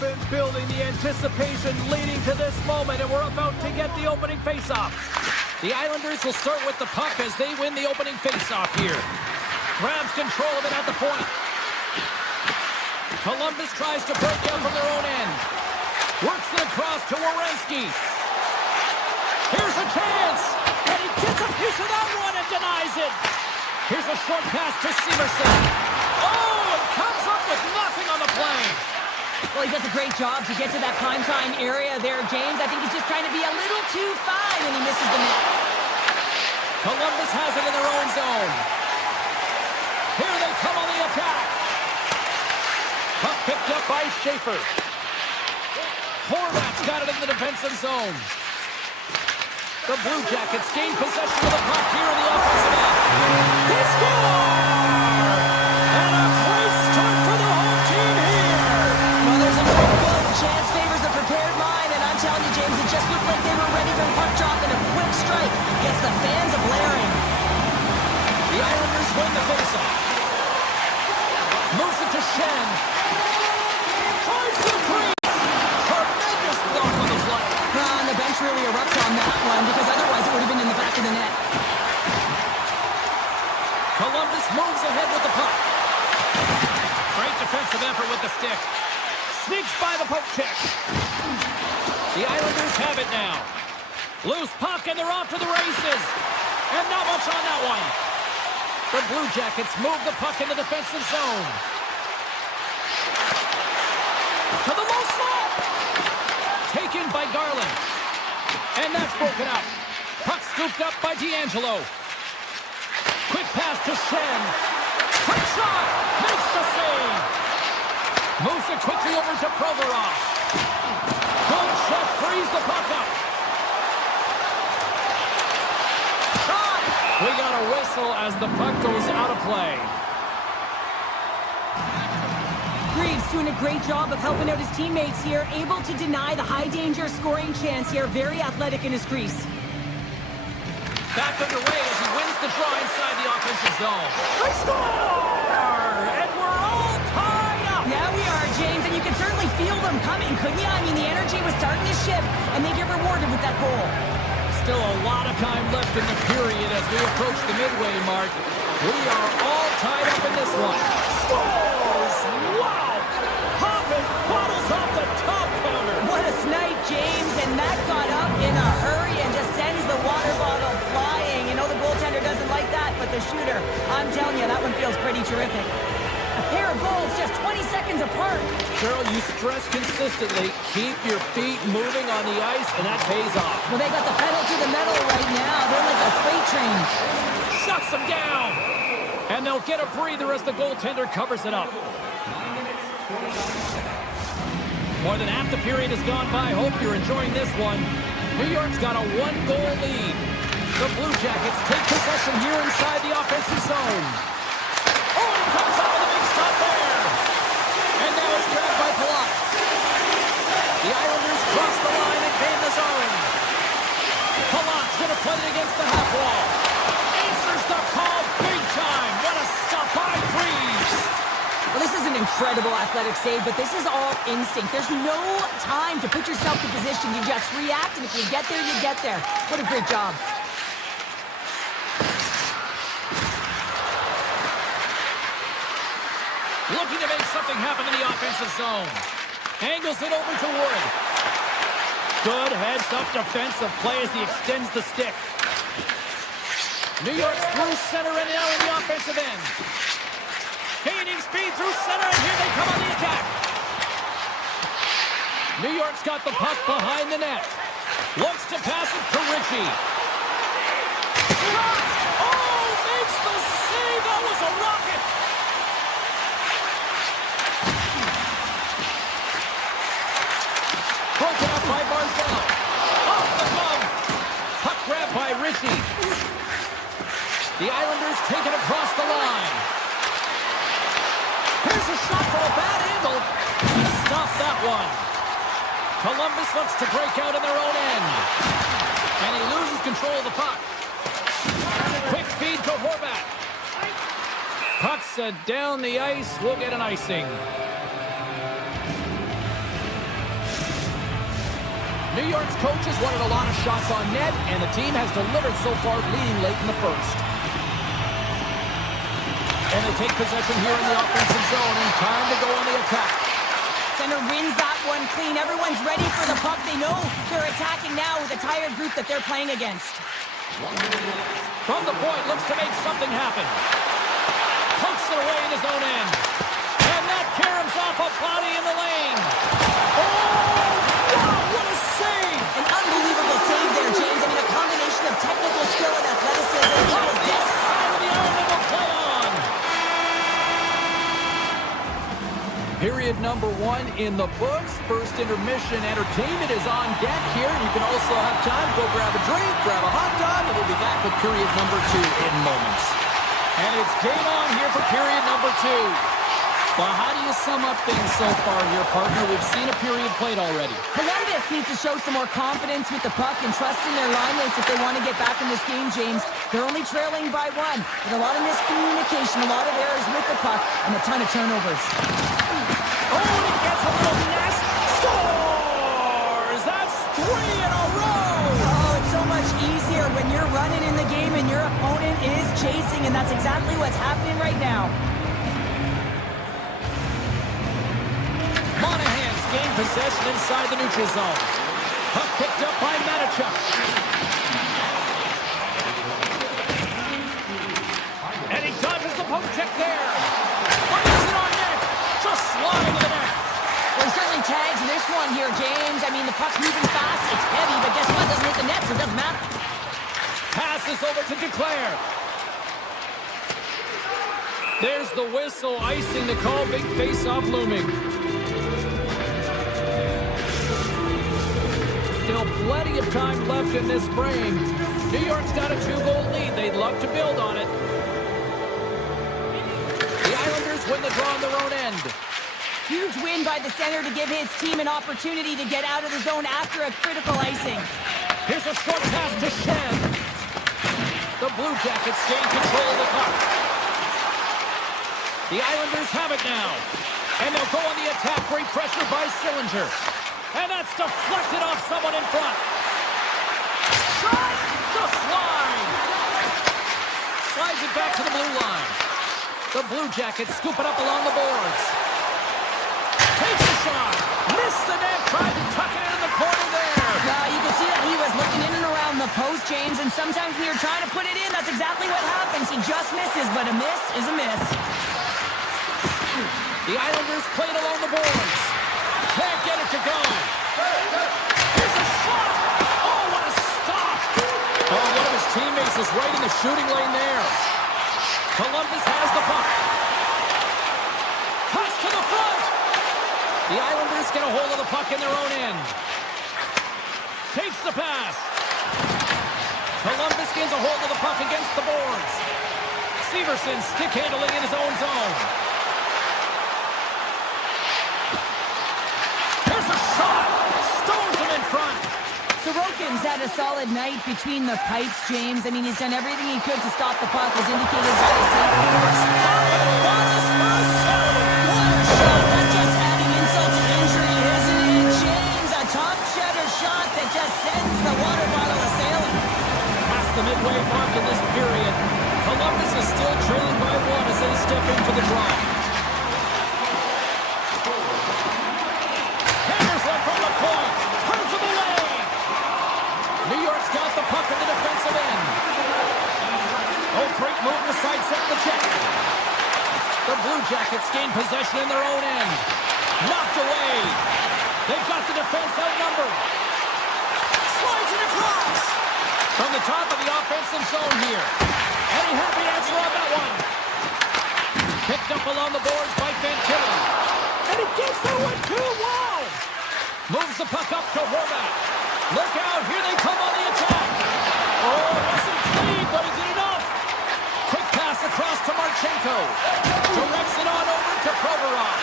been building the anticipation leading to this moment, and we're about to get the opening faceoff. The Islanders will start with the puck as they win the opening faceoff here. Grabs control of it at the point. Columbus tries to break out from their own end. Works it across to Werenski. Here's a chance, and he gets a piece of that one and denies it. Here's a short pass to Severson. Oh, it comes up with nothing on the play. Well, he does a great job to get to that primetime area there, James. I think he's just trying to be a little too fine when he misses the net. Columbus has it in their own zone. Here they come on the attack. Puck picked up by Schaefer. Horvat's got it in the defensive zone. The Blue Jackets gain possession of the puck here in the offensive end. They score! And a great start for the home team here. Well, there's a great quote. Chance favors the prepared mind, and I'm telling you, James, it just looked like they were ready for puck drop, and a quick strike gets the fans a-blaring. The Islanders win the faceoff. Moves it to Shen. Tries to the crease. Tremendous block on the play. And the bench really erupts on that one, because otherwise it would have been in the back of the net. Columbus moves ahead with the puck. Great defensive effort with the stick. Sneaks by the poke check. The Islanders have it now. Loose puck, and they're off to the races. And not much on that one. The Blue Jackets move the puck in the defensive zone. To the low slot. Taken by Garland. And that's broken up. Puck scooped up by D'Angelo. Quick pass to Shen. Quick shot. Makes the save. Moves it quickly over to Provorov. Good shot. Frees the puck up. Shot. We got a whistle as the puck goes out of play. Greaves doing a great job of helping out his teammates here, able to deny the high-danger scoring chance here. Very athletic in his crease. Back underway as he wins the draw inside the offensive zone. They score! And we're all tied up! Yeah, we are, James, and you can certainly feel them coming, couldn't you? I mean, the energy was starting to shift, and they get rewarded with that goal. Still a lot of time left in the period as we approach the midway mark. We are all tied up in this one. Scores! Wow! Hopping bottles off the top counter. What a snipe, James, and that got up in a hurry and just sends the water bottle flying. You know the goaltender doesn't like that, but the shooter, I'm telling you, that one feels pretty terrific. A pair of goals just 20 seconds apart. Cheryl, you stress consistently, keep your feet moving on the ice, and that pays off. Well, they got the pedal to the metal right now. They're like a freight train. Shuts them down. And they'll get a breather as the goaltender covers it up. More than half the period has gone by. Hope you're enjoying this one. New York's got a one-goal lead. The Blue Jackets take possession here inside the offensive zone. Oh, and he comes up with a big stop there. And now it's grabbed by Palat. The Islanders cross the line and gain the zone. Palat's going to play it against the half wall. Answers the call big time. What a stop by Greaves. Well, this is an incredible athletic save, but this is all instinct. There's no time to put yourself to position. You just react, and if you get there, you get there. What a great job. Looking to make something happen in the offensive zone. Angles it over to Wood. Good heads-up defensive play as he extends the stick. New York's through center and now in the offensive end. Gaining speed through center, and here they come on the attack. New York's got the puck behind the net. Looks to pass it to Ritchie. Shot! Oh, makes the save. That was a rocket. Broken up by Barzal. Off the glove. Puck grabbed by Ritchie. The Islanders take it across the line. Here's a shot from a bad angle. Stop that one. Columbus looks to break out in their own end. And he loses control of the puck. Quick feed to Horvat. Puck set down the ice. We'll get an icing. New York's coaches wanted a lot of shots on net, and the team has delivered so far, leading late in the first. And they take possession here in the offensive zone, and time to go on the attack. Center wins that one clean. Everyone's ready for the puck. They know they're attacking now with a tired group that they're playing against. From the point, looks to make something happen. Pumps it away in his own end. And that caroms off a body in the lane. Oh, wow, what a save! An unbelievable save there, James. I mean, a combination of technical skill and athleticism equals this. The Ironman will play on. Period number 1 in the books. First intermission entertainment is on deck here. You can also have time to go grab a drink, grab a hot dog, and we'll be back with period number 2 in moments. And it's game on here for period number 2. Well, how do you sum up things so far here, partner? We've seen a period played already. Columbus needs to show some more confidence with the puck and trust in their line mates if they want to get back in this game, James. They're only trailing by 1, with a lot of miscommunication, a lot of errors with the puck, and a ton of turnovers. Oh, and he gets a little nest. Scores! That's 3 in a row! Oh, it's so much easier when you're running in the game and your opponent is chasing, and that's exactly what's happening right now. Monahan's gained possession inside the neutral zone. Puck picked up by Matichuk. And he dodges the poke check there. Fires it on net. Just slide into the net. Well, he certainly tags this one here, James. I mean, the puck's moving fast. It's heavy, but guess what? It doesn't hit the net, so it doesn't matter. Passes over to Declare. There's the whistle, icing the call. Big face-off looming. Still plenty of time left in this frame. New York's got a 2-goal lead. They'd love to build on it. The Islanders win the draw on their own end. Huge win by the center to give his team an opportunity to get out of the zone after a critical icing. Here's a short pass to Shen. The Blue Jackets gain control of the puck. The Islanders have it now. And they'll go on the attack. Great pressure by Sillinger. And that's deflected off someone in front. Shot! Just line! Slides it back to the blue line. The Blue Jackets scoop it up along the boards. Takes a shot. Missed the net. Tried to tuck it into the corner there. You can see that he was looking in and around the post, James, and sometimes when you're trying to put it in, that's exactly what happens. He just misses, but a miss is a miss. The Islanders played along the boards. Can't get it to go. Here's a shot. Oh, what a stop. Oh, one of his teammates is right in the shooting lane there. Columbus has the puck. Cuts to the front. The Islanders get a hold of the puck in their own end. Takes the pass. Columbus gains a hold of the puck against the boards. Severson stick handling in his own zone. Here's a shot. Stones him in front. Sorokin's had a solid night between the pipes, James. I mean, he's done everything he could to stop the puck, as indicated by the safety. What a shot! That's just adding insult to injury, isn't it, James? A top shutter shot that just sends the water bottle a-sailing. Past the midway mark in this period, Columbus is still trailing by 1 as they step in for the draw. Henderson from the point, turns him away. New York's got the puck in the defensive end. Oh, great move to sidestep the check. The Blue Jackets gain possession in their own end. Knocked away. They've got the defense outnumbered. Slides it across. From the top of the offensive zone here. Any happy answer on that one? Picked up along the boards by Fantilli. And he gets that one too. Wow! Moves the puck up to Horvat. Look out, here they come on the attack. Oh, it wasn't clean, but he did enough. Quick pass across to Marchenko. Directs it on over to Provorov.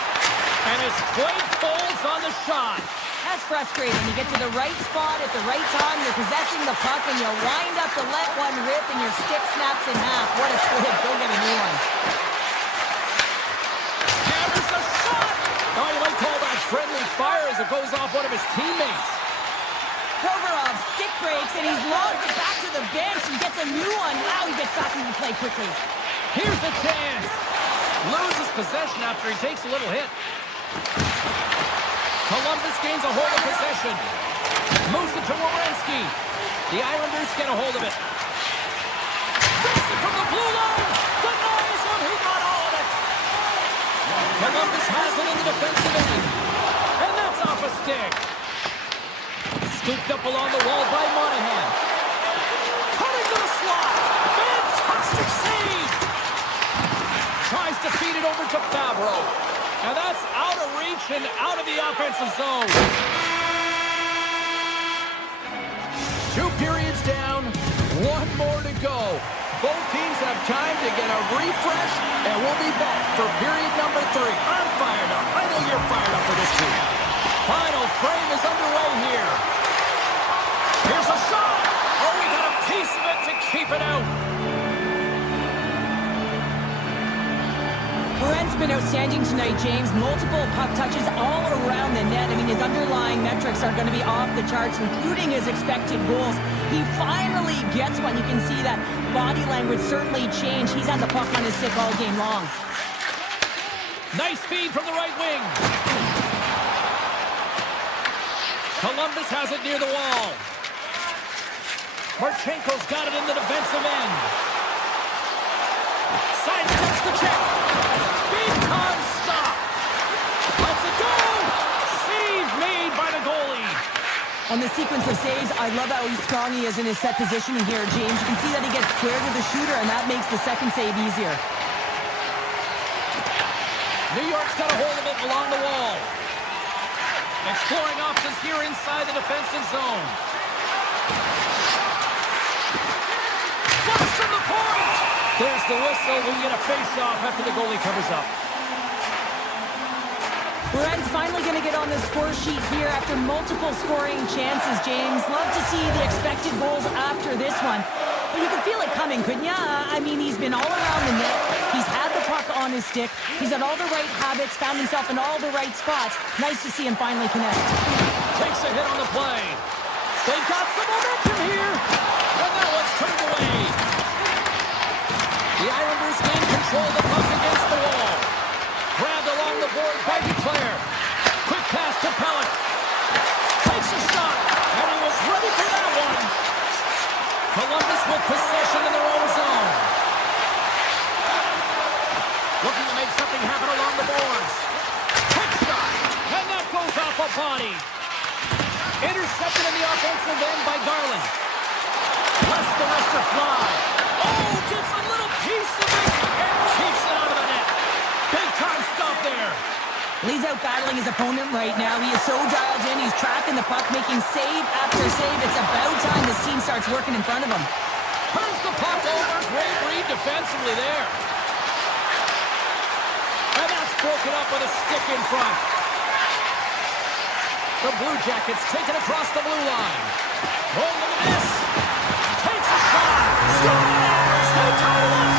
And his plate folds on the shot. That's frustrating. You get to the right spot at the right time, you're possessing the puck, and you wind up to let one rip, and your stick snaps in half. What a twig. Go get a new one. And there's a shot. Oh, you might call that friendly fire as it goes off one of his teammates. Provorov stick breaks, and he's lobbed it back to the bench and gets a new one. Wow, he gets back into play quickly. Here's a chance. Loses possession after he takes a little hit. Columbus gains a hold of possession. Moves it to Werenski. The Islanders get a hold of it. Rips it from the blue line. Denies him. He got all of it. Columbus has it in the defensive end. And that's off a stick. Scooped up along the wall by Monahan. Cutting to the slot. Fantastic save. Tries to feed it over to Favreau. And that's out of reach and out of the offensive zone. 2 periods down, 1 more to go. Both teams have time to get a refresh, and we'll be back for period number 3. I'm fired up. I know you're fired up for this team. Final frame is underway here. Here's a shot. Oh, we got a piece of it to keep it out. Brent's been outstanding tonight, James. Multiple puck touches all around the net. I mean, his underlying metrics are going to be off the charts, including his expected goals. He finally gets one. You can see that body language certainly changed. He's had the puck on his stick all game long. Nice feed from the right wing. Columbus has it near the wall. Marchenko's got it in the defensive end. Sidesteps the check. Big time stop. Lets it go. Save made by the goalie. On the sequence of saves, I love how strong he is in his set positioning here, James. You can see that he gets square to the shooter, and that makes the second save easier. New York's got a hold of it along the wall. Exploring options here inside the defensive zone. Blast from the point! There's the whistle. We get a face-off after the goalie covers up. Brent's finally going to get on the score sheet here after multiple scoring chances, James. Love to see the expected goals after this one. But you can feel it coming, couldn't you? I mean, he's been all around the net. He's had the puck on his stick. He's had all the right habits, found himself in all the right spots. Nice to see him finally connect. Takes a hit on the play. They got some momentum here. And now it's turned away. The Islanders gain control of the puck against the wall. Grabbed along the board by Duclair. Quick pass to Pellick. Takes a shot. And he was ready for that one. Columbus with possession in their own zone. Looking to make something happen along the boards. Quick shot. And that goes off a body. Intercepted in the offensive end by Garland. Lets the wrister fly. Oh, gets a little piece of it and keeps it out of the net. Big time stop there. He's out battling his opponent right now. He is so dialed in. He's tracking the puck, making save after save. It's about time this team starts working in front of him. Turns the puck over. Great read defensively there. And that's broken up with a stick in front. The Blue Jackets take it across the blue line. Oh, look at this. Takes a shot. Scores! They tie it up.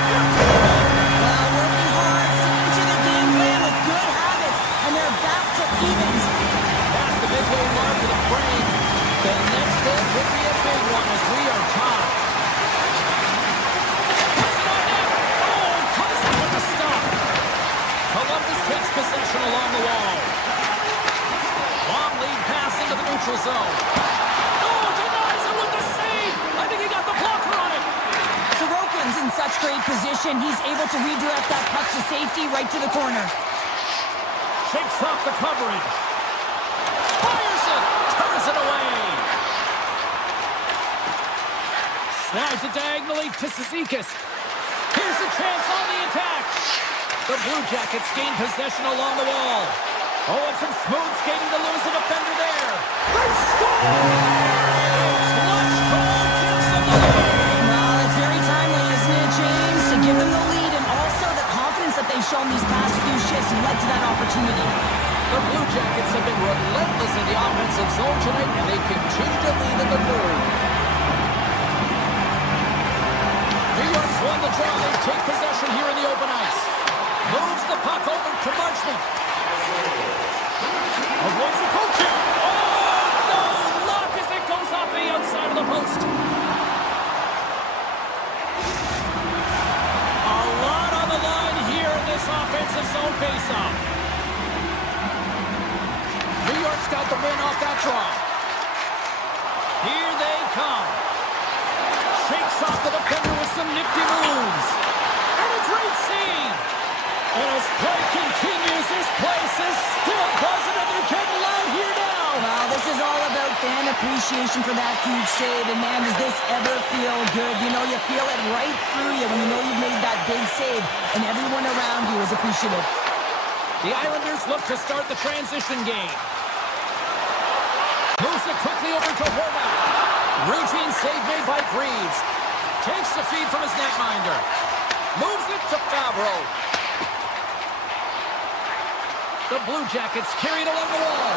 And we are Well, working hard, sticking to the game plan with good habits, and they're back to evens. That's the midway mark of the frame. The next goal could be a big one as we are tied. Puts it on net. Oh, comes up with the stop. Columbus takes possession along the wall. Long lead pass into the neutral zone. Oh, denies him with the save. I think he got the blocker on it. Sorokin's in such great position. He's able to redirect that puck to safety right to the corner. Shakes off the coverage. Fires it. Turns it away. Slides it diagonally to Cizikas. Here's a chance on the attack. The Blue Jackets gain possession along the wall. Oh, and some smooth skating to lose the defender there. They score! Clutch goal gives them the lead. Well, it's very timely, isn't it, James? To give them the lead and also the confidence that they've shown these past few shifts led to that opportunity. The Blue Jackets have been relentless in the offensive zone tonight, and they continue to lead in the third. New York's won the draw. They take possession here in the open ice. Moves the puck over to Marchment. Avoids the poke. Oh, no! appreciation for that huge save. And man, does this ever feel good. You know, you feel it right through you when you know you've made that big save and everyone around you is appreciative. The Islanders look to start the transition game. Moves it quickly over to Horvath. Routine save made by Greaves. Takes the feed from his netminder. Moves it to Favreau. The Blue Jackets carry it along the wall.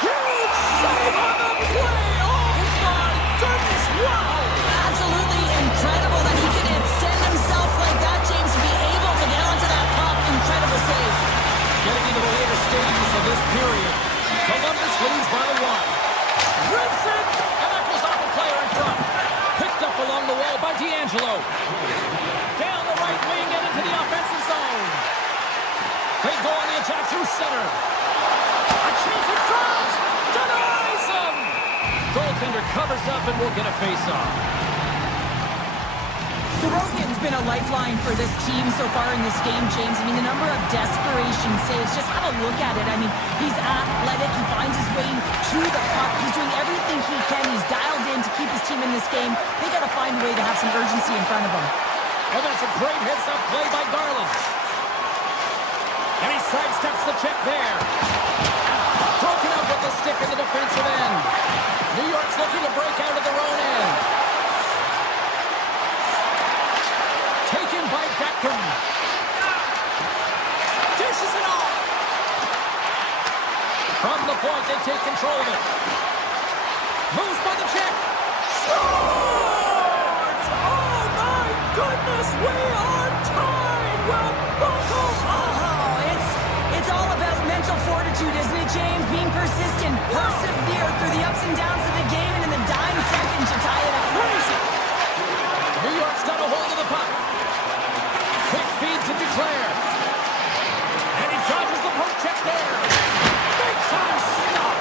Huge save on the play! Oh my goodness, wow! Absolutely incredible that he can extend himself like that, James, to be able to get onto that puck. Incredible save. Getting into the later stages of this period, Columbus leads by one. Rips it, and that goes off a player in front. Picked up along the wall by D'Angelo. Down the right wing and into the offensive zone. They go on the attack through center. A chance in front! Denies him! Goaltender covers up and will get a face-off. Sorokin's been a lifeline for this team so far in this game, James. I mean, the number of desperation saves, just have a look at it. I mean, he's athletic. He finds his way to the puck. He's doing everything he can. He's dialed in to keep his team in this game. They got to find a way to have some urgency in front of him. Oh, that's a great hits-up play by Garland. And he sidesteps the check there. Broken up with the stick in the defensive end. New York's looking to break out of their own end. Taken by Beckham. Dishes it off. From the point, they take control of it. Moves by the check. Scores! Oh my goodness, we are tied. Well, It's all about mental fortitude, isn't it, James? Being persistent, persevere through the ups and downs of the game, and in the dying seconds, you tie it up. Crazy. New York's got a hold of the puck. Quick feed to Duclair. And he dodges the poke check there. Big time stop.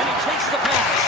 And he takes the pass.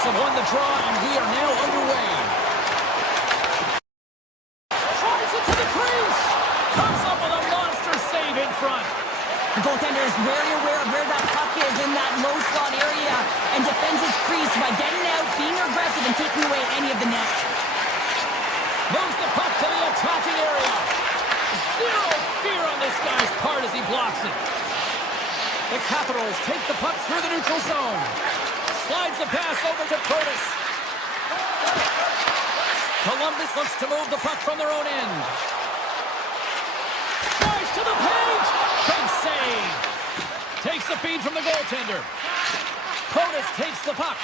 Have won the draw, and we are now underway. Tries it to the crease. Comes up with a monster save in front. The goaltender is very aware of where that puck is in that low slot area and defends his crease by getting out, being aggressive, and taking away any of the net. Moves the puck to the attacking area. Zero fear on this guy's part as he blocks it. The Capitals take the puck through the neutral zone. Slides the pass over to Protas. Columbus looks to move the puck from their own end. Drives to the paint. Big save. Takes the feed from the goaltender. Protas takes the puck.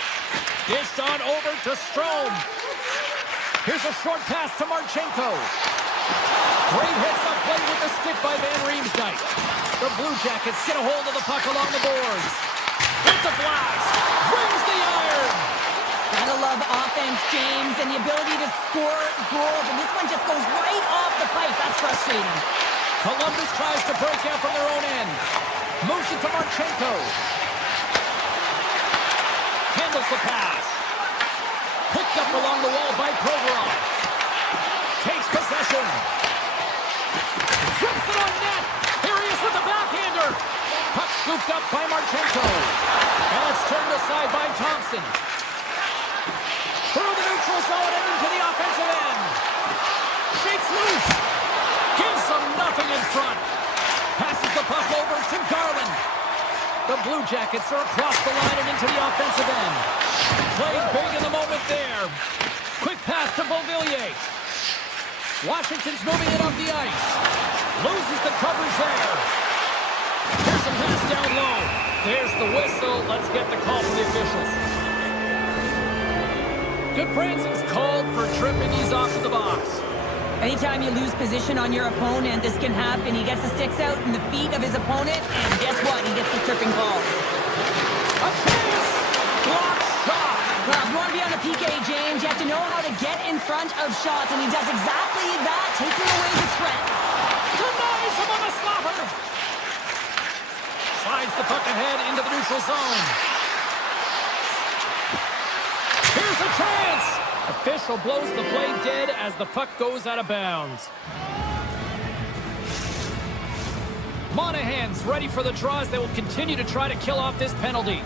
Dished on over to Strome. Here's a short pass to Marchenko. Great hits up play with the stick by Van Riemsdyk. The Blue Jackets get a hold of the puck along the boards. With the blast. Brings the iron. Gotta love offense, James, and the ability to score goals. And this one just goes right off the pipe. That's frustrating. Columbus tries to break out from their own end. Moves it to Marchenko. Handles the pass. Picked up along the wall by Provorov. Takes possession. Shoots it on net. Here he is with the backhander. Puck scooped up by Marchenko. And it's turned aside by Thompson. Through the neutral zone and into the offensive end. Shakes loose. Gives them nothing in front. Passes the puck over to Garland. The Blue Jackets are across the line and into the offensive end. Played big in the moment there. Quick pass to Beauvillier. Washington's moving it up the ice. Loses the coverage there. Here's a pass down low. There's the whistle. Let's get the call from the officials. Goodbranson's called for tripping. He's off to the box. Anytime you lose position on your opponent, this can happen. He gets the sticks out in the feet of his opponent, and guess what? He gets the tripping call. A chance! Block shot! Well, if you want to be on a PK, James, you have to know how to get in front of shots, and he does exactly that, taking away the threat. Denies him on a slapper! Slides the puck ahead into the neutral zone. Here's a chance! Official blows the play dead as the puck goes out of bounds. Monahan's ready for the draw as they will continue to try to kill off this penalty.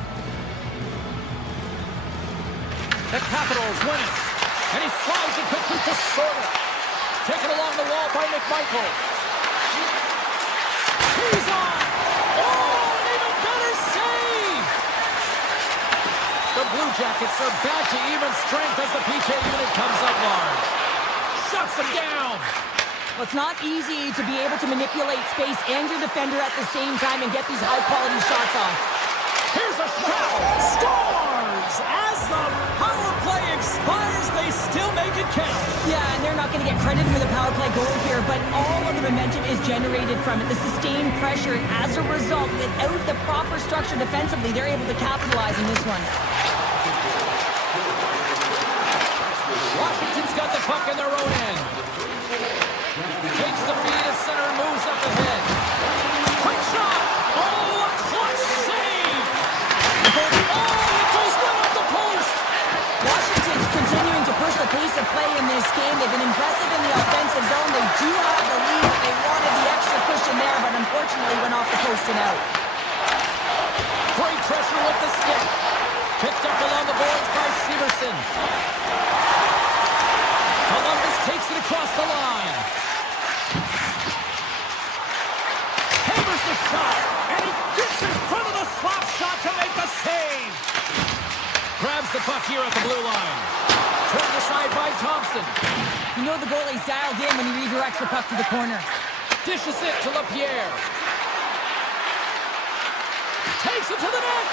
The Capitals win it. And he slides it quickly to Sorta. Taken along the wall by McMichael. He's on! Oh, an even better save! The Blue Jackets are back to even strength as the PK unit comes up large. Shuts them down. Well, it's not easy to be able to manipulate space and your defender at the same time and get these high-quality shots off. Here's a shot. Scores! As the power play expires, they still make it count. Yeah, and they're not going to get credit for the power play goal here, but all of the momentum is generated from it. The sustained pressure, and as a result, without the proper structure defensively, they're able to capitalize on this one. Washington's got the puck in their own end. Takes the feed at center and moves up ahead. Quick shot! Oh, a clutch save! Oh, it goes right off the post! Washington's continuing to push the pace of play in this game. They've been impressive in the offensive zone. They do have the lead. They wanted the extra cushion there, but unfortunately went off the post and out. Great pressure with the stick. Picked up along the boards by Severson. Columbus takes it across the line. Hammers the shot, and he gets in front of the slap shot to make the save. Grabs the puck here at the blue line. Turned aside by Thompson. You know the goalie's dialed in when he redirects the puck to the corner. Dishes it to LaPierre. Takes it to the net.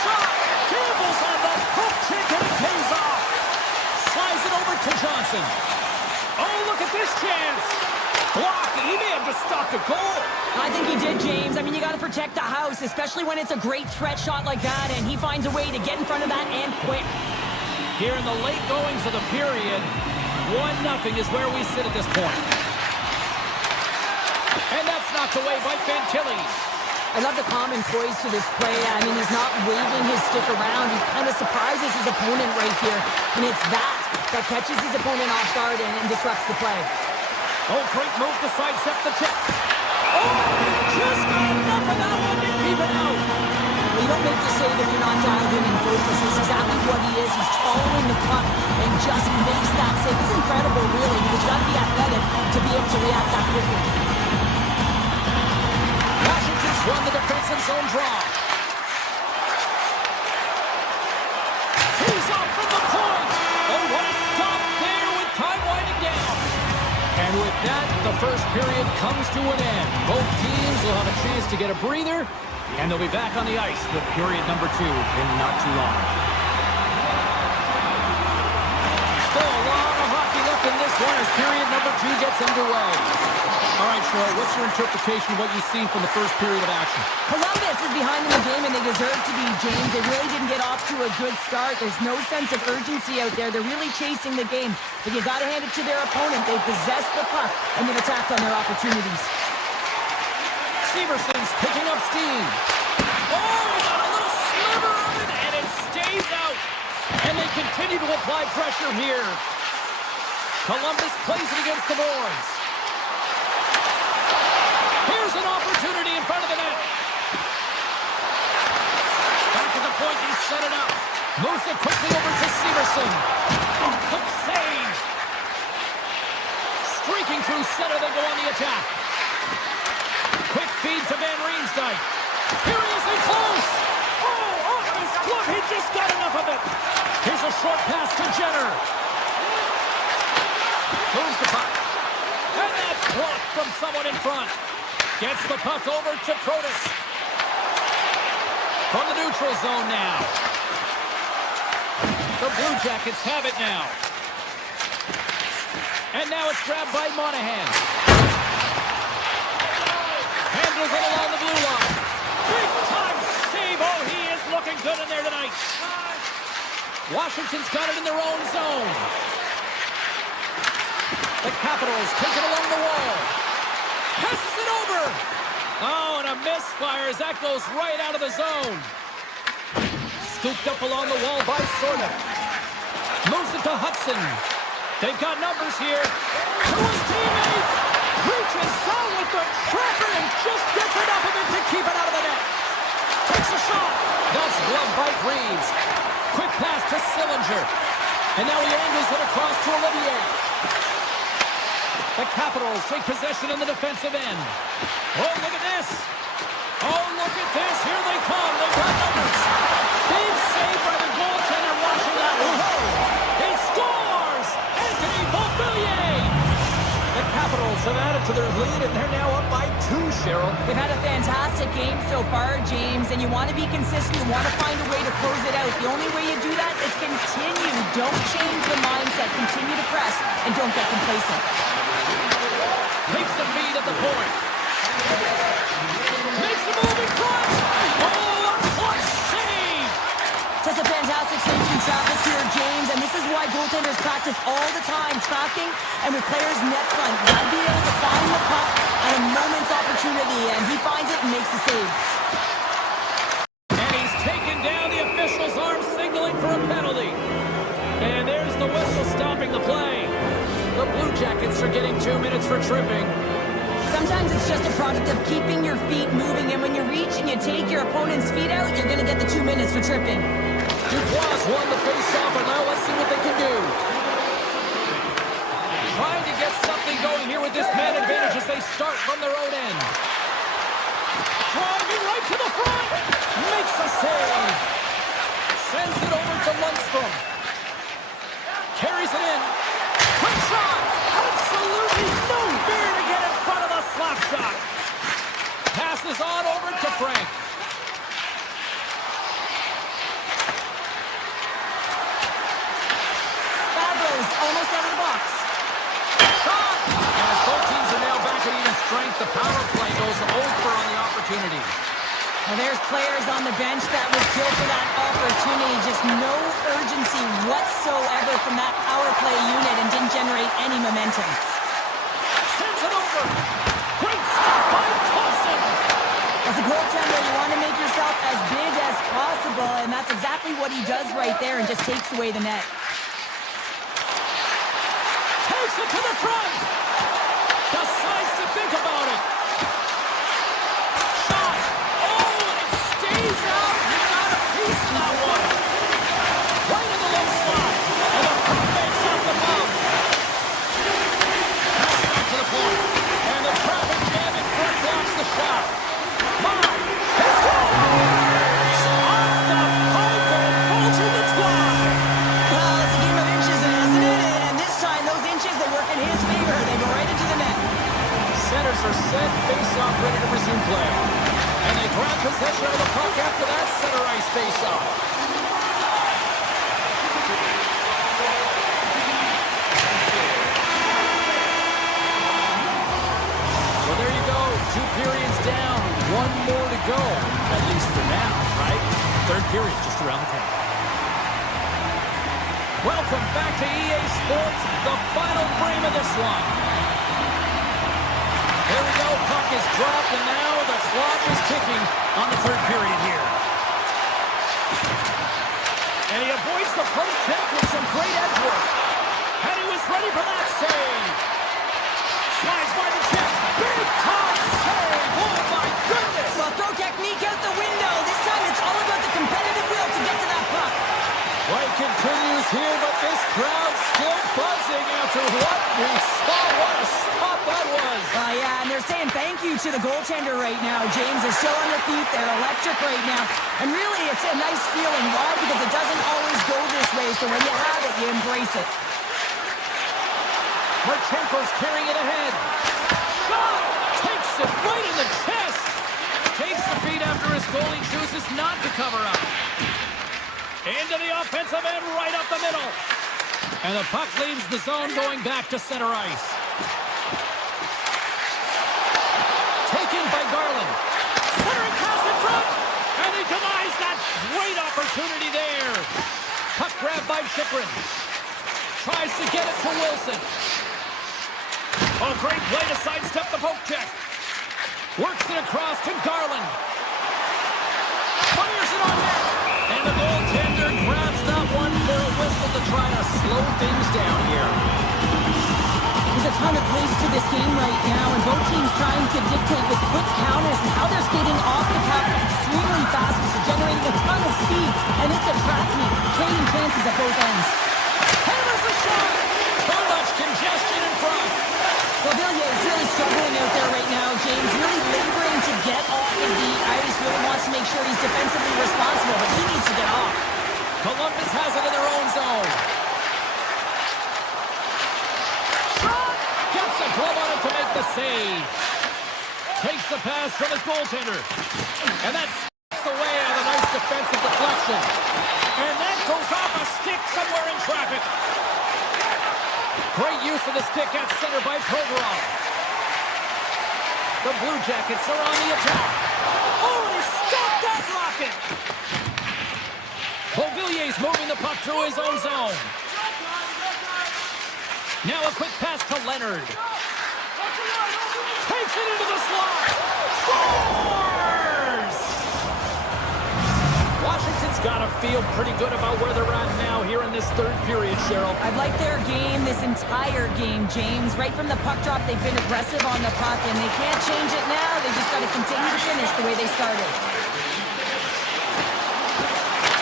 Shot. Gambles on the hook check and it pays off. Slides it over to Johnson. Oh, look at this chance. Blocked. He may have just stopped a goal. I think he did, James. I mean, you got to protect the house, especially when it's a great threat shot like that, and he finds a way to get in front of that and quick. Here in the late goings of the period, 1-0 is where we sit at this point. And that's knocked away by Fantilli. I love the calm and poise to this play. I mean, he's not waving his stick around. He kind of surprises his opponent right here. And it's that catches his opponent off guard and disrupts the play. Oh, great move to sidestep the check. Oh, just enough of that one to keep it out. Well, you don't make the save if you're not dialed in and focused. This is exactly what he is. He's following the puck and just makes that save. It's incredible, really, because you've got to be athletic to be able to react that quickly. Washington's won the defensive zone draw. Tees off from the point. Oh, what a stop there with time winding down. And with that, the first period comes to an end. Both teams will have a chance to get a breather, and they'll be back on the ice with period number 2 in not too long. Still a lot of hockey left in this one as period number 2 gets underway. All right, Cheryl, what's your interpretation of what you've seen from the first period of action? Columbus is behind in the game, and they deserve to be, James. They really didn't get off to a good start. There's no sense of urgency out there. They're really chasing the game. But you got to hand it to their opponent. They possess the puck, and they've attacked on their opportunities. Severson's picking up steam. Oh, he got a little sliver of it, and it stays out. And they continue to apply pressure here. Columbus plays it against the boards. Here's an opportunity in front of the net. Back at the point, they set it up. Moves it quickly over to Severson. Oh, quick save. Streaking through center, they go on the attack. Quick feed to Van Riemsdyk. Here he is in close. Oh, off his glove. He just got enough of it. Here's a short pass to Jenner. Moves the puck. And that's blocked from someone in front. Gets the puck over to Protas. From the neutral zone now. The Blue Jackets have it now. And now it's grabbed by Monahan. Handles it along the blue line. Big time save. Oh, he is looking good in there tonight. Washington's got it in their own zone. The Capitals take it along the wall. Passes it over. Oh, and a misfire as that goes right out of the zone. Scooped up along the wall by Sorda. Moves it to Hudson. They've got numbers here. To his teammate. Reaches down with the tracker and just gets enough of it to keep it out of the net. Takes a shot. That's gloved by Reeves. Quick pass to Sillinger. And now he angles it across to Olivier. The Capitals take possession in the defensive end. Oh, look at this. Oh, look at this. Here they come. They've got numbers. Big save by the goaltender washing that one. He scores! Anthony Beauvillier! The Capitals have added to their lead, and they're now up by 2, Cheryl. They've had a fantastic game so far, James, and you want to be consistent. You want to find a way to close it out. The only way you do that is continue. Don't change the mindset. Continue to press, and don't get complacent. Takes the feed at the point. Makes the move in front. Oh, a clutch save. Just a fantastic save through traffic here, James, and this is why goaltenders practice all the time, tracking and with players net front. You got to be able to find the puck at a moment's opportunity, and he finds it and makes the save. And he's taken down. The official's arm signaling for a penalty. And there's the whistle stopping the play. The Blue Jackets are getting 2 minutes for tripping. Sometimes it's just a product of keeping your feet moving, and when you reach and you take your opponent's feet out, you're going to get the 2 minutes for tripping. Dubois won the face-off, and now let's see what they can do. Trying to get something going here with this man advantage as they start from their own end. Driving right to the front. Makes a save. Sends it over to Lundstrom. Carries it in. Quick shot! Absolutely no fear to get in front of the slap shot. Passes on over to Frank. Fabro's almost out of the box. Shot! And as both teams are now back at even strength, the power play goes over on the opportunity. Well, there's players on the bench that would kill for that opportunity. Just no urgency whatsoever from that power play unit and didn't generate any momentum. Sends it over. Great stop by Thompson. As a goaltender, you want to make yourself as big as possible, and that's exactly what he does right there and just takes away the net. Takes it to the front. Decides to think about it. Shot. Oh, and it stays out. He got a piece of that one. Right in the low slot. And the puck makes off the bump. Pass back to the point. And the traffic jam in front blocks the shot. Moss Third period just around the corner. Welcome back to EA Sports, the final frame of this one. There we go, puck is dropped, and now the clock is ticking on the third period here. And he avoids the poke check with some great edge work. And he was ready for that save. Slides by the check. Big time save. Oh, my goodness. Well, throw technique out the window. This time it's all about the competitive will to get to that puck. Play continues here, but this crowd still buzzing after what we saw. What a stop that was. Yeah, and they're saying thank you to the goaltender right now. James is still on their feet. They're electric right now. And really, it's a nice feeling. Why? Because it doesn't always go this way. So when you have it, you embrace it. Marchenko's carrying it ahead. Shot! Takes it right in the chest. Takes the feed after his goalie chooses not to cover up. Into the offensive end, right up the middle. And the puck leaves the zone going back to center ice. Taken by Garland. Centering pass in front. And he denies that great opportunity there. Puck grabbed by Chychrun. Tries to get it to Wilson. Oh, great play to sidestep the poke check. Works it across to Garland. Fires it on net. And the goaltender grabs that one for a whistle to try to slow things down here. There's a ton of pace to this game right now, and both teams trying to dictate with quick counters and how they're skating off the puck extremely fast, which is generating a ton of speed, and it's a track meet, trading chances at both ends. Hammers the shot! Too much congestion in front. Well, Villiers is really struggling out there right now, James, really laboring to get off of the ice, really wants to make sure he's defensively responsible, but he needs to get off. Columbus has it in their own zone. Shot! Gets a glove on it to make the save. Takes the pass from his goaltender. And that skips away on a nice defensive deflection. And that goes off a stick somewhere in traffic. Great use of the stick at center by Provorov. The Blue Jackets are on the attack. Oh, he stopped that rocket! Beauvillier's moving the puck through his own zone. Now a quick pass to Leonard. Takes it into the slot. Scores! Washington's got to feel pretty good about where they're at now here in this third period, Cheryl. I'd like their game this entire game, James. Right from the puck drop, they've been aggressive on the puck, and they can't change it now. They just got to continue to finish the way they started.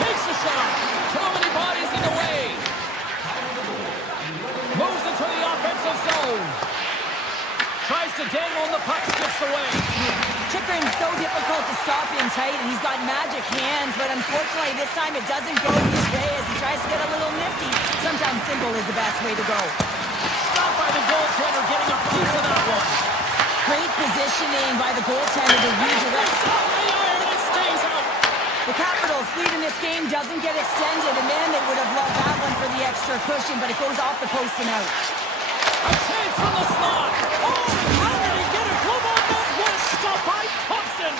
Takes the shot. Too many bodies in the way. Moves into the offensive zone. Tries to dangle and the puck skips away. Chychrun's so difficult to stop in tight, and he's got magic hands, but unfortunately this time it doesn't go his way as he tries to get a little nifty. Sometimes simple is the best way to go. Stopped by the goaltender, getting a piece of that one. Great positioning by the goaltender to redirect. The iron, it stays out. The Capitals' lead in this game doesn't get extended, and man, they would have loved that one for the extra cushion, but it goes off the post and out. A chance from the slot. Oh, how did he get a glove on that? What a stop by Thompson.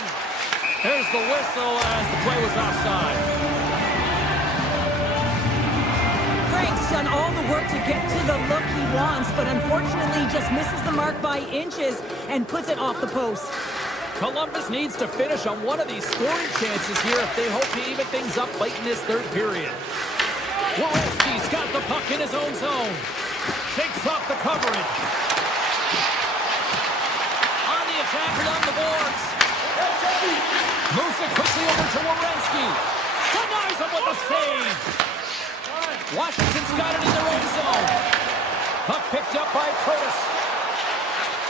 There's the whistle as the play was offside. Frank's done all the work to get to the look he wants, but unfortunately just misses the mark by inches and puts it off the post. Columbus needs to finish on one of these scoring chances here if they hope to even things up late in this third period. Werenski's got the puck in his own zone. Shakes off the coverage. On the attack along the boards. Moves it quickly over to Werenski. Denies him with the save. Washington's got it in their own zone. Puck picked up by Curtis.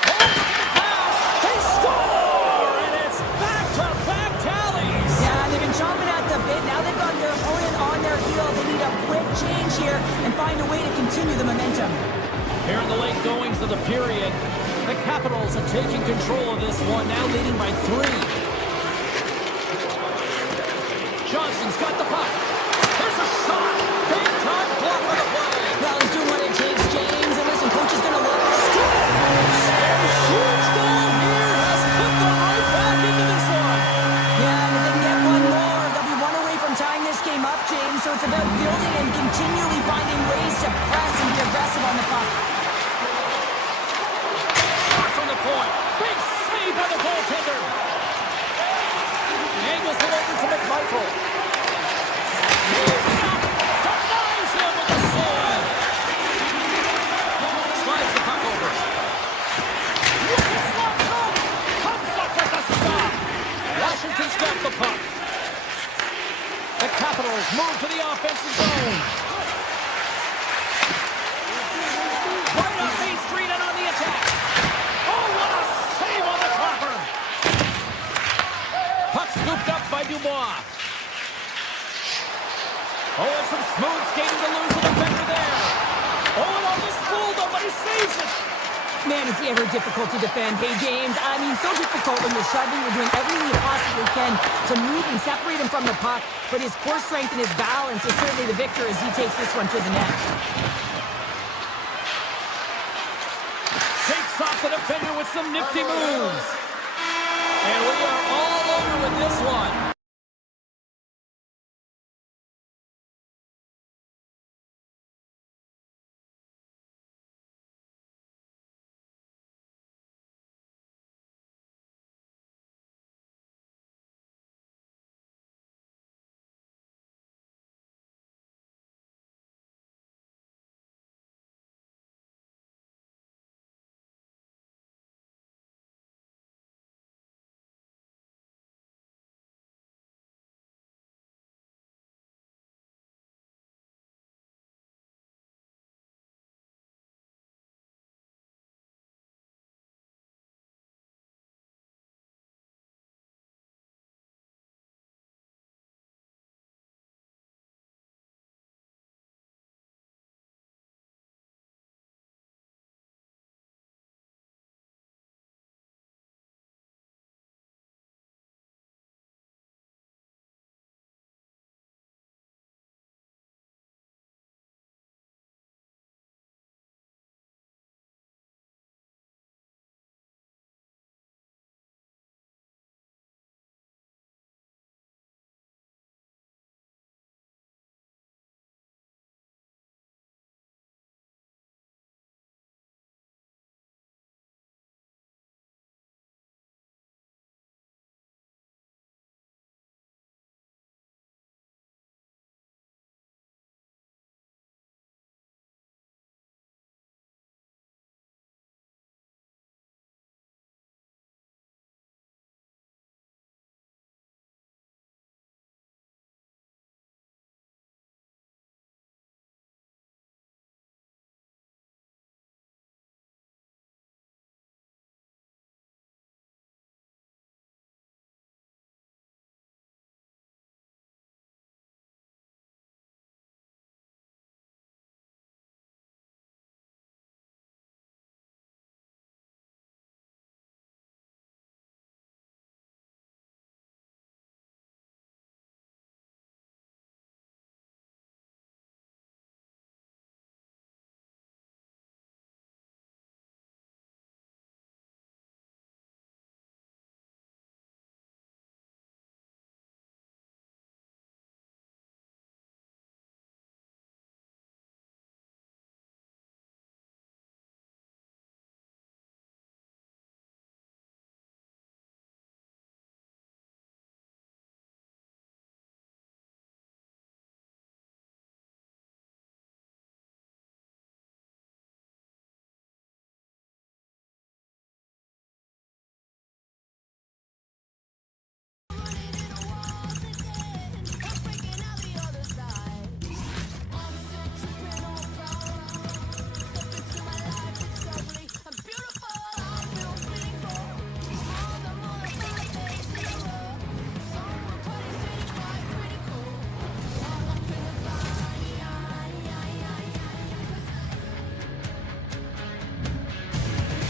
Oh, the pass. They score! And it's back-to-back tallies. Yeah, they've been chomping at the bit. Now they've got their opponent on their heels. They need a quick change here and find a way to continue the momentum. Here in the late goings of the period, the Capitals are taking control of this one, now leading by 3. Johnson's got the puck. There's a shot. Big time block on the play. Well, he's doing what it takes, James. And listen, coach is going to look. Scores! And a huge goal here has put them right back into this one. Yeah, and if they can get one more, they'll be one away from game up, James, so it's about building and continually finding ways to press and be aggressive on the puck. Shot from the point. Big save by the goaltender. Angles it over to McMichael. He's up. Denies him with the sword. Slides the puck over. Wicked slap shot. Comes up with the stop. Washington's got the puck. The Capitals move to the offensive zone. Right on Main Street and on the attack. Oh, what a save on the clapper. Puck scooped up by Dubois. Oh, and some smooth skating to lose the defender there. Oh, and almost fooled him, but he saves it. Man, is he ever difficult to defend. Hey, James, I mean, so difficult when you're shoving. You're doing everything you possibly can to move and separate him from the puck. But his core strength and his balance is certainly the victor as he takes this one to the net. Shakes off the defender with some nifty moves. And we are all over with this one.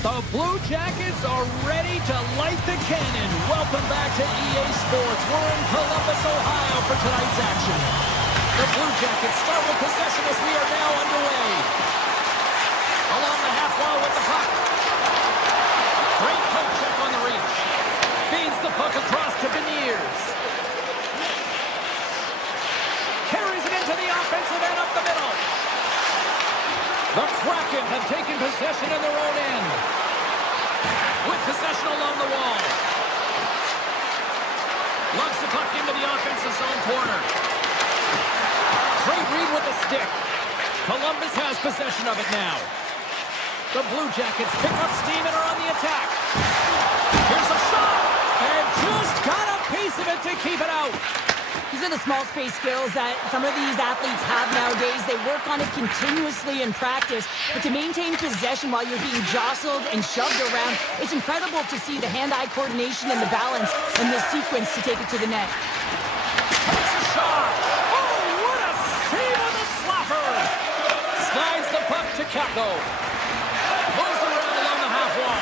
The Blue Jackets are ready to light the cannon. Welcome back to EA Sports. We're in Columbus, Ohio for tonight's action. The Blue Jackets start with possession as we are now underway. Along the half wall with the puck. Great poke check on the reach. Feeds the puck across to Beniers. The Kraken have taken possession in their own end. With possession along the wall. Lugs the puck into the offensive zone corner. Great read with the stick. Columbus has possession of it now. The Blue Jackets pick up steam and are on the attack. Here's a shot. And just got a piece of it to keep it out. These are the small space skills that some of these athletes have nowadays. They work on it continuously in practice, but to maintain possession while you're being jostled and shoved around, it's incredible to see the hand-eye coordination and the balance in this sequence to take it to the net. Takes a shot. Oh, what a save on the slapper. Slides the puck to Kako. Moves around along the half wall.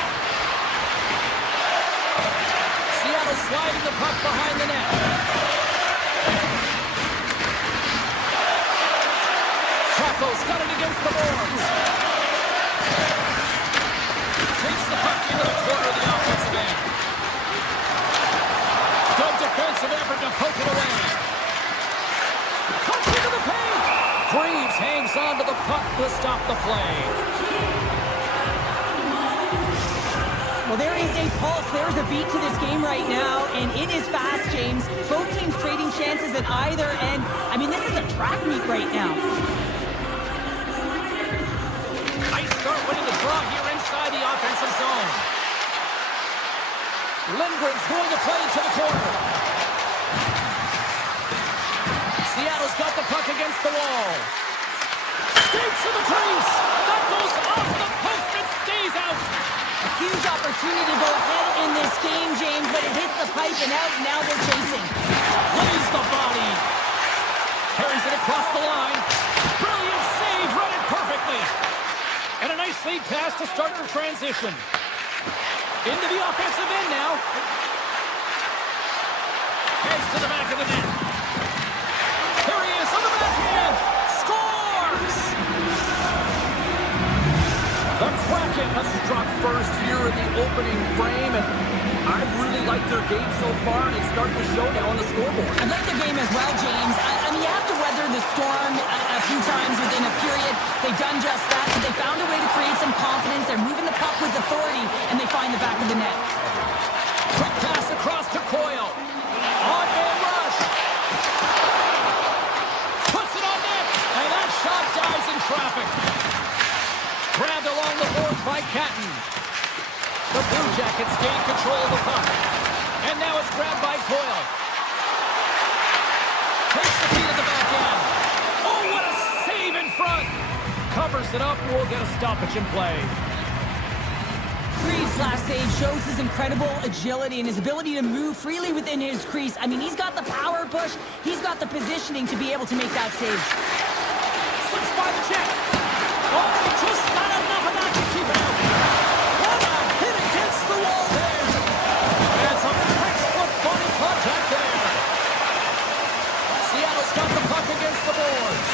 Seattle sliding the puck behind the net. Kraken's got it against the boards. Takes the puck into the corner of the offensive end. Good defensive effort to poke it away. Cuts into the paint. Greaves hangs on to the puck to stop the play. Well, there is a pulse. There's a beat to this game right now, and it is fast, James. Both teams trading chances at either end. I mean, this is a track meet right now. Nice start winning the draw here inside the offensive zone. Lindgren's going to play to the corner. Seattle's got the puck against the wall. Skates to the crease. That goes off the post and stays out. A huge opportunity to go ahead in this game, James, but it hits the pipe and out. Now they're chasing. Lays the body. Carries it across the line. Brilliant save. Run it perfectly. And a nice lead pass to start their transition. Into the offensive end now. Heads to the back of the net. There he is on the backhand. Scores! The Kraken has struck first here in the opening frame, and I really like their game so far, and it's starting to show now on the scoreboard. I like the game as well, James. I mean, you have to weather the storm a few times within a period. They've done just that. They found a way to create some confidence. They're moving the puck with authority, and they find the back of the net. Quick pass across to Coyle. On-man rush. Puts it on net, and that shot dies in traffic. Grabbed along the boards by Catton. The Blue Jackets gain control of the puck. And now it's grabbed by Coyle. Takes the feed at the back end. Oh, what a save in front. Covers it up, and we'll get a stoppage in play. Creed's last save shows his incredible agility and his ability to move freely within his crease. I mean, he's got the power push. He's got the positioning to be able to make that save. Slips by the check. Oh, just not enough of that to keep it out. What a hit against the wall there. And some textbook body contact there. Seattle's got the puck against the boards.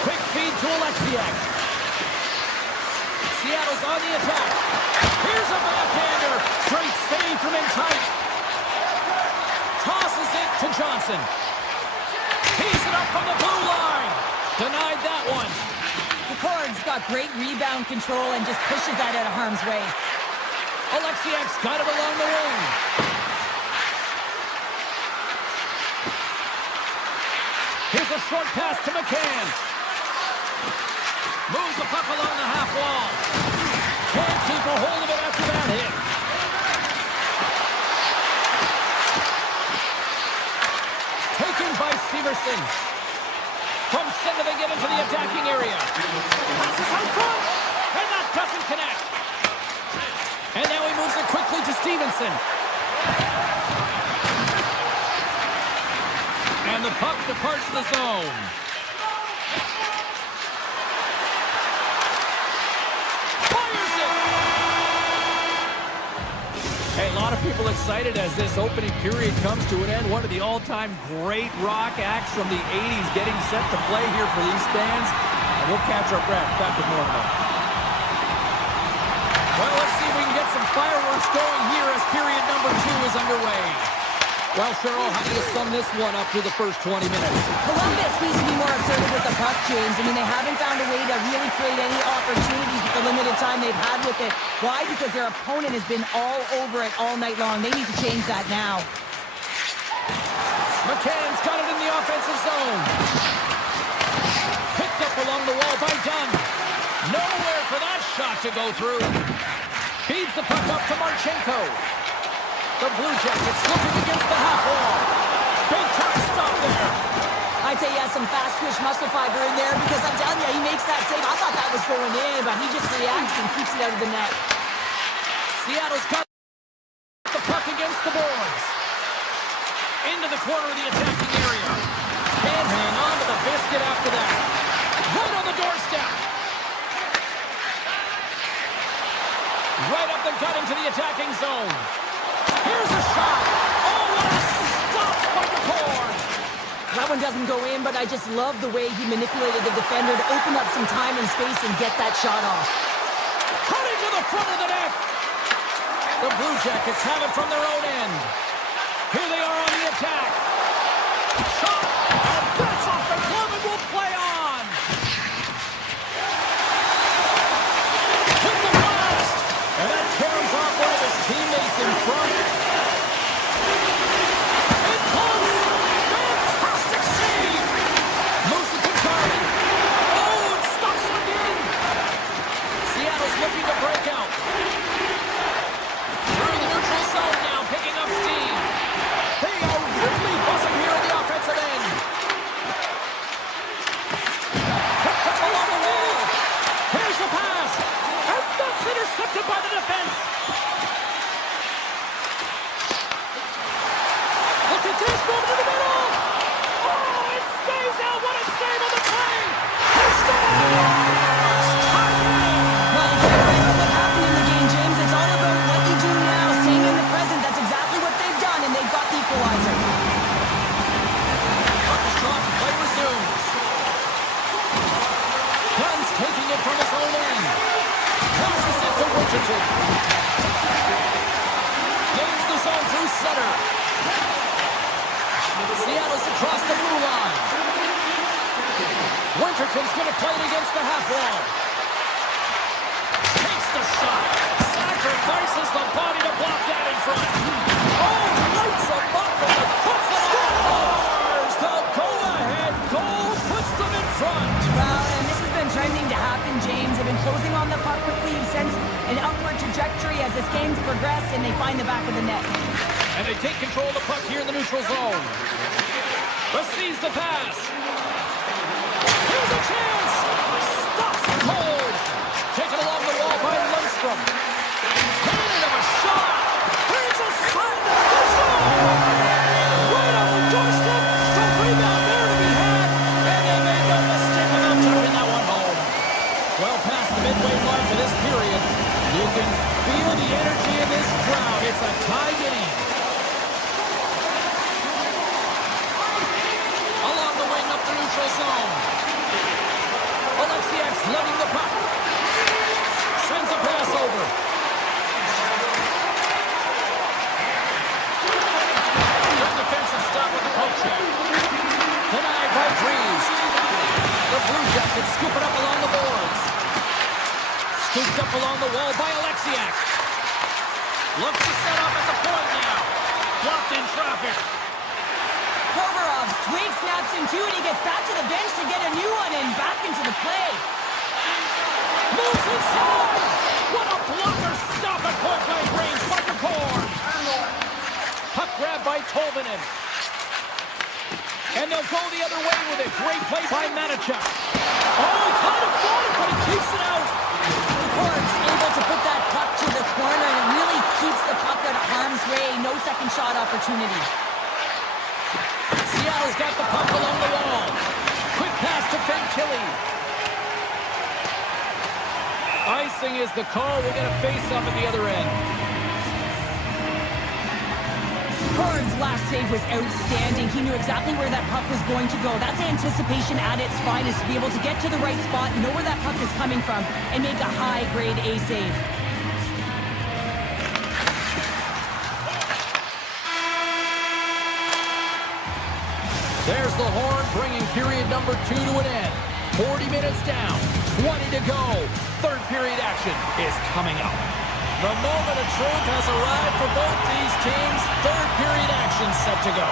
Quick feed to Alexiak. Seattle's on the attack. Here's a backhander. Great save from in tight. Tosses it to Johnson. Tees it up from the blue line. Denied that one. Picard's got great rebound control and just pushes that out of harm's way. Alexiak's got it along the wing. Here's a short pass to McCann. Moves the puck along the half wall. Can't keep a hold of it after that hit. Taken by Severson. From center they get into the attacking area. Passes out front. And that doesn't connect. And now he moves it quickly to Stevenson. And the puck departs the zone. Fires it! Hey, a lot of people excited as this opening period comes to an end. One of the all-time great rock acts from the 80s getting set to play here for these fans. And we'll catch our breath. Back with more of them. Well, let's see if we can get some fireworks going here as period number 2 is underway. Well, Cheryl, how do you sum this one up through the first 20 minutes? Columbus needs to be more assertive with the puck, James. I mean, they haven't found a way to really create any opportunities with the limited time they've had with it. Why? Because their opponent has been all over it all night long. They need to change that now. McCann's got it in the offensive zone. Picked up along the wall by Dunn. Nowhere for that shot to go through. Feeds the puck up to Marchenko. The Blue Jackets looking against the half wall. Big time stop there. I'd say he has some fast twitch muscle fiber in there because I'm telling you, he makes that save. I thought that was going in, but he just reacts and keeps it out of the net. Seattle's got the puck against the boards. Into the corner of the attacking area. Can't hang on to the biscuit after that. Right on the doorstep. Right up the gut into the attacking zone. Here's a shot. Oh, what a stop by the cord. That one doesn't go in, but I just love the way he manipulated the defender to open up some time and space and get that shot off. Cutting to the front of the net. The Blue Jackets have it from their own end. Here they are on the attack. Shot. And that's off the glove and will play on. With the blast. And that carries off one of his teammates in front. In close. Fantastic save. Moves it to Garland. Oh, it stops him again. Seattle's looking to break out. Through the neutral zone now, picking up steam. They are really buzzing here at the offensive end. Picked up along the wall. Here's the pass. And that's intercepted by the defense. Look at this, moving to the middle. Oh, it stays out. What a save on the play. He scores. Well, you can't worry about what happened in the game, James. It's all about what you do now, staying in the present. That's exactly what they've done, and they've got the equalizer. Puck drop, play resumes. Dunn's taking it from his own end. Passes it to Winterton. Gains the zone through center. Seattle's across the blue line. Winterton's going to play it against the half wall. Takes the shot. Sacrifices the body to block that in front. Oh, lights them up and puts them on. Scores the go-ahead goal. Puts them in front. Well, and this has been trending to happen, James. They've been closing on the puck quickly. You've sensed an upward trajectory as this game's progressed, and they find the back of the net. And they take control of the puck here in the neutral zone. Receives the pass. Here's a chance. Stops it cold. Taken along the wall by Lundstrom. Handed him a shot. Here's a side to the zone. Right on the doorstep. The rebound there to be had. And they made no mistake about tucking that one home. Well past the midway mark of this period, you can feel the energy in this crowd. It's a tie game. Along the wing up the neutral zone. Alexiak's lugging the puck. Sends a pass over. Good defensive stop with the poke check. Denied by Drees. The Blue Jackets scoop it up along the boards. Scooped up along the wall by Alexiak. Looks to set up at the point now. Blocked in traffic. Provorov, twig snaps him too, and he gets back to the bench to get a new one and back into the play. Moves inside! What a blocker stop at point-blank range by the cord! Puck grab by Tolvanen. And they'll go the other way with it. Great play by Manichuk. Oh, he kind of fought it, but he keeps it out. Cords able to put that puck to the corner, and it really keeps the puck out of harm's way. No second shot opportunity. Seattle's got the puck along the wall. Quick pass to Fantilli. Icing is the call. We'll get a face-up at the other end. Cords' last save was outstanding. He knew exactly where that puck was going to go. That's anticipation at its finest, to be able to get to the right spot, know where that puck is coming from, and make a high-grade A save. There's the horn, bringing period number 2 to an end. 40 minutes down, 20 to go. Third period action is coming up. The moment of truth has arrived for both these teams. Third period action set to go.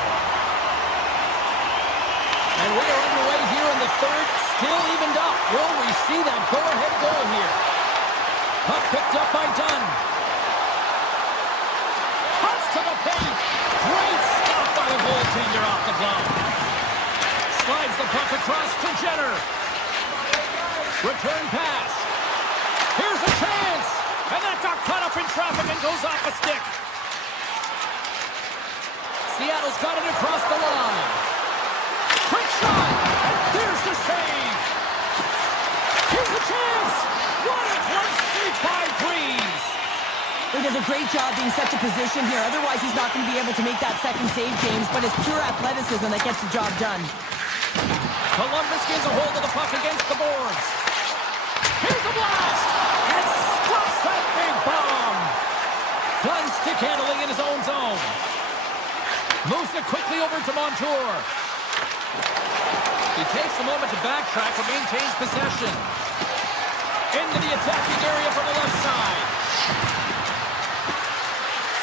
And we are underway here in the third, still evened up. Will we see that go-ahead goal here? Puck picked up by Dunn. Cuts to the paint. Great stop by the goaltender off the glove. Slides the puck across to Jenner. Return pass. Here's a chance. And that got caught up in traffic and goes off a stick. Seattle's got it across the line. Quick shot. And there's the save. Here's a chance. What a close sweep by Breeze. He does a great job being such a position here. Otherwise, he's not going to be able to make that second save, James. But it's pure athleticism that gets the job done. Columbus gets a hold of the puck against the boards. Here's a blast! And stops that big bomb! Dunn stick handling in his own zone. Moves it quickly over to Montour. He takes a moment to backtrack and maintains possession. Into the attacking area from the left side.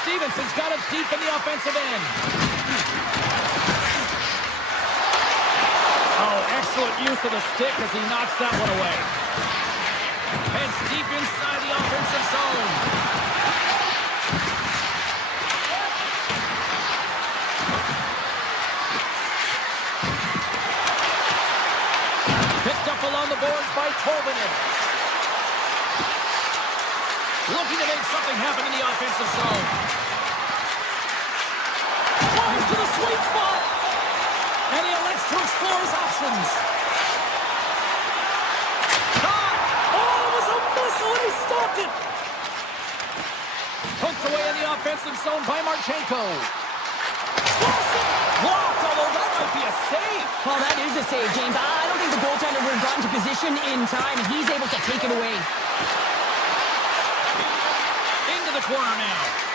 Stevenson's got it deep in the offensive end. Oh, excellent use of the stick as he knocks that one away. Heads deep inside the offensive zone. Picked up along the boards by Tolvanen. Looking to make something happen in the offensive zone. Drives to the sweet spot. And he elects to explore his options. Shot! Oh, it was a missile and he stopped it. Poked away in the offensive zone by Marchenko. Wilson blocked, although that might be a save. Well, that is a save, James. I don't think the goaltender would have gotten to position in time, and he's able to take it away. Into the corner now.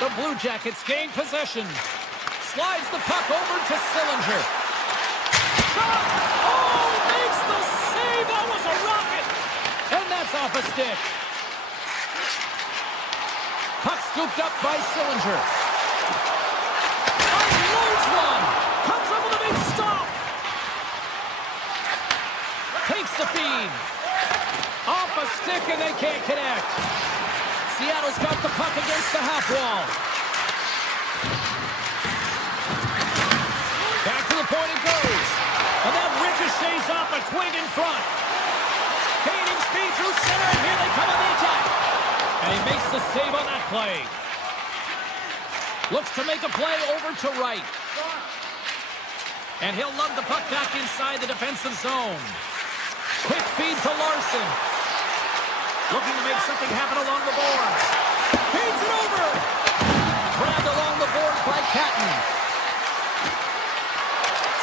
The Blue Jackets gain possession. Slides the puck over to Sillinger. Shot! Oh, makes the save! That was a rocket! And that's off a stick. Puck scooped up by Sillinger. Unloads one! Comes up with a big stop! Takes the feed. Off a stick and they can't connect. Seattle's got the puck against the half wall. Back to the point it goes. And that ricochets off a twig in front. Gaining speed through center, and here they come on the attack. And he makes the save on that play. Looks to make a play over to right. And he'll lug the puck back inside the defensive zone. Quick feed to Larson. Looking to make something happen along the boards. Feeds it over. Grabbed along the boards by Catton.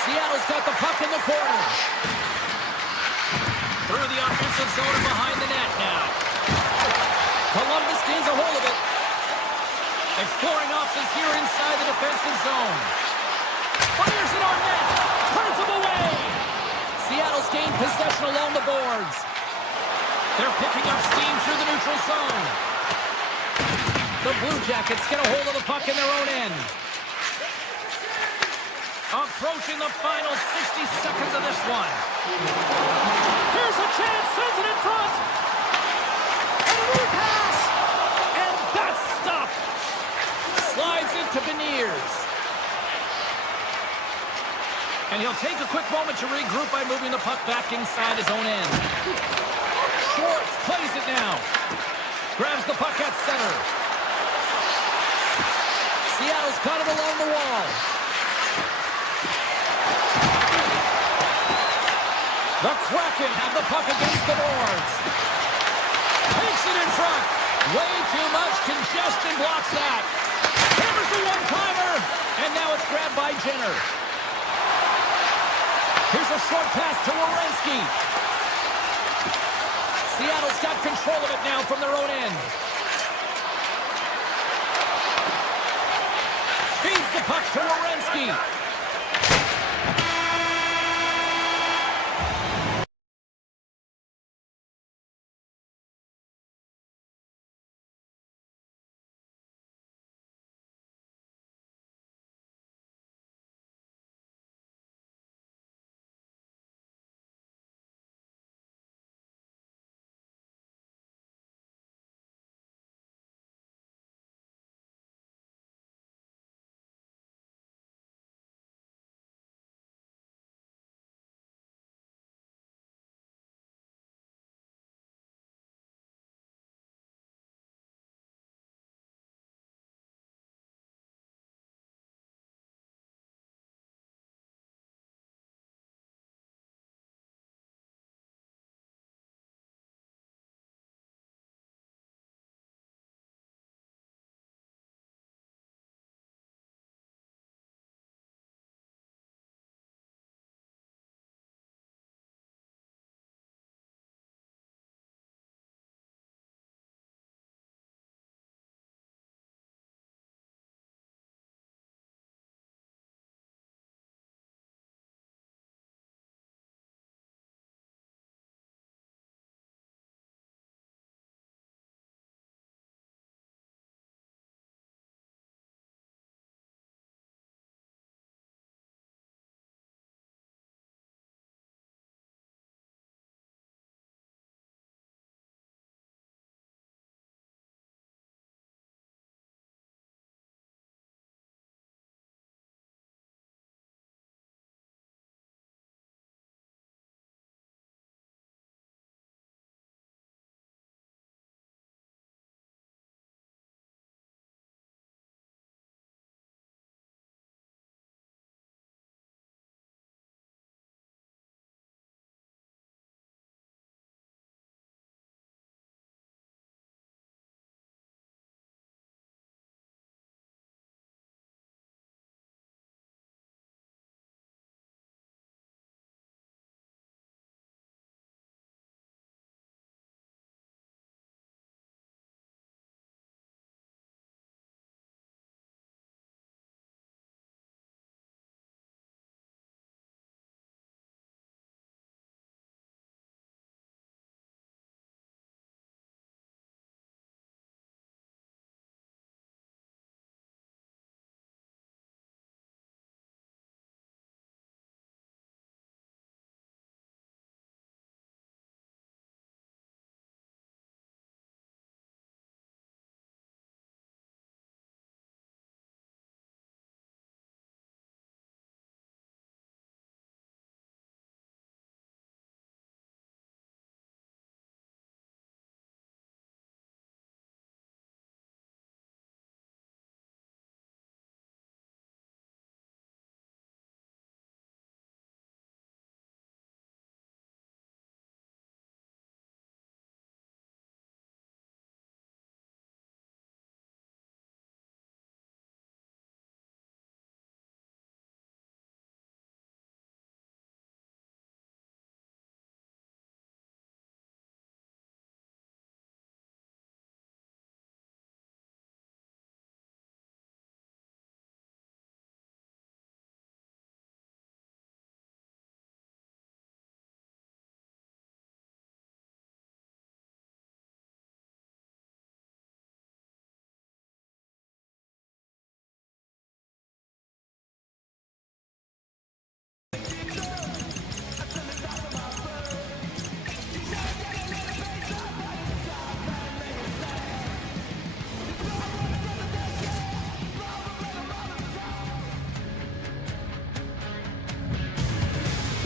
Seattle's got the puck in the corner. Through the offensive zone and behind the net now. Columbus gains a hold of it. Exploring options here inside the defensive zone. Fires it on net. Turns him away. Seattle's gained possession along the boards. They're picking up steam through the neutral zone. The Blue Jackets get a hold of the puck in their own end. Approaching the final 60 seconds of this one. Here's a chance, sends it in front. And a new pass. And that's stopped. Slides into Beniers. And he'll take a quick moment to regroup by moving the puck back inside his own end. Schwartz plays it now. Grabs the puck at center. Seattle's got it along the wall. The Kraken have the puck against the boards. Takes it in front. Way too much congestion blocks that. Hammers a one-timer. And now it's grabbed by Jenner. Here's a short pass to Werenski. Seattle's got control of it now from their own end. Feeds the puck to Werenski.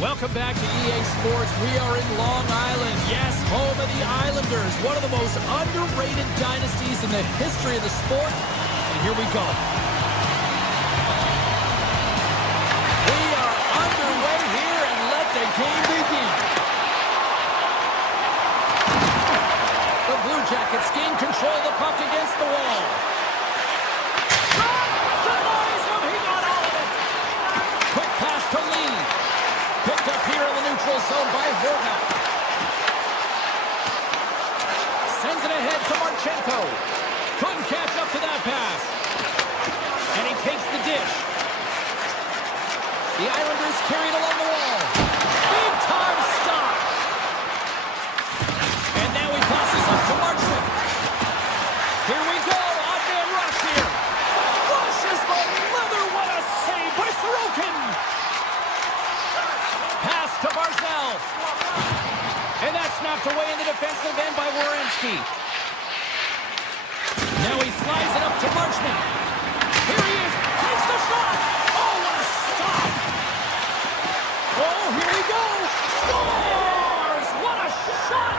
Welcome back to EA Sports. We are in Long Island. Yes, home of the Islanders. One of the most underrated dynasties in the history of the sport. And here we go. We are underway here, and let the game begin. The Blue Jackets gain control of the puck against the wall. Shot! Denies him! He got all of it! Quick pass to Lee. Picked up here in the neutral zone by Horvat. Sends it ahead to Marchenko. Couldn't catch up to that pass. The Islanders carried along the wall. Big time stop. And now he passes up to Marchment. Here we go. Odd man rush here. Flushes the leather. What a save by Sorokin. Pass to Barzal. And that's knocked away in the defensive end by Werenski. Now he slides it up to Marchment. Here he is. Takes the shot. Oh, what a stop. Oh, here we go. Scores. What a shot.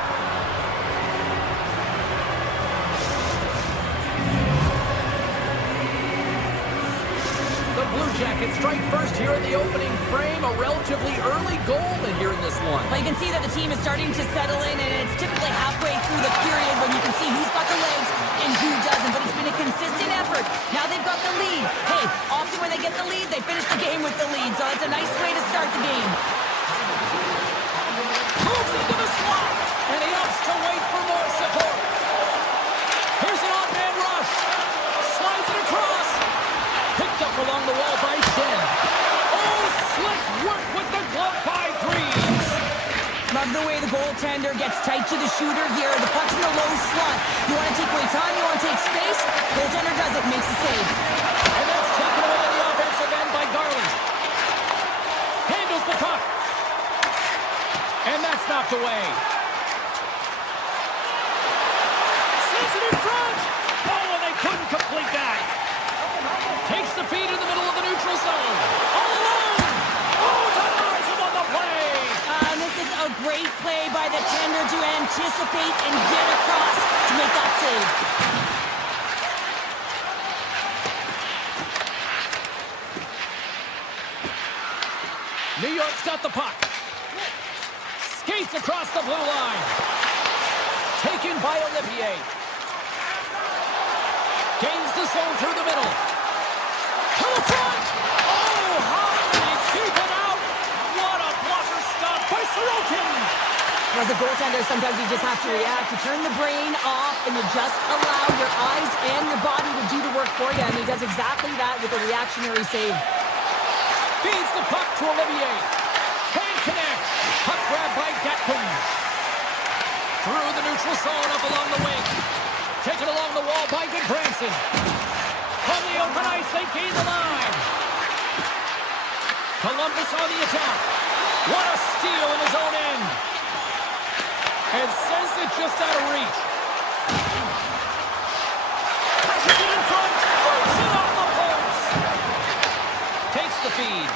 The Blue Jackets strike first here in the opening frame. A relatively early goal here in this one. Well, you can see that the team is starting to settle in, and it's typically halfway through the period when you can see who's got the legs and who doesn't. But it's been a consistent effort. Now they've got the lead. Hey, often when they get the lead, they finish the game with the lead. So it's a nice way to start the game. Moves into the slot, and he opts to wait for more support. Here's an odd-man rush. Slides it across. Picked up along the wall by Shen. Oh, slick work with the glove by Greaves. Love the way the goaltender gets tight to the shooter here. The puck's in the low slot. You want to take away time, you want to take space. Goaltender does it, makes the save. And that's taken away on the offensive end by Garland. Handles the puck. And that's knocked away. Sends it in front. Oh, and they couldn't complete that. Takes the feed in the middle of the neutral zone. All alone. Oh, denies him on the play. This is a great play by the tender to anticipate and get across to make that save. New York's got the puck. Skates across the blue line. Taken by Olivier. Gains the zone through the middle. To the front! Oh, how did he keep it out? What a blocker stop by Sorokin! As a goaltender, sometimes you just have to react. You turn the brain off and you just allow your eyes and your body to do the work for you. And he does exactly that with a reactionary save. Feeds the puck to Olivier. Can't connect. Puck grab by Gatkin. Through the neutral zone up along the wing. Taken along the wall by Goodbranson. From the open ice, they gain the line. Columbus on the attack. What a steal in his own end. And sends it just out of reach. Passes it in front. Brings it off the post. Takes the feed.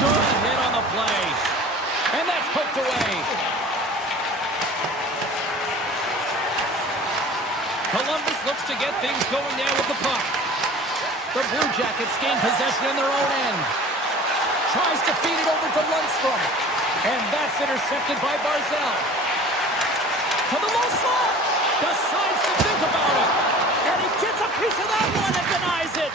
Good hit on the play. And that's poked away. Columbus looks to get things going now with the puck. The Blue Jackets gain possession in their own end. Tries to feed it over to Lundstrom. And that's intercepted by Barzal. To the low slot. Decides to think about it. And he gets a piece of that one and denies it.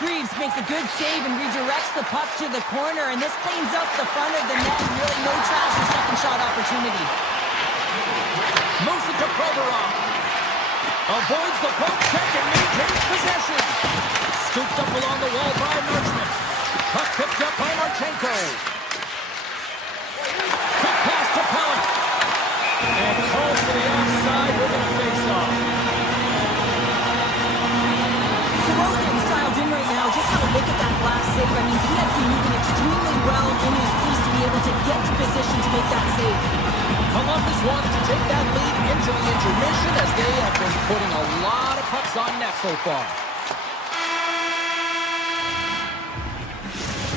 Greaves makes a good save and redirects the puck to the corner. And this cleans up the front of the net. And really no trash or second shot opportunity. Moves it to Provorov. Avoids the poke check and maintains possession. Scooped up along the wall by Marchment. Puck picked up by Marchenko. Quick pass to Pellet. And calls for the offside. We're going to face off. Sorokin's dialed in right now. Just have a look at that last save. I mean, he had been moving extremely well in his crease to be able to get to position to make that save. Columbus wants to take that lead into the intermission as they have been putting a lot of pucks on net so far.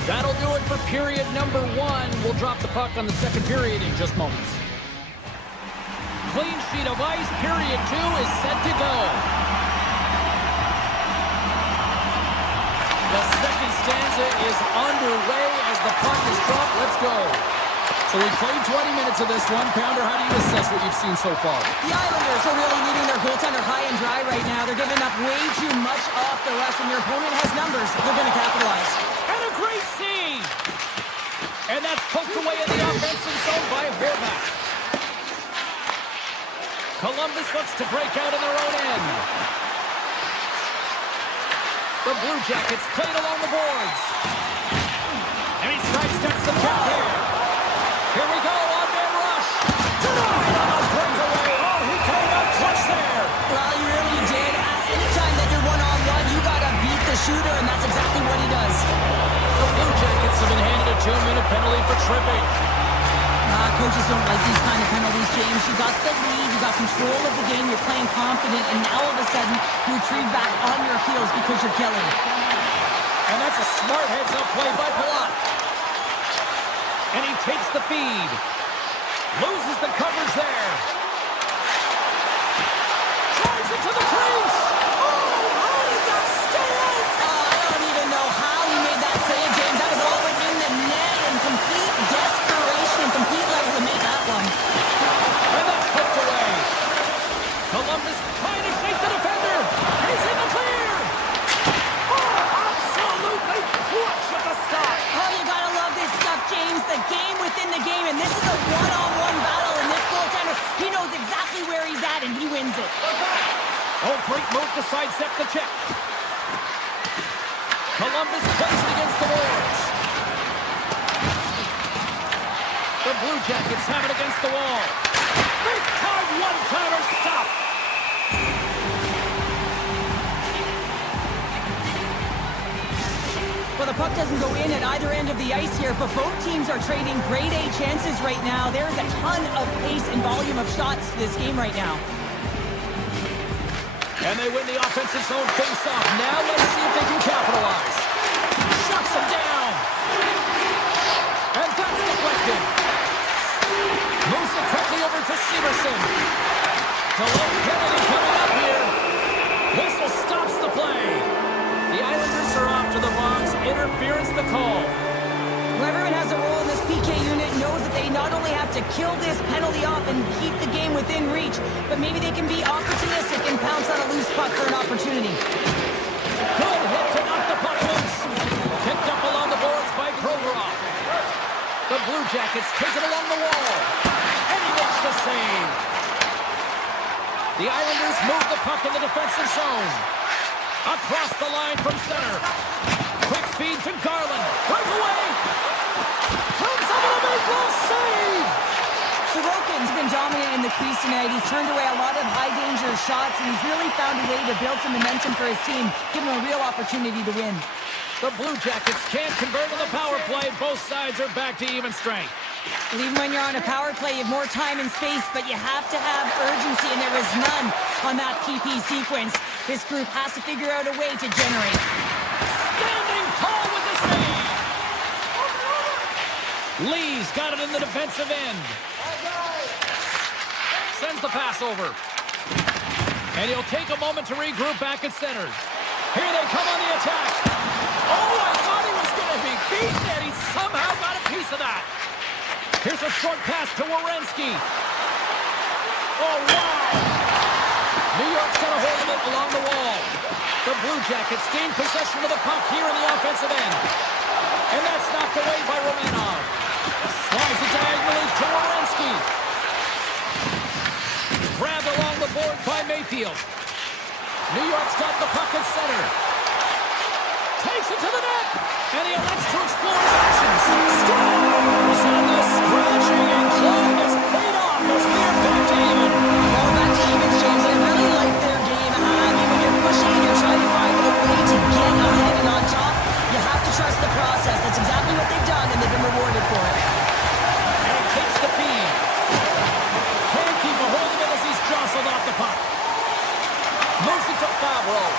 That'll do it for period number 1. We'll drop the puck on the second period in just moments. Clean sheet of ice. Period 2 is set to go. The second stanza is underway as the puck is dropped. Let's go. So we played 20 minutes of this one. Pounder, how do you assess what you've seen so far? The Islanders are really leaving their goaltender high and dry right now. They're giving up way too much off the rush. When your opponent has numbers, they're going to capitalize. And a great save! And that's poked away in the offensive zone by Horvath. Columbus looks to break out in their own end. The Blue Jackets played along the boards. And he sidesteps the check here. Here we go, on-man rush. Denied on a breakaway. Oh, he came out clutch there. Well, he really did. Anytime that you're one-on-one, you got to beat the shooter, and that's exactly what he does. The Blue Jackets have been handed a 2-minute penalty for tripping. Coaches don't like these kind of penalties, James. You got the lead, you got control of the game, you're playing confident, and now all of a sudden, you retrieve back on your heels because you're killing. And that's a smart heads-up play by Palat. And he takes the feed. Loses the coverage there. Drives it to the crease. Oh, how did that stay out? I don't even know how he made that save, James. That was all within the net and complete desperation and complete level to make that one. And that's put away. Columbus trying to shake the defender. He's in the clear. Oh, absolutely clutch at the stop. Oh, you gotta love this stuff, James. The game within the game, and this is a one-on-one battle, and this goaltender, he knows exactly where he's at, and he wins it. Oh, great move to sidestep the check. Columbus plays it against the boards. The Blue Jackets have it against the wall. Big time one-timer stop. Well, the puck doesn't go in at either end of the ice here, but both teams are trading grade A chances right now. There's a ton of pace and volume of shots to this game right now. And they win the offensive zone face-off. Now let's see if they can capitalize. Shuts them down. And that's deflected. Moves it quickly over to Severson. Delay penalty coming up here. Whistle stops the play. The Islanders are off to the box. Interference the call. Whoever has a role in this PK unit knows that they not only have to kill this penalty off and keep the game within reach, but maybe they can be opportunistic and pounce on a loose puck for an opportunity. Good hit to knock the puck loose. Picked up along the boards by Provorov. The Blue Jackets take it along the wall. And he makes the save. The Islanders move the puck in the defensive zone. Across the line from center. Quick feed to Garland. Breakaway. Comes up with a big goal save. Sorokin's been dominant in the crease tonight. He's turned away a lot of high-danger shots, and he's really found a way to build some momentum for his team, give him a real opportunity to win. The Blue Jackets can't convert on the power play. Both sides are back to even strength. Well, even when you're on a power play, you have more time and space, but you have to have urgency, and there was none on that PP sequence. This group has to figure out a way to generate. Standing tall with the save. Lee's got it in the defensive end. Sends the pass over. And he'll take a moment to regroup back at center. Here they come on the attack. Oh, I thought he was going to be beaten, and he somehow got a piece of that. Here's a short pass to Werenski. Oh, wow. New York's got a hold of it along the wall. The Blue Jackets gain possession of the puck here in the offensive end. And that's knocked away by Romanov. Slides it diagonally to Werenski. Grabbed along the board by Mayfield. New York's got the puck at center. Takes it to the net. And he elects to explore his options. Scores! And the scratching and clawing has paid off as we are back to even. Well, back to even, James. I really like their game. I mean, when you're pushing and you're trying to find a way to get ahead and on top, you have to trust the process. That's exactly what they've done, and they've been rewarded for it. And he takes the feed. Can't keep a hold of it as he's jostled off the puck. Moves it to Favreau.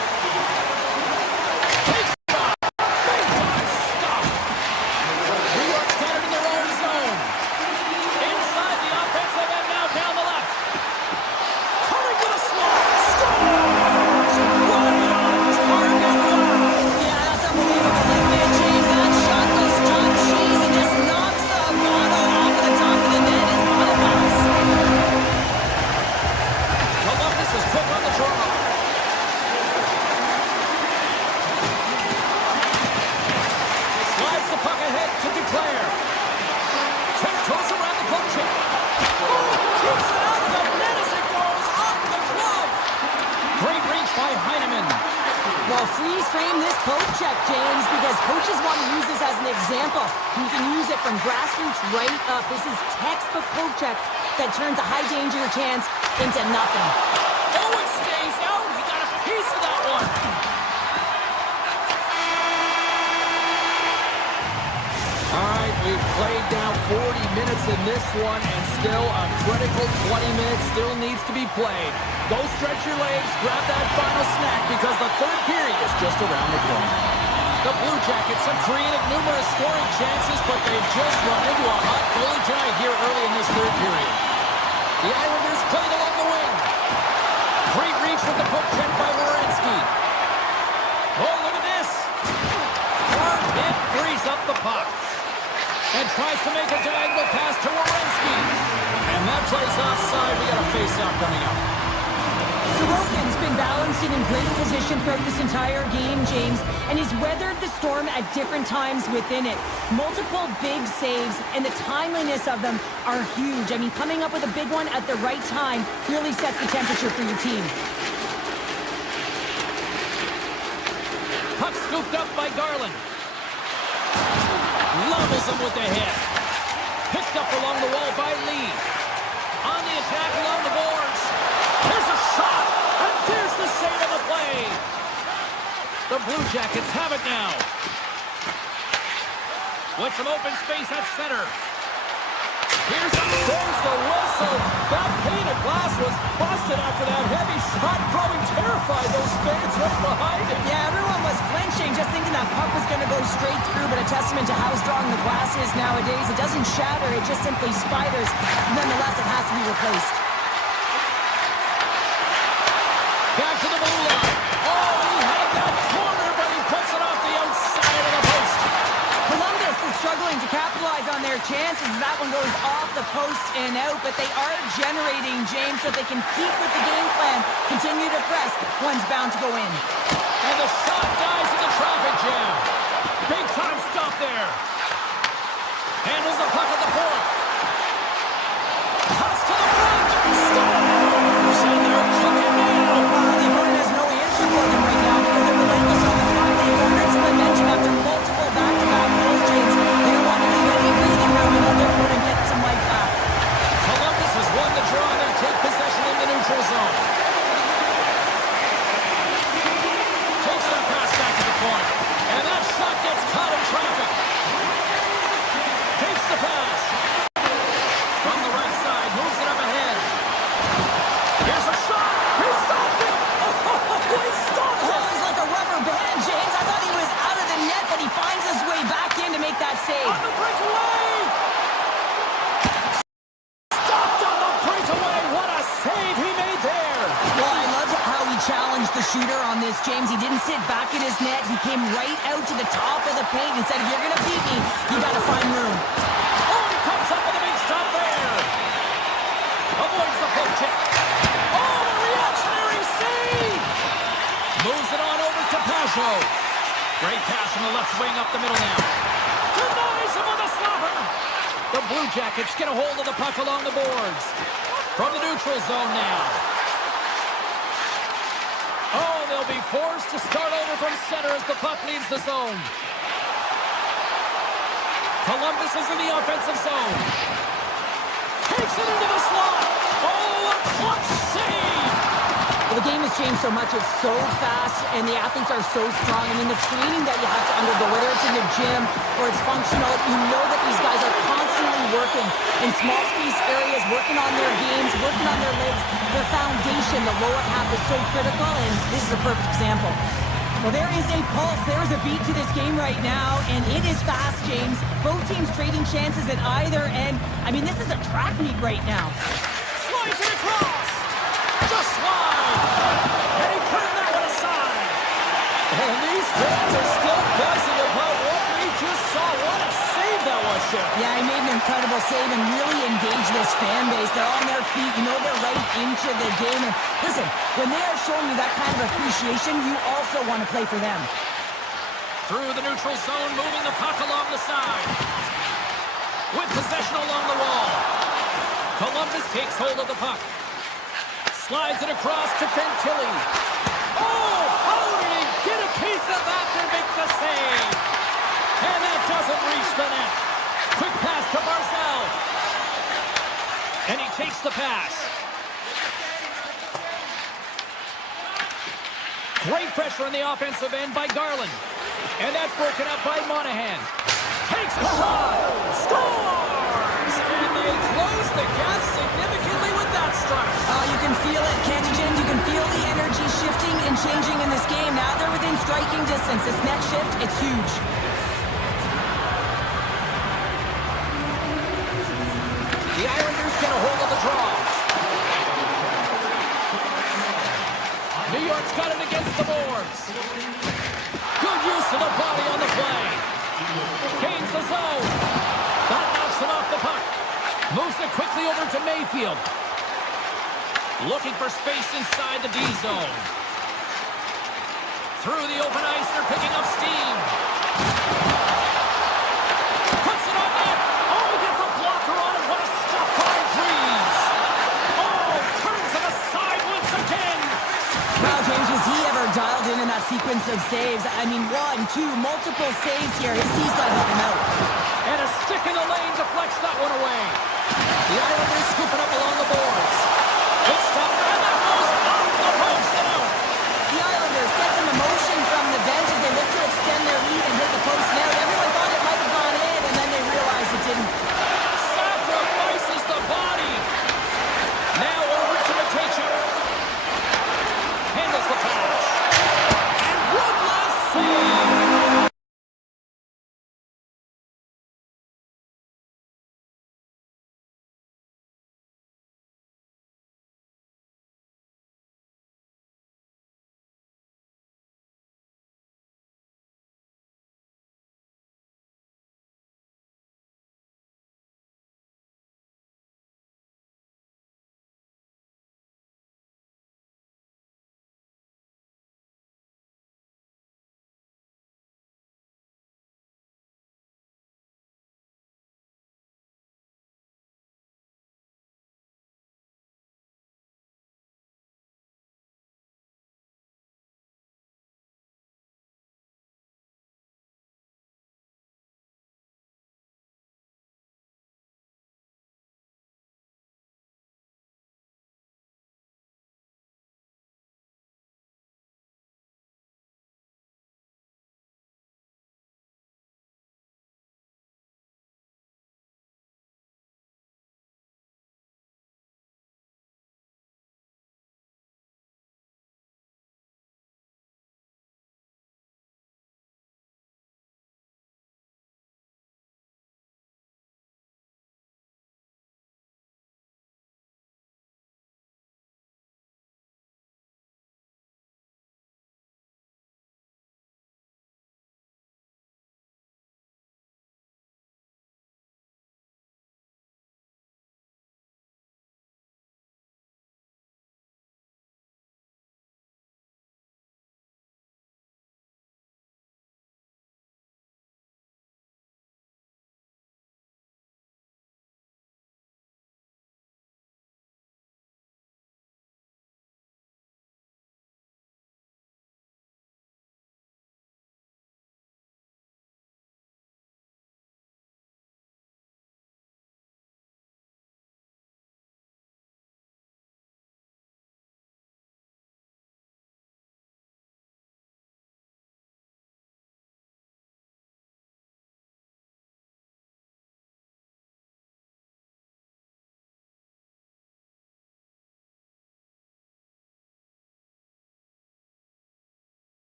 Takes the shot. Big time stop. New York's got it in their own zone. check, James, because coaches want to use this as an example. You can use it from grassroots right up. This is textbook poke check that turns a high danger chance into nothing. Oh, it stays out. He got a piece of that one. All right, we've played now 40 minutes in this one, and still a critical 20 minutes still needs to be played. Go stretch your legs, grab that final snack, because the third period is just around the corner. The Blue Jackets have created numerous scoring chances, but they've just run into a hot goalie tonight here early in this third period. The Islanders played along the wing. Great reach with the poke check by Werenski. Oh, look at this. Hard hit frees up the puck. And tries to make a diagonal pass to Werenski. And that plays offside. We got a face-off coming up. Sorokin's been balanced and in great position throughout this entire game, James, and he's weathered the storm at different times within it. Multiple big saves, and the timeliness of them are huge. I mean, coming up with a big one at the right time really sets the temperature for your team. Puck scooped up by Garland. Levels him with the hit. Picked up along the wall by Lee. On the attack along the boards. There's a shot. And there's the save of the play. The Blue Jackets have it now. With some open space at center. There's the whistle. That painted glass was busted after that heavy shot. Probably terrified those fans right behind him. Yeah, everyone was flinching, just thinking that puck was going to go straight through, but a testament to how strong the glass is nowadays. It doesn't shatter, it just simply spiders. Nonetheless, it has to be replaced. Back to the blue line. Oh, he had that corner, but he puts it off the outside of the post. Columbus is struggling to capitalize on their chances as that one goes off the post and out, but they are generating, James, so they can keep with the game plan, continue to press. One's bound to go in. And the shot dies in the traffic jam. Big time stop there. Handles the puck at the point. Cuts to the front. Scores! And they're cooking now. The opponent has no answer for them right now because they're relentless on the front. They garnered some momentum after multiple back-to-back goals, James. They don't want to leave any breathing room and let their opponent get some life back. Columbus has won the draw and they take possession in the neutral zone. Takes that pass back to the point. And that shot gets caught in traffic. Takes the pass. From the right side, moves it up ahead. Here's a shot. He stopped it. He stopped it. Oh, he's like a rubber band, James. I thought he was out of the net, but he finds his way back in to make that save. On the breakaway. Stopped on the breakaway. What a save he made there. Well, I loved how he challenged the shooter on this, James. He didn't sit back in his net. He came right out to the top of the paint and said, if you're going to beat me, you got to find room. Oh, he comes up with a big stop there. Avoids the poke check. Oh, a reactionary save. Moves it on over to Pasho. Great pass from the left wing up the middle now. Denies him with a slapper. The Blue Jackets get a hold of the puck along the boards. From the neutral zone now. Oh, they'll be forced to start over from center as the puck leaves the zone. Columbus is in the offensive zone. Takes it into the slot. Oh, a clutch save. Well, the game has changed so much. It's so fast, and the athletes are so strong. I mean, the training that you have to undergo, whether it's in the gym or it's functional, you know that these guys are constantly working in small space areas, working on their games, working on their legs. Their foundation, the lower half, is so critical, and this is a perfect example. Well, there is a pulse. There is a beat to this game right now, and it is fast, James. Both teams trading chances at either end. I mean, this is a track meet right now. Slides it across. Just wide. And he turned that one aside. And these fans are still buzzing about what we just saw. What a save that was, Shep. Yeah, he made an incredible save and really engaged this fan base. They're on their feet. You know they're right into the game. And listen, when they are showing you that kind of appreciation, you also want to play for them. Through the neutral zone, moving the puck along the side. With possession along the wall. Columbus takes hold of the puck. Slides it across to Fantilli. Oh, how did he get a piece of that to make the Lost the pass. Great pressure on the offensive end by Garland. And that's broken up by Monahan. Takes a shot. Scores! And they close the gap significantly with that strike. Oh, you can feel it, can't you, Jen? You can feel the energy shifting and changing in this game. Now they're within striking distance. This next shift, it's huge. The Islanders get a hold of the draw. New York's got it against the boards. Good use of the body on the play. Gains the zone. That knocks him off the puck. Moves it quickly over to Mayfield. Looking for space inside the D zone. Through the open ice, they're picking up steam. Puts it on net. Oh, he gets a blocker on it. What a stop by Freeze. Oh, turns to the side once again. Wow, James, was he ever dialed in that sequence of saves? I mean, 1, 2, multiple saves here. His D's got to help him out. And a stick in the lane deflects that one away. The Islanders scooping up along the boards. Good stop, and that goes off the post and out. The Islanders get some emotion from the bench as they look to extend their lead and hit the post now. Everyone thought it might have gone in, and then they realized it didn't. Sacrifices the body. Now over to Matejchuk. Handles the pass. And Woodless save.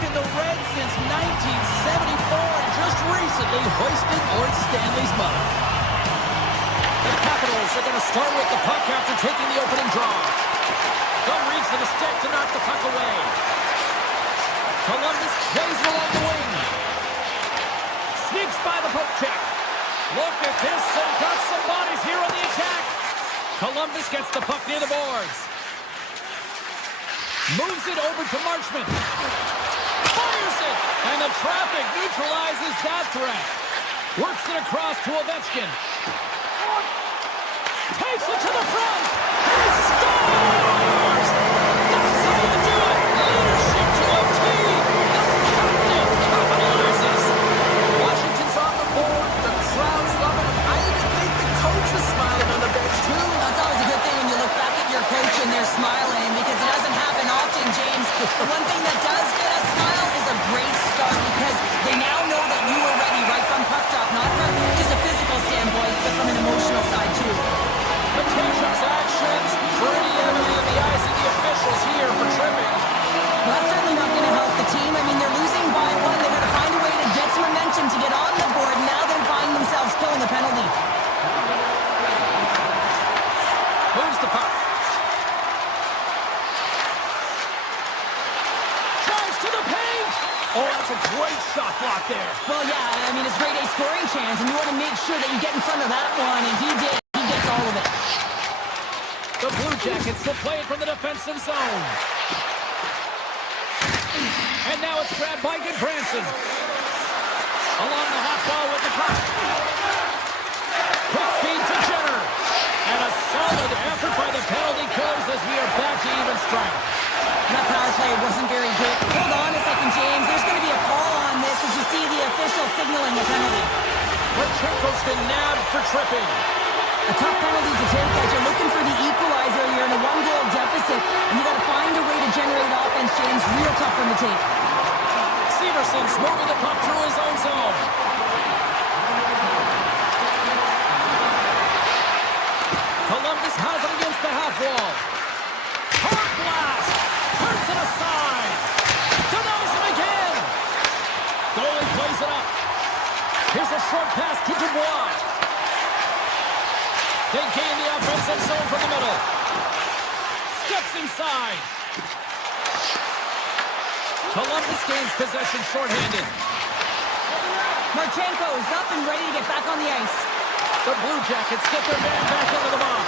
in the red since 1974 and just recently hoisted Lord Stanley's mug. The Capitals are going to start with the puck after taking the opening draw. They'll reach for the stick to knock the puck away. Columbus plays it along the wing. Sneaks by the poke check. Look at this, and got some bodies here on the attack. Columbus gets the puck near the boards. Moves it over to Marchment. Fires it, and the traffic neutralizes that threat. Works it across to Ovechkin. Takes it to the front. He scores! That's how you do it. Leadership to a team. The captain capitalizes. Washington's on the board. The crowd's loving it. I even think the coach is smiling on the bench, too. That's always a good thing when you look back at your coach and they're smiling, because it doesn't happen often, James. The one thing that does get a smile is a great start, because they now know that you were ready right from puck drop, not from just a physical standpoint, but from an emotional side, too. The Patriots' actions pretty evident in the eyes of the officials here for tripping. Well, that's certainly not going to help the team. I mean, they're losing by one. They've got to find a way to get some momentum to get on the board. Now they find themselves killing a penalty. Moves the puck. Drives to the paint. Oh, that's a great shot block there. Well, yeah, I mean, it's grade A scoring chance, and you want to make sure that you get in front of that one, and he did. He gets all of it. The Blue Jackets will play it from the defensive zone. And now it's grabbed by Goodbranson. Along the half wall with the puck. Quick feed to Jenner. And a solid effort by the penalty killers as we are back to even strength. That power play wasn't very good. Hold on a second, James. There's going to be a call on this as you see the official signaling a penalty. Marchenko's been nabbed for tripping. A tough penalty to take as you're looking for the equalizer. You're in a one-goal deficit, and you got to find a way to generate offense, James. Real tough one to take. Severson's moving the puck through his own zone. Columbus has it against the half wall. Hard blast. Turns it aside. Denies him again. Goalie plays it up. Here's a short pass to Dubois. They gain the offensive zone from the middle. Steps inside. Columbus gains possession shorthanded. Marchenko's up and ready to get back on the ice. The Blue Jackets get their man back into the box.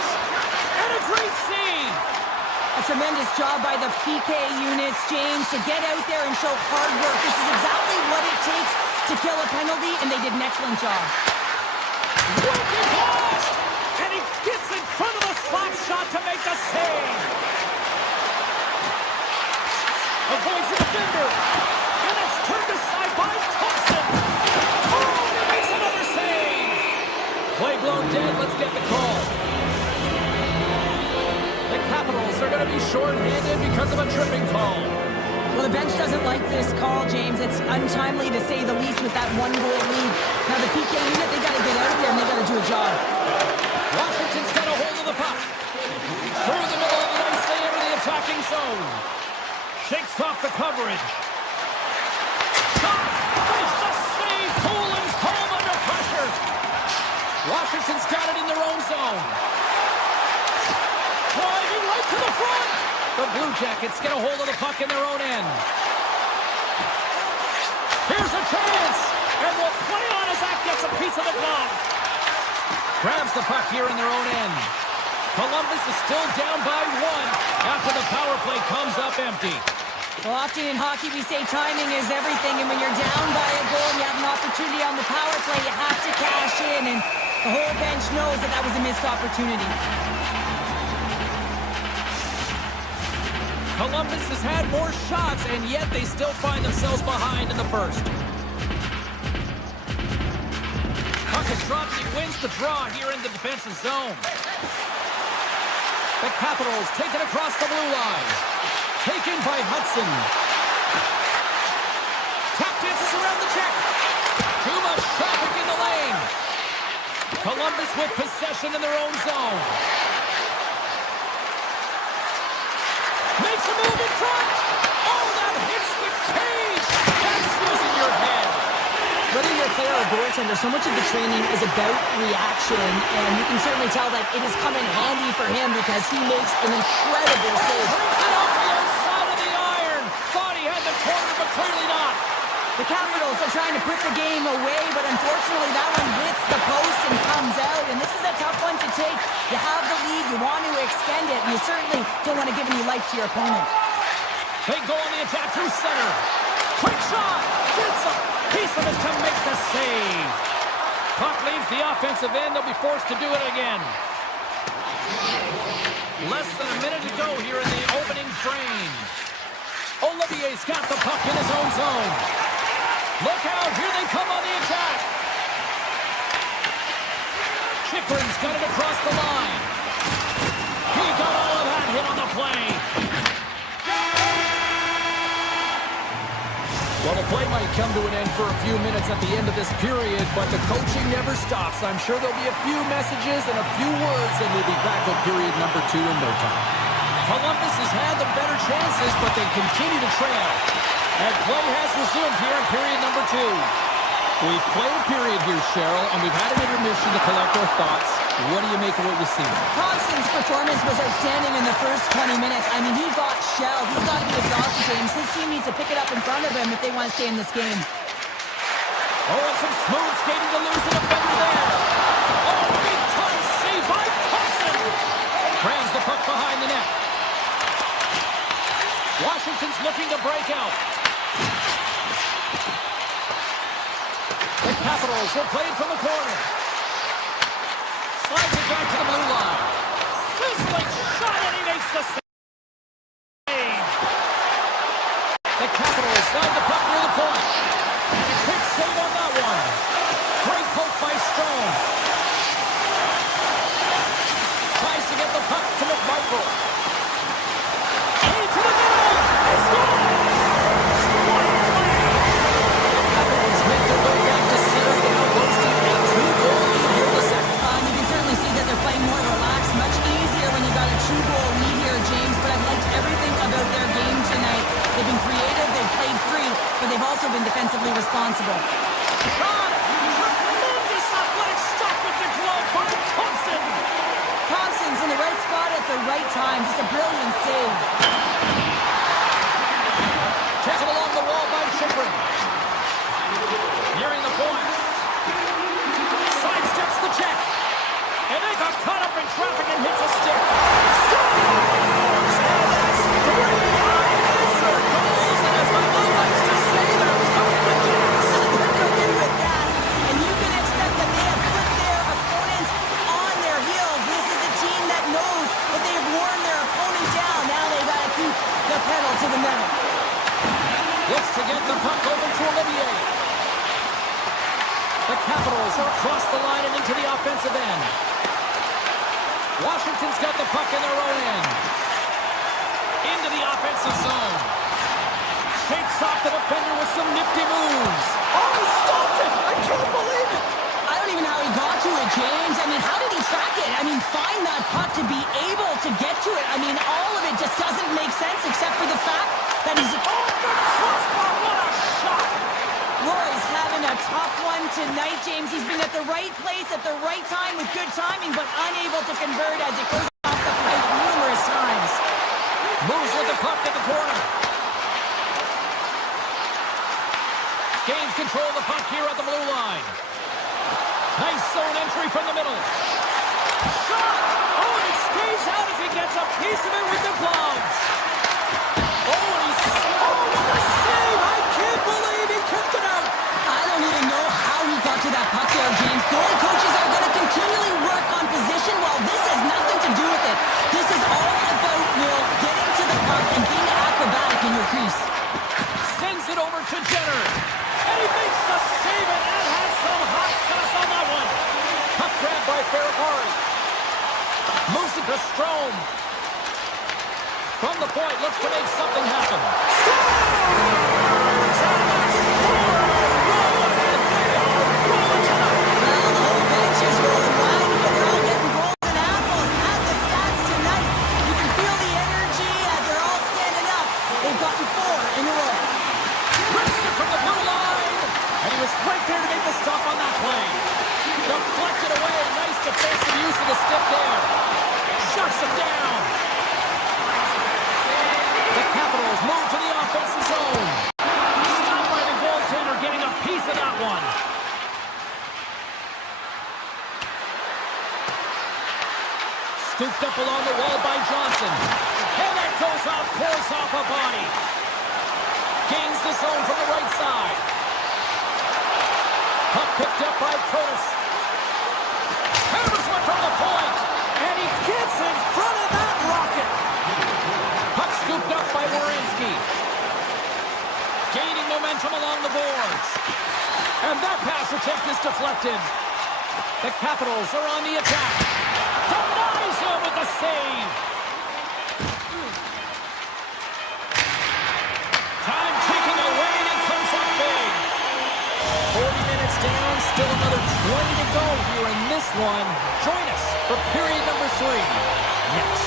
And a great save. A tremendous job by the PK units, James, to get out there and show hard work. This is exactly what it takes to kill a penalty, and they did an excellent job. Wicked blast! And he gets in front of the slap shot to make the save. Avoids the defender. And it's turned aside by Thompson. Oh, and he makes another save. Play blown dead. Let's get the call. The Capitals are going to be short-handed because of a tripping call. Well, the bench doesn't like this call, James. It's untimely to say the least with that one-goal lead. Now, the PK unit, they got to get out there and they got to do a job. Washington's got a hold of the puck. Through the middle of the ice, they enter the attacking zone. Shakes off the coverage. Shot! Makes the save! Cool and calm under pressure. Washington's got it in their own zone. Driving right to the front. The Blue Jackets get a hold of the puck in their own end. Here's a chance. And will play on as that gets a piece of the glove. Grabs the puck here in their own end. Columbus is still down by one after the power play comes up empty. Well, often in hockey, we say timing is everything, and when you're down by a goal and you have an opportunity on the power play, you have to cash in, and the whole bench knows that that was a missed opportunity. Columbus has had more shots, and yet they still find themselves behind in the first. Puck is dropped, and he wins the draw here in the defensive zone. The Capitals take it across the blue line. Taken by Hudson. Tap dances around the check. Too much traffic in the lane. Columbus with possession in their own zone. Makes a move in front. Oh, that hits the cage. you're a player or goaltender, so much of the training is about reaction, and you can certainly tell that it has come in handy for him because he makes an incredible save. Brings it off the outside of the iron. Thought he had the corner, but clearly not. The Capitals are trying to put the game away, but unfortunately that one hits the post and comes out, and this is a tough one to take. You have the lead, you want to extend it, and you certainly don't want to give any life to your opponent. They go on the attack through center. Quick shot! Gets a piece of it to make the save. Puck leaves the offensive end. They'll be forced to do it again. Less than a minute to go here in the opening frame. Olivier's got the puck in his own zone. Look out, here they come on the attack. Chikrin's got it across the line. He got all of that hit on the play. Well, the play might come to an end for a few minutes at the end of this period, but the coaching never stops. I'm sure there'll be a few messages and a few words, and we'll be back with period number 2 in no time. Columbus has had the better chances, but they continue to trail. And play has resumed here in period number 2. We've played a period here, Cheryl, and we've had an intermission to collect our thoughts. What do you make of what you see? Thompson's performance was outstanding in the first 20 minutes. I mean, he got shelled. He's got to be exhausted, James. His team needs to pick it up in front of him if they want to stay in this game. Oh, and some smooth skating to lose an offender there. Oh, big time save by Thompson. Grabs the puck behind the net. Washington's looking to break out. The Capitals will play it from the corner. Slides it back to the blue line. Sizzling shot, and he makes the save. The Capitals slide the puck near the point. And a quick save on that one. Great poke by Strome. Tries to get the puck to McMichael. Into the middle. They score! What a play! The Capitals make their way back to center now, boasting a 2-goal lead here in the second. You can certainly see that they're playing more relaxed, much easier when you got a 2-goal lead here, James, but I've liked everything about their game tonight. They've been creative, they've played free, but they've also been defensively responsible. Shot! Tremendous athletic stop with the glove by Thompson! Thompson's in the right spot at the right time. Just a brilliant save. Taken along the wall by Chikrin. Nearing the point. Sidesteps the check. And they got caught up in traffic and hits a stick. Scores! And that's 3 unanswered goals. And as my mom likes to say, they're cooking with gas. They're cooking with gas. And you can expect that they have put their opponents on their heels. This is a team that knows that they have worn their opponent down. Now they've got to keep the pedal to the metal. Looks to get the puck over to Olivier. The Capitals are across the line and into the offensive end. Washington's got the puck in their own end. Into the offensive zone. Shakes off the defender with some nifty moves. Oh, he stopped it! I can't believe it! I don't even know how he got to it, James. I mean, how did he track it? I mean, find that puck to be able to get to it. I mean, all of it just doesn't make sense except for the fact that he's... Oh, the crossbar! What a shot! Roy's having a tough one tonight, James. He's been at the right place at the right time with good timing, but unable to convert as it goes off the pipe numerous times. Moves with the puck at the corner. Gains control of the puck here at the blue line. Nice zone entry from the middle. Shot! Oh, and it stays out as he gets a piece of it with the gloves. Oh, and he's... Oh, what a save! I can't believe he kicked it out! I don't even know how he got to that puck there, James. Goal coaches are going to continually work on position. Well, this has nothing to do with it. This is all about Will getting to the puck and being acrobatic in your crease. Sends it over to Jenner. And he makes the save, and that has some hot sauce on that one. Puck grab by Ferrari. Moves it to Strome. From the point, looks to make something happen. Scores! And that's 4! Rolling, and they are rolling tonight. Well, the whole bench is rolling wide because they're all getting golden apples at the stats tonight. You can feel the energy as they're all standing up. They've gotten 4 in a row. Rips it from the blue line. And he was right there to make the Scooped up along the wall by Johnson. And that goes off course off a body. Gains the zone from the right side. Puck picked up by Curtis. Hammers one from the point. And he gets in front of that rocket. Puck scooped up by Werenski. Gaining momentum along the boards. And that pass attempt is deflected. The Capitals are on the attack. Denies him with the save. Time ticking away and it comes up big. 40 minutes down, still another 20 to go here in this one. Join us for period number 3. Next.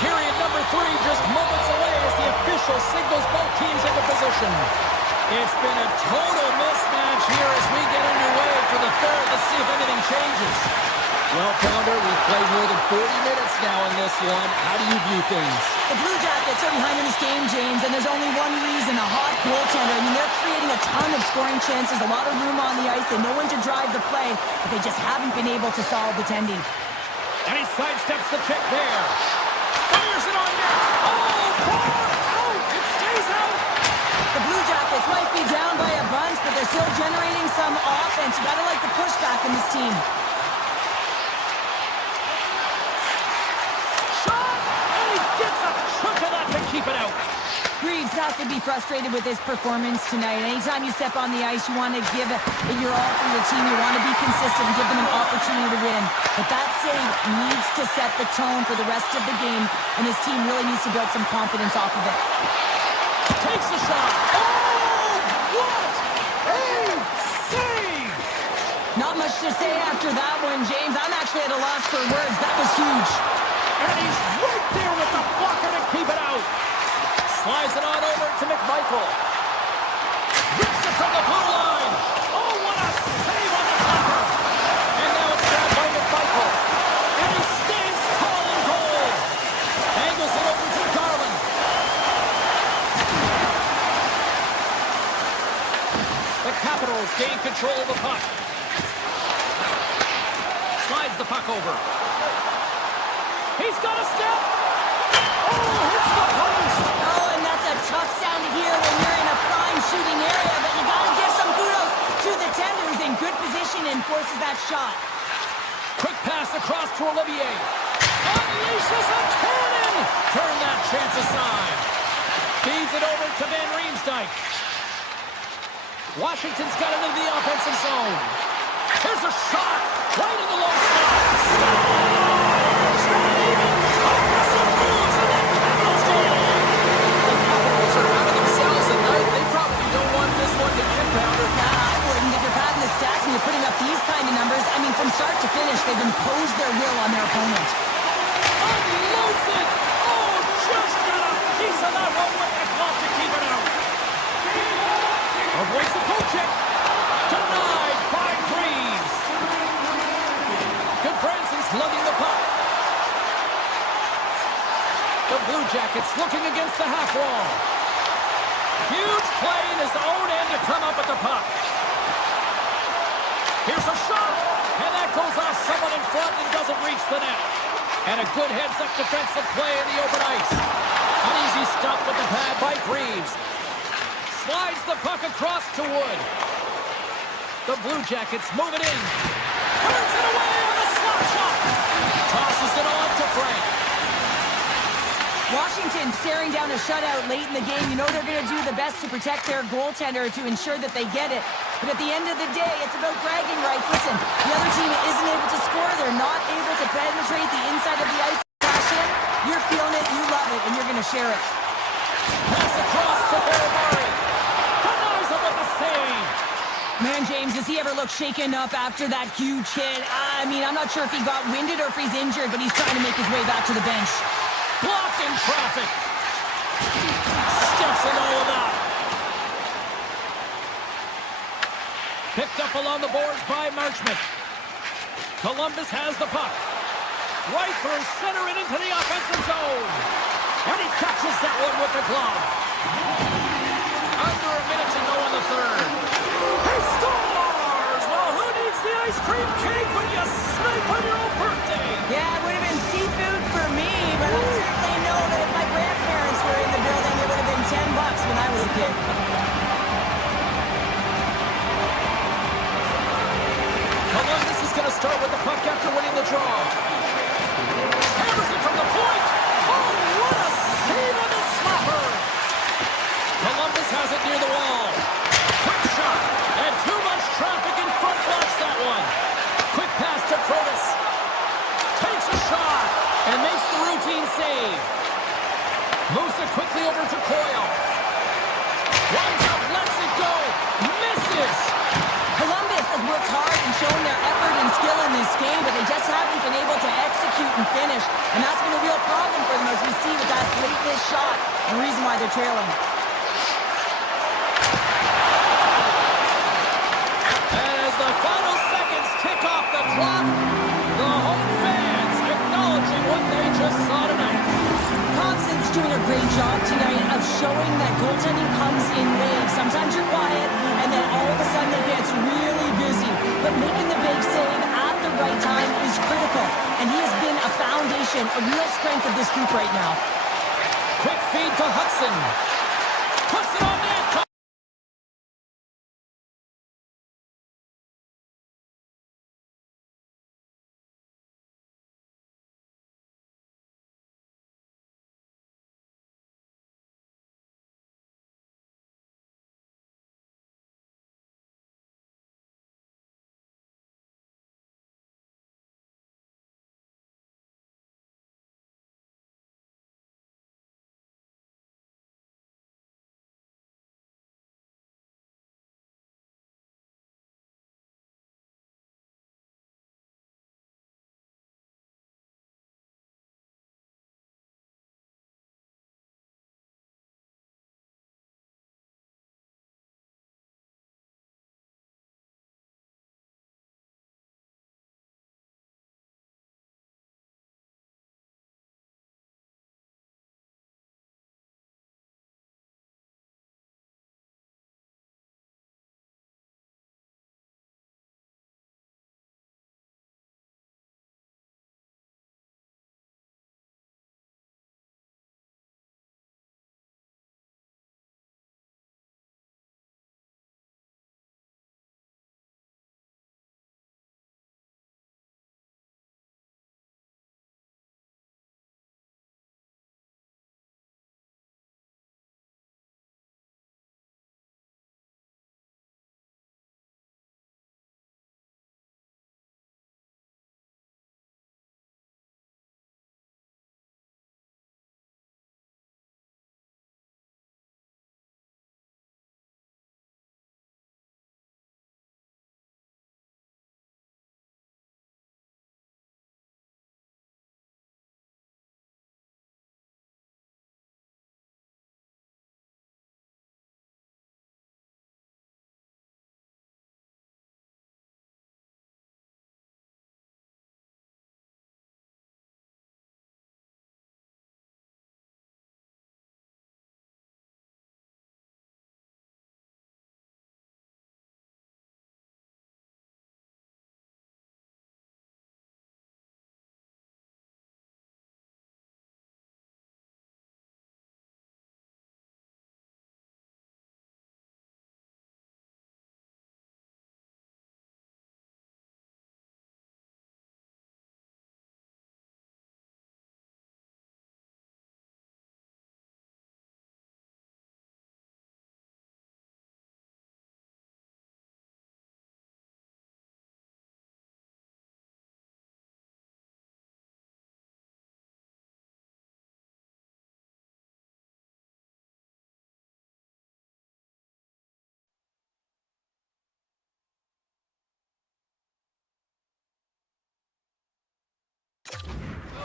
Period number 3 just moments away as the official signals both teams into position. It's been a total mismatch here as we get underway for the third. Let's see if anything changes. Well, Pounder, we've played more than 40 minutes now in this one. How do you view things? The Blue Jackets are behind in this game, James, and there's only one reason, a hot goaltender. I mean, they're creating a ton of scoring chances, a lot of room on the ice. They know when to drive the play, but they just haven't been able to solve the tending. And he sidesteps the check there. Fires it on net. Oh, far out. It stays out. The Blue Jackets might be down by a bunch, but they're still generating some offense. You gotta like the pushback in this team. Gets a chunk of that to keep it out. Reeves has to be frustrated with his performance tonight. Anytime you step on the ice, you want to give it your all for your team. You want to be consistent and give them an opportunity to win. But that save needs to set the tone for the rest of the game, and his team really needs to build some confidence off of it. Takes the shot. Oh, what a save! Not much to say after that one, James. I'm actually at a loss for words. That was huge. And he's right there with the blocker to keep it out. Slides it on over to McMichael. Rips it from the blue line. Oh, what a save on the blocker. And now it's grabbed by McMichael. And he stands tall in goal. Angles it over to Garland. The Capitals gain control of the puck. Slides the puck over. He's got a step. Oh, hits the post. Oh, and that's a tough sound to hear when you're in a prime shooting area, but you got to give some kudos to the tender who's in good position and forces that shot. Quick pass across to Olivier. Unleashes a cannon. Turn that chance aside. Feeds it over to Van Riemsdyk. Washington's got it into the offensive zone. Here's a shot. Right in the low slot. Scores! Not even close. And that Capitals goal. The Capitals are out of themselves tonight. They probably don't want this one to end, Pounder. I wouldn't. If you're padding the stats and you're putting up these kind of numbers, I mean, from start to finish, they've imposed their will on their opponent. Unloads it. Oh, just got a piece of that one with the glove to keep it out. Avoids the poke check. Denied by Reeves. Good Branson's lugging the puck. The Blue Jackets looking against the half wall. Huge play in his own end to come up with the puck. Here's a shot. And that goes off someone in front and doesn't reach the net. And a good heads-up defensive play in the open ice. An easy stop with the pad by Reeves. Slides the puck across to Wood. The Blue Jackets move it in. Turns it away on the slap shot. Tosses it on to Frank. Washington staring down a shutout late in the game. You know they're going to do the best to protect their goaltender to ensure that they get it. But at the end of the day, it's about bragging rights. Listen, the other team isn't able to score. They're not able to penetrate the inside of the ice. You're feeling it, you love it, and you're going to share it. Pass across to Barry. Denies him with the save. Man, James, does he ever look shaken up after that huge hit? I mean, I'm not sure if he got winded or if he's injured, but he's trying to make his way back to the bench. Blocked in traffic. Steps in all of that. Picked up along the boards by Marchment. Columbus has the puck. Right through center and into the offensive zone. And he catches that one with the glove. Under a minute to go in the third. He scores! Well, who needs the ice cream cake when you snipe on your own birthday. Yeah, it would have been seafood for me, but I certainly know that if my grandparents were in the building, it would have been $10 when I was a kid. Columbus is going to start with the puck after winning the draw. Hammers it from the point. Oh, what a save on the slapper. Columbus has it near the wall. Quick shot, and too much traffic in front blocks that one. Quick pass to Protas. Takes a shot, and makes the routine save. Moves it quickly over to Coyle. Winds up, lets it go. Misses. Columbus has worked hard and shown their effort and skill in this game, but they just haven't been able to execute and finish. And that's been a real problem for them, as we see with that late miss shot, and the reason why they're trailing. As the final seconds tick off the clock, the home fans acknowledging what they just saw tonight. Thompson's doing a great job tonight of showing that goaltending comes in waves. Sometimes you're quiet, and then all of a sudden it gets really busy. But making the big save at the right time is critical. And he has been a foundation, a real strength of this group right now. Quick feed to Hudson. Puts it on net.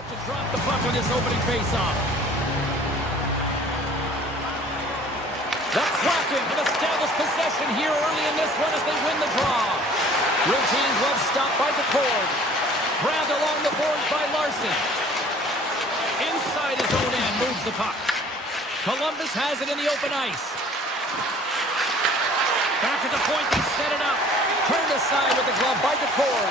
To drop the puck on this opening faceoff. The Kraken have established possession here early in this one as they win the draw. Routine glove stop by the cord. Grabbed along the boards by Larson. Inside his own end moves the puck. Columbus has it in the open ice. Back at the point, they set it up. Turned aside with the glove by the cord.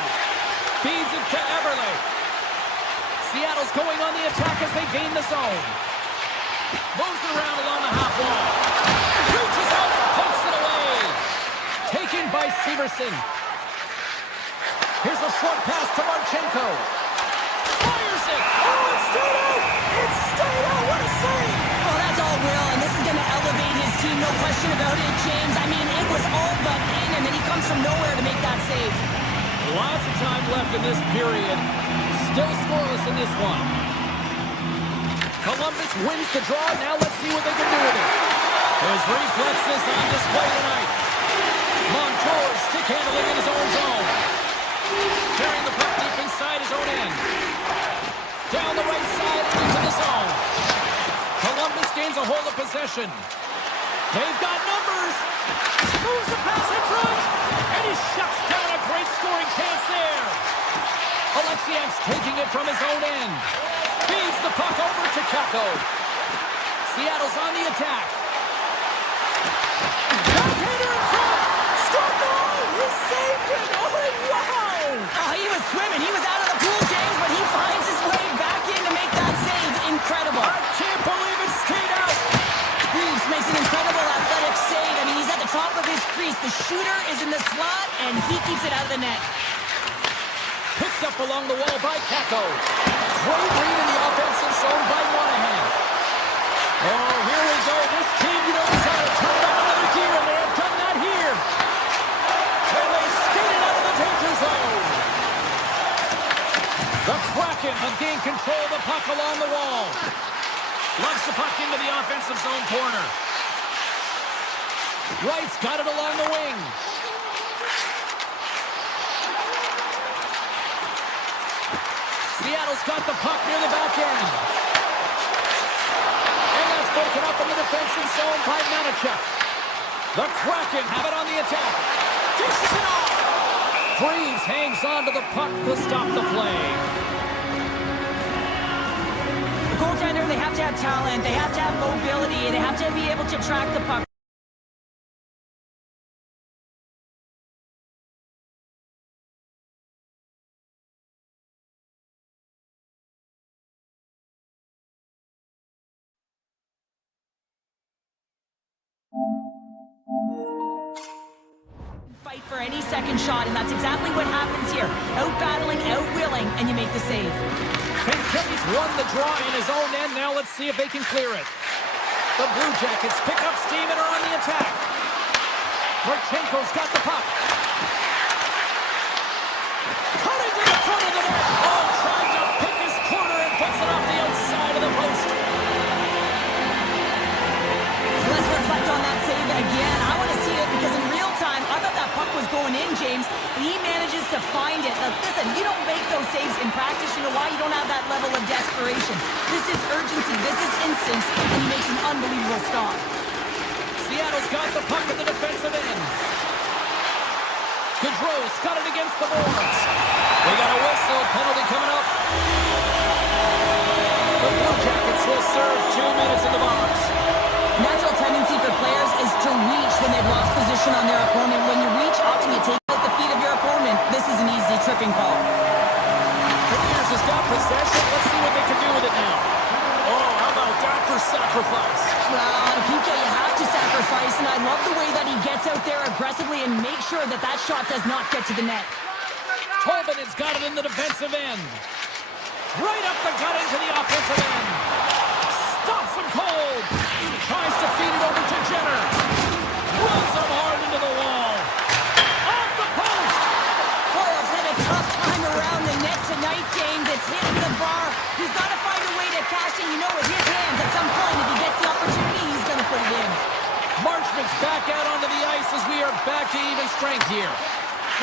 Seattle's going on the attack as they gain the zone. Moves it around along the half wall. Reaches out and pokes it away. Taken by Severson. Here's a short pass to Marchenko. Fires it. Oh, it's stayed out. It's stayed out. What a save. Oh, that's all Will, and this is going to elevate his team, no question about it, James. I mean, it was all but in, and then he comes from nowhere to make that save. Lots of time left in this period. Still scoreless in this one. Columbus wins the draw. Now let's see what they can do with it. His reflexes on display tonight. Montour stick handling in his own zone. Carrying the puck deep inside his own end. Down the right side into the zone. Columbus gains a hold of possession. They've got numbers. Moves the pass in front. And he shuts down a great scoring chance there. Alexiev's taking it from his own end. Feeds the puck over to Kakko. Seattle's on the attack. Backhander in front. Struck goal. He saved it. Oh, wow. Oh, he was swimming. He was out of the pool, James, but he finds his way back in to make that save. Incredible. I can't believe it stayed out. Reeves makes an incredible athletic save. I mean, he's at the top of his crease. The shooter is in the slot, and he keeps it out of the net. Picked up along the wall by Kakko. Great read in the offensive zone by Monahan. Oh, here we go. This team, knows how to turn it up another gear, and they have done that here. And they skated out of the danger zone. The Kraken have gained control of the puck along the wall. Lumps the puck into the offensive zone corner. Wright's got it along the wing. Seattle's got the puck near the back end. And that's broken up in the defensive zone by Manichuk. The Kraken have it on the attack. Dishes it off. Freeze hangs on to the puck to stop the play. The goaltender, they have to have talent. They have to have mobility. They have to be able to track the puck. Fight for any second shot, and that's exactly what happens here. Out-battling, out-willing, and you make the save. Kentucky's won the draw in his own end. Now let's see if they can clear it. The Blue Jackets pick up steam and are on the attack. Marchenko's got the puck. Cutting to the front of the net. Oh, trying to pick his corner and puts it off the outside of the post. Let's reflect on that save again. I want to see it because in real time, I thought that puck was going in, James. He manages to find it. Now, listen, you don't make those saves in practice. You know why? You don't have that level of desperation. This is urgency. This is instincts, and he makes an unbelievable stop. Seattle's got the puck at the defensive end. Gaudreau's got it against the boards. We got a whistle. Penalty coming up. The Blue Jackets will serve 2 minutes in the box. Natural tendency for players is to reach when they've lost position on their opponent. When you reach, often you take out the feet of your opponent. This is an easy tripping call. Commanders has got possession. Let's see what they can do with it now. Oh, how about that for sacrifice? Well, on a PK, you have to sacrifice, and I love the way that he gets out there aggressively and makes sure that that shot does not get to the net. Tobin has got it in the defensive end. Right up the gut into the offensive end. Stops him cold. Tries to feed it over to Jenner. Runs him hard into the wall. Off the post. Boyle's had a tough time around the net tonight, James. It's hitting the bar. He's got to find a way to cash in. You know, with his hands, at some point, if he gets the opportunity, he's going to put it in. Marchment's back out onto the ice as we are back to even strength here.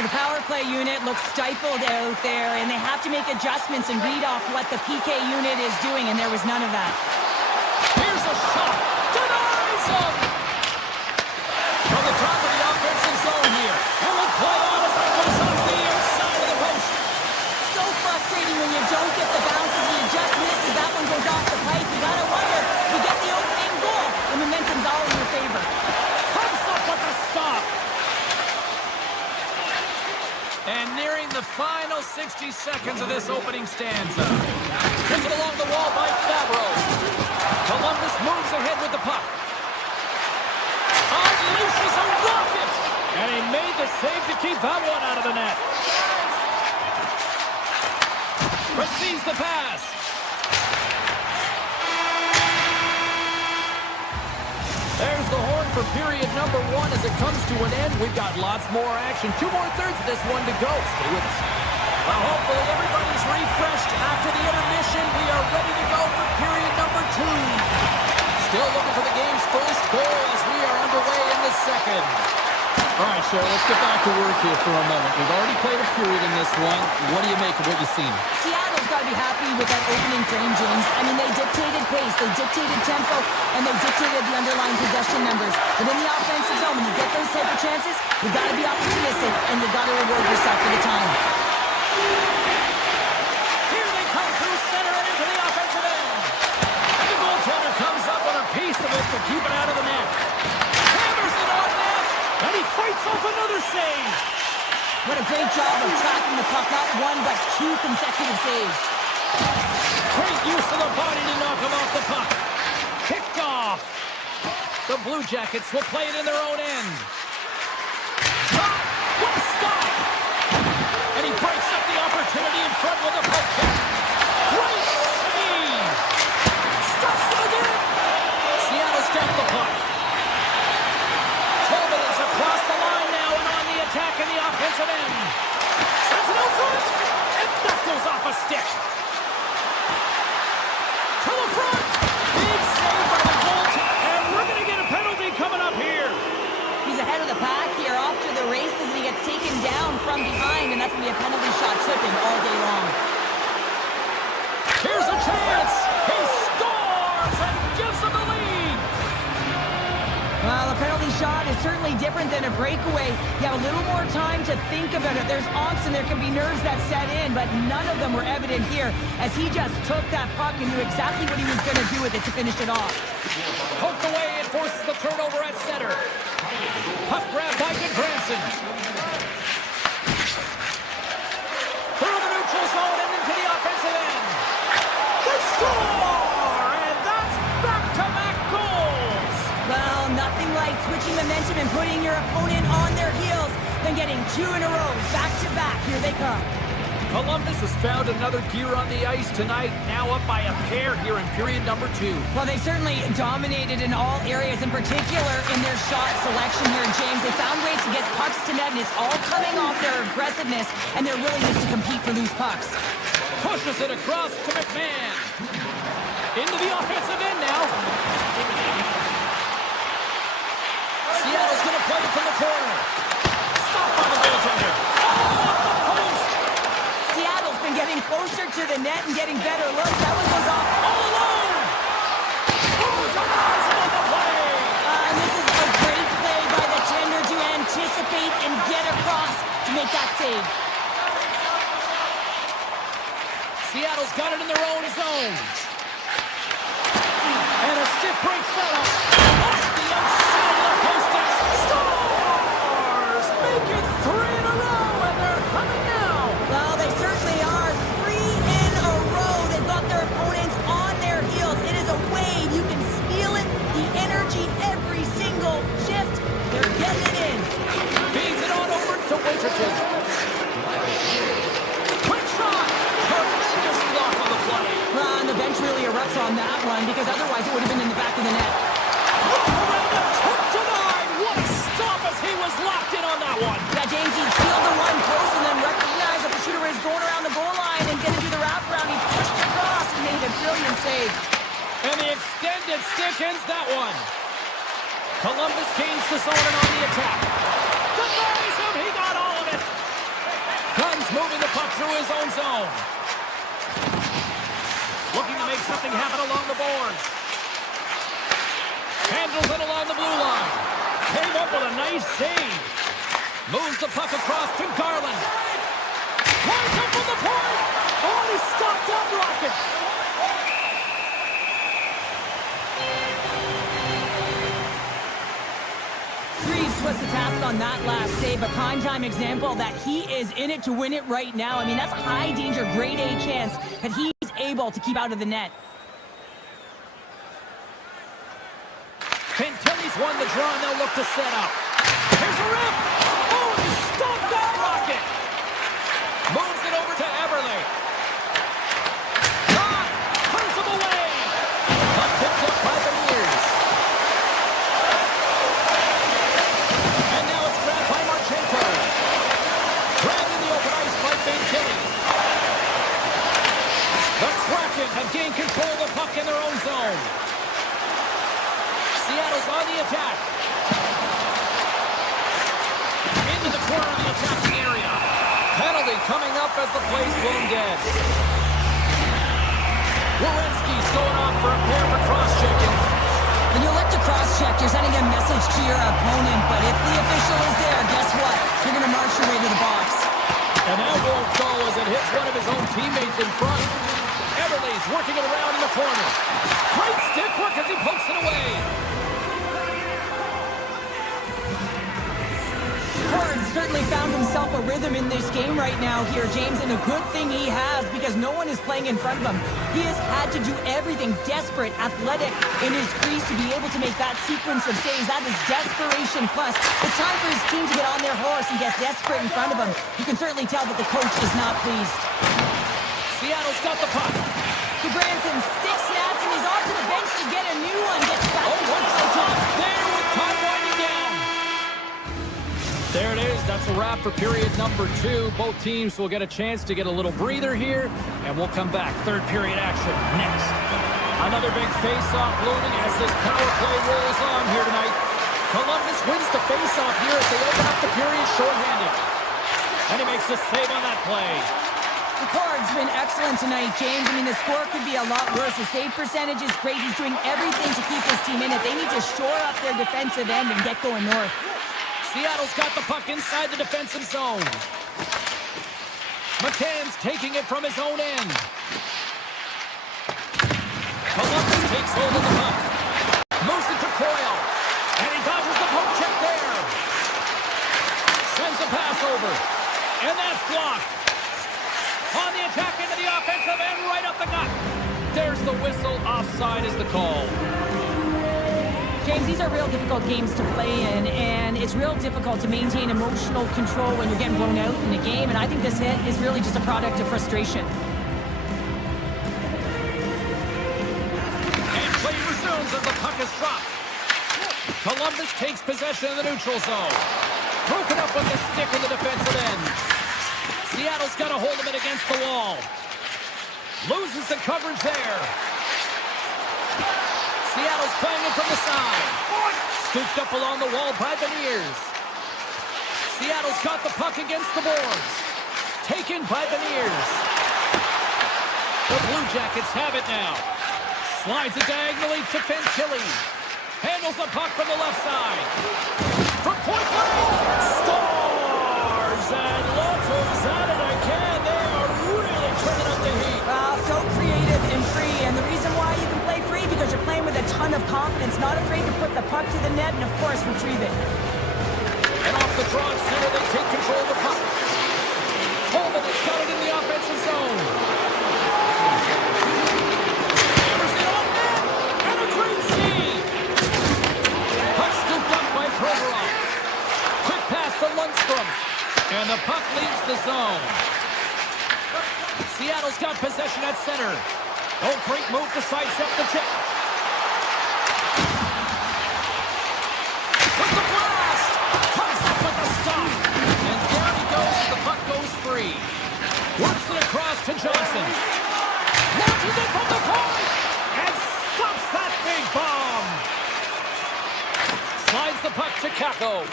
The power play unit looks stifled out there, and they have to make adjustments and read off what the PK unit is doing, and there was none of that. Here's a shot. Denies him. From the top of the offensive zone here. And we'll play on as it goes on the inside of the post. So frustrating when you don't get the bounces and you just miss as that one goes off the pipe. You gotta wonder, you get the opening goal, the momentum's all in your favor. Comes up with a stop. And nearing the final 60 seconds of this opening stanza. Taken along the wall by Fabro. Columbus moves ahead with the puck. Unleashes a rocket! And he made the save to keep that one out of the net. Receives the pass. There's the horn for period number 1 as it comes to an end. We've got lots more action. 2 more thirds of this one to go. Stay with us. Well, hopefully everybody's refreshed after the intermission. We are ready to go for period number 2. Still looking for the game's first goal as we are underway in the second. All right, Cheryl, let's get back to work here for a moment. We've already played a period in this one. What do you make of what you've seen? Seattle's got to be happy with that opening frame, James. I mean, they dictated pace, they dictated tempo, and they dictated the underlying possession numbers. But in the offensive zone, when you get those type of chances, you've got to be opportunistic, and you've got to reward yourself for the time. Here they come through center and into the offensive end. And the goaltender comes up with a piece of it to keep it out of the net. Hammers it on net, and he fights off another save. What a great job of tracking the puck, not 1 but 2 consecutive saves. Great use of the body to knock him off the puck. Picked off. The Blue Jackets will play it in their own end. Shot! What a stop! And he breaks up the opportunity in front with a poke check. Great save! Stuffs it again! Seattle's got the puck. 12 minutes across the line now and on the attack in the offensive end. Sends it out front, and that goes off a stick. To the front! Big save by the goaltender, and we're going to get a penalty coming up here. He's ahead of the pack here, off to the races, and he gets taken down from behind, and that's going to be a penalty shot tripping all day long. Here's a chance! He scores and gives them the lead! Well, a penalty shot is certainly different than a breakaway. You have a little more time to think about it. There's angst and there can be nerves that set in, but none of them were evident here as he just took that puck and knew exactly what he was going to do with it to finish it off. Poked away and forces the turnover at center. Puck grab by Goodbranson. Through the neutral zone and into the offensive end. They score! And that's back-to-back goals! Well, nothing like switching momentum and putting your opponent on their heels than getting 2 in a row, back-to-back. Here they come. Columbus has found another gear on the ice tonight, now up by a pair here in period number 2. Well, they certainly dominated in all areas, in particular in their shot selection here, James. They found ways to get pucks to net, and it's all coming off their aggressiveness and their willingness to compete for loose pucks. Pushes it across to McMahon. Into the offensive end now. Seattle's going to play it from the corner. Stopped by the goaltender. Oh, off the post! Seattle's been getting closer to the net and getting better looks. That one goes off All alone! Oh, denies him on the play! And this is a great play by the tender to anticipate and get across to make that save. Seattle's got it in their own zone. And a stiff break setup. Off the outside of the post and scores! Make it 3 in a row, and they're coming now. Well, they certainly are. 3 in a row. They've got their opponents on their heels. It is a wave. You can feel it. The energy every single shift. They're getting it in. Feeds it on over to Winterton. Quick shot! Tremendous block on the play. And the bench really erupts on that one because otherwise it would have been in the back of the net. Around a tip denied. What a stop as he was locked in on that one. Yeah, James, he sealed the one post and then recognized that the shooter is going around the goal line and going to do the wraparound. He pushed across and made a brilliant save. And the extended stick ends that one. Columbus gains the zone and on the attack. Denies him. He got all of it. Guns moving the puck through his own zone. Looking to make something happen along the boards. Handles it along the blue line. Came up with a nice save. Moves the puck across to Garland. Winds up from the point. Oh, he stopped that rocket. us to task on that last save. A prime-time example that he is in it to win it right now. I mean, that's a high-danger, grade-A chance that he's able to keep out of the net. Fantilli's won the draw, and they'll look to set up. Here's a rip! Oh, he stopped that rocket! Moves it over to Eberle. Shot! Turns him away! Puck picked up by the ears. And now it's grabbed by Marchenko. Grabbed in the open ice by Fantilli. The Kraken have gained control of the puck in their own zone. Seattle's on the attack. Into the corner of the attacking area. Penalty coming up as the play's blown dead. Werenski's going off for a pair for cross-checking. When you elect to cross-check, you're sending a message to your opponent, but if the official is there, guess what? You're going to march your way to the box. And that won't go as it hits one of his own teammates in front. Eberle's working it around in the corner. Great stick work as he pokes it away. Ford certainly found himself a rhythm in this game right now here, James, and a good thing he has because no one is playing in front of him. He has had to do everything desperate, athletic in his crease to be able to make that sequence of saves. That is desperation plus. It's time for his team to get on their horse and get desperate in front of him. You can certainly tell that the coach is not pleased. Seattle's got the puck. Branson stick snaps and he's off to the bench to get a new one. Gets back to one stop there with time winding down. There it is. That's a wrap for period number 2. Both teams will get a chance to get a little breather here, and we'll come back. Third period action next. Another big face-off looming as this power play rolls on here tonight. Columbus wins the face-off here as they open up the period shorthanded. And he makes the save on that play. The card's been excellent tonight, James. I mean, the score could be a lot worse. The save percentage is great. He's doing everything to keep his team in it. They need to shore up their defensive end and get going north. Seattle's got the puck inside the defensive zone. McCann's taking it from his own end. Columbus takes hold of the puck. Moves it to Coyle. And he dodges the poke check there. Sends a pass over. And that's blocked. On the attack into the offensive end, right up the gut. There's the whistle. Offside is the call. James, these are real difficult games to play in, and it's real difficult to maintain emotional control when you're getting blown out in a game, and I think this hit is really just a product of frustration. And play resumes as the puck is dropped. Columbus takes possession of the neutral zone. Broken up with the stick in the defensive end. Seattle's got a hold of it against the wall. Loses the coverage there. Seattle's playing it from the side. Scooped up along the wall by Beniers. Seattle's got the puck against the boards. Taken by Beniers. The Blue Jackets have it now. Slides it diagonally to Fantilli. Handles the puck from the left side. From point blank. Stars and look who's at it again. They are really turning up the heat. So creative and free, and the reason why you can play free because you're playing with a ton of confidence, not afraid to put the puck to the net and, of course, retrieve it. And off the draw center, they take control of the puck. Holman has got it in the offensive zone. Hammers it on net, and a great save. Puck scooped up by Provorov. Quick pass to Lundstrom, and the puck leaves the zone. Seattle's got possession at center. Oh, great move to sidestep the check. With the blast! Comes up with the stop. And down he goes as the puck goes free. Works it across to Johnson. Launches it from the point! And stops that big bomb! Slides the puck to Kakko.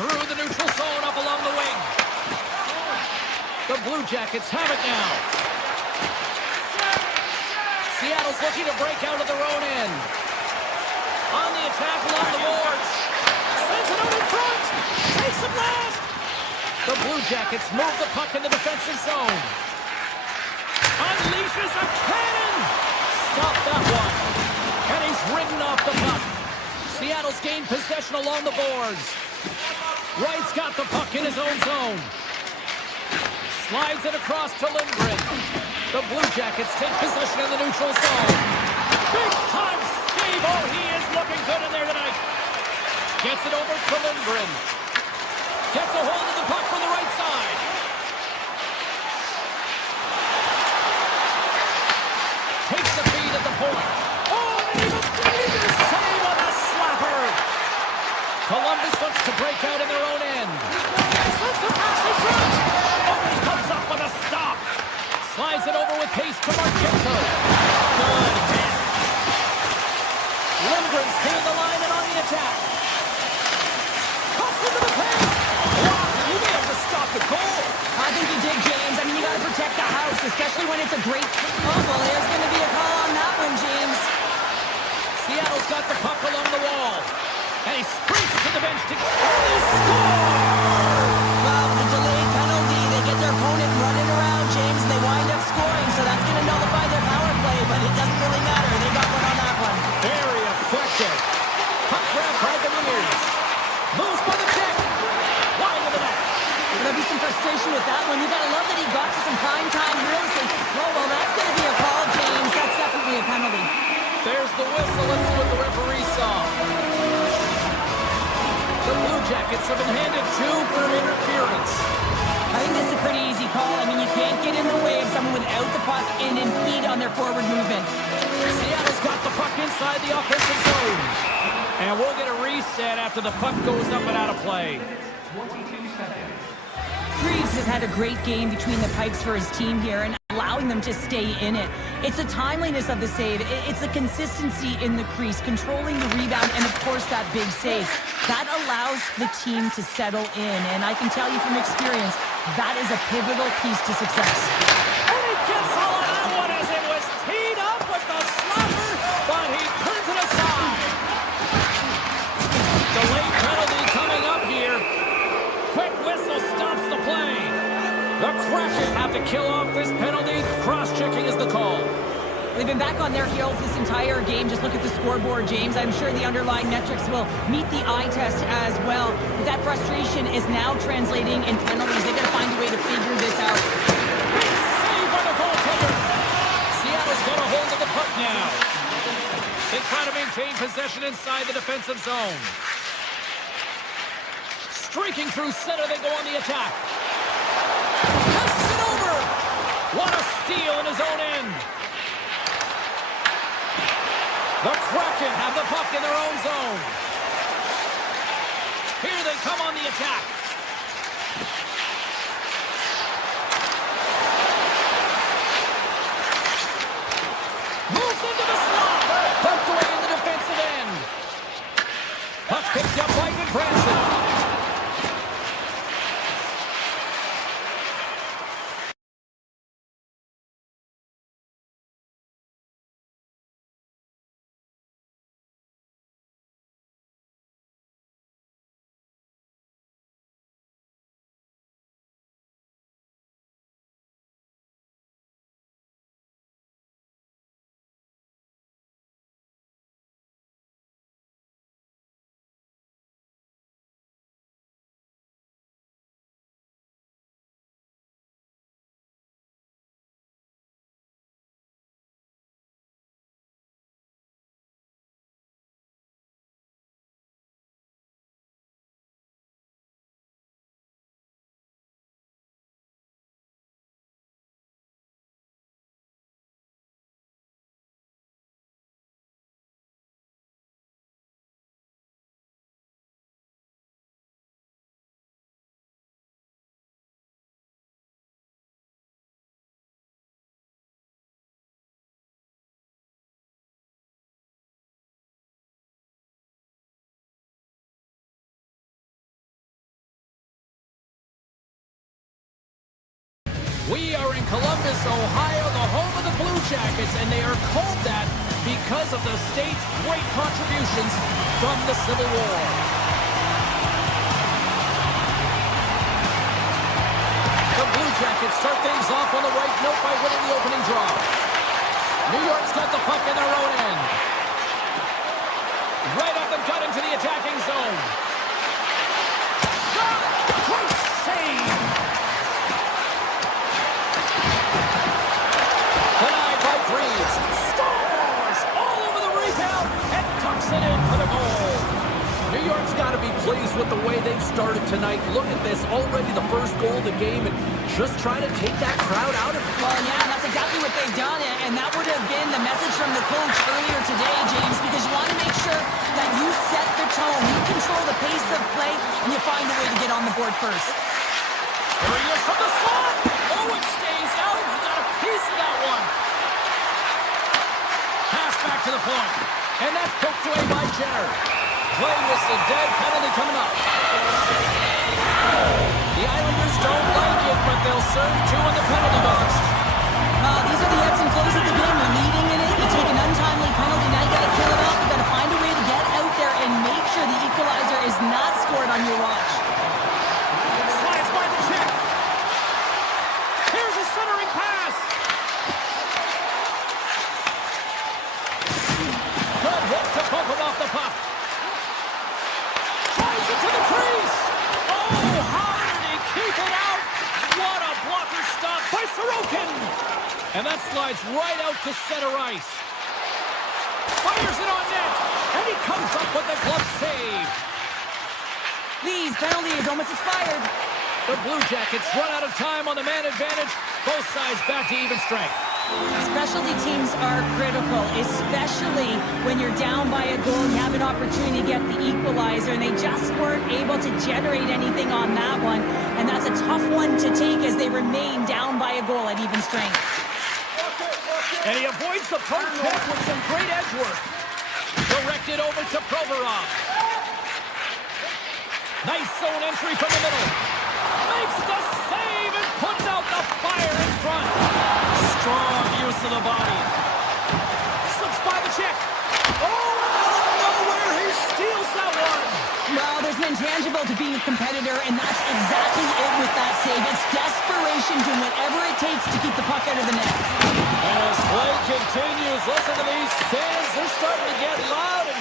Through the neutral zone up along the wing. The Blue Jackets have it now. Seattle's looking to break out of their own end. On the attack along the boards. Sends it out in front. Takes the blast. The Blue Jackets move the puck in the defensive zone. Unleashes a cannon. Stop that one. And he's ridden off the puck. Seattle's gained possession along the boards. Wright's got the puck in his own zone. Slides it across to Lindgren. The Blue Jackets take possession in the neutral zone. Big time save. Oh, he is looking good in there tonight. Gets it over to Lindgren. Gets a hold of the puck from the right side. Takes the feed at the point. Oh, and even greater save on the slapper. Columbus looks to break out in their own end. Sends a pass in front. Oh, he comes up with a stop. Slides it over with pace to Marchenko. Good hit. Lindgren's clearing the line and on the attack. Cuts into the paint. Wow, you may have to stop the goal. I think he did, James. I mean, you got to protect the house, especially when it's a great... Oh, well, there's going to be a call on that one, James. Seattle's got the puck along the wall. And he sprints to the bench to... And they score! Well, the delayed penalty, they get their opponent running around, James, and they wind up scoring, so that's going to nullify their power play, but it doesn't really matter. They got one on that one. Very effective. Puck grab by the Wingers. Moves by the kick. Wide of the net. There'll be some frustration with that one. You got to love that he got to some prime time real estate. Oh, well, that's going to be a call, James. That's definitely a penalty. There's the whistle. Let's see what the referee saw. The Blue Jackets have been handed 2 for interference. I think this is a pretty easy call. I mean, you can't get in the way of someone without the puck and impede on their forward movement. Seattle's got the puck inside the offensive zone. And we'll get a reset after the puck goes up and out of play. Freeze has had a great game between the pipes for his team here and allowing them to stay in it. It's the timeliness of the save. It's the consistency in the crease, controlling the rebound, and of course that big save. That allows the team to settle in, and I can tell you from experience, that is a pivotal piece to success. And he gets all of that one as it was teed up with the slapper, but he turns it aside. Delayed penalty coming up here. Quick whistle stops the play. The Kraken have to kill off this penalty. Cross-checking is the call. They've been back on their heels this entire game. Just look at the scoreboard, James. I'm sure the underlying metrics will meet the eye test as well. But that frustration is now translating in penalties. They've got to find a way to figure this out. Big save by the goaltender. Seattle's got a hold of the puck now. They try to maintain possession inside the defensive zone. Streaking through center, they go on the attack. Passes it over. What a steal in his own end. The Kraken have the puck in their own zone. Here they come on the attack. Moves into the slot. Tucked away in the defensive end. Puck picked up by Goodbranson. We are in Columbus, Ohio, the home of the Blue Jackets, and they are called that because of the state's great contributions from the Civil War. The Blue Jackets start things off on the right note by winning the opening draw. New York's got the puck in their own end. Right up the gut and into the attacking zone. Shot! Great save! Denied by Greaves. Scores! All over the rebound and tucks it in for the goal. New York's got to be pleased with the way they've started tonight. Look at this, already the first goal of the game, and just trying to take that crowd out of it. Well, yeah, that's exactly what they've done, and that would have been the message from the coach earlier today, James, because you want to make sure that you set the tone, you control the pace of play, and you find a way to get on the board first. There he is from the slot. Oh, it stays out. He got a piece of that one. Pass back to the point, and that's poked away by Jenner. Play whistle dead, penalty coming up. The Islanders don't like it, but they'll serve two in the penalty box. These are the ebbs and flows of the game. You're leading in it, you take an untimely penalty, now you got to kill it off. You got to find a way to get out there and make sure the equalizer is not scored on your watch. Slides by the check. Here's a centering pass. Good hit to bump him off the puck. Tries it to the crease. Oh, how did he keep it out? What a blocker stop by Sorokin. And that slides right out to center ice. Fires it on net. And he comes up with a glove save. Lee's penalty is almost expired. The Blue Jackets run out of time on the man advantage. Both sides back to even strength. Specialty teams are critical, especially when you're down by a goal and you have an opportunity to get the equalizer, and they just weren't able to generate anything on that one. And that's a tough one to take as they remain down by a goal at even strength. And he avoids the poke check with some great edge work. Directed over to Provorov. Nice zone entry from the middle. Makes the save and puts out the fire in front. Strong use of the body. Slips by the check. Oh, out of nowhere, he steals that one. Well, there's an intangible to being a competitor, and that's exactly it with that save. It's desperation, doing whatever it takes to keep the puck out of the net. And as play continues, listen to these fans. They're starting to get loud and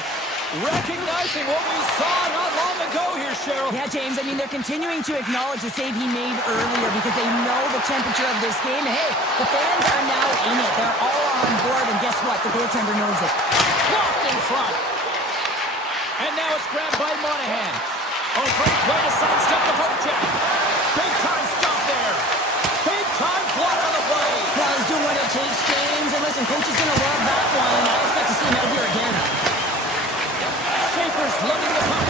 recognizing what we saw not long ago here, Cheryl. Yeah, James, I mean, they're continuing to acknowledge the save he made earlier because they know the temperature of this game. Hey, the fans are now in it. They're all on board, and guess what? The goaltender knows it. Blocked in front. And now it's grabbed by Monahan. Oh, great way to sidestep the poke check. Big time stop there. Big time block on the play. Well, he's doing what it takes, James. And listen, coach is going to love that one. I expect to see him out here again. Schaefer's lugging the puck.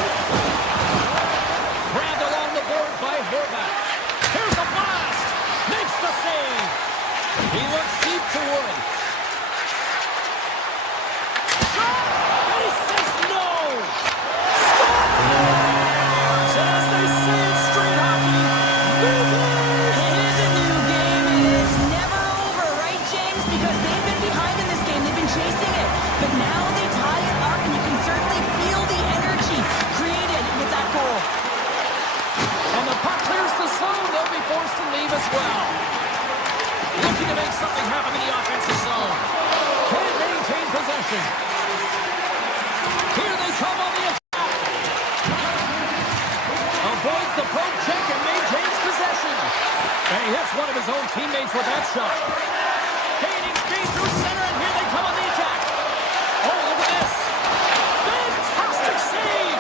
Grabbed along the board by Horvath. Here's a blast. Makes the save. He looks deep to Wood. Shot! And he says no. Scores! And as they say in street hockey, new game. It is a new game, and it's never over, right, James? Because they've been behind in this game. They've been chasing it. But now they tie it up, and you can certainly feel the energy created with that goal. And the puck clears the zone. They'll be forced to leave as well. Looking to make something happen in the offensive zone. Can't maintain possession. Here they come on the attack. Avoids the poke check and maintains possession. And he hits one of his own teammates with that shot. Gaining speed through center, and here they come on the attack. Oh, look at this. Fantastic save.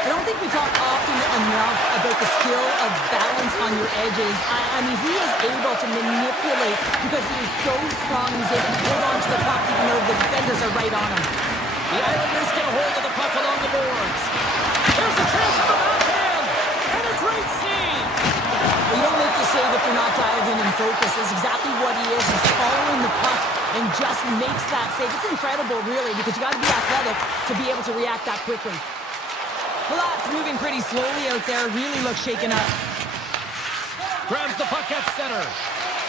I don't think we talk often enough about the skill of balance on your edges. I mean, he is able to manipulate because he is so strong. He's able to hold on to the puck even though the defenders are right on him. The Islanders get a hold of the puck along the boards. There's a chance for the backhand. And a great save. Well, you don't make the save if you're not dialed in and focused. It's exactly what he is. He's following the puck and just makes that save. It's incredible, really, because you got to be athletic to be able to react that quickly. It's moving pretty slowly out there. Really looks shaken up. Grabs the puck at center.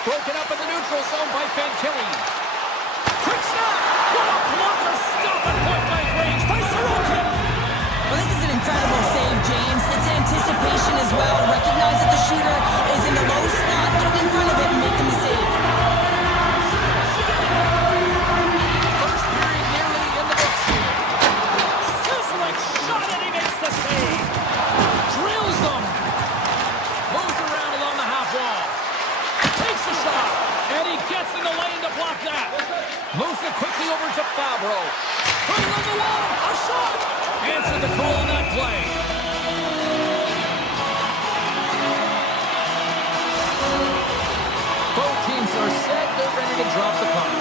Broken up in the neutral zone by Fantilli. Quick snap! What a blocker stop at point-blank range by Sorokin! Well, this is an incredible save, James. It's anticipation as well. Recognize that the shooter is in the low slot. Get in front of it and making the save. First period nearly in the books here. Sizzling shot Moves it quickly over to Fabro. Putting on the wall. A shot. Answered the call on that play. Both teams are set. They're ready to drop the puck.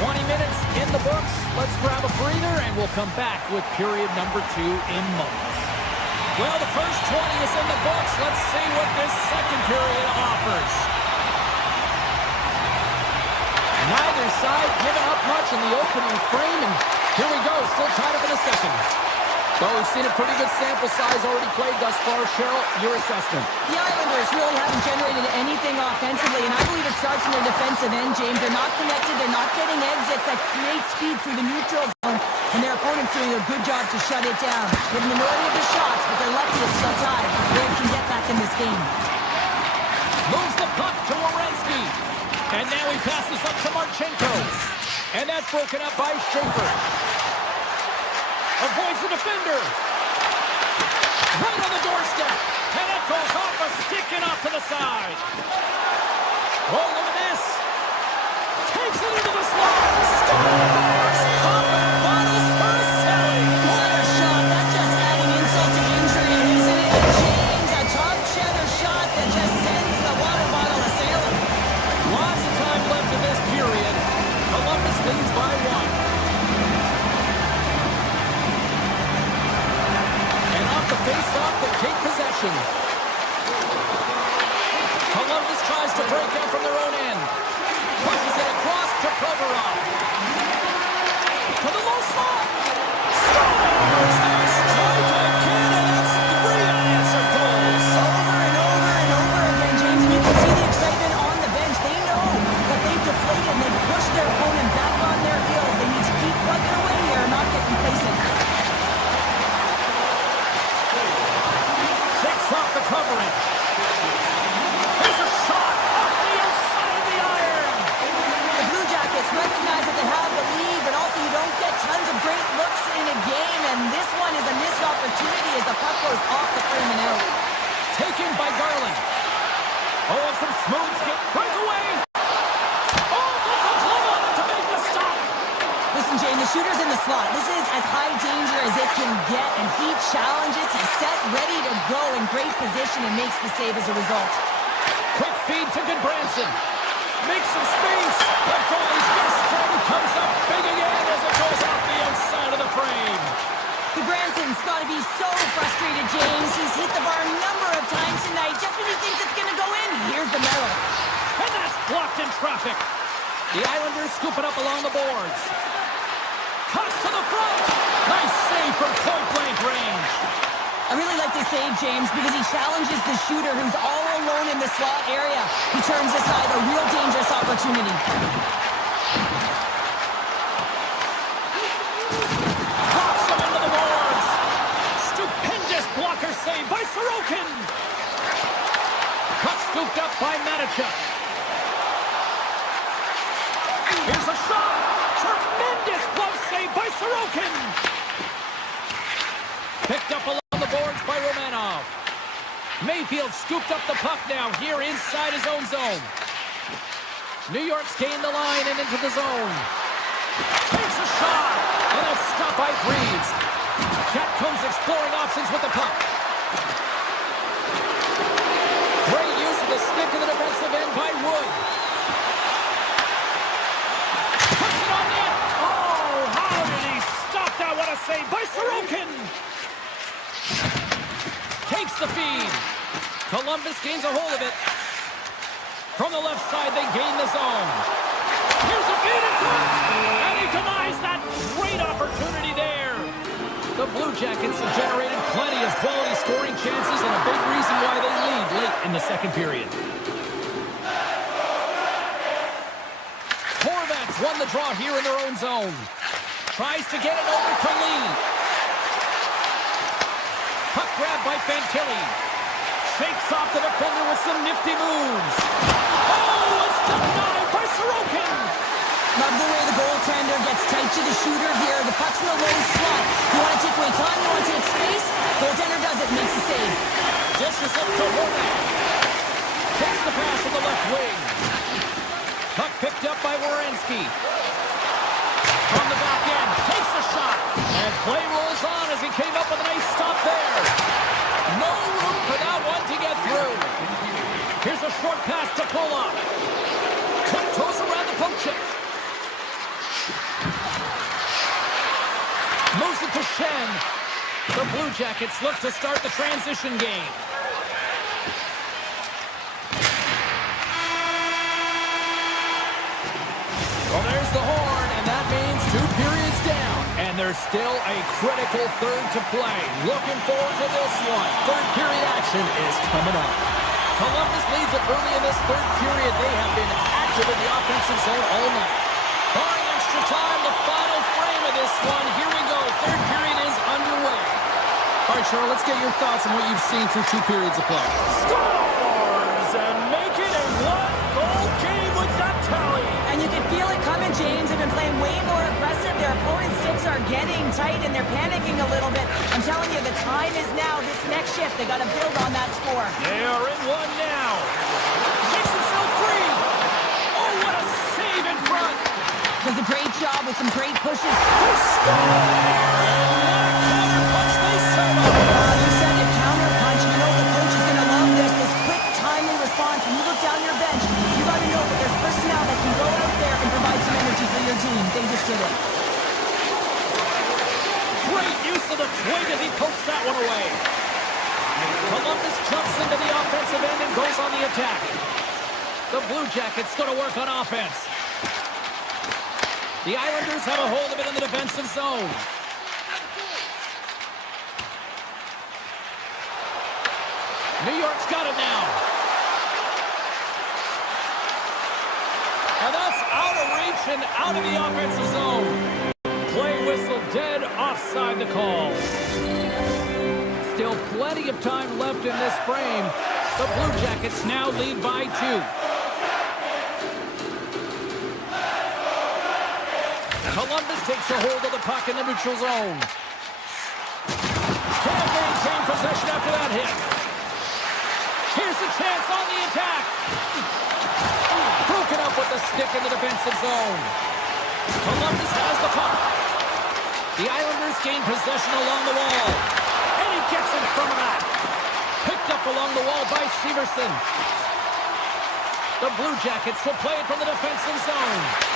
20 minutes in the books. Let's grab a breather, and we'll come back with period number 2 in moments. Well, the first 20 is in the books. Let's see what this second period offers. Neither side giving up much in the opening frame, and here we go. Still tied up in the second. Well, we've seen a pretty good sample size already played thus far. Cheryl, your assessment. The Islanders really haven't generated anything offensively, and I believe it starts from their defensive end, James. They're not connected. They're not getting exits that create speed through the neutral zone, and their opponent's doing a good job to shut it down. With the minority of the shots, but they're lucky it's still tied. They can get back in this game. Moves the puck to Werenski. And now he passes up to Marchenko. And that's broken up by Schaefer. Avoids the defender. Right on the doorstep. And it goes off a stick and off to the side. Oh, look at this. Takes it into the slot. Scores! Copper bodies for Selly. What a shot. That's just adding insult to injury, isn't it? James, a top cheddar shot that just sends the water bottle a-sailing. Lots of time left in this period. Columbus leads by 1. And off the face-off, they take possession. Columbus tries to break out from their own end. Pushes it across to Provorov. To the low slot. Scores! They strike again, and that's 3 unanswered goals. Over and over and over again, James, and you can see the excitement on the bench. They know that they've deflated and they've pushed their opponent back on their heels. They need to keep plugging away here and not get complacent. Takes off the coverage. There's a shot off the outside of the iron. The Blue Jackets recognize that they have the lead, but also you don't get tons of great looks in a game, and this one is a missed opportunity as the puck goes off the frame and out. Taken by Garland. Oh, some smooth skip. Breakaway. Oh, that's a glove on it to make the stop. Listen, Jane, the shooter's in the slot. This is as high danger as it can get, and he challenges. He's set, ready to go in great position, and makes the save as a result. Quick feed to Goodbranson. Makes some space. The goalie's best friend comes up big again as it goes off the outside of the frame. Branson's got to be so frustrated, James. He's hit the bar a number of times tonight. Just when he thinks it's going to go in, here's the medal. And that's blocked in traffic. The Islanders scoop it up along the boards. Cuts to the front. Nice save from point-blank range. I really like this save, James, because he challenges the shooter who's all alone in the slot area. He turns aside a real dangerous opportunity. Pops him into the boards. Stupendous blocker save by Sorokin. Puck scooped up by Matichuk. Here's a shot. Tremendous glove save by Sorokin. Picked up along the boards by Romanov. Mayfield scooped up the puck now here inside his own zone. New York's gained the line and into the zone. Takes a shot. And a stop by Reeves. Cat comes exploring options with the puck. Great use of the stick in the defensive end by Wood. Puts it on net. Oh, how did he stop that? What a save by Sorokin. Takes the feed. Columbus gains a hold of it. From the left side, they gain the zone. Here's a feed in front. And he denies that great opportunity there. The Blue Jackets have generated plenty of quality scoring chances and a big reason why they lead late in the second period. Horvats won the draw here in their own zone. Tries to get it over to Lee. Puck grab by Fantilli. Shakes off the defender with some nifty moves. Oh, it's denied by Sorokin. Love the way the goaltender gets tight to the shooter here. The puck's in the low slot. You want to take away time, you want to take space. Goaltender does save. Dishes it to Hornet. Takes the pass in the left wing. Puck picked up by Werenski. From the back end, takes the shot. And play rolls on as he came up with a nice stop there. No room for that one to get through. Here's a short pass to Pollock. Tiptoes around the poke check. Moves it to Shen. The Blue Jackets look to start the transition game. Well, there's the horn, and that means 2 periods down. And there's still a critical third to play. Looking forward to this one. Third period action is coming up. Columbus leads it early in this third period. They have been active in the offensive zone all night. Barring extra time, the final frame of this one. Here we go. Third period is underway. All right, Cheryl, let's get your thoughts on what you've seen through 2 periods of play. Scores and make it a one-goal game with that tally. And you can feel it coming, James. They've been playing way more aggressive. Their opponent's sticks are getting tight, and they're panicking a little bit. I'm telling you, the time is now. This next shift, they got to build on that score. They are in one now. Makes himself free. Oh, what a save in front. Does a great job with some great pushes. They score! And what a counter-punch they set up. You said it, counter punch. You know the coach is going to love this. This quick, timely response. When you look down your bench, you got to know that there's personnel that can go out there and provide some energy for your team. They just did it. Great use of the twig as he pokes that one away. Columbus jumps into the offensive end and goes on the attack. The Blue Jackets going to work on offense. The Islanders have a hold of it in the defensive zone. New York's got it now. And that's out of reach and out of the offensive zone. Play whistle dead, offside the call. Still plenty of time left in this frame. The Blue Jackets now lead by 2. Columbus takes a hold of the puck in the neutral zone. Can't maintain possession after that hit. Here's a chance on the attack. Broken up with the stick in the defensive zone. Columbus has the puck. The Islanders gain possession along the wall. And he gets in front of that. Picked up along the wall by Severson. The Blue Jackets will play it from the defensive zone.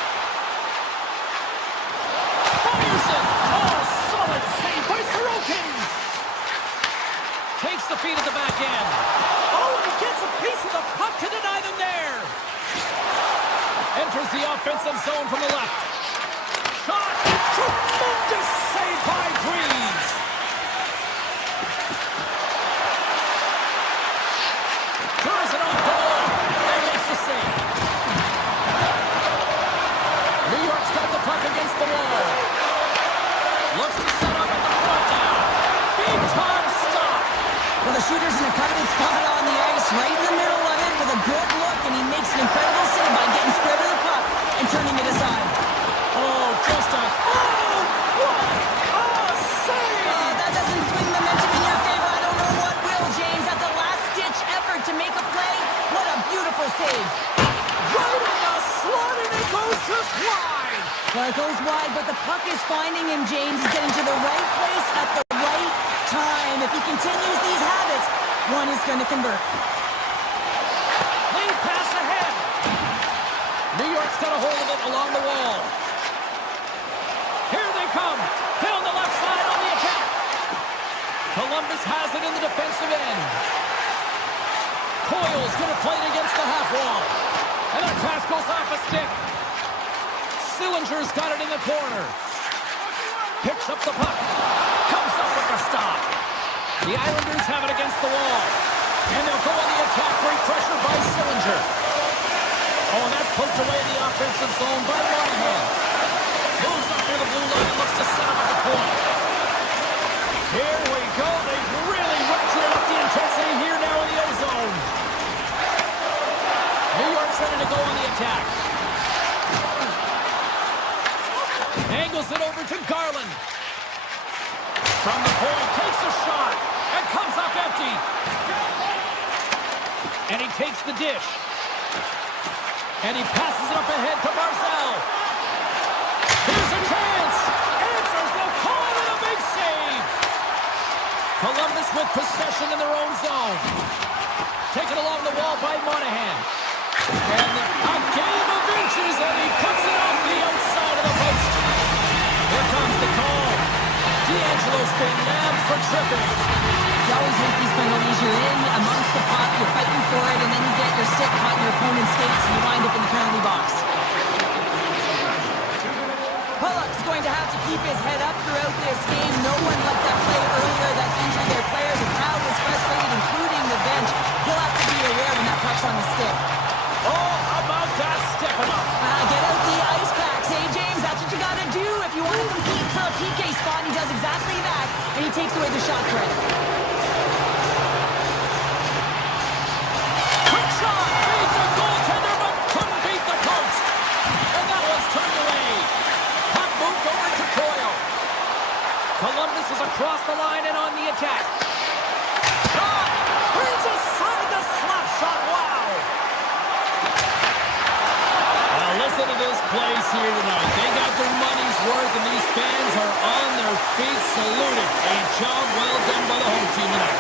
Fires it! Oh, solid save by Sorokin! Takes the feed at the back end. Oh, and he gets a piece of the puck to deny them there. Enters the offensive zone from the left. Shot! Tremendous save by Greaves! Throws it on goal and makes the save. New York's got the puck against the wall. Looks to set up at the point now. Big time stop. Well, the shooter's in a coveted spot on the ice, right in the middle of it with a good look, and he makes an incredible save by getting square to the puck and turning it aside. Oh, just a... Oh, what a save! That doesn't swing momentum in your favor. I don't know what will, James. That's a last-ditch effort to make a play. What a beautiful save. Right in the slot, and it goes just wide. Well, it goes wide, but the puck is finding him, James. He's getting to the right place at the right time. If he continues these habits, one is going to convert. Lead pass ahead. New York's got a hold of it along the wall. Here they come. Down the left side on the attack. Columbus has it in the defensive end. Coyle's going to play it against the half wall. And that pass goes off a stick. Sillinger's got it in the corner. Picks up the puck. Comes up with the stop. The Islanders have it against the wall. And they'll go on the attack. Great pressure by Sillinger. Oh, and that's poked away in the offensive zone by Monahan. Moves up near the blue line and looks to set up at the point. Here we go. They've really ratcheted up the intensity here now in the O-zone. New York's ready to go on the attack. Angles it over to Garland. From the point, takes a shot, and comes up empty. And he takes the dish. And he passes it up ahead to Barzal. Here's a chance. Answers the call and a big save. Columbus with possession in their own zone. Taken along the wall by Monahan. And a game of inches, and he puts it off the outside of the post. Here comes the call. D'Angelo's been nabbed for tripping. You always hate these penalties. You're in amongst the puck, you're fighting for it, and then you get your stick caught in your opponent's skates, and you wind up in the penalty box. Pollock's going to have to keep his head up throughout this game. No one like that play earlier that injured their player. The crowd was frustrated, including the bench. He'll have to be aware when that puck's on the stick. Oh, how about that stepping up? Get out the ice packs, hey James? That's what you got to do if you want to compete for a PK spot. He does exactly that, and he takes away the shot credit. Quick shot! Beat the goaltender, but couldn't beat the post. And that one's turned away. Puck moved over to Coyle. Columbus is across the line and on the attack. Shot! Turns aside the slap shot. Wow! Well, listen to this place here tonight. They got their money's worth, and these fans are on their feet saluting. A job well done by the home team tonight.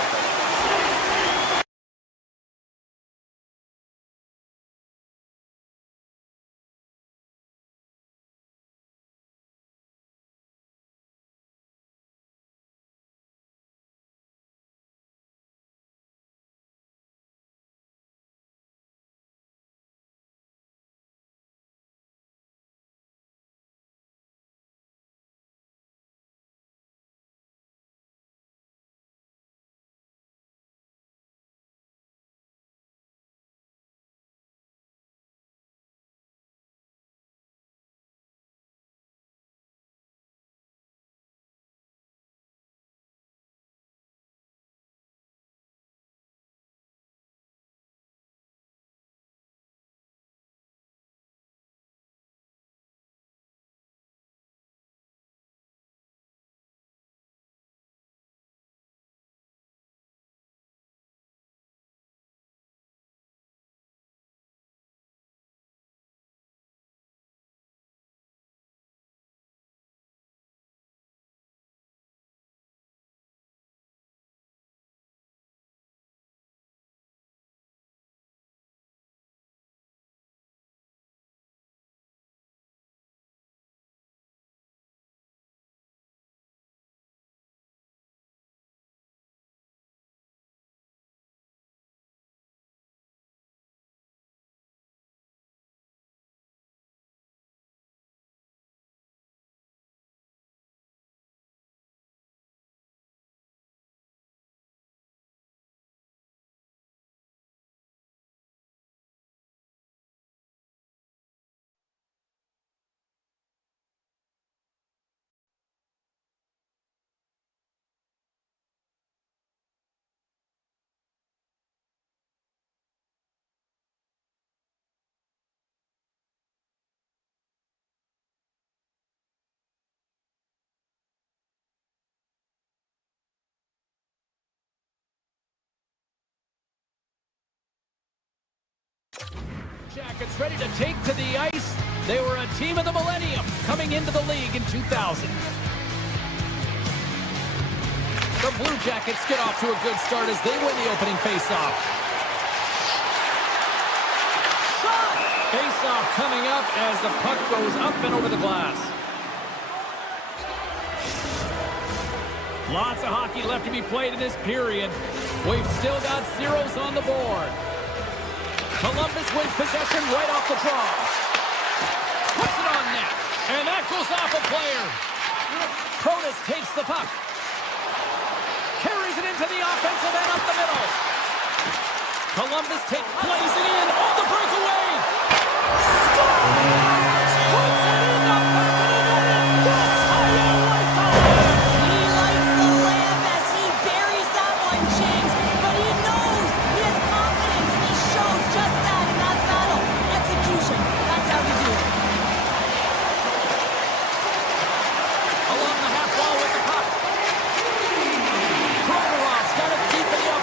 Jackets ready to take to the ice. They were a team of the millennium coming into the league in 2000. The Blue Jackets get off to a good start as they win the opening faceoff. Shot! Faceoff coming up as the puck goes up and over the glass. Lots of hockey left to be played in this period. We've still got zeros on the board. Columbus wins possession right off the draw. Puts it on net. And that goes off a player. Protas takes the puck. Carries it into the offensive end up the middle. Columbus plays it in. Oh, the breakaway. Scores! Puts it in the back of the net. And that's how you like the lamp. He likes the lamp as he buries that one, James. But he knows he has confidence, and he shows just that in that battle. Execution. That's how you do it. Along the half wall with the puck. Provorov's got it deep in the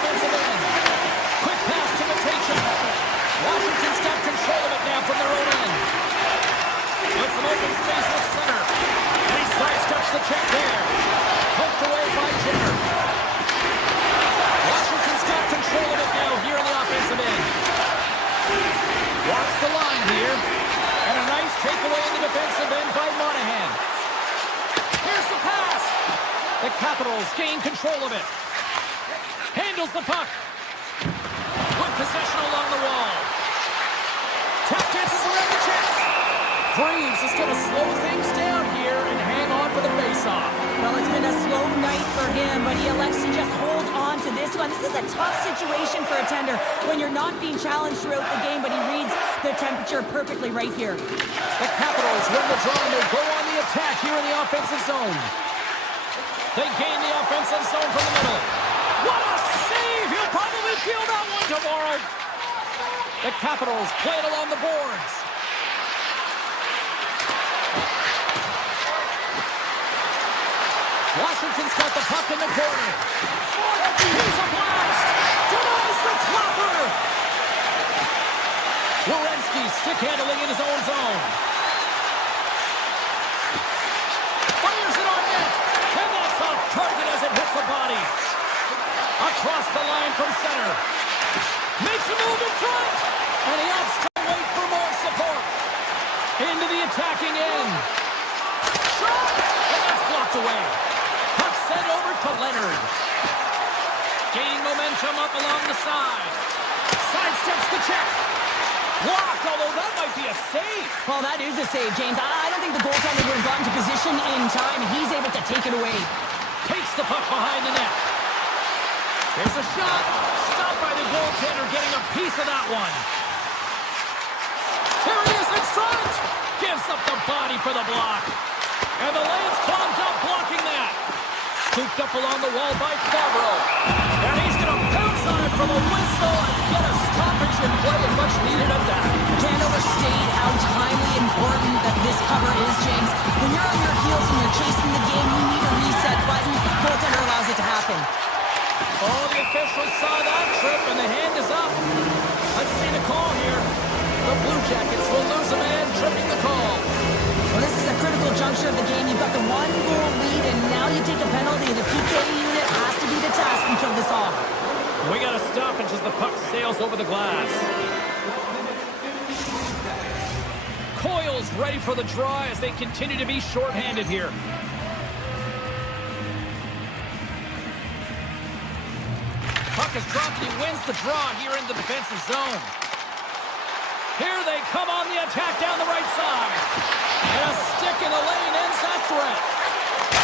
The Capitals gain control of it. Handles the puck. Good possession along the wall. Tap dances around the chest. Freeze is going to slow things down here and hang on for the faceoff. Well, it's been a slow night for him, but he elects to just hold on to this one. This is a tough situation for a tender when you're not being challenged throughout the game, but he reads the temperature perfectly right here. The Capitals win the draw and they go on the attack here in the offensive zone. They gain the offensive zone from the middle. What a save! He'll probably feel that one tomorrow. The Capitals play it along the boards. Washington's got the puck in the corner. Here's a blast! Denies the clapper! Werenski stick handling in his own zone. Fires it on net! And that's off target as it hits the body. Across the line from center. Makes a move in front! And he opts to wait for more support. Into the attacking end. Shot! And that's blocked away. Puck sent over to Leonard. Gaining momentum up along the side. Sidesteps the check. Blocked, although that might be a save. Well, that is a save, James. I don't think the goaltender would have gotten to position in time. He's able to take it away. Takes the puck behind the net. Here's a shot. Stopped by the goaltender, getting a piece of that one. Here he is in front. Gives up the body for the block. And the lane's clogged up, blocking that. Scooped up along the wall by Subzero. And he's going to pounce on it from a whistle and get a stoppage in play, and much needed at that. Can't overstate how timely important that this cover is, James. When you're on your heels and you're chasing the game, you need a reset button. Goaltender allows it to happen. Oh, the officials saw that trip, and the hand is up. Let's see the call here. The Blue Jackets will lose a man, tripping the call. Well, this is a critical juncture of the game. You've got the one-goal lead, and now you take a penalty. The PK unit has to be the task and kill this off. We got a stoppage as the puck sails over the glass. Coyle's ready for the draw as they continue to be shorthanded here. Puck is dropped, and he wins the draw here in the defensive zone. Here they come on the attack down the right side. And a stick in the lane ends that threat.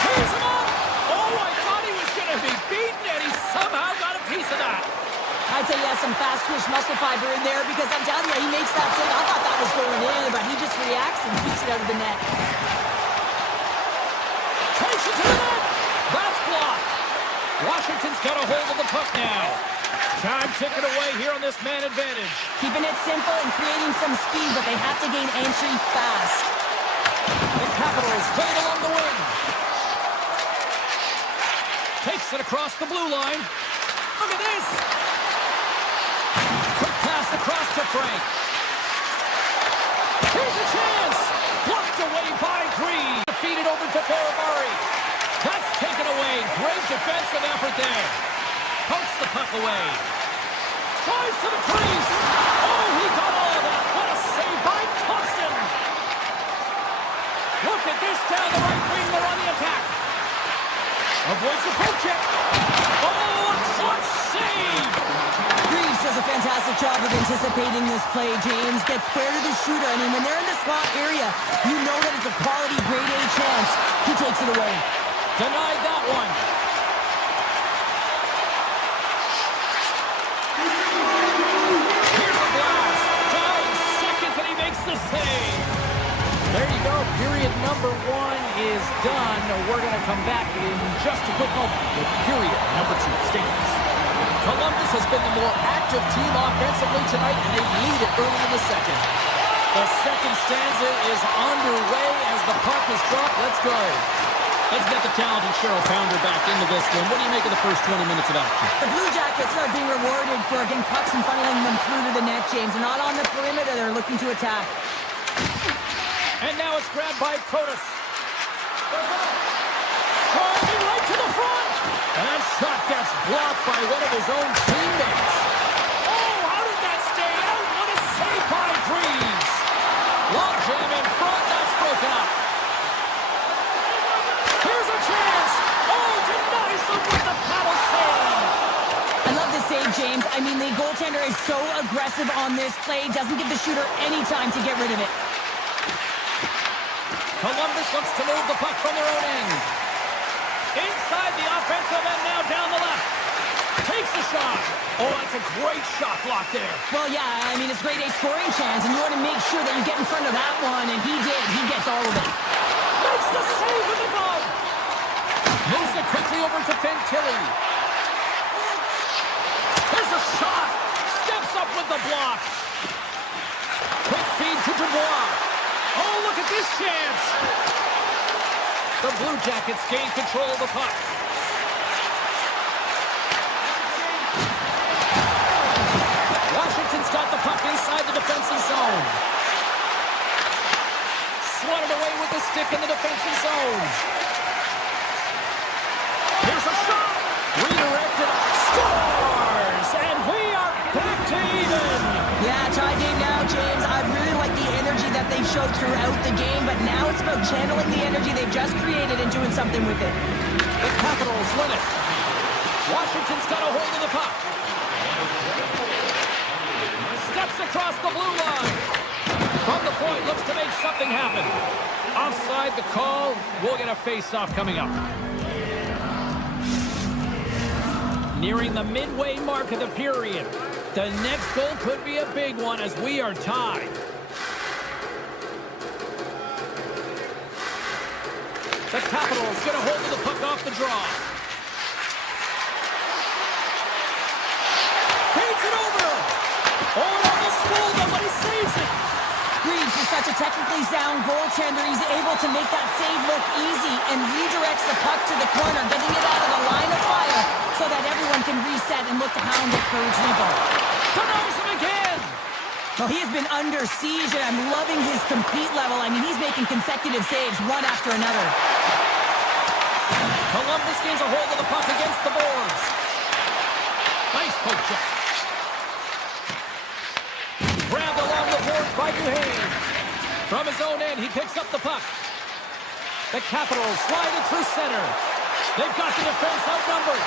Here's him up! Oh, I thought he was going to be beaten, and he somehow got a piece of that. I'd say he has some fast twitch muscle fiber in there because I'm telling you, he makes that save. I thought that was going in, but he just reacts and keeps it out of the net. Takes it to the net. That's blocked. Washington's got a hold of the puck now. Time ticking away here on this man advantage. Keeping it simple and creating some speed, but they have to gain entry fast. The Capitals play it along the wing. Takes it across the blue line. Look at this. Quick pass across to Frank. Here's a chance. Blocked away by Green. Defeated over to Baravari. That's taken away. Great defensive effort there. Pokes the puck away. Tries to the crease. Oh, he got all of that. What a save by Thompson. Look at this down the right wing. They're on the attack. Avoids the poke check. Oh, a clutch save. Reeves does a fantastic job of anticipating this play, James. Gets square to the shooter. I mean, when they're in the slot area, you know that it's a quality grade A chance. He takes it away. Denied that one. Here's a blast. 5 seconds and he makes the save. There you go. Period number 1 is done. We're going to come back in just a quick moment with period number 2 stands. Columbus has been the more active team offensively tonight, and they lead it early in the second. The second stanza is underway as the puck is dropped. Let's go. Let's get the talented Cheryl Pounder back into this one. What do you make of the first 20 minutes of action? The Blue Jackets are being rewarded for getting pucks and funneling them through to the net, James. They're not on the perimeter. They're looking to attack. And now it's grabbed by Protas. Driving right to the front. And that shot gets blocked by one of his own teammates. Oh, how did that stay out? What a save by Freeze. Long jam in front. That's broken up. Here's a chance. Oh, to so aggressive on this play. Doesn't give the shooter any time to get rid of it. Columbus looks to move the puck from their own end. Inside the offensive end now down the left. Takes the shot. Oh, that's a great shot block there. Well, yeah, I mean, it's grade A scoring chance, and you want to make sure that you get in front of that one, and he did. He gets all of it. Makes the save with the glove. Moves it quickly over to Fantilli. There's a shot. Steps up with the block. Quick feed to Dubois. Oh, look at this chance. The Blue Jackets gain control of the puck. Washington's got the puck inside the defensive zone. Swatted away with the stick in the defensive zone. Here's a shot. Redirected. Scores! And we are back to even. Yeah, tie game now, James. I really like the energy that they've showed throughout the game, but now it's about channeling the energy they've just created and doing something with it. The Capitals win it. Washington's got a hold of the puck. Steps across the blue line. From the point, looks to make something happen. Offside the call. We'll get a face-off coming up. Nearing the midway mark of the period. The next goal could be a big one as we are tied. The Capitals get a hold of the puck off the draw. Feeds it over. Oh, almost fooled him, but he saves it. Reeves is such a technically sound goaltender. He's able to make that save look easy and redirects the puck to the corner, getting it out of the line of fire so that everyone can reset and look to hound it for Rico. Denies him again. Well, he has been under siege, and I'm loving his compete level. I mean, he's making consecutive saves one after another. Columbus gains a hold of the puck against the boards. Nice poke check. Grabbed along the boards by Duhane. From his own end, he picks up the puck. The Capitals slide it through center. They've got the defense outnumbered.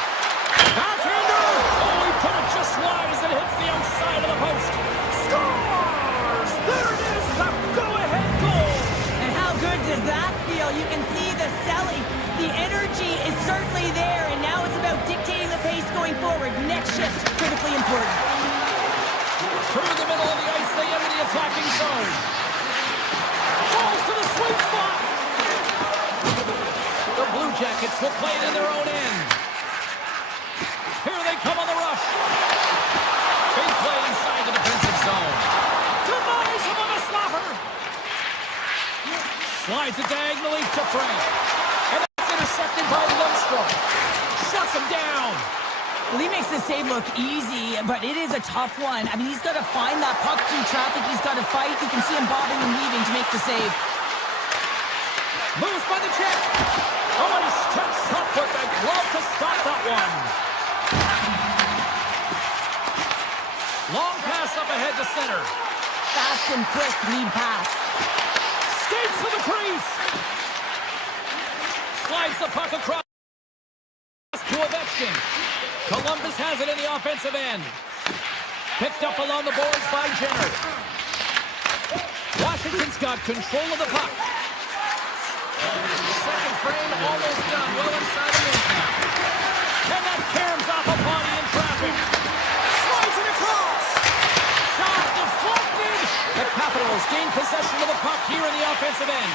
Backhander! Oh, he put it just wide as it hits the outside of the post. Scores! There it is, the go-ahead goal! And how good does that feel? You can see the selling. The energy is certainly there, and now it's about dictating the pace going forward. Next shift, critically important. Through the middle of the ice, they enter the attacking zone. Falls to the sweet spot. The Blue Jackets will play it in their own end. Here they come on the rush. Big play inside the defensive zone. Denies him on a slapper. Slides it diagonally to Frank. And that's intercepted by Lundstrom. Shuts him down. Well, he makes the save look easy, but it is a tough one. I mean, he's got to find that puck through traffic. He's got to fight. You can see him bobbing and weaving to make the save. Moves by the check. Oh, and he steps up with the glove to stop that one. Long pass up ahead to center. Fast and quick lead pass. Skates to the crease. Slides the puck across to Ovechkin. Columbus has it in the offensive end. Picked up along the boards by Jenner. Washington's got control of the puck. Second frame almost done. Well inside the net now. And that caroms off a body in traffic. Slides it across. Shot deflected. The Capitals gain possession of the puck here in the offensive end.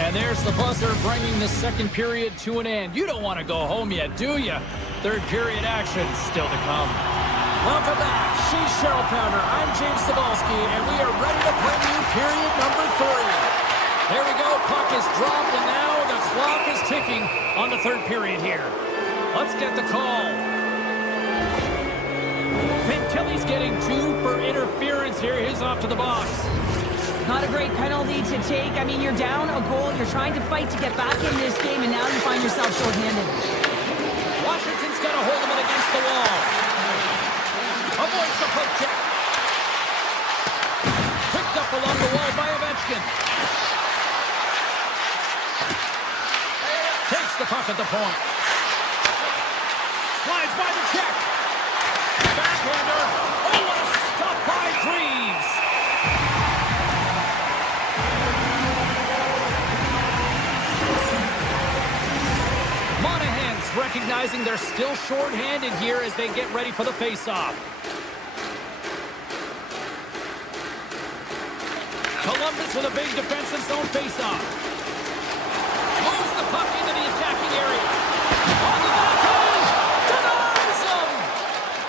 And there's the buzzer bringing the second period to an end. You don't want to go home yet, do you? Third period action still to come. Welcome back. She's Cheryl Pounder. I'm James Cebulski, and we are ready to bring you period number 3. There we go. Puck is dropped, and now the clock is ticking on the third period here. Let's get the call. Fantilli's getting 2 for interference here. He's off to the box. Not a great penalty to take. I mean, you're down a goal. You're trying to fight to get back in this game, and now you find yourself shorthanded. Washington's got a hold of it against the wall. Avoids the poke check. Picked up along the wall by Ovechkin. puck at the point. Slides by the check. Backhander. Oh, what a stop by Greaves. Monahan's recognizing they're still short-handed here as they get ready for the face-off. Columbus with a big defensive zone face-off. Moves the puck into the attacking area. On the backhand! Denies him!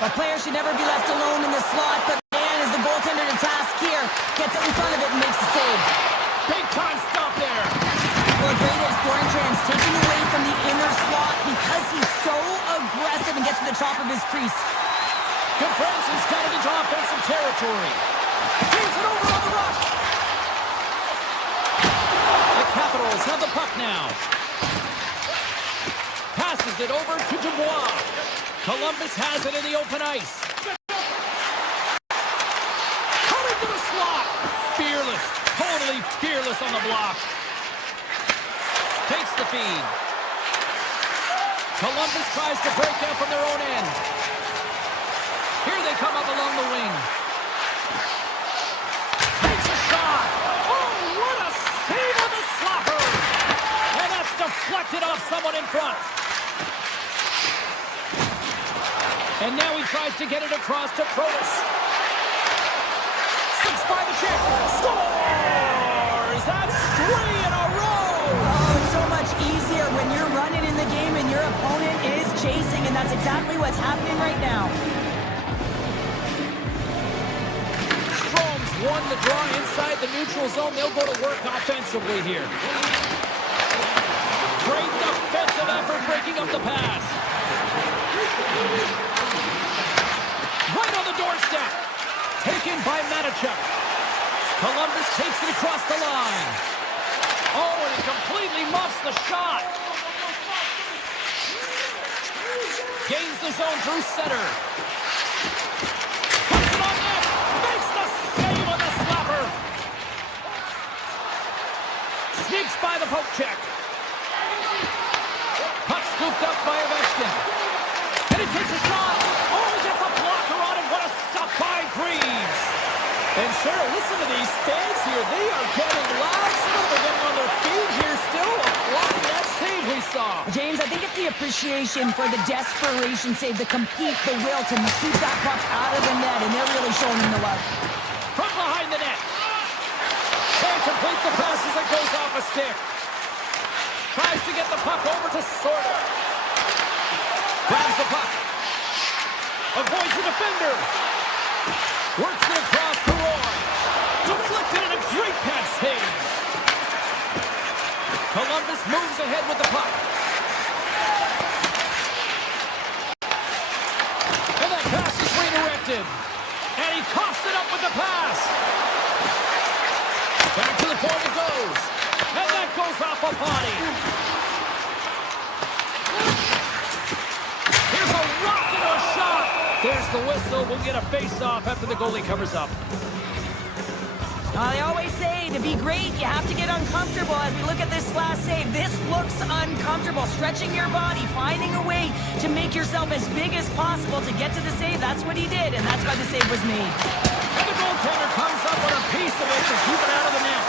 A player should never be left alone in the slot, but man, is the goaltender to task here. Gets it in front of it and makes the save. Big time stop there. Well, a great scoring chance taken away from the inner slot because he's so aggressive and gets to the top of his crease. Goodbranson's got it into offensive territory. He's it over on the rush. The Capitals have the puck now. Passes it over to Dubois. Columbus has it in the open ice. Coming to the slot. Fearless. Totally fearless on the block. Takes the feed. Columbus tries to break out from their own end. Here they come up along the wing. Takes a shot. Oh, what a save on the slapper. And that's deflected off someone in front. And now he tries to get it across to Protas. Six by the check. Scores! That's 3 in a row! Oh, it's so much easier when you're running in the game and your opponent is chasing, and that's exactly what's happening right now. Strome's won the draw inside the neutral zone. They'll go to work offensively here. Great defensive effort breaking up the pass. Right on the doorstep. Taken by Matichuk. Columbus takes it across the line. Oh, and it completely muffs the shot. Gains the zone through center. Puts it on net. Makes the save on the slapper. Sneaks by the poke check. Puck scooped up by Ovechkin. And he takes a shot. Oh, he gets a blocker on it. What a stop by Greaves. And Cheryl, listen to these fans here. They are getting loud. Some of them are getting on their feet here still. Applauding that save we saw. James, I think it's the appreciation for the desperation save, the compete, the will to keep that puck out of the net, and they're really showing him the love. From behind the net. Can't complete the pass as it goes off a stick. Tries to get the puck over to Sorda. Grabs the puck. Avoids the defender. Works it across to Roy. Deflected and a great pass save. Columbus moves ahead with the puck. And that pass is redirected. And he coughs it up with the pass. Back to the point it goes. And that goes off a body. Here's a rocket or a shot. There's the whistle. We'll get a face-off after the goalie covers up. They always say to be great, you have to get uncomfortable. As we look at this last save, this looks uncomfortable. Stretching your body, finding a way to make yourself as big as possible to get to the save. That's what he did, and that's why the save was made. And the goaltender comes up with a piece of it to keep it out of the net.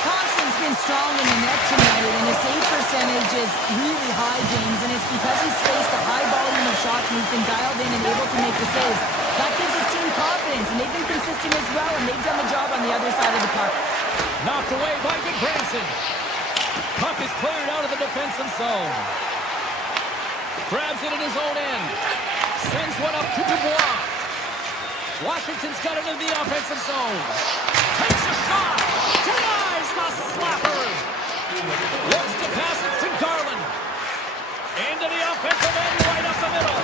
Thompson's been strong in the net tonight, and his save percentage is really high, James, and it's because he's faced a high volume of shots and he's been dialed in and able to make the saves. That gives his team confidence, and they've been consistent as well, and they've done the job on the other side of the puck. Knocked away by Goodbranson. Puck is cleared out of the defensive zone. Grabs it in his own end. Sends one up to Dubois. Washington's got it in the offensive zone. Takes a shot. Denies the slapper. Looks to pass it to Garland. Into the offensive end, right up the middle.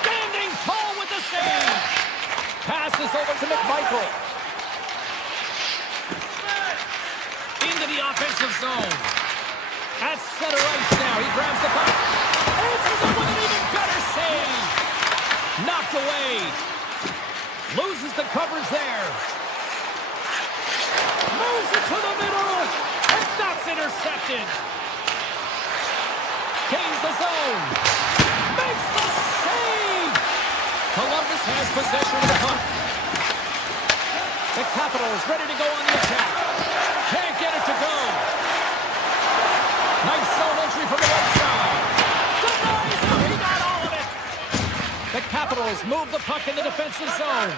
Standing tall with the save. Passes over to McMichael. Into the offensive zone. At center ice now. He grabs the puck. Answers it with an even better save. Knocked away. Loses the coverage there. Moves it to the middle. And that's intercepted. Gains the zone. Makes the save. Columbus has possession of the puck. The Capitals ready to go on the attack. Can't get it to go. Nice zone entry from the right side. Denies him. He got all of it. The Capitals move the puck in the defensive zone.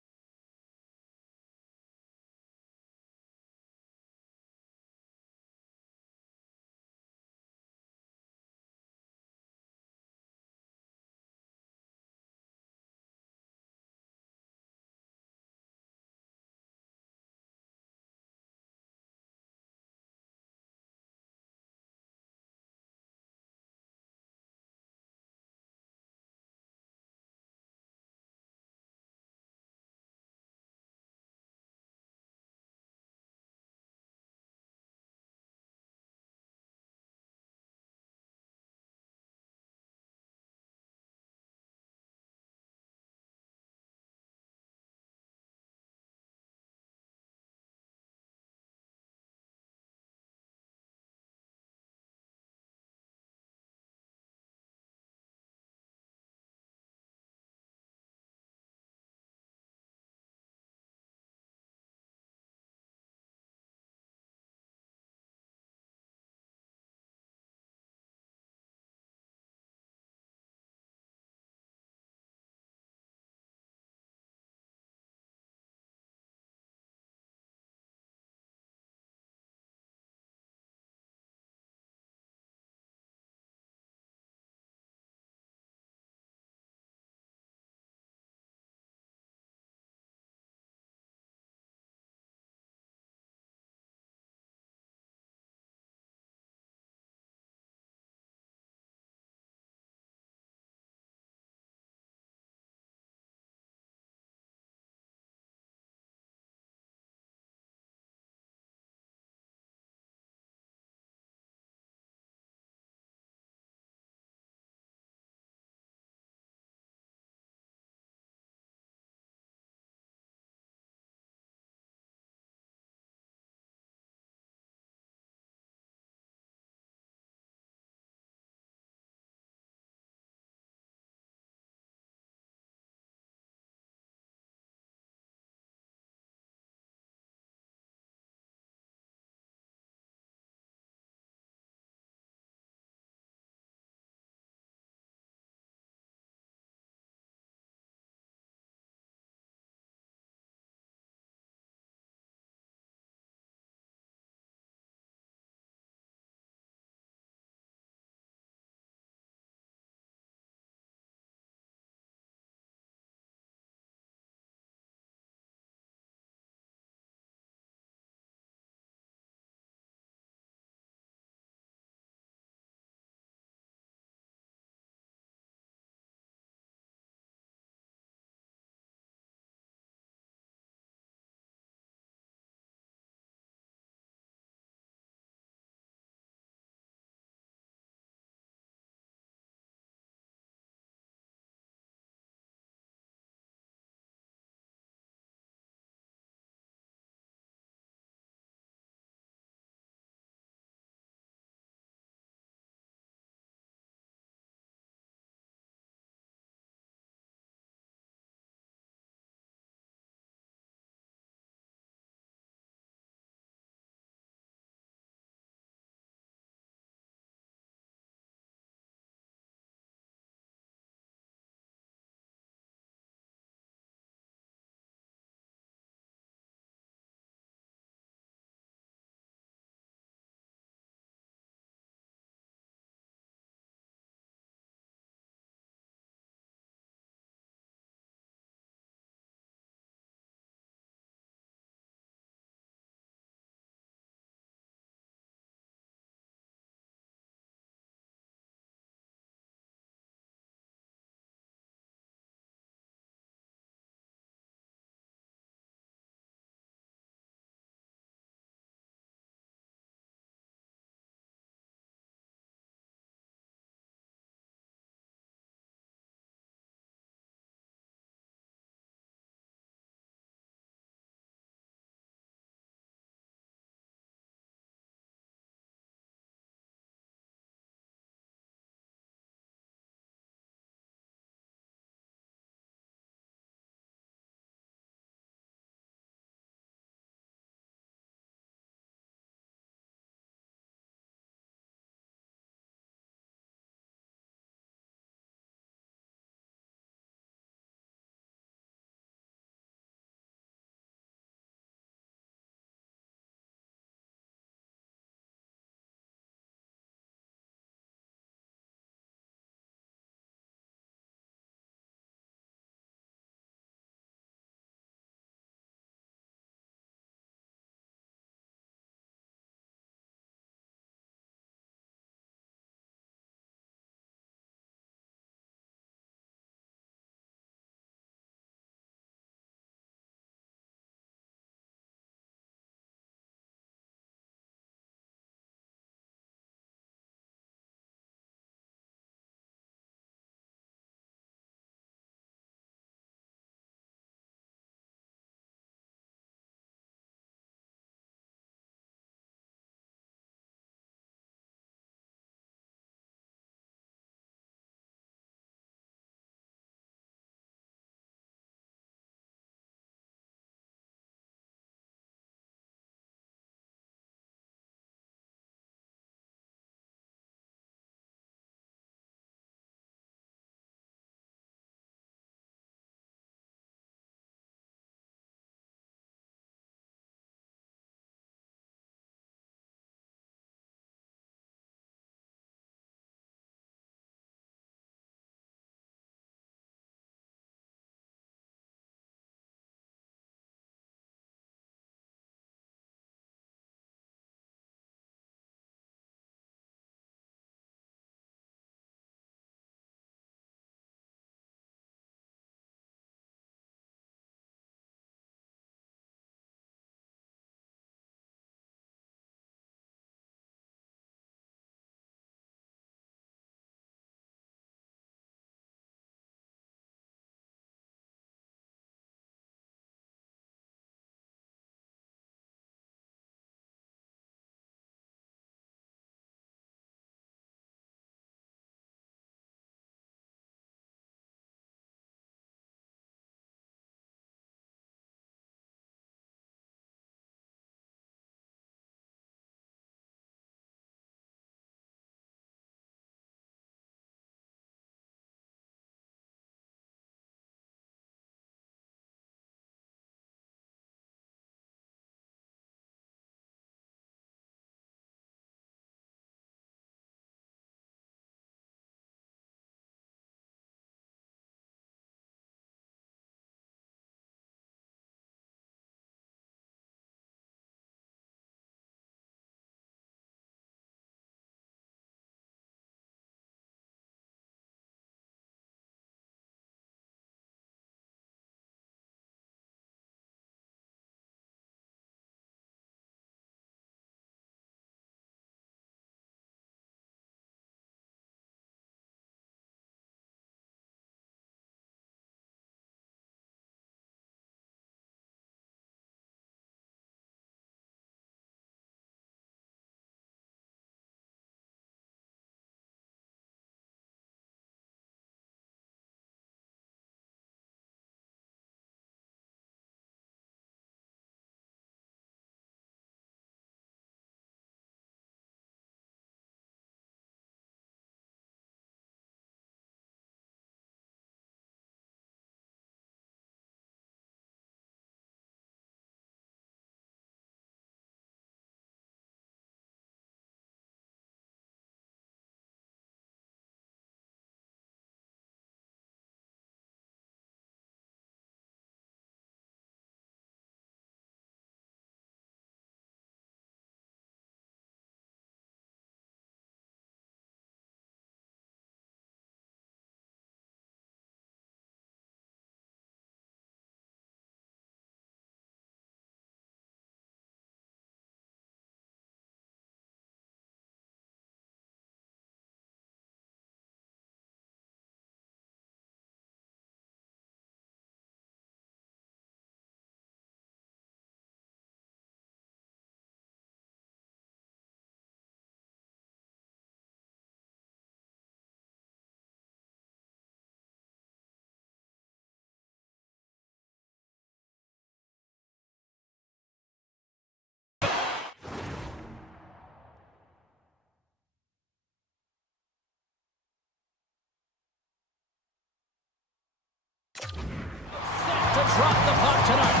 drop the puck tonight.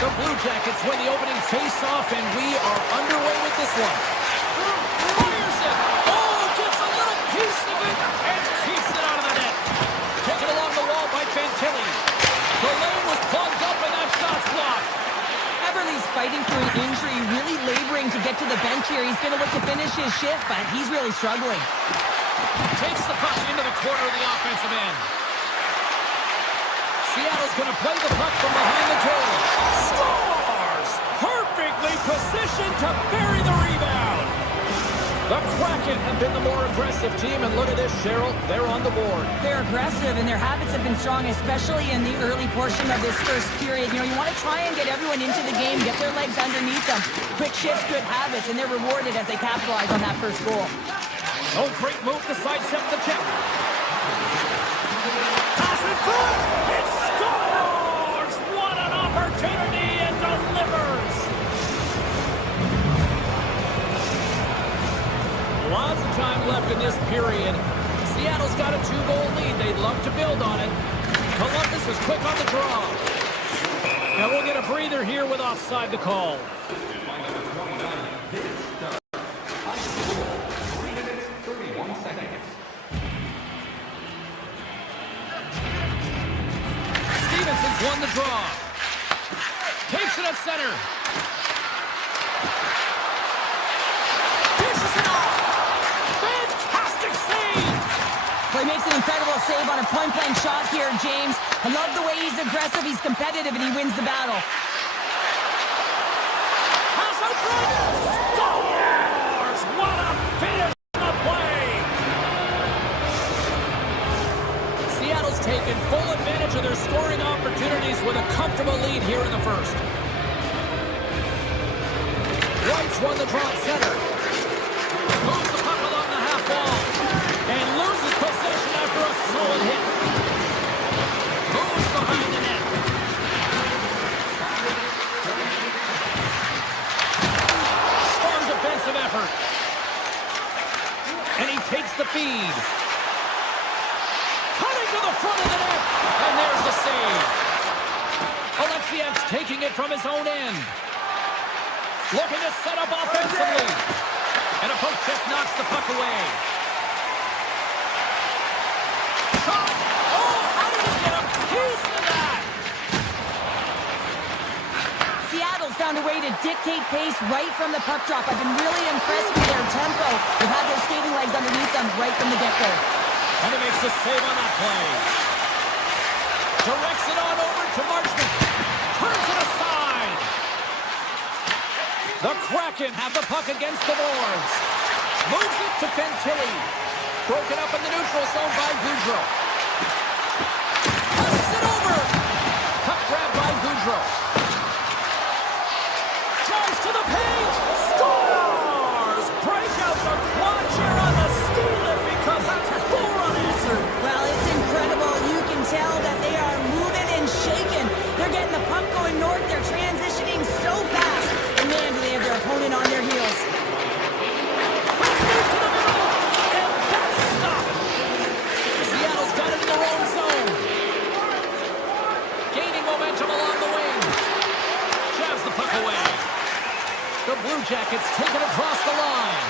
The Blue Jackets win the opening face-off, and we are underway with this one. Fires it. Oh, gets a little piece of it and keeps it out of the net. Taken along the wall by Fantilli. The lane was plugged up and that shot's blocked. Everly's fighting through an injury, really laboring to get to the bench here. He's going to look to finish his shift, but he's really struggling. Takes the puck into the corner of the offensive end. Seattle's going to play the puck from behind the cage. Scores! Perfectly positioned to bury the rebound. The Kraken have been the more aggressive team, and look at this, Cheryl. They're on the board. They're aggressive, and their habits have been strong, especially in the early portion of this first period. You know, you want to try and get everyone into the game, get their legs underneath them. Quick shifts, good habits, and they're rewarded as they capitalize on that first goal. Oh, great move to sidestep the check. Pass in front. It scores! What an opportunity, and delivers! Lots of time left in this period. Seattle's got a 2-goal lead. They'd love to build on it. Columbus is quick on the draw. And we'll get a breather here with offside the call. Stevenson's won the draw. Takes it at center. Dishes it off. Fantastic save. Well, he makes an incredible save on a point-blank shot here, James. I love the way he's aggressive, he's competitive, and he wins the battle. Pass out front. Scores! What a finish on the play. Seattle's taken full advantage of their scoring opportunities with a comfortable lead here in the first. White's won the draw at center. Moves the puck along the half wall. And loses possession after a solid hit. Moves behind the net. Strong defensive effort. And he takes the feed. Cutting to the front of the net. And there's the save. Alexiev's taking it from his own end. Looking to set up offensively. And a poke check knocks the puck away. Shot! Oh, how did he get a piece of that? Seattle's found a way to dictate pace right from the puck drop. I've been really impressed with their tempo. They've had their skating legs underneath them right from the get-go. And he makes the save on that play. Directs it on over to Marchment. Turns it aside. The Kraken have the puck against the boards. Moves it to Fantilli. Broken up in the neutral zone by Goudreau. Passes it over. Puck grab by Goudreau. Drives to the paint. Scores! Break out the clutch here on the steal because that's 4 unanswered. Well, it's incredible. You can tell that they are moving and shaking. They're getting the puck going north. They're transitioning so fast. And man, do they have their opponent on their heels. Let's move to the middle. And that's stopped. Seattle's got it in their own zone. Gaining momentum along the wing. Jabs the puck away. The Blue Jackets take it across the line.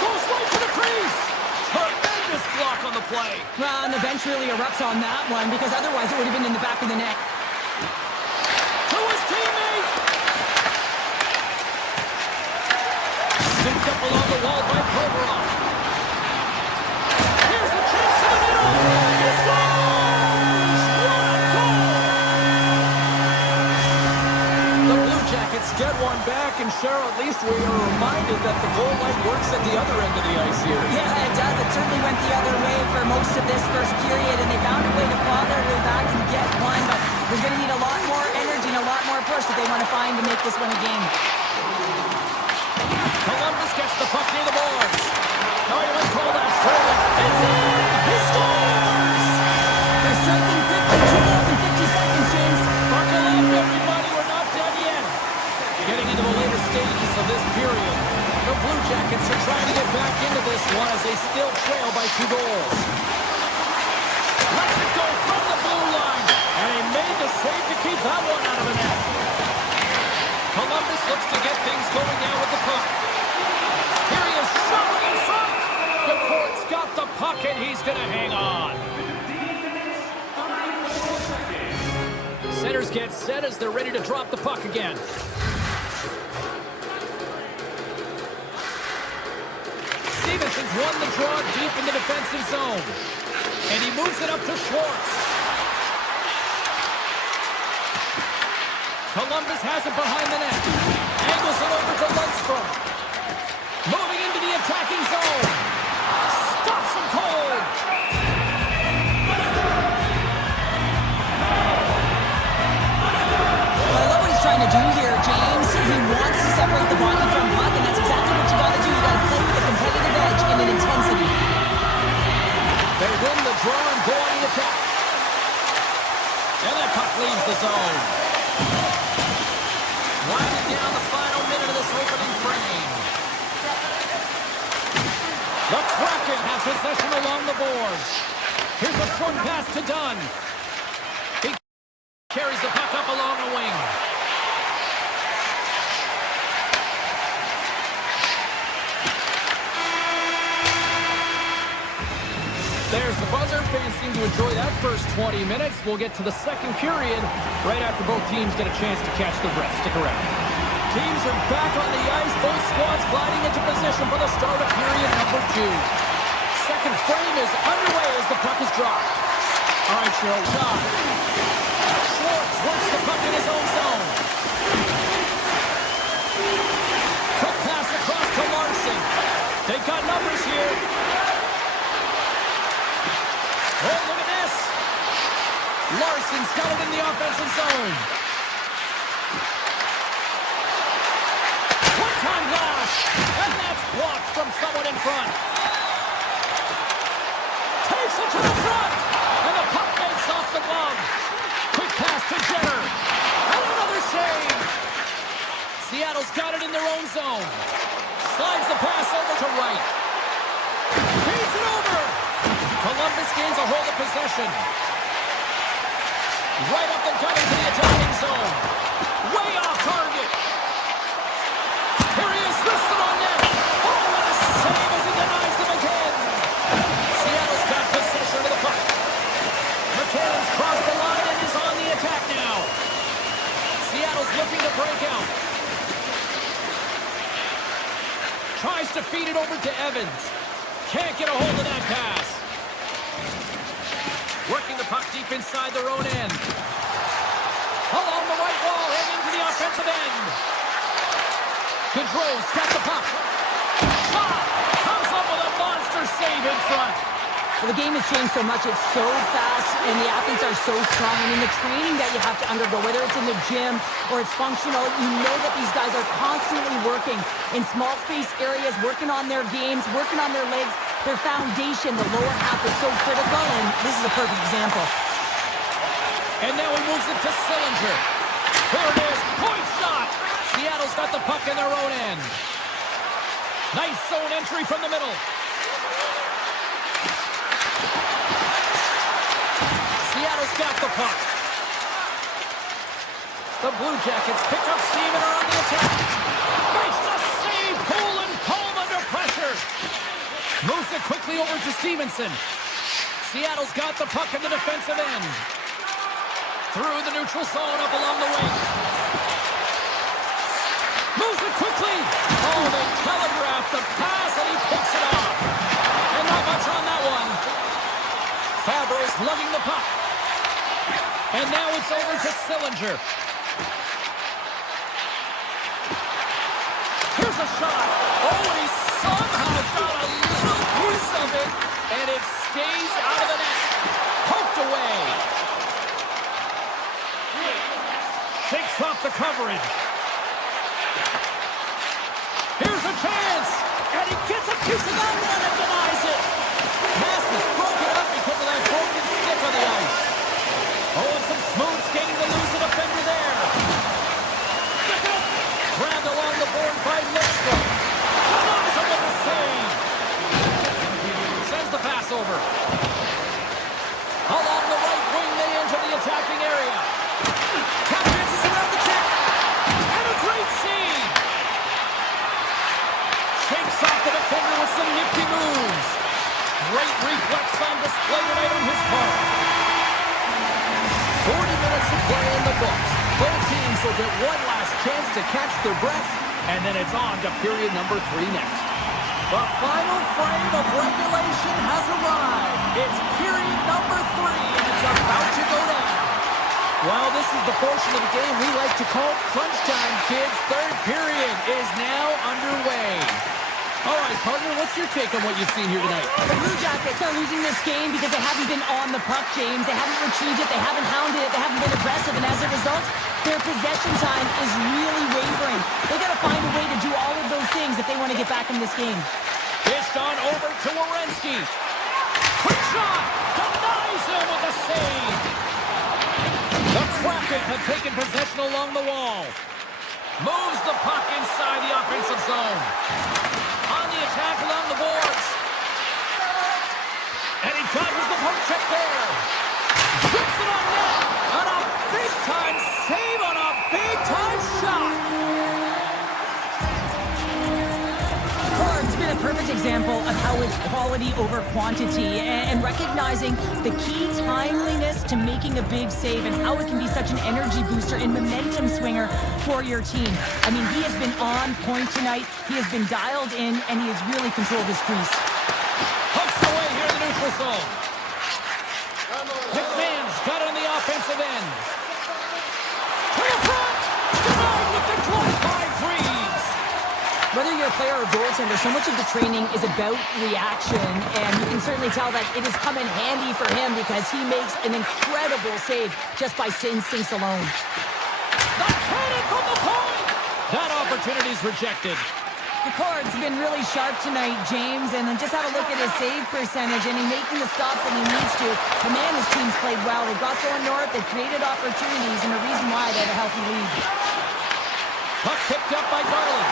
Goes right to the crease. Tremendous block on the play. Well, and the bench really erupts on that one because otherwise it would have been in the back of the net. To his teammate. Picked up along the wall by Provorov. Here's a chance to the middle. He scores! What a goal! The Blue Jackets get one back, and Cheryl, at least we are reminded that the goal line works at the other end of the ice here. Yeah, it does. It certainly went the other way for most of this first period, and they found a way to claw their way back and get one, but they're going to need a lot more energy and a lot more push if they want to find to make this one a game. Columbus gets the puck near the boards. Oh, he might call that forward. It's in! He scores! They're striking quickly. 2 goals in 50 seconds, James. Buckle up, everybody. We're not done yet. Getting into the later stages of this period, the Blue Jackets are trying to get back into this one as they still trail by 2 goals. Let's it go the save to keep that one out of the net. Columbus looks to get things going now with the puck. Here he is, shot in front. The court's got the puck, and he's going to hang on. Centers get set as they're ready to drop the puck again. Stevenson's won the draw deep in the defensive zone. And he moves it up to Schwartz. Columbus has it behind the net. Angles it over to Lundstrom. Moving into the attacking zone. Stops him cold. Well, I love what he's trying to do here, James. He wants to separate the body from puck, and that's exactly what you got to do. You got to play with a competitive edge and an intensity. They win the draw and go on the attack. And that puck leaves the zone. Winding down the final minute of this opening frame. The Kraken have possession along the boards. Here's a short pass to Dunn. He carries the puck up along the wing. There's the buzzer. Fans seem to enjoy that first 20 minutes. We'll get to the second period right after both teams get a chance to catch the breath. Stick around. Teams are back on the ice. Both squads gliding into position for the start of period number 2. Second frame is underway as the puck is dropped. All right, Cheryl, shot. Schwartz works the puck in his own zone. Quick pass across to Larson. They've got numbers here. Oh, look at this. Larson's got it in the offensive zone. One-time blast. And that's blocked from someone in front. Takes it to the front. And the puck makes off the glove. Quick pass to Jenner. And another save. Seattle's got it in their own zone. Slides the pass over to Wright. Feeds it over. Columbus gains a hold of possession. Right up the gut into the attacking zone. Way off target. Here he is, wristed on net. Oh, what a save as he denies them again. Seattle's got possession of the puck. McCann's crossed the line and is on the attack now. Seattle's looking to break out. Tries to feed it over to Evans. Can't get a hold of that pass. Working the puck deep inside their own end. Along the right wall and into the offensive end. Gaudreau's got the puck. Shot! Comes up with a monster save in front. Well, the game has changed so much. It's so fast, and the athletes are so strong. I mean, the training that you have to undergo, whether it's in the gym or it's functional, you know that these guys are constantly working in small space areas, working on their games, working on their legs. Their foundation, the lower half, is so critical, and this is a perfect example. And now he moves it to Sillinger. Here it is, point shot. Seattle's got the puck in their own end. Nice zone entry from the middle. Seattle's got the puck. The Blue Jackets pick up steam and are on the attack. Makes the save, cool and calm under pressure. Moves it quickly over to Stevenson. Seattle's got the puck in the defensive end. Through the neutral zone up along the wing. Moves it quickly. Oh, they telegraphed the pass and he picks it off. And not much on that one. Fabro's lugging the puck. And now it's over to Sillinger. Here's a shot. Oh, and he somehow got a little piece of it, and it stays out of the net. Poked away. Shakes off the coverage. Here's a chance, and he gets a piece of that one and denies it. Pass is broken up because of that broken stick on the ice. Oh, and some smooth skating to lose the defender there. Grabbed along the board by Lundstrom. Denies him with the save. Sends the pass over. Along the right wing, they enter the attacking area. books. Both teams will get one last chance to catch their breath, and then it's on to period number 3 next. The final frame of regulation has arrived. It's period number 3, and it's about to go down. Well, this is the portion of the game we like to call crunch time, kids. Third period is now underway. All right, partner, what's your take on what you've seen here tonight? The Blue Jackets are losing this game because they haven't been on the puck, James. They haven't retrieved it. They haven't hounded it. They haven't been aggressive. And as a result, their possession time is really wavering. They got to find a way to do all of those things if they want to get back in this game. Dished on over to Werenski. Quick shot! Denies him with a save! The Kraken have taken possession along the wall. Moves the puck inside the offensive zone. On the attack along the boards. And he dodges the poke check there. Hits it on net. On a big-time save on a big-time shot. It's been a perfect example of how it's quality over quantity and recognizing the key timeliness to making a big save and how it can be such an energy booster and momentum swinger for your team. I mean, he has been on point tonight. He has been dialed in, and he has really controlled his crease. Hooks away here in the neutral zone. McMahon's got it on the offensive end. To the front! Denied with the glove by Freeze! Whether you're a player or goaltender, so much of the training is about reaction, and you can certainly tell that it has come in handy for him because he makes an incredible save just by instincts alone. The cannon from the point! That opportunity's rejected. The card's been really sharp tonight, James, and then just have a look at his save percentage, and he's making the stops that he needs to. The man, his team's played well. They've got going north, they've created opportunities, and the reason why they have a healthy lead. Puck picked up by Garland.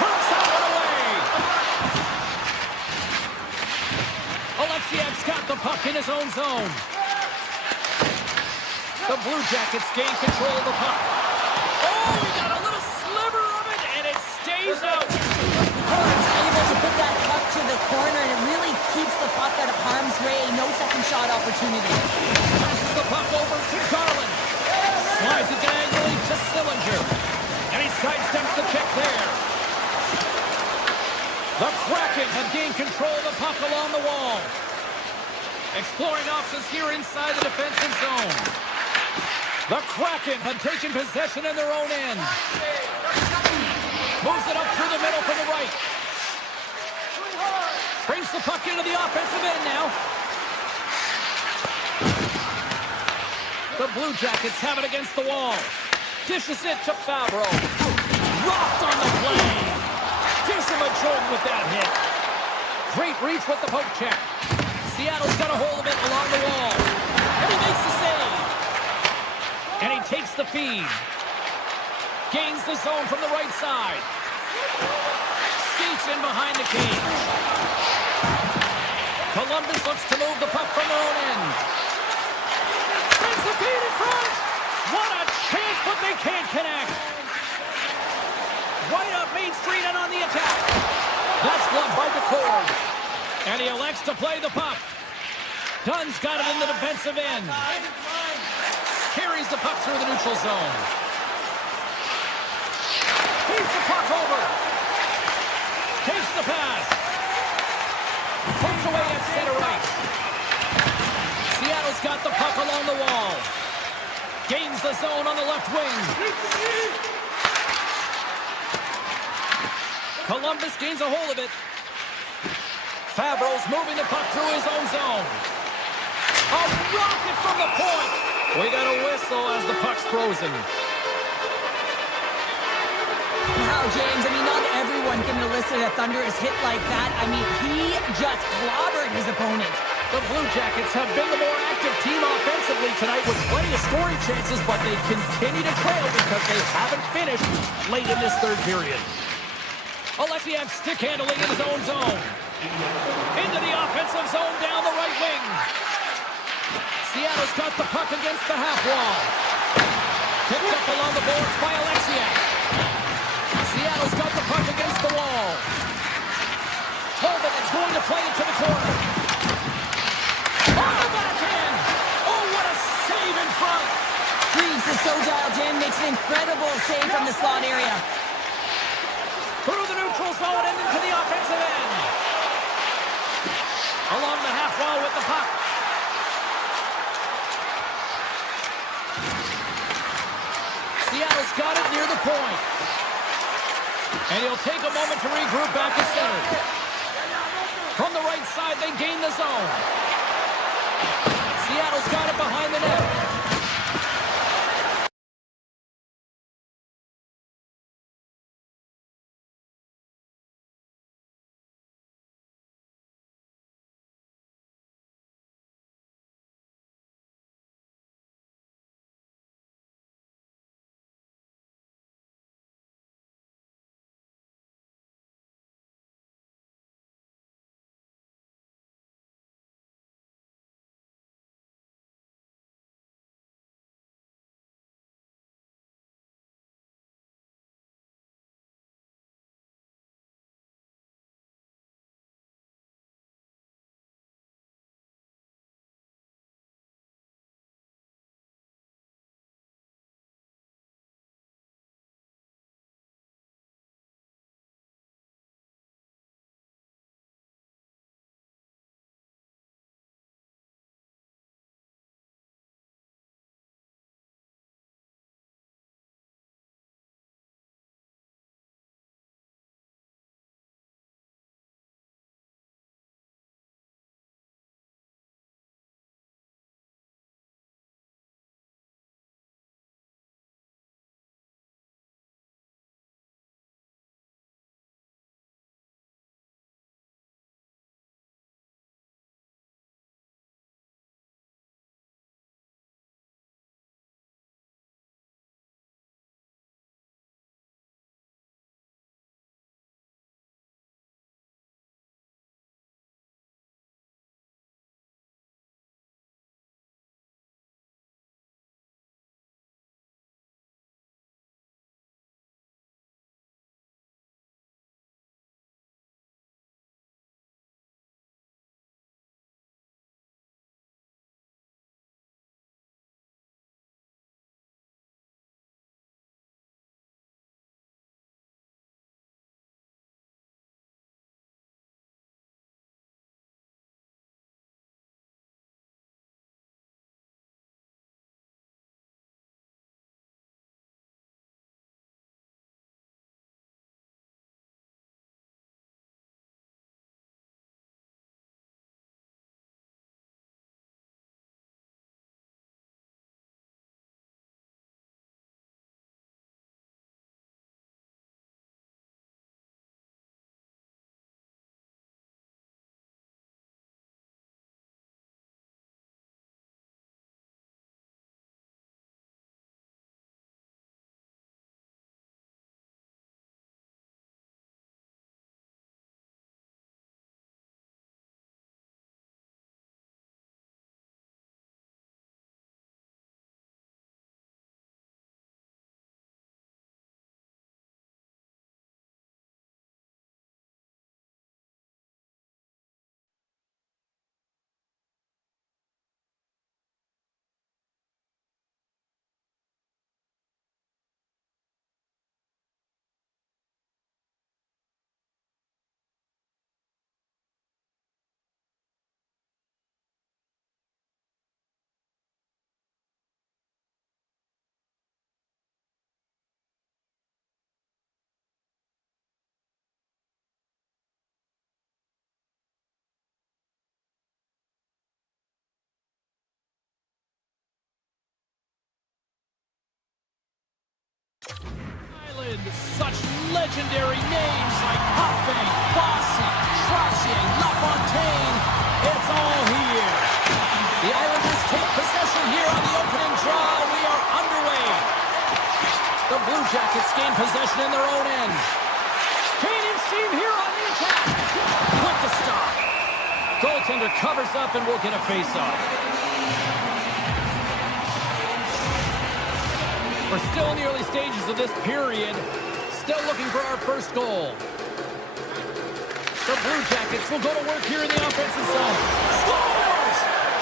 Turns that one away. Alexiev's got the puck in his own zone. The Blue Jackets gain control of the puck. Oh, he got a little sliver of it, and it stays out. Cards able to put that puck to the corner, and it really keeps the puck out of harm's way. No second shot opportunity. Passes the puck over to Garland. Slides it diagonally to Sillinger. And he sidesteps the check there. The Kraken have gained control of the puck along the wall. Exploring options here inside the defensive zone. The Kraken have taken possession in their own end. Moves it up through the middle from the right. Brings the puck into the offensive end now. The Blue Jackets have it against the wall. Dishes it to Favreau. Rocked on the play. Gives him a jolt with that hit. Great reach with the poke check. Seattle's got a hold of it along the wall. And he makes the save. And he takes the feed. Gains the zone from the right side. Skates in behind the cage. Columbus looks to move the puck from their own end. Sends the feed in front. What a chance, but they can't connect. Right up Main Street and on the attack. That's blocked by McCord. And he elects to play the puck. Dunn's got it in the defensive end. Carries the puck through the neutral zone. Feeds the puck over. Takes the pass. Pokes away at center ice. Seattle's got the puck along the wall. Gains the zone on the left wing. Columbus gains a hold of it. Favreau's moving the puck through his own zone. A rocket from the point. We got a whistle as the puck's frozen. Wow, James, I mean, not everyone can elicit a thunderous hit like that. I mean, he just clobbered his opponent. The Blue Jackets have been the more active team offensively tonight with plenty of scoring chances, but they continue to trail because they haven't finished late in this third period. Alexiev stick handling in his own zone. Into the offensive zone down the right wing. Seattle's got the puck against the half wall. Picked up along the boards by Alexiev. Seattle's got the puck against the wall. Holden is going to play it to the corner. On the backhand! Oh, what a save in front! Reeves is so save from the slot area. Through the neutral zone and into the offensive end. Along the half wall with the puck. Seattle's got it near the point. And he'll take a moment to regroup back to center. From the right side, they gain the zone. Seattle's got it behind the net. Such legendary names like Hoppe, Bossy, Trottier, LaFontaine. It's all here. The Islanders take possession here on the opening draw. We are underway. The Blue Jackets gain possession in their own end. Gaining steam here on the attack. Quick to stop. Goaltender covers up and will get a face-off. We're still in the early stages of this period. Still looking for our first goal. The Blue Jackets will go to work here in the offensive zone. Scores!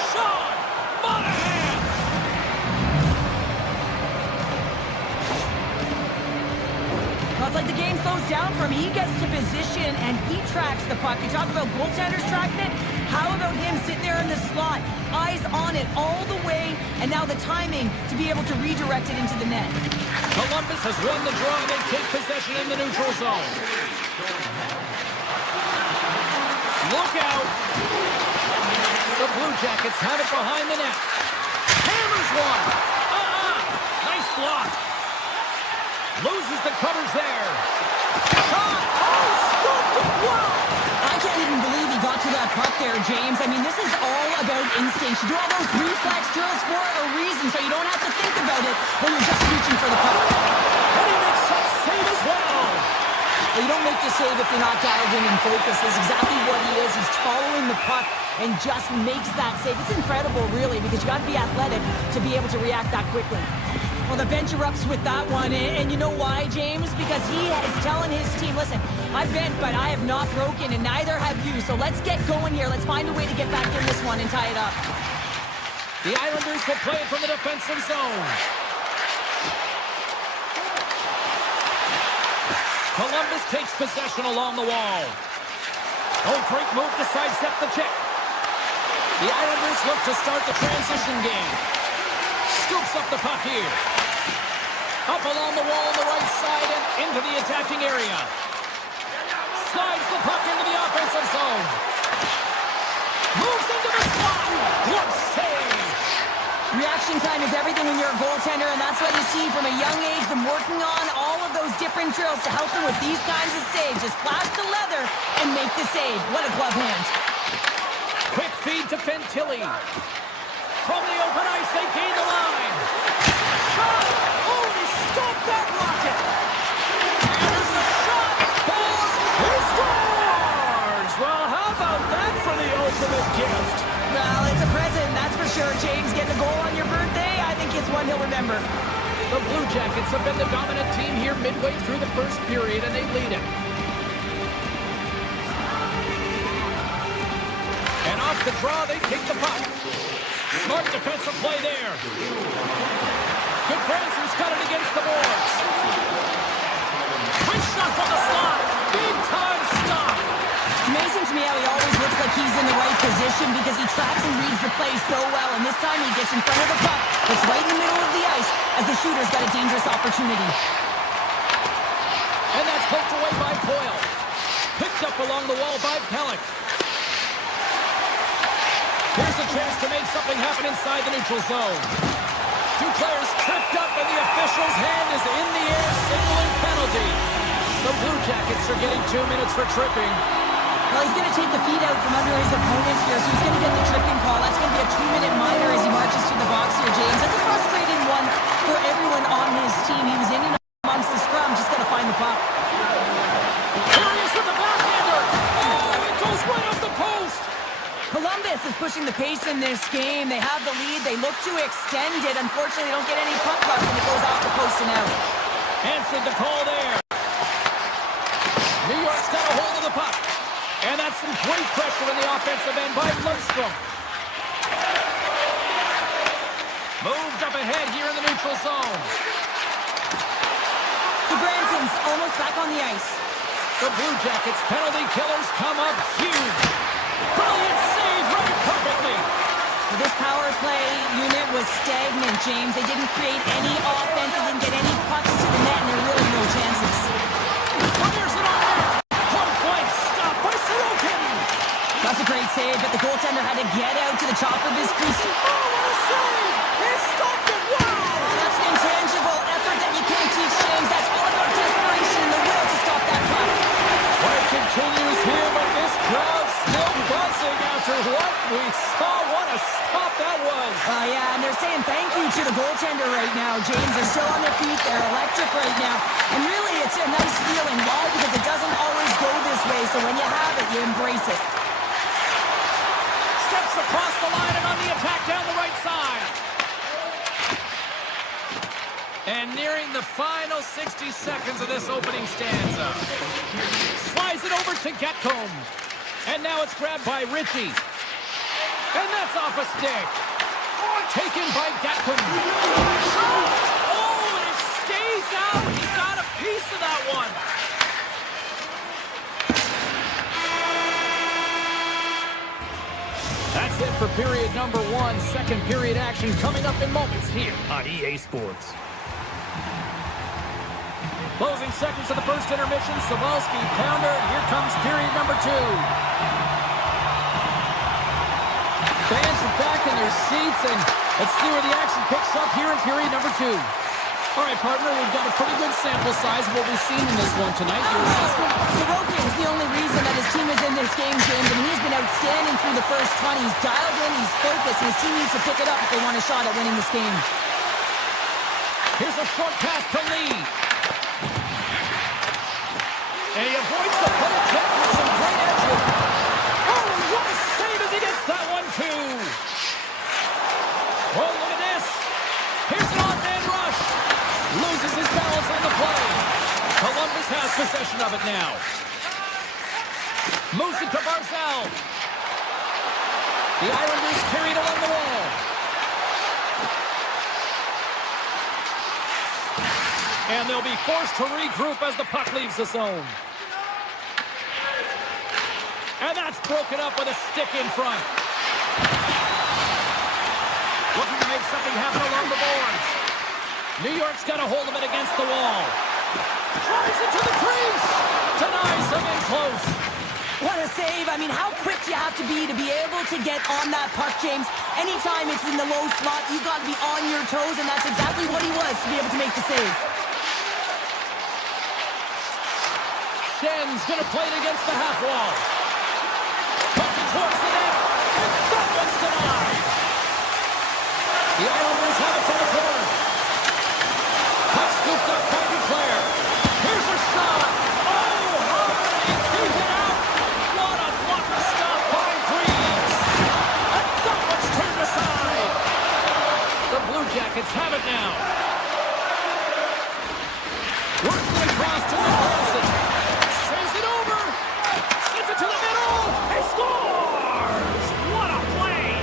Sean Monahan! position, and he tracks the puck. You talk about goaltenders tracking it. How about him sitting there in the slot, eyes on it all the way, and now the timing to be able to redirect it into the net. Columbus has won the draw, and they take possession in the neutral zone. Look out! The Blue Jackets have it behind the net. Hammers one! Nice block! Loses the covers there. Shot! Oh, stopped it! Wow! I can't even believe he got to that puck there, James. I mean, this is all about instinct. You do all those reflex drills for a reason, so you don't have to think about it when you're just reaching for the puck. And he makes that save as well. Well, you don't make the save if you're not dialed in and focused. That's exactly what he is. He's following the puck and just makes that save. It's incredible, really, because you got to be athletic to be able to react that quickly. Well, the bench erupts with that one, and you know why, James? Because he is telling his team, listen, I've bent, but I have not broken, and neither have you. So let's get going here. Let's find a way to get back in this one and tie it up. The Islanders will play it from the defensive zone. Columbus takes possession along the wall. Oh, great move to sidestep the check. The Islanders look to start the transition game. Scoops up the puck here. Up along the wall on the right side and into the attacking area. Slides the puck into the offensive zone. Moves into the slot. Glove save. Reaction time is everything when you're a goaltender, and that's what you see from a young age, them working on all of those different drills to help them with these kinds of saves. Just flash the leather and make the save. What a glove hand. Quick feed to Fantilli. From the open ice, they gain the line. Shot! Oh, he stopped that rocket! And there's a shot! Ball! He scores! Well, how about that for the ultimate gift? Well, it's a present, that's for sure, James. Getting a goal on your birthday, I think it's one he'll remember. The Blue Jackets have been the dominant team here midway through the first period, and they lead it. And off the draw, they take the puck. Smart defensive play there. Good Branson's got it against the boards. Great shot from the slot. Big time stop. It's amazing to me how he always looks like he's in the right position because he tracks and reads the play so well. And this time he gets in front of the puck. It's right in the middle of the ice as the shooter's got a dangerous opportunity. And that's poked away by Coyle. Picked up along the wall by Pellick. Here's a chance to make something happen inside the neutral zone. Two players tripped up and the official's hand is in the air, signaling penalty. The Blue Jackets are getting 2 minutes for tripping. Well, he's going to take the feet out from under his opponent here, so he's going to get the tripping call. That's going to be a 2-minute minor as he marches to the box here, James. That's a frustrating one for everyone on his team. He was in and amongst the scrum, just got to find the puck. Curious with the backhander. Oh, it goes right off the post. Columbus is pushing the pace in this game. They have the lead. They look to extend it. Unfortunately, they don't get any puck luck when it goes off the post and out. Answered the call there. New York's got a hold of the puck. And that's some great pressure in the offensive end by Lundstrom. Moved up ahead here in the neutral zone. The Bransons almost back on the ice. The Blue Jackets penalty killers come up huge. Brilliant save, right perfectly. This power play unit was stagnant, James. They didn't create any offense. They didn't get any pucks to the net, and there were really no chances. Oh, there's it on net. Point blank stop by Sorokin. That's a great save, but the goaltender had to get out to the top of his crease. Oh, what a save! He stopped it. Wow! Oh, that's an intangible effort that you can't teach, James. That's all about desperation and the will to stop that puck. Play continues here, but this crowd's still buzzing after what we saw. What a stop that was. Yeah, and they're saying thank you to the goaltender right now, James. They're still on their feet. They're electric right now. And really, it's a nice feeling. Why? Because it doesn't always go this way. So when you have it, you embrace it. Steps across the line and on the attack down the right side. And nearing the final 60 seconds of this opening stanza. Slides it over to Gatcomb. And now it's grabbed by Ritchie. And that's off a stick. Taken by Gatcomb. Oh, and it stays out. He got a piece of that one. That's it for period number 1. Second period action coming up in moments here on EA Sports. Closing seconds of the first intermission. Savalski, pounder. Here comes period number 2. Fans are back in their seats, and let's see where the action picks up here in period number 2. All right, partner, we've got a pretty good sample size of what we've seen in this one tonight. Your assessment? Sorokin is the only reason that his team is in this game, James, and he's been outstanding through the first 20. He's dialed in, he's focused, and his team needs to pick it up if they want a shot at winning this game. Here's a short pass to Lee. And he avoids the puddle check with some great edging. Oh, what a save as he gets that one, too. Oh, look at this. Here's an on-man rush. Loses his balance on the play. Columbus has possession of it now. Moves it to Barzal. The Islanders carry it along the wall. And they'll be forced to regroup as the puck leaves the zone. And that's broken up with a stick in front. Looking to make something happen along the boards. New York's got a hold of it against the wall. Drives it to the crease. Denies him in close. What a save. I mean, how quick do you have to be able to get on that puck, James? Anytime it's in the low slot, you got to be on your toes, and that's exactly what he was to be able to make the save. Schen's going to play it against the half wall. Puts it towards the net. And that one's denied. The Islanders have it to the corner. Puck scooped up by Duclair. Here's a shot. Oh, hard. He keeps it out. What a blocker stop by Freeze. And that one's turned aside. The Blue Jackets have it now. Works it across to Nicholson. Saves it over. Sends it to the middle. He scores. What a play.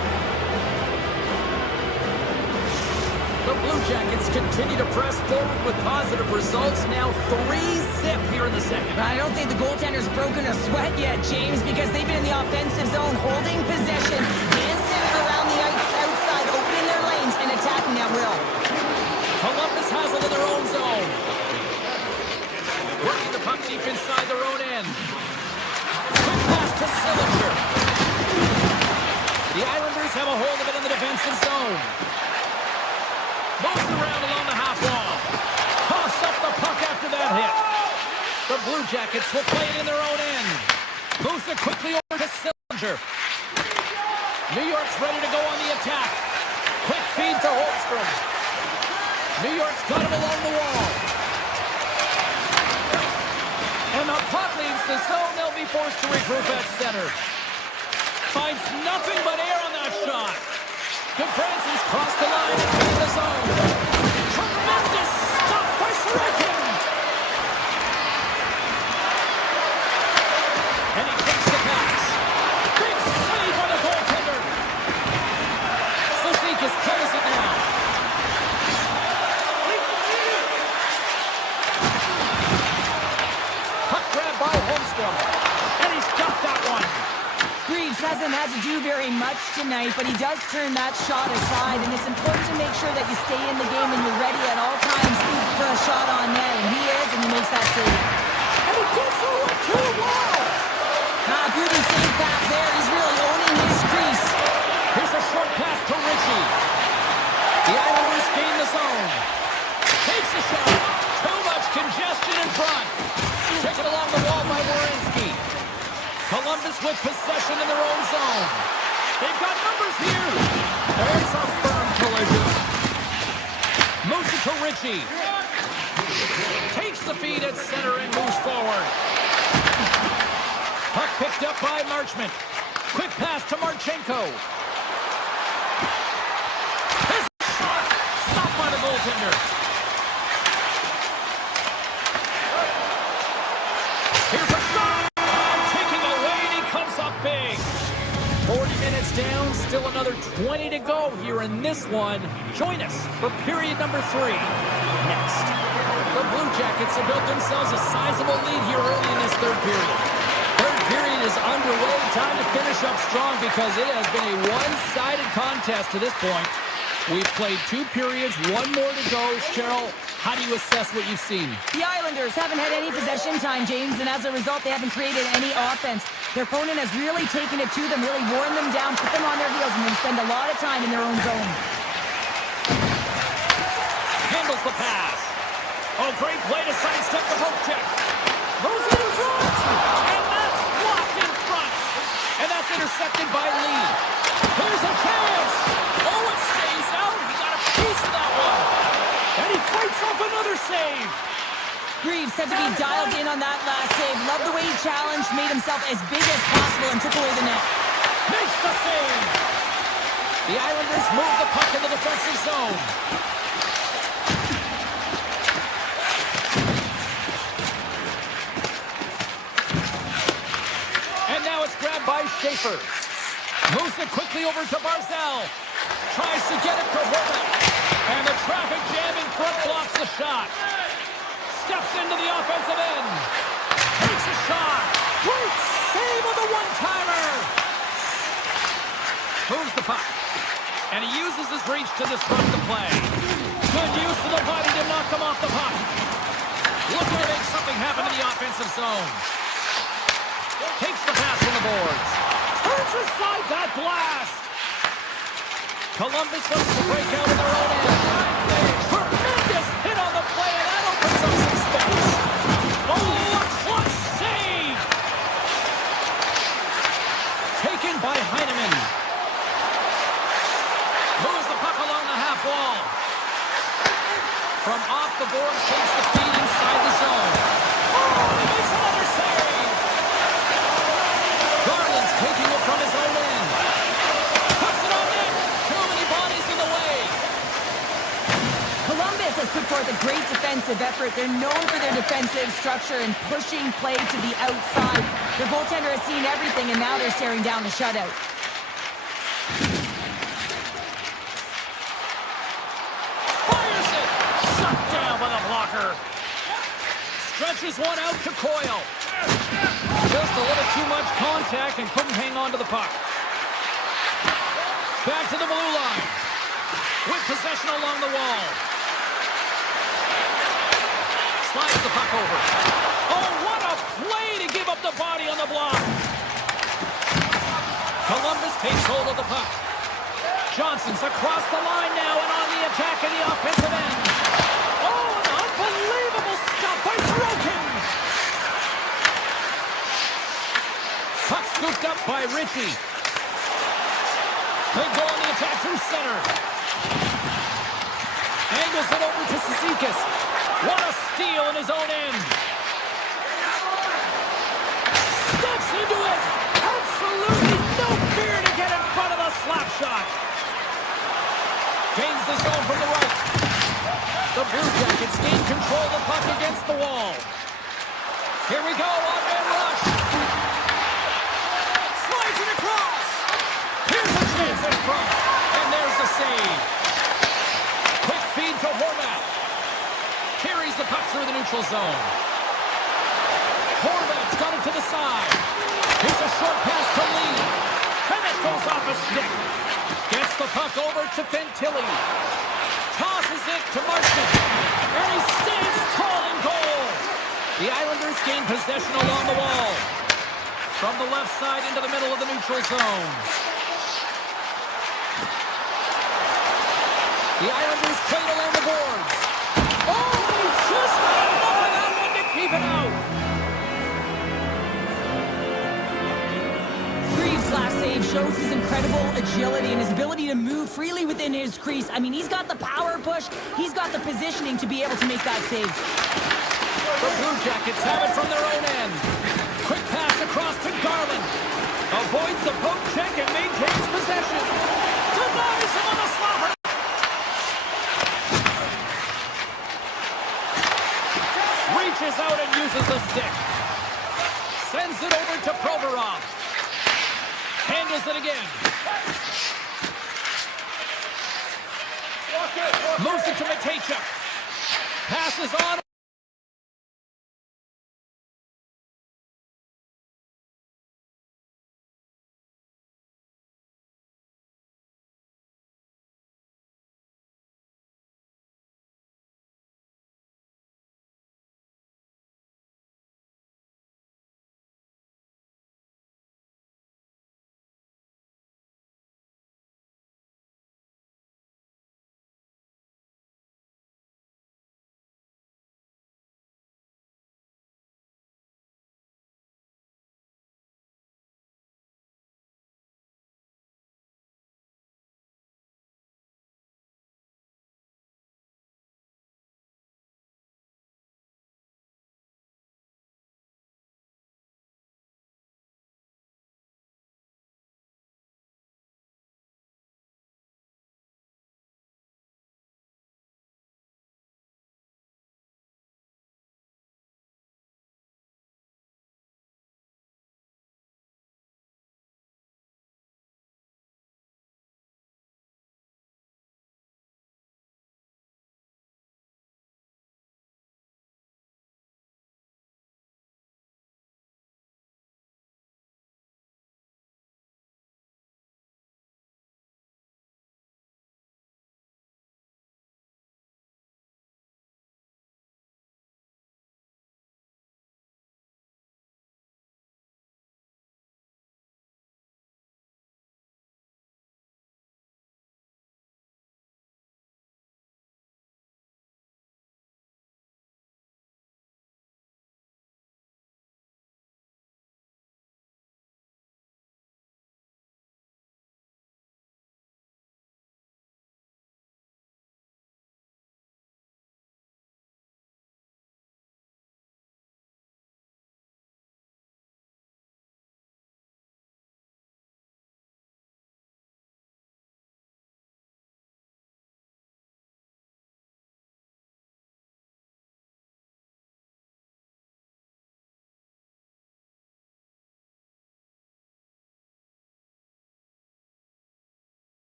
The Blue Jackets continue to press forward with positive results. Now 3-zip here in the second. I don't think the goaltender's broken a sweat yet, James, because they've been in the offensive zone, holding possession, dancing around the ice outside, opening their lanes, and attacking at will. Columbus has it in their own zone. Working the puck deep inside their own end. Quick pass to Sillinger. The Islanders have a hold of it in the defensive zone. Moves around along the half wall. Toss up the puck after that hit. The Blue Jackets will play it in their own end. Moves it quickly over to Sillinger. New York's ready to go on the attack. Quick feed to Holmstrom. New York's got him along the wall. And the puck leaves the zone. They'll be forced to regroup at center. Finds nothing but air on that shot. Goodbranson's crossed the line and in the zone. Tremendous stop by Sorokin. And he takes the pass. Big save by the goaltender. Cizikas plays it now. Puck grab by Holmstrom. And he's got that one. Greaves hasn't had to do very much tonight, but he does turn that shot aside, and it's important to make sure that you stay in the game and you're ready at all times for a shot on net, and he is, and he makes that save. And he gets over to the wall. Beauty save back there. He's really owning his crease. Here's a short pass to Ritchie. The Islanders gain the zone. Takes a shot. Too much congestion in front. Taken along the wall by Werenski. Columbus with possession in their own zone. They've got numbers here. There's a firm collision. Moves it to Ritchie. Takes the feed at center and moves forward. Puck picked up by Marchment. Quick pass to Marchenko. Here's a shot. Stopped by the goaltender. Here's a shot. Taking away, and he comes up big. 40 minutes down, still another 20 to go here in this one. Join us for period number 3. Next. The Blue Jackets have built themselves a sizable lead here early in this third period. Third period is underway. Time to finish up strong because it has been a one-sided contest to this point. We've played 2 periods, 1 more to go. Cheryl, how do you assess what you've seen? The Islanders haven't had any possession time, James, and as a result, they haven't created any offense. Their opponent has really taken it to them, really worn them down, put them on their heels, and they spend a lot of time in their own zone. Handles the pass. Oh, great play to sidestep the poke check. Goes in front. And that's blocked in front. And that's intercepted by Lee. Here's a chance. Oh, it stays out. He got a piece of that one. And he fights off another save. Greaves had to be dialed in on that last save. Loved the way he challenged, made himself as big as possible, and took away the net. Makes the save. The Islanders move the puck in the defensive zone. And now it's grabbed by Schaefer. Moves it quickly over to Barzal. Tries to get it for Horvat. And the traffic jam in front blocks the shot. Steps into the offensive end. Takes a shot. Great save on the one-timer. Moves the puck. And he uses his reach to disrupt the play. Good use of the body to knock them off the puck. Looking to make something happen in the offensive zone. Takes the pass from the boards. Turns aside that blast. Columbus looks to break out of their own end. Tremendous hit on the play, and that opens up some space. Oh, a clutch save! Taken by Heineman. Moves the puck along the half wall. From off the boards, takes the feed inside the zone. Oh, he makes another save! Garland's taking it from his own end. Puts it on in. Too many bodies in the way. Columbus has put forth a great defensive effort. They're known for their defensive structure and pushing play to the outside. Their goaltender has seen everything, and now they're staring down the shutout. Fires it. Shut down by the blocker. Stretches one out to Coyle. Just a little too much contact and couldn't hang on to the puck. Back to the blue line. With possession along the wall. Slides the puck over. Oh, what a play to give up the body on the block. Columbus takes hold of the puck. Johnson's across the line now and on the attack in the offensive end. Oh, an unbelievable stop by Sorokin. Puck scooped up by Ritchie. They go on the attack through center. Angles it over to Cizikas. What a steal in his own end. Steps into it. Absolutely no fear to get in front of the slap shot. Gains the zone from the right. The Blue Jackets gain control of the puck against the wall. Here we go, on-man rush. Slides it across. Here's a chance in front. And there's the save. Quick feed to Horvat. Carries the puck through the neutral zone. Horvat's got it to the side. Here's a short pass to Lee. And it goes off a stick. Gets the puck over to Fantilli. Tosses it to Marchment. And he stands tall in goal. The Islanders gain possession along the wall. From the left side into the middle of the neutral zone. The Islanders played along the boards. Oh, they just got enough of that one to keep it out. Greaves' last save shows his incredible agility and his ability to move freely within his crease. I mean, he's got the power push. He's got the positioning to be able to make that save. The Blue Jackets have it from their own end. Quick pass across to Garland. Avoids the poke check and maintains possession. Denies him on the slapper. Reaches out and uses the stick. Sends it over to Provorov. Handles it again. Moves it to Matejchuk. Passes on.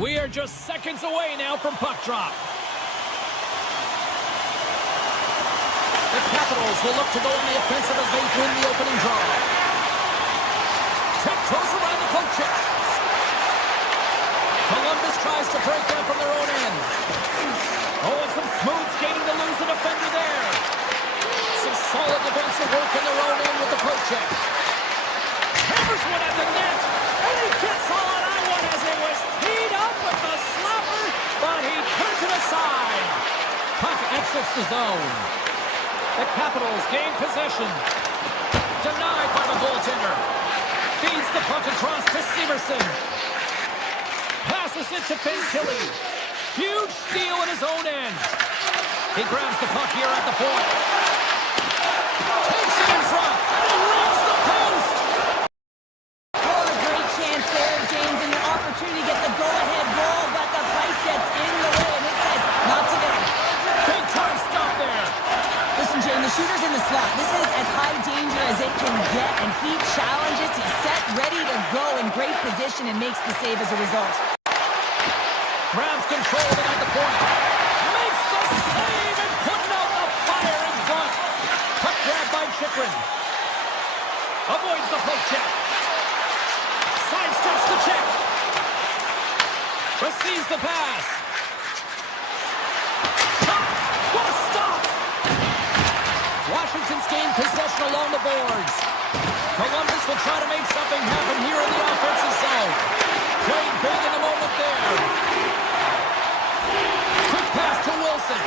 We are just seconds away now from puck drop. The Capitals will look to go on the offensive as they win the opening draw. Tiptoes around the poke check. Columbus tries to break down from their own end. Oh, and some smooth skating to lose the defender there. Some solid defensive work in their own end with the poke check. Hammers one at the net, and he gets on one as it was teed up with the slapper, but he turns it aside. Puck exits the zone. The Capitals gain possession. Denied by the goaltender. Feeds the puck across to Severson. Passes it to Fantilli. Huge steal in his own end. He grabs the puck here at the point. Takes it in front. And rings the post. Oh, a great chance there, James, and an opportunity to get the go-ahead goal, but the pipe gets in the way, and it says, not today. Big time stop there. Listen, James, the shooter's in the slot. This is as high danger as it can get, and he challenges. He's set, ready to go, in great position, and makes the save as a result. Grabs control of it at the point. Makes the save and putting out the fire in front. Puck grab by Chychrun. Avoids the poke check. Sidesteps the check. Receives the pass. Shot! What a stop! Washington's gained possession along the boards. Columbus will try to make something happen here in the offensive zone. Played big in the moment there. Quick pass to Wilson.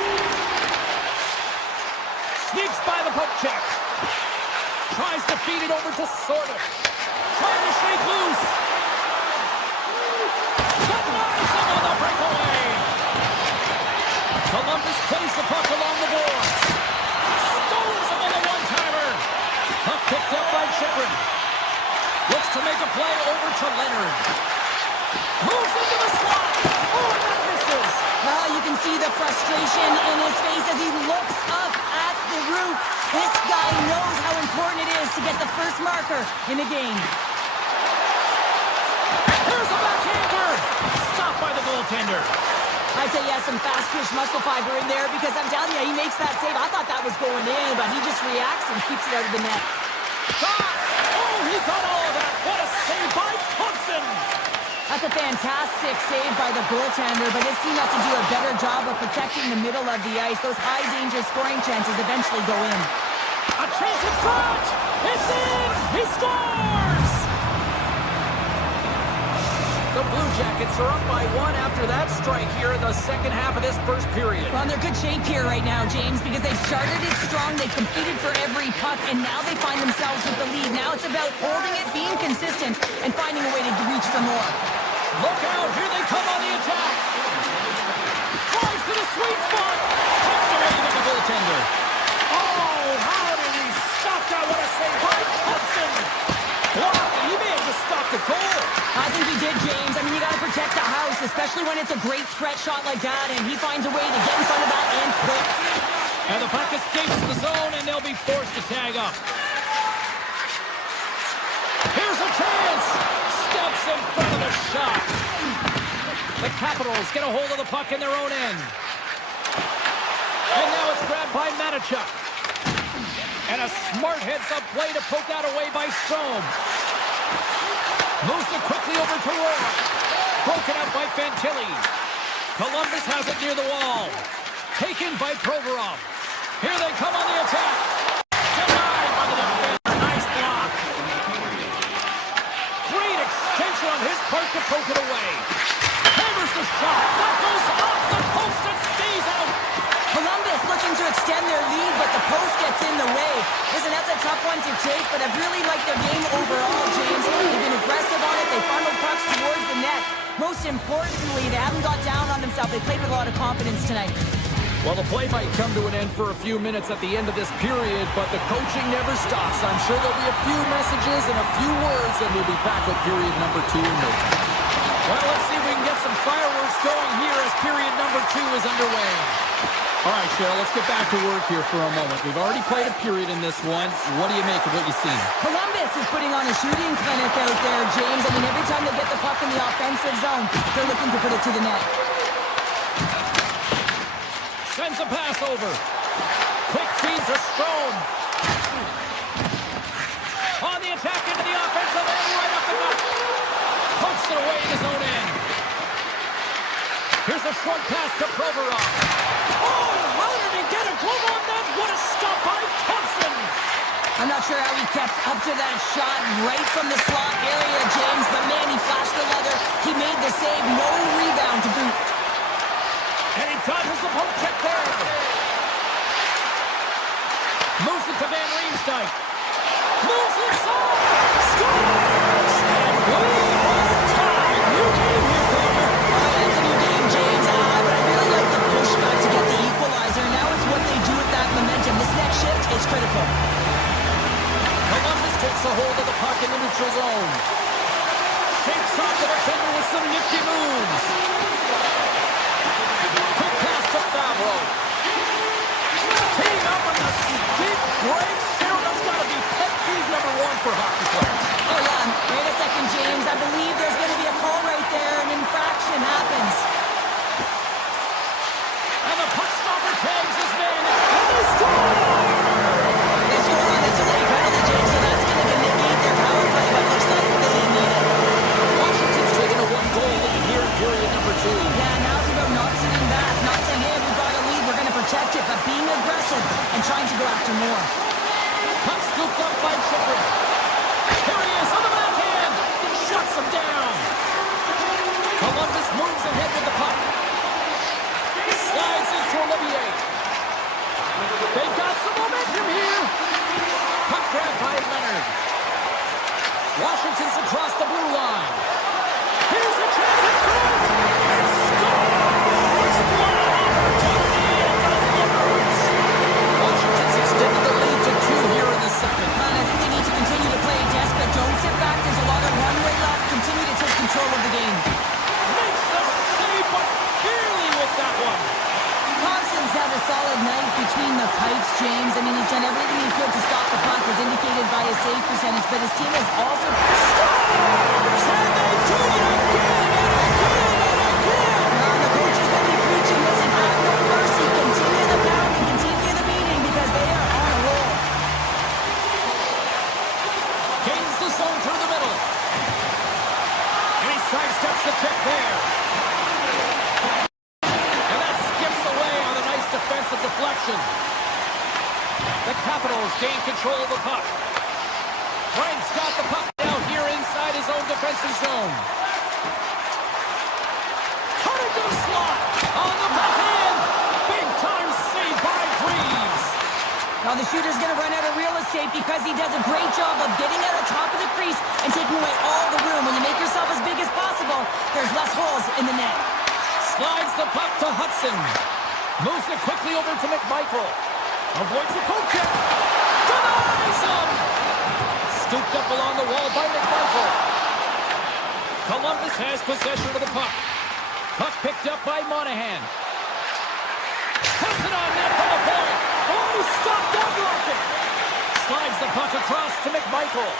Sneaks by the poke check. Tries to feed it over to Sorter. Trying to shake loose. Denies him on the breakaway. Columbus plays the puck along the boards. Stones him on the one-timer. Puck picked up by Chychrun. Looks to make a play over to Leonard. Moves into the slot. Oh, and that misses. Well, you can see the frustration in his face as he looks up at the roof. This guy knows how important it is to get the first marker in the game. Here's a backhander. Stopped by the goaltender. I'd say he has some fast-twitch muscle fiber in there because I'm telling you, he makes that save. I thought that was going in, but he just reacts and keeps it out of the net. Shot! Oh, he got all of that. What a save by Thompson. That's a fantastic save by the goaltender, but his team has to do a better job of protecting the middle of the ice. Those high-danger scoring chances eventually go in. A chance in front! It's in! He scores! The Blue Jackets are up by one after that strike here in the second half of this first period. Well, they're good shape here right now, James, because they've started it strong, they've competed for every puck, and now they find themselves with the lead. Now it's about holding it, being consistent, and finding a way to reach for more. Look out, here they come on the attack. Drives to the sweet spot. Tucked away by the goaltender. Oh, how did he stop that? What a save by Thompson! Blocked, and he may have just stopped the goal. I think he did, James. I mean, you got to protect the house, especially when it's a great threat shot like that, and he finds a way to get in front of that and quick. And the puck escapes the zone, and they'll be forced to tag up. Here's a chance. Steps in front of the shot. The Capitals get a hold of the puck in their own end. And now it's grabbed by Matichuk. And a smart heads-up play to poke that away by Strome. Moves it quickly over to Roy. Broken up by Fantilli. Columbus has it near the wall. Taken by Provorov. Here they come on the attack. Denied by the defender. Nice block. Great extension on his part to poke it away. Hammers the shot. That goes off the post and stays out. Columbus looks looking to extend their lead, but the post gets in the way. Listen, that's a tough one to take, but I've really liked their game overall, James. They've been aggressive on it. They funneled pucks towards the net. Most importantly, they haven't got down on themselves. They played with a lot of confidence tonight. Well, the play might come to an end for a few minutes at the end of this period, but the coaching never stops. I'm sure there'll be a few messages and a few words, and we'll be back with period number 2 in no time. Well, let's see if we can get some fireworks going here as period number 2 is underway. All right, Cheryl, let's get back to work here for a moment. We've already played a period in this one. What do you make of what you've seen? Columbus is putting on a shooting clinic out there, James. I mean, every time they get the puck in the offensive zone, they're looking to put it to the net. Sends a pass over. Quick feed to Strome. On the attack into the offensive end, right up the gut. Pokes it away in his own end. Here's a short pass to Provorov. Oh, how did he get a glove on that? What a stop by Thompson. I'm not sure how he kept up to that shot right from the slot area, James, but man, he flashed the leather. He made the save, no rebound to boot. And he dodges the poke check there. Moves it to Van Riemsdyk. Moves inside. Scores! And we are tied. New game here, Kraken. It's a new game, James. But I really like the pushback to get the equalizer. Now it's what they do with that momentum. This next shift is critical. Columbus takes a hold of the puck in the neutral zone. Shakes off the defender with some nifty moves. Quick pass to Favreau. Teeing up on the steep break. Cheryl, that's got to be pet peeve number 1 for hockey players. Oh, yeah. Wait a second, James. I believe there's going to be a call right there. An infraction happens. And the puck stopper tags his man. And they score! They score on a delayed penalty, James, so that's going to negate their power play, but looks like they didn't need it. Washington's taking a 1-goal lead here in period number 2. Yeah, now it's about not sitting back, not saying, hey, we've got a lead, we're going to protect it, but being aggressive and trying to go after more. Puck scooped up by Chychrun. Here he is on the backhand. Shuts him down. Columbus moves ahead with the puck. Slides into Olivier. They got some momentum here. Puck grabbed by Leonard. Washington's across the blue line. Here's a chance in front. And scores! What an opportunity and delivers. Washington's extended the lead to 2 here in the second. And I think they need to continue to play desperate. Don't sit back. There's a lot of runway left. Continue to take control of the game. Makes the save, but barely with that one. Thompson's had a solid night between the pipes, James. I mean, he's done everything he could to stop the puck, as indicated by his save percentage, but his team has also... Scores! And they do it again and again and again! The coaches will be preaching, listen, have no mercy. Continue the pounding, continue the beating, because they are on a roll. Gains the zone through the middle. And he sidesteps the check there. And that skips away on a nice defensive deflection. The Capitals gain control of the puck. Frank's got the puck now here inside his own defensive zone. Cutting to the slot. On the backhand. Big time save by Greaves. Now the shooter's going to run out of real estate because he does a great job of getting out of top of the crease and taking away all the room. When you make yourself as big as possible, there's less holes in the net. Slides the puck to Hudson. Moves it quickly over to McMichael. Avoids the poke check. Denies him. Scooped up along the wall by McMichael. Columbus has possession of the puck. Puck picked up by Monahan. Puts it on net from the point. Oh, he stopped that rocket. Slides the puck across to McMichael.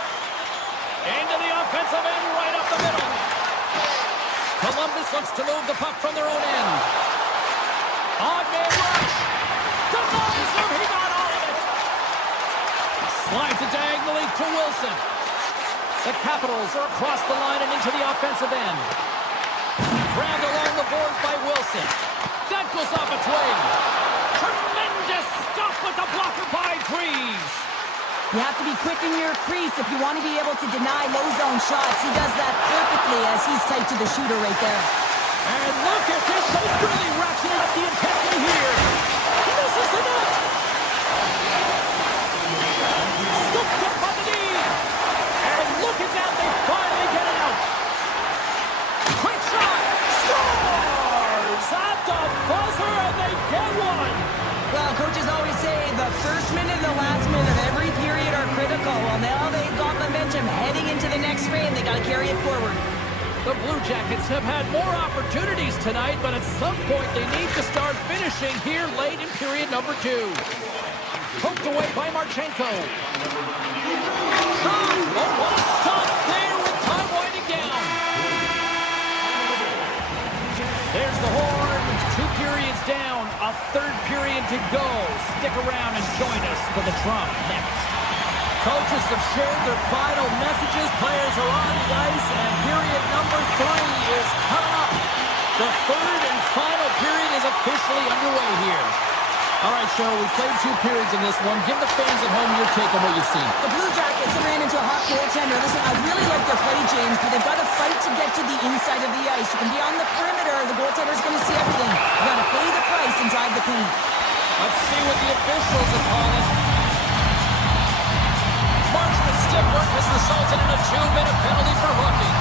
Into the offensive end right up the middle. Columbus looks to move the puck from their own end. Odd man rush. Denies him. He got all of it. Slides it diagonally to Wilson. The Capitals are across the line and into the offensive end. Grabbed along the boards by Wilson. That goes off a twig. Tremendous stop with the blocker by Greaves. You have to be quick in your crease if you want to be able to deny low zone shots. He does that perfectly as he's tight to the shooter right there. And look at this. They really ratcheted up the intensity here. This is the net. first minute and the last minute of every period are critical. Well, now they've got momentum heading into the next frame. They got to carry it forward. The Blue Jackets have had more opportunities tonight, but at some point they need to start finishing here late in period number 2. Poked away by Marchenko. Shot! Oh, what a stop there with time winding down. There's the horn. 2 periods down. A third period to go. Stick around and join us for the drama next. Coaches have shared their final messages. Players are on the ice, and period number 3 is coming up. The third and final period is officially underway here. All right, Cheryl, we played 2 periods in this one. Give the fans at home your take on what you've seen. The Blue Jackets ran into a hot goaltender. Listen, I really like their play, James, but they've got to fight to get to the inside of the ice. You can be on the perimeter. The goaltender's going to see everything. You got to pay the price and drive the paint. Let's see what the officials are calling. Marchman's stick work has resulted in a 2-minute penalty for hooking.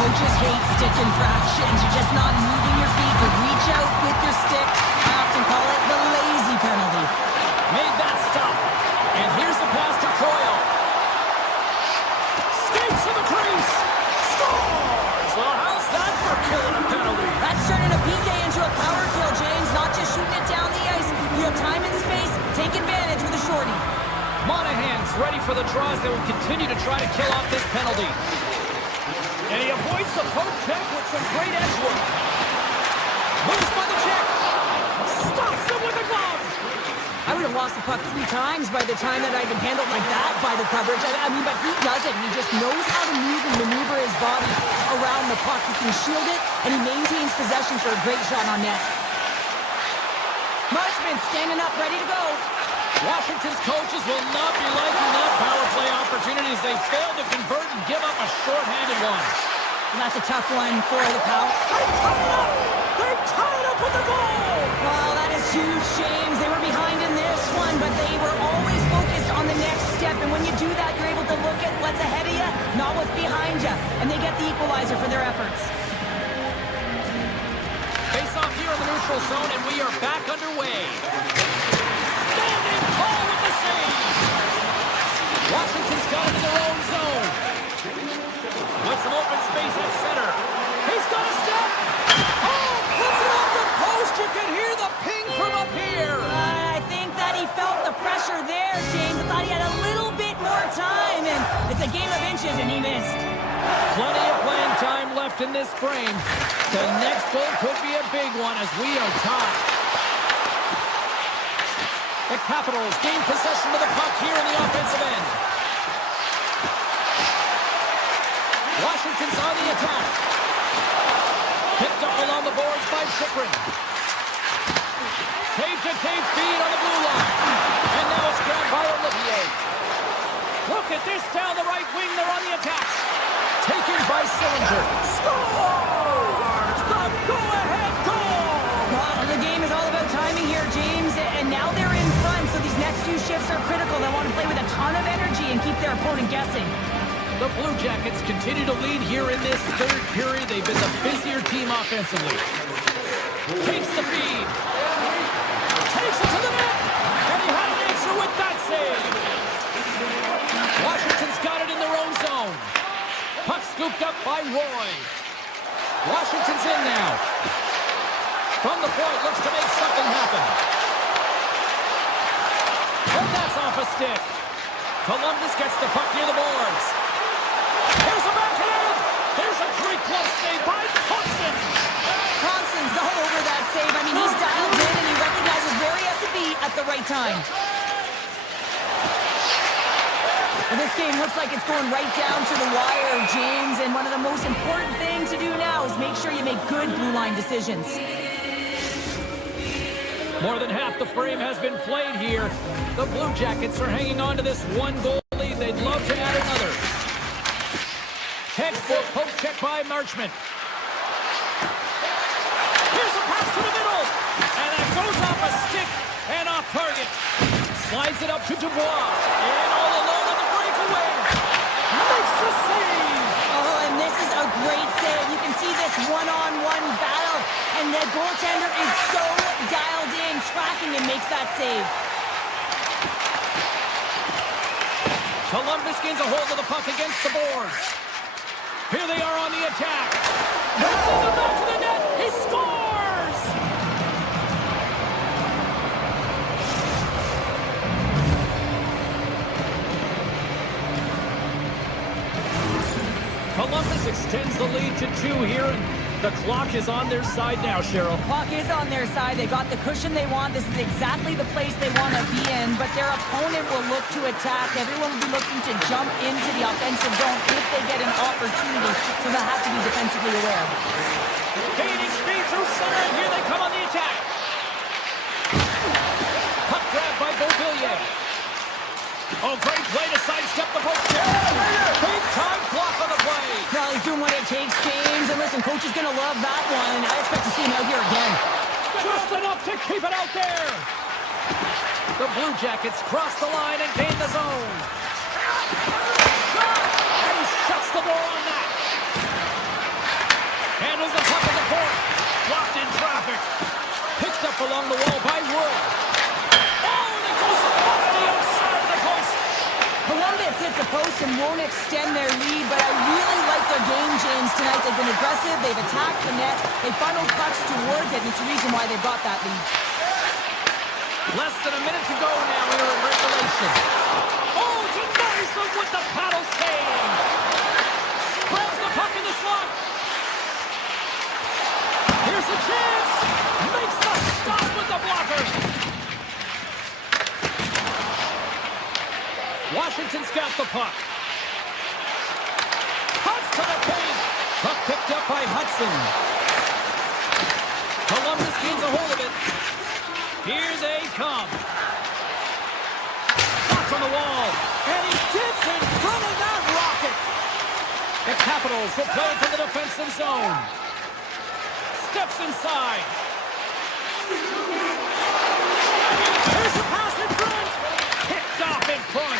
Coaches hate stick infractions. You're just not moving your feet. You reach out with your stick. I often call it the lazy penalty. Made that stop. And here's the pass to Coyle. Skates to the crease. Scores! Well, how's that for killing a penalty? That's turning a PK into a power kill, James. Not just shooting it down the ice. You have time and space. Take advantage with a shorty. Monahan's ready for the draws that will continue to try to kill off this penalty. And he avoids the poke check with some great edge work. Moves by the check. Stops him with a glove. I would have lost the puck 3 times by the time that I've been handled like that by the coverage. I mean, but he doesn't. He just knows how to move and maneuver his body around the puck. He can shield it, and he maintains possession for a great shot on net. Marchman standing up, ready to go. Washington's coaches will not be liking that power play opportunity as they fail to convert and give up a short-handed one. And that's a tough one for the Power. They're tied up with the goal! Well, that is huge, James. They were behind in this one, but they were always focused on the next step. And when you do that, you're able to look at what's ahead of you, not what's behind you. And they get the equalizer for their efforts. Face off here in the neutral zone, and we are back underway. Standing tall with the save. Washington's got it in their own zone. With some open space at center. He's got a step. Oh, puts it off the post. You can hear the ping from up here. I think that he felt the pressure there, James. I thought he had a little bit more time, and it's a game of inches, and he missed. Plenty of playing time left in this frame. The next goal could be a big one as we are tied. The Capitals gain possession of the puck here in the offensive end. Washington's on the attack. Picked up along the boards by Chychrun. Tape-to-tape feed on the blue line. And now it's grabbed by Olivier. Look at this down the right wing. They're on the attack. Taken by Sillinger. Scores! The go-ahead goal! Well, the game is all about timing here, James, and now they're in front, so these next 2 shifts are critical. They want to play with a ton of energy and keep their opponent guessing. The Blue Jackets continue to lead here in this third period. They've been the busier team offensively. Takes the feed. Takes it to the net. And he had an answer with that save. Washington's got it in their own zone. Puck scooped up by Roy. Washington's in now. From the point, looks to make something happen. And that's off a stick. Columbus gets the puck near the boards. Here's a backhand. There's a great close save by Thompson. Thompson's all over that save. I mean, he's dialed in and he recognizes where he has to be at the right time. Well, this game looks like it's going right down to the wire, James, and one of the most important things to do now is make sure you make good blue line decisions. More than half the frame has been played here. The Blue Jackets are hanging on to this 1-goal lead. They'd love to add another. Textbook poke check by Marchman. Here's a pass to the middle. And that goes off a stick and off target. Slides it up to Dubois. And all alone on the breakaway. Makes the save. Oh, and this is a great save. You can see this one-on-one battle. And the goaltender is so dialed in, tracking and makes that save. Columbus gains a hold of the puck against the boards. Here they are on the attack. That's in the back of the net. He scores! Columbus extends the lead to 2 here, and the clock is on their side now, Cheryl. Puck is on their side. They got the cushion they want. This is exactly the place they want to be in, but their opponent will look to attack. Everyone will be looking to jump into the offensive zone if they get an opportunity, so they'll have to be defensively aware. Gaining speed through center, and here they come on the attack. Puck grab by Beauvillier. Oh, great play to sidestep the post check. Big time block on the play. Now he's doing what it takes, James. And listen, coach is going to love that one. I expect to see him out here again. Just enough to keep it out there. The Blue Jackets cross the line and gain the zone. Shot! And he shuts the door on that. Handles the puck at the point. Blocked in traffic. Picked up along the wall by Wood. Oh, and it goes off the outside of the post. Columbus hits the post and won't extend their lead, but I really like their game, James, tonight. They've been aggressive. They've attacked the net. They funneled pucks towards it, and it's the reason why they got that lead. Less than a minute to go now here in regulation. Oh, denies them with the paddle save. Grabs the puck in the slot. Here's a chance. Makes the stop with the blocker. Washington's got the puck. Cuts to the paint. Puck picked up by Hudson. Columbus gains a hold of it. Here they come. Shots on the wall. And he gets in front of that rocket. The Capitals will play it to the defensive zone. Steps inside. Here's a pass in front. Kicked off in front.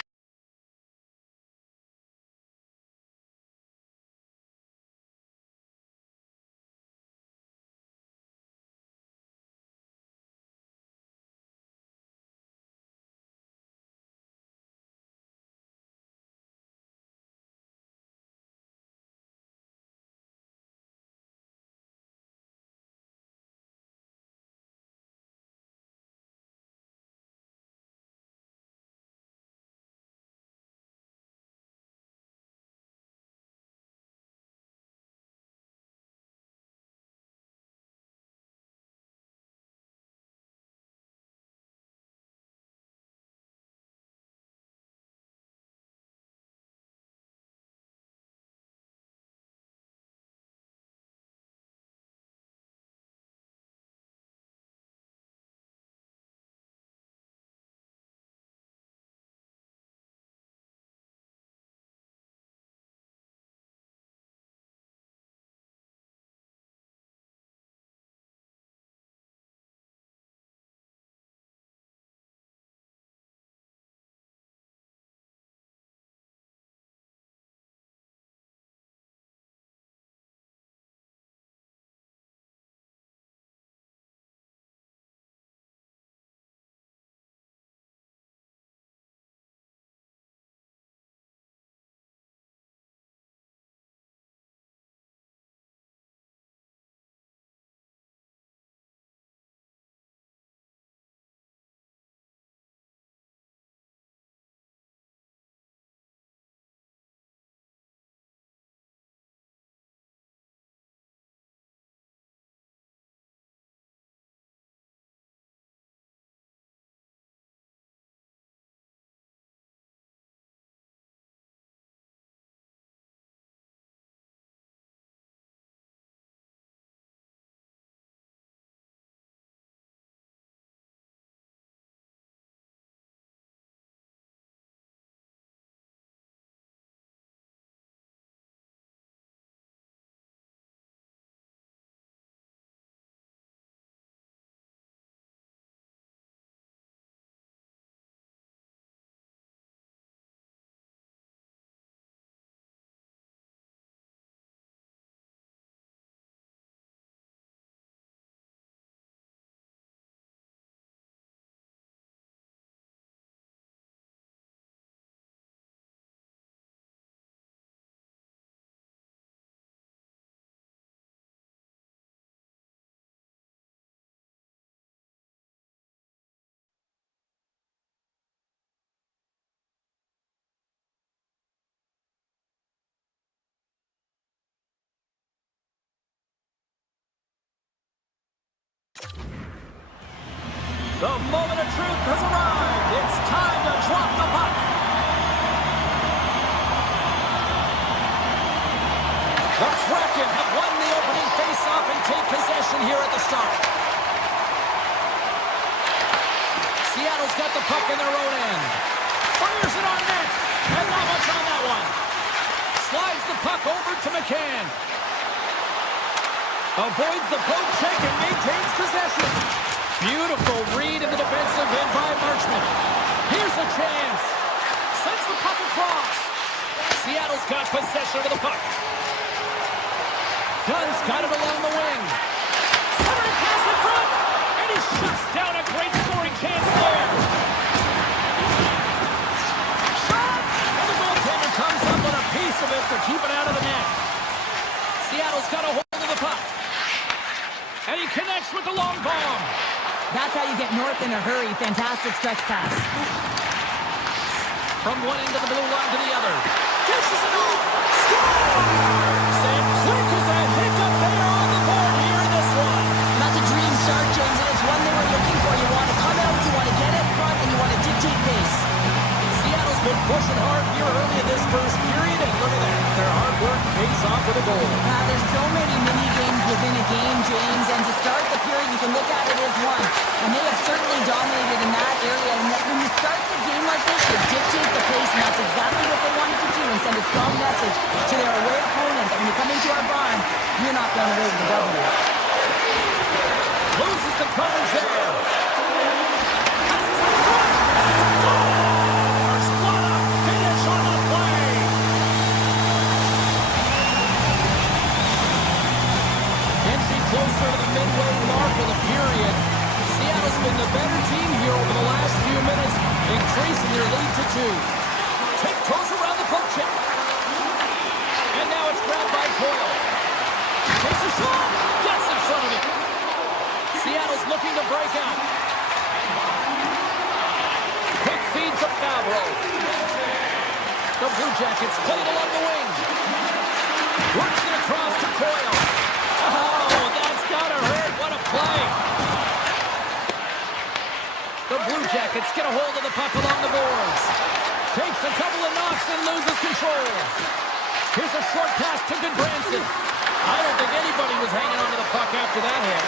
The moment of truth has arrived. It's time to drop the puck. The Kraken have won the opening faceoff and take possession here at the start. Seattle's got the puck in their own end. Fires it on net. And not much on that one. Slides the puck over to McCann. Avoids the poke check and maintains possession. Beautiful read in the defensive end by Marchment. Here's a chance. Sends the puck across. Seattle's got possession of the puck. Gunn's got it along the wing. Centering pass in front. And he shuts down a great scoring chance there. Shot! And the goaltender comes up with a piece of it to keep it out of the net. Seattle's got a hold of the puck. And he connects with the long bomb. That's how you get north in a hurry. Fantastic stretch pass. From one end of the blue line to the other. Dishes it off. Scores! And quick as a hiccup there on the board here in this one. That's a dream start, James, and it's one they were looking for. You want to come out, you want to get in front, and you want to dictate pace. Seattle's been pushing hard here early in this first period, and look at that. Their hard work pays off with a goal. There's so many mini games within a game, James, and to start the period, you can look at it as one. And they have certainly dominated in that area. And that when you start the game like this, you dictate the pace, and that's exactly what they wanted to do and send a strong message to their away opponent that when you come into our barn, you're not going away with the W. Loses the coverage there. Passes in front. Scores! What a finish on the play. Inching closer to the midway mark of the period. Seattle's been the better team here over the last few minutes, increasing their lead to 2. Tiptoes around the poke check. And now it's grabbed by Coyle. Takes a shot. Gets in front of it. Seattle's looking to break out. Quick feed to Favreau. The Blue Jackets play it along the wing. Works it across to Coyle. Oh, that's gotta hurt. What a play. The Blue Jackets get a hold of the puck along the boards. Takes a couple of knocks and loses control. Here's a short pass to Goodbranson. I don't think anybody was hanging onto the puck after that hit.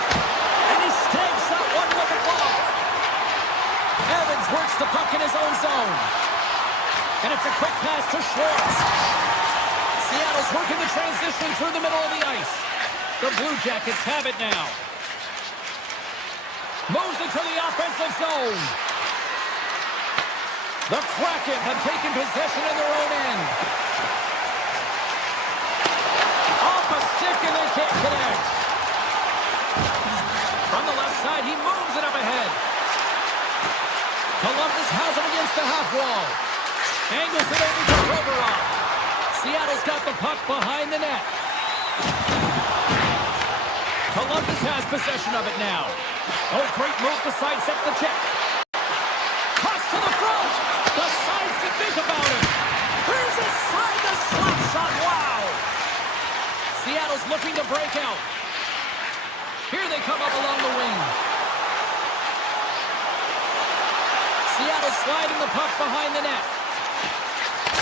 And he stakes that one with a glove. Evans works the puck in his own zone. And it's a quick pass to Schwartz. Seattle's working the transition through the middle of the ice. The Blue Jackets have it now. Moves into the offensive zone. The Kraken have taken possession in their own end. Off a stick and they can't connect. From the left side, he moves it up ahead. Columbus has him against the half wall. Angles it over to Provorov. Seattle's got the puck behind the net. Columbus has possession of it now. Oh, great move to sidestep the check. Cross to the front. The sides to think about it. Here's a side to slap shot. Wow. Seattle's looking to break out. Here they come up along the wing. Seattle sliding the puck behind the net.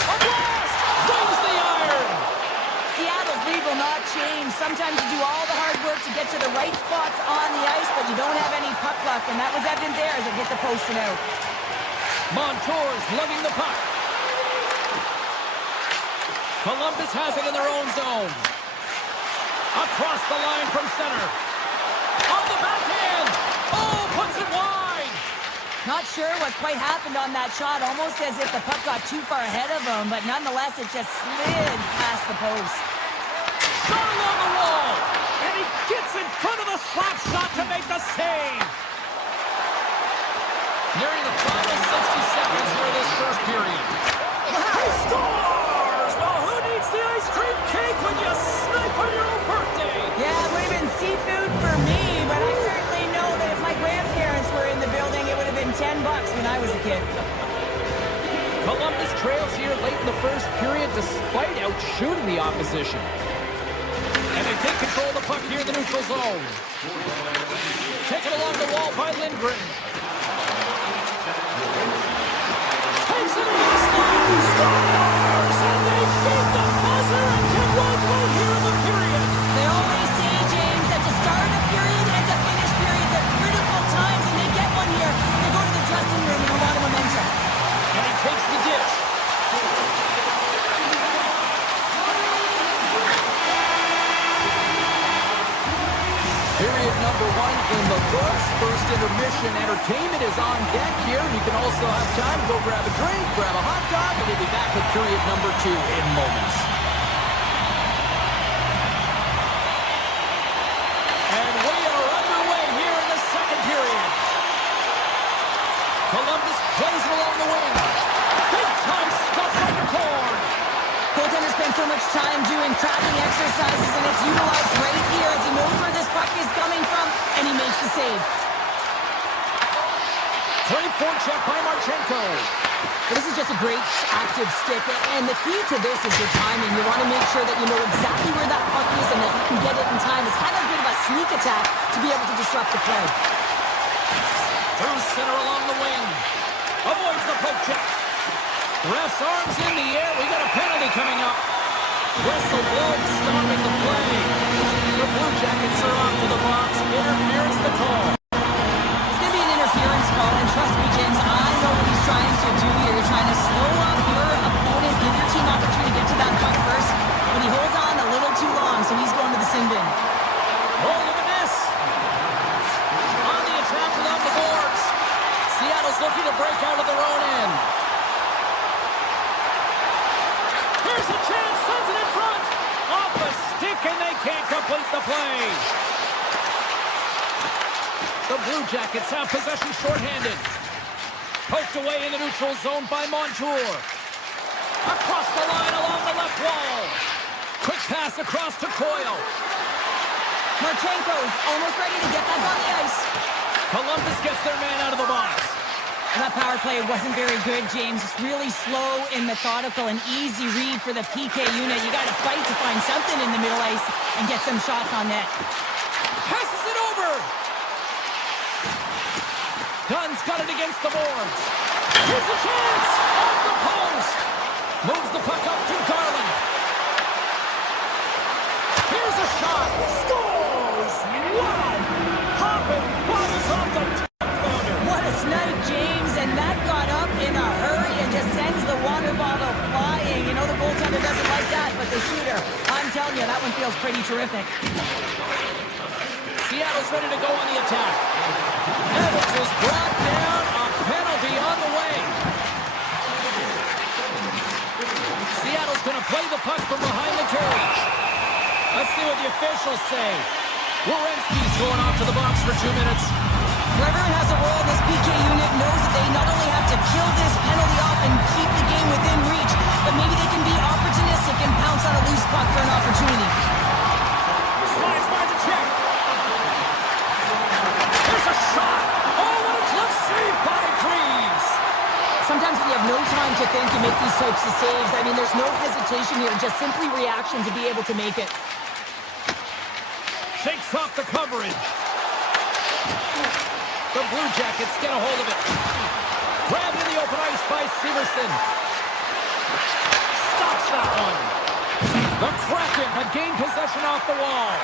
A blast! Zings the iron! Seattle's lead will not change. Sometimes you do all the hard work to get to the right spots on the ice, but you don't have any puck luck, and that was evident there as it hit the post and out. Montour's lugging the puck. Columbus has it in their own zone. Across the line from center. On the backhand! Oh, puts it wide! Not sure what quite happened on that shot, almost as if the puck got too far ahead of him, but nonetheless, it just slid past the post. Shot along the wall, and he gets in front of the slap shot to make the save. Nearing the final 60 seconds here of this first period. He scores! Well, who needs the ice cream cake when you snipe on your own birthday? Yeah, it would have been seafood for me, but I certainly know that if my grandparents were in the building, it would have been $10 when I was a kid. Columbus trails here late in the first period despite outshooting the opposition. And they take control of the puck here in the neutral zone. Taken along the wall by Lindgren. is on deck here. You can also have time to go grab a drink, grab a hot dog, and we'll be back with period number 2 in moments. And we are underway here in the second period. Columbus plays it along the wing. Big time stuff by the corner. Goaltender spends so much time doing tracking exercises, and it's utilized right here as he knows where this puck is coming from, and he makes the save. Great forecheck by Marchenko. This is just a great active stick, and the key to this is your timing. You want to make sure that you know exactly where that puck is and that you can get it in time. It's kind of a bit of a sneak attack to be able to disrupt the play. Through center along the wing. Avoids the poke check. Ref's arms in the air. We got a penalty coming up. Whistle blows, stopping the play. The Blue Jackets are off to the box. Interference the call. It's going to be an interference call, and trust me, James, I know what he's trying to do here. You're trying to slow up your opponent, give your team opportunity to get to that puck first, but he holds on a little too long, so he's going to the sin bin. Oh, look at this. On the attack along the boards. Seattle's looking to break out of their own end. Here's a chance, sends it in front. Off the stick, and they can't complete the play. The Blue Jackets have possession shorthanded. Poked away in the neutral zone by Montour. Across the line along the left wall. Quick pass across to Coyle. Marchenko's almost ready to get back on the ice. Columbus gets their man out of the box. That power play wasn't very good, James. It's really slow and methodical, an easy read for the PK unit. You got to fight to find something in the middle ice and get some shots on net. Passes it over. Dunn's got it against the boards. Here's a chance. Off the post. Moves the puck up to Garland. Here's a shot. Scores. Wow. Hopping bodies off the top corner. What a snipe, James, and that got up in a hurry and just sends the water bottle flying. You know the goaltender doesn't like that, but the shooter, I'm telling you, that one feels pretty terrific. Seattle's ready to go on the attack. Evans is brought down. A penalty on the way. Seattle's going to play the puck from behind the cage. Let's see what the officials say. Werenski's going off to the box for 2 minutes. Whoever has a role in this PK unit knows that they not only have to kill this penalty off and keep the game within reach, but maybe they can be opportunistic and pounce on a loose puck for an opportunity. Slides by the check. There's a shot. Oh, what a glove save by Greaves. Sometimes when you have no time to think, you make these types of saves. I mean, there's no hesitation here, just simply reaction to be able to make it. Shakes off the coverage. The Blue Jackets get a hold of it. Grabbed in the open ice by Severson. Stops that one. The Kraken have gained possession off the wall.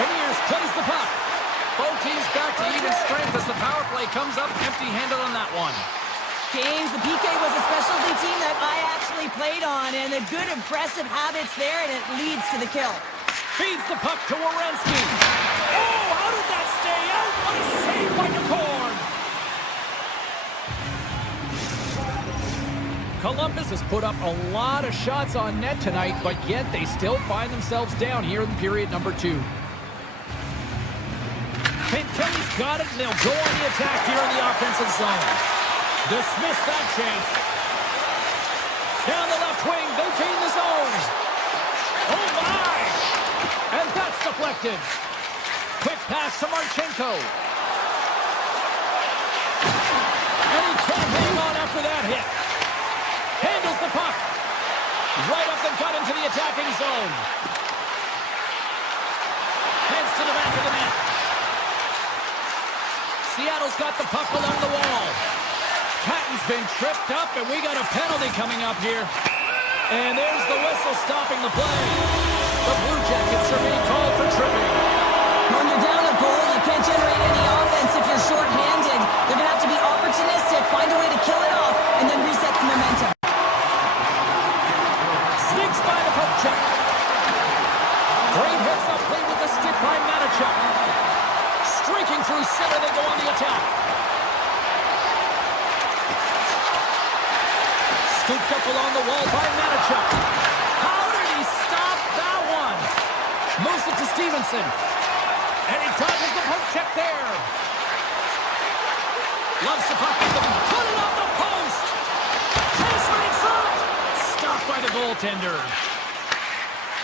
Beniers plays the puck. Both teams back to even strength as the power play comes up empty-handed on that one. James, the PK was a specialty team that I actually played on, and the good, impressive habits there, and it leads to the kill. Feeds the puck to Werenski. Oh, how did that stay out? What a save by McCord. Columbus has put up a lot of shots on net tonight, but yet they still find themselves down here in period number 2. Kelly's got it, and they'll go on the attack here in the offensive zone. Dismiss that chance. Down the left wing, they gain the zone. Oh, my! And that's deflected. Quick pass to Marchenko. And he can't hang on after that hit. Handles the puck. Right up the gut into the attacking zone. Heads to the back of the net. Seattle's got the puck along the wall. Patton's been tripped up, and we got a penalty coming up here. And there's the whistle stopping the play. The Blue Jackets are being called for tripping. When you're down a goal, you can't generate any offense if you're shorthanded. They're going to have to be opportunistic, find a way to kill it off, and then reset the momentum. Sneaks by the poke check. Great hits up, played with the stick by Manichuk. Streaking through center, they go on the attack. Scooped up along the wall by Manichuk. How did he stop that one? Moves it to Stevenson. And he dodges the poke check there. Loves the puck. Put it on the post. Chase right in front. Stopped by the goaltender.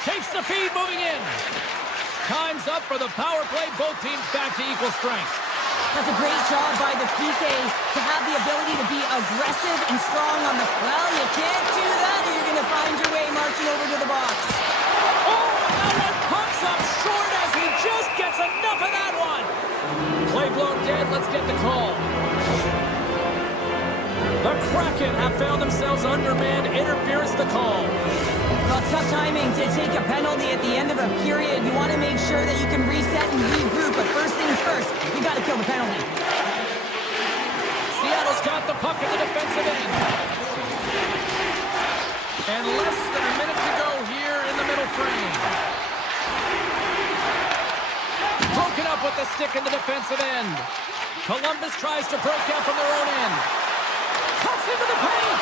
Takes the feed, moving in. Time's up for the power play. Both teams back to equal strength. That's a great job by the PK to have the ability to be aggressive and strong on the... Well, you can't do that or you're going to find your way marching over to the box. Oh, and that one pumps up short as he just gets enough of that one. Play blown dead. Let's get the call. The Kraken have found themselves undermanned. Interference the call. Well, it's tough timing to take a penalty at the end of a period. You want to make sure that you can reset and regroup, but first things first, you got to kill the penalty. Seattle's got the puck in the defensive end. And less than a minute to go here in the middle frame. Broken up with the stick in the defensive end. Columbus tries to break out from their own end. Cuts into the paint,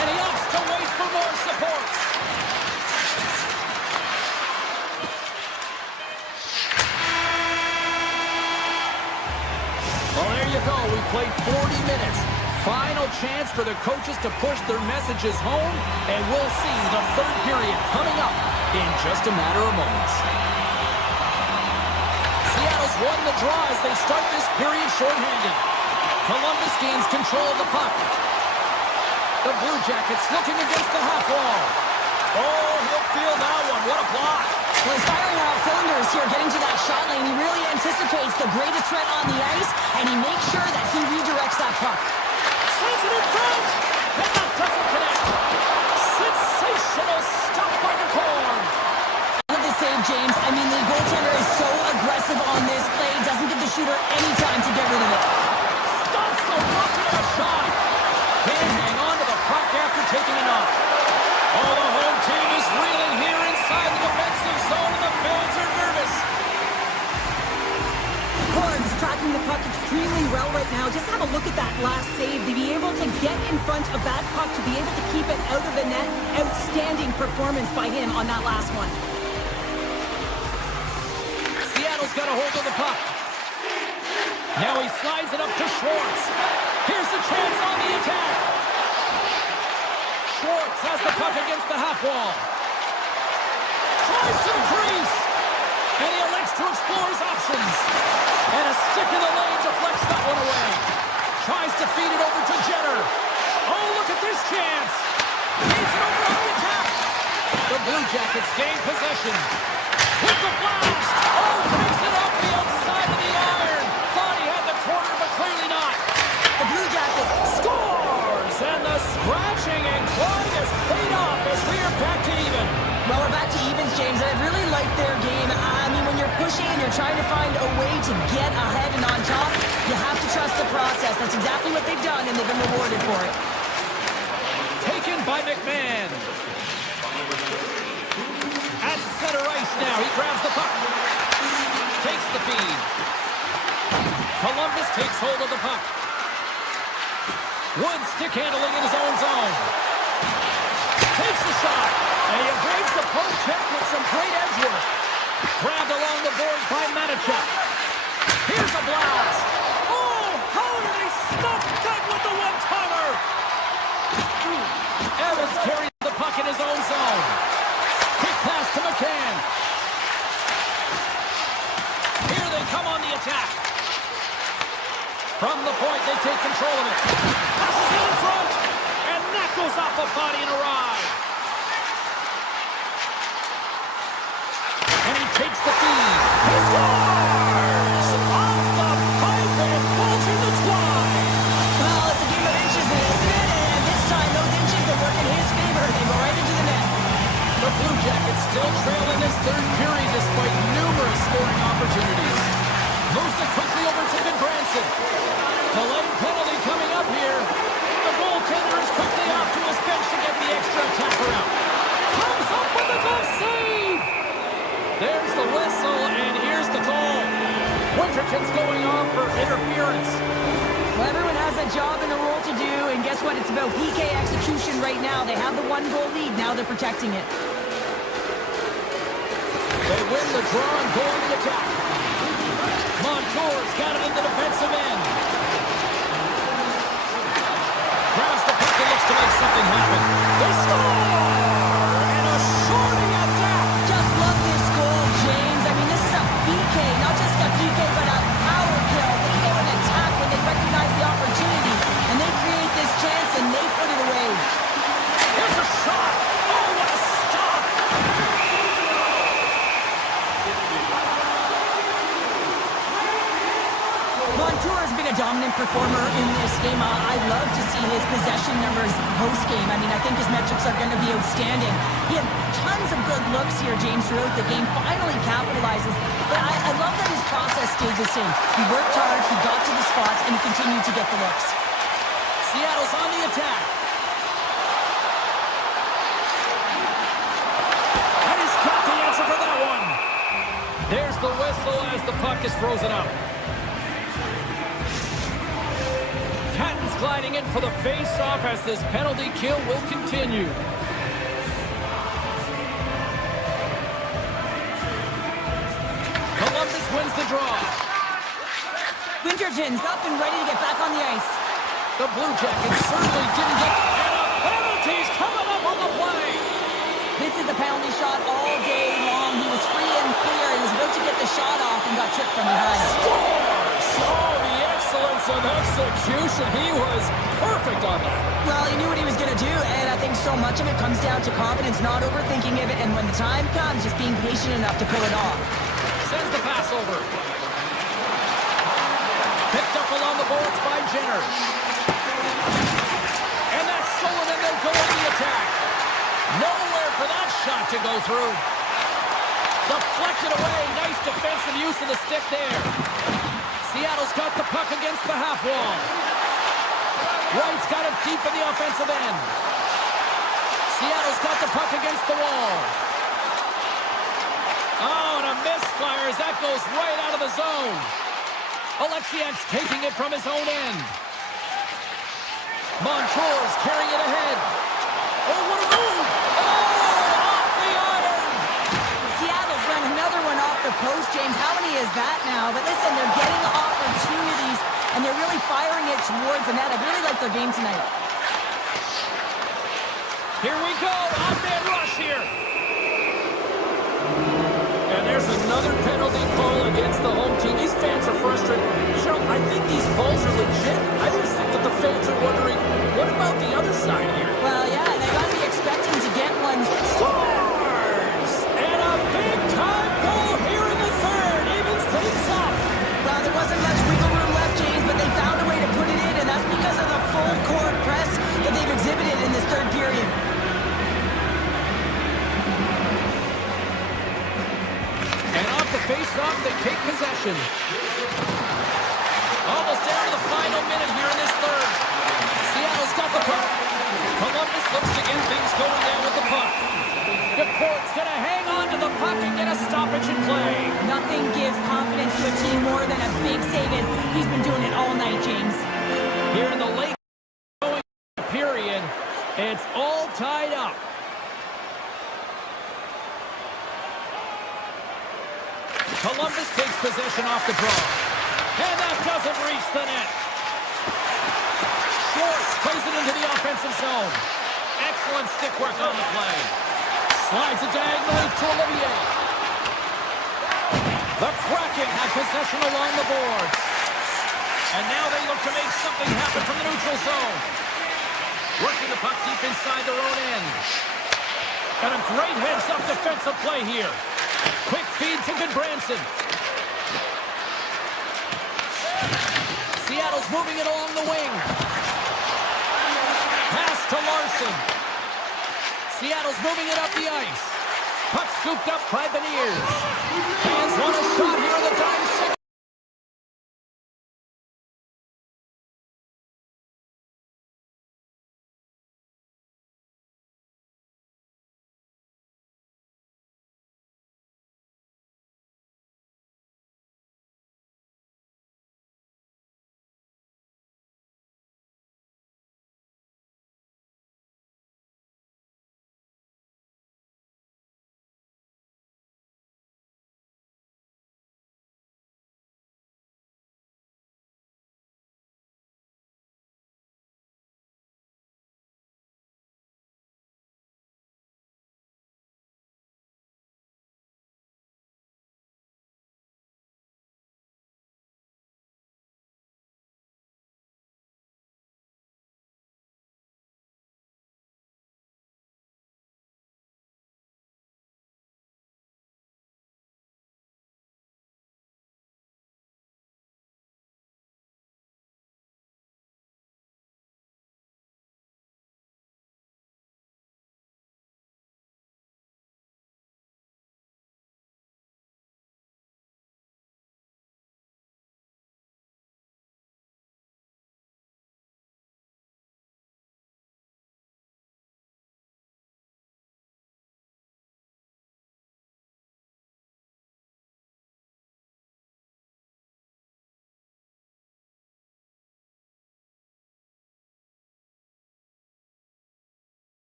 and he opts to wait for more support. Well, there you go. We've played 40 minutes. Final chance for the coaches to push their messages home, and we'll see the third period coming up in just a matter of moments. Seattle's won the draw as they start this period shorthanded. Columbus gains control of the puck. The Blue Jackets looking against the half wall. Oh, he'll feel that one. What a block. Well, he's firing on all cylinders here, getting to that shot lane. He really anticipates the greatest threat on the ice, and he makes sure that he redirects that puck. Sends it in front, and that doesn't connect. Sensational stop by the corn. Look at the save, James. I mean, the goaltender is so aggressive on this play. Doesn't give the shooter any time to get rid of it. Stops the rocket of a shot. Can't hang on to the puck after taking a knock. Oh, the home team is reeling here inside the defensive zone, and the fans are nervous. Horns tracking the puck extremely well right now. Just have a look at that last save. To be able to get in front of that puck, to be able to keep it out of the net, outstanding performance by him on that last one. Seattle's got a hold of the puck. Now he slides it up to Schwartz. Here's a chance on the attack. Schwartz has the puck against the half wall. Tries to the crease. And he elects to explore his options. And a stick in the lane deflects that one away. Tries to feed it over to Jenner. Oh, look at this chance. Feeds it over on the attack. The Blue Jackets gain possession. With the blast. Oh, takes it off the outside of the iron. Thought he had the corner, but clearly not. The Blue Jackets Scores! And the scratching and clawing has paid off as we are back to even. Well, we're back to evens, James, and I really like their game. I mean, when you're pushing and you're trying to find a way to get ahead and on top, you have to trust the process. That's exactly what they've done, and they've been rewarded for it. Taken by McMahon. At center ice now. He grabs the puck. Takes the feed. Columbus takes hold of the puck. Wood stick handling in his own zone. Takes the shot. And he avoids the poke check with some great edge work. Grabbed along the boards by Manichuk. Here's a blast. Oh, how did he stop that with the one-timer? Evans carries the puck in his own zone. Quick pass to McCann. Here they come on the attack. From the point, they take control of it. Passes it in front. And that goes off a body and a ride. And he takes the feed. He scores! Off the pipe and bulging the twine. Well, it's a game of inches, isn't it? And this time, those inches are working in his favor. They go right into the net. The Blue Jackets still trail in this third period despite numerous scoring opportunities. Moves it quickly over to Goodbranson. Delayed penalty coming up here. The goaltender is quickly off to his bench to get the extra attacker out. Comes up with a glove save. There's the whistle, and here's the call. Winterton's going off for interference. Well, everyone has a job and a role to do, and guess this one, it's about PK execution right now. They have the 1-goal lead. Now they're protecting it. They win the draw and go on the attack. Montour's got it in the defensive end. Grabs the puck and looks to make something happen. They score! And a shorty at that! Just love this goal, James. I mean, this is a PK, not just a PK, but a power kill. They go and attack when they recognize the opportunity, and they create this chance, and they put it away. Here's a shot! Oh, what a stop! Montour has been a dominant performer in this game. I love to see his possession numbers post-game. I mean, I think his metrics are going to be outstanding. He had tons of good looks here, James, throughout the game. Finally capitalizes. But I love that his process stayed the same. He worked hard, he got to the spots, and he continued to get the looks. Seattle's on the attack. And he's got the answer for that one. There's the whistle as the puck is frozen up. Catton's gliding in for the face-off as this penalty kill will continue. Columbus wins the draw. Winterton's up and ready to get back on the ice. The Blue Jackets certainly didn't get... And a penalty's coming up on the play. This is the penalty shot all day long. He was free and clear. He was about to get the shot off and got tripped from behind. Scores! Oh, the excellence of execution. He was perfect on that. Well, he knew what he was going to do, and I think so much of it comes down to confidence, not overthinking of it, and when the time comes, just being patient enough to pull it off. Sends the pass over. Picked up along the boards by Jenner. And that's stolen, and they'll go on the attack. Nowhere for that shot to go through. Deflected away. Nice defensive use of the stick there. Seattle's got the puck against the half wall. Wright's got it deep in the offensive end. Seattle's got the puck against the wall. Oh, and a misfire as that goes right out of the zone. Alexiak's taking it from his own end. Montour's carrying it ahead. Oh, what a move! Oh, off the iron! Seattle's run another one off the post, James. How many is that now? But listen, they're getting opportunities, and they're really firing it towards the net. I really like their game tonight. Here we go. Off-man rush here. And there's another penalty call against the home team. These fans are frustrated. Cheryl, I think these calls are legit. I just think that the fans are wondering, what about the other side here? Well, yeah, they got to be expecting to get one. Scores! And a big-time goal here in the third. Evens things up. Well, there wasn't much wiggle room left, James, but they found a way to put it in, and that's because of the full-court press that they've exhibited in this third period. And off the face-off, they take possession. Almost down to the final minute here in this third. Seattle's got the puck. Columbus looks to get things going down with the puck. DePort's going to hang on to the puck and get a stoppage in play. Nothing gives confidence to a team more than a big save, and he's been doing it all night, James. Here in the late going period, it's all tied up. Columbus takes possession off the draw. And that doesn't reach the net. Schwartz plays it into the offensive zone. Excellent stick work on the play. Slides it diagonally to Olivier. The Kraken have possession along the boards. And now they look to make something happen from the neutral zone. Working the puck deep inside their own end. And a great heads-up defensive play here. Quick feed to Goodbranson. Seattle's moving it along the wing. Pass to Larson. Seattle's moving it up the ice. Puck scooped up by Beniers. Fans want a shot here in the dime six.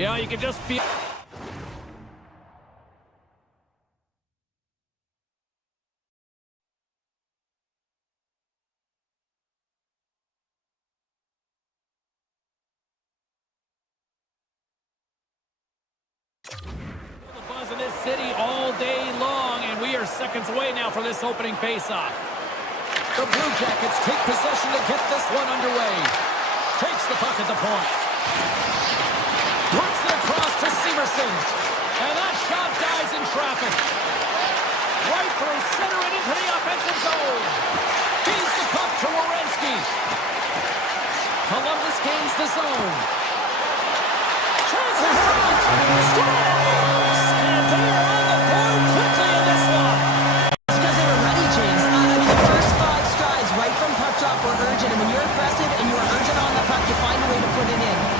Yeah, you can just feel... The buzz in this city all day long, and we are seconds away now for this opening faceoff. The Blue Jackets take possession to get this one underway. Takes the puck at the point. Works it across to Severson. And that shot dies in traffic. Right through center and into the offensive zone. Feeds the puck to Werenski. Columbus gains the zone. Chance in front. Scores! And they are on the board quickly in this one. It's because they were ready, James. I mean, the first 5 strides right from puck drop were urgent. And when you're aggressive and you're urgent on the puck, you find a way to put it in.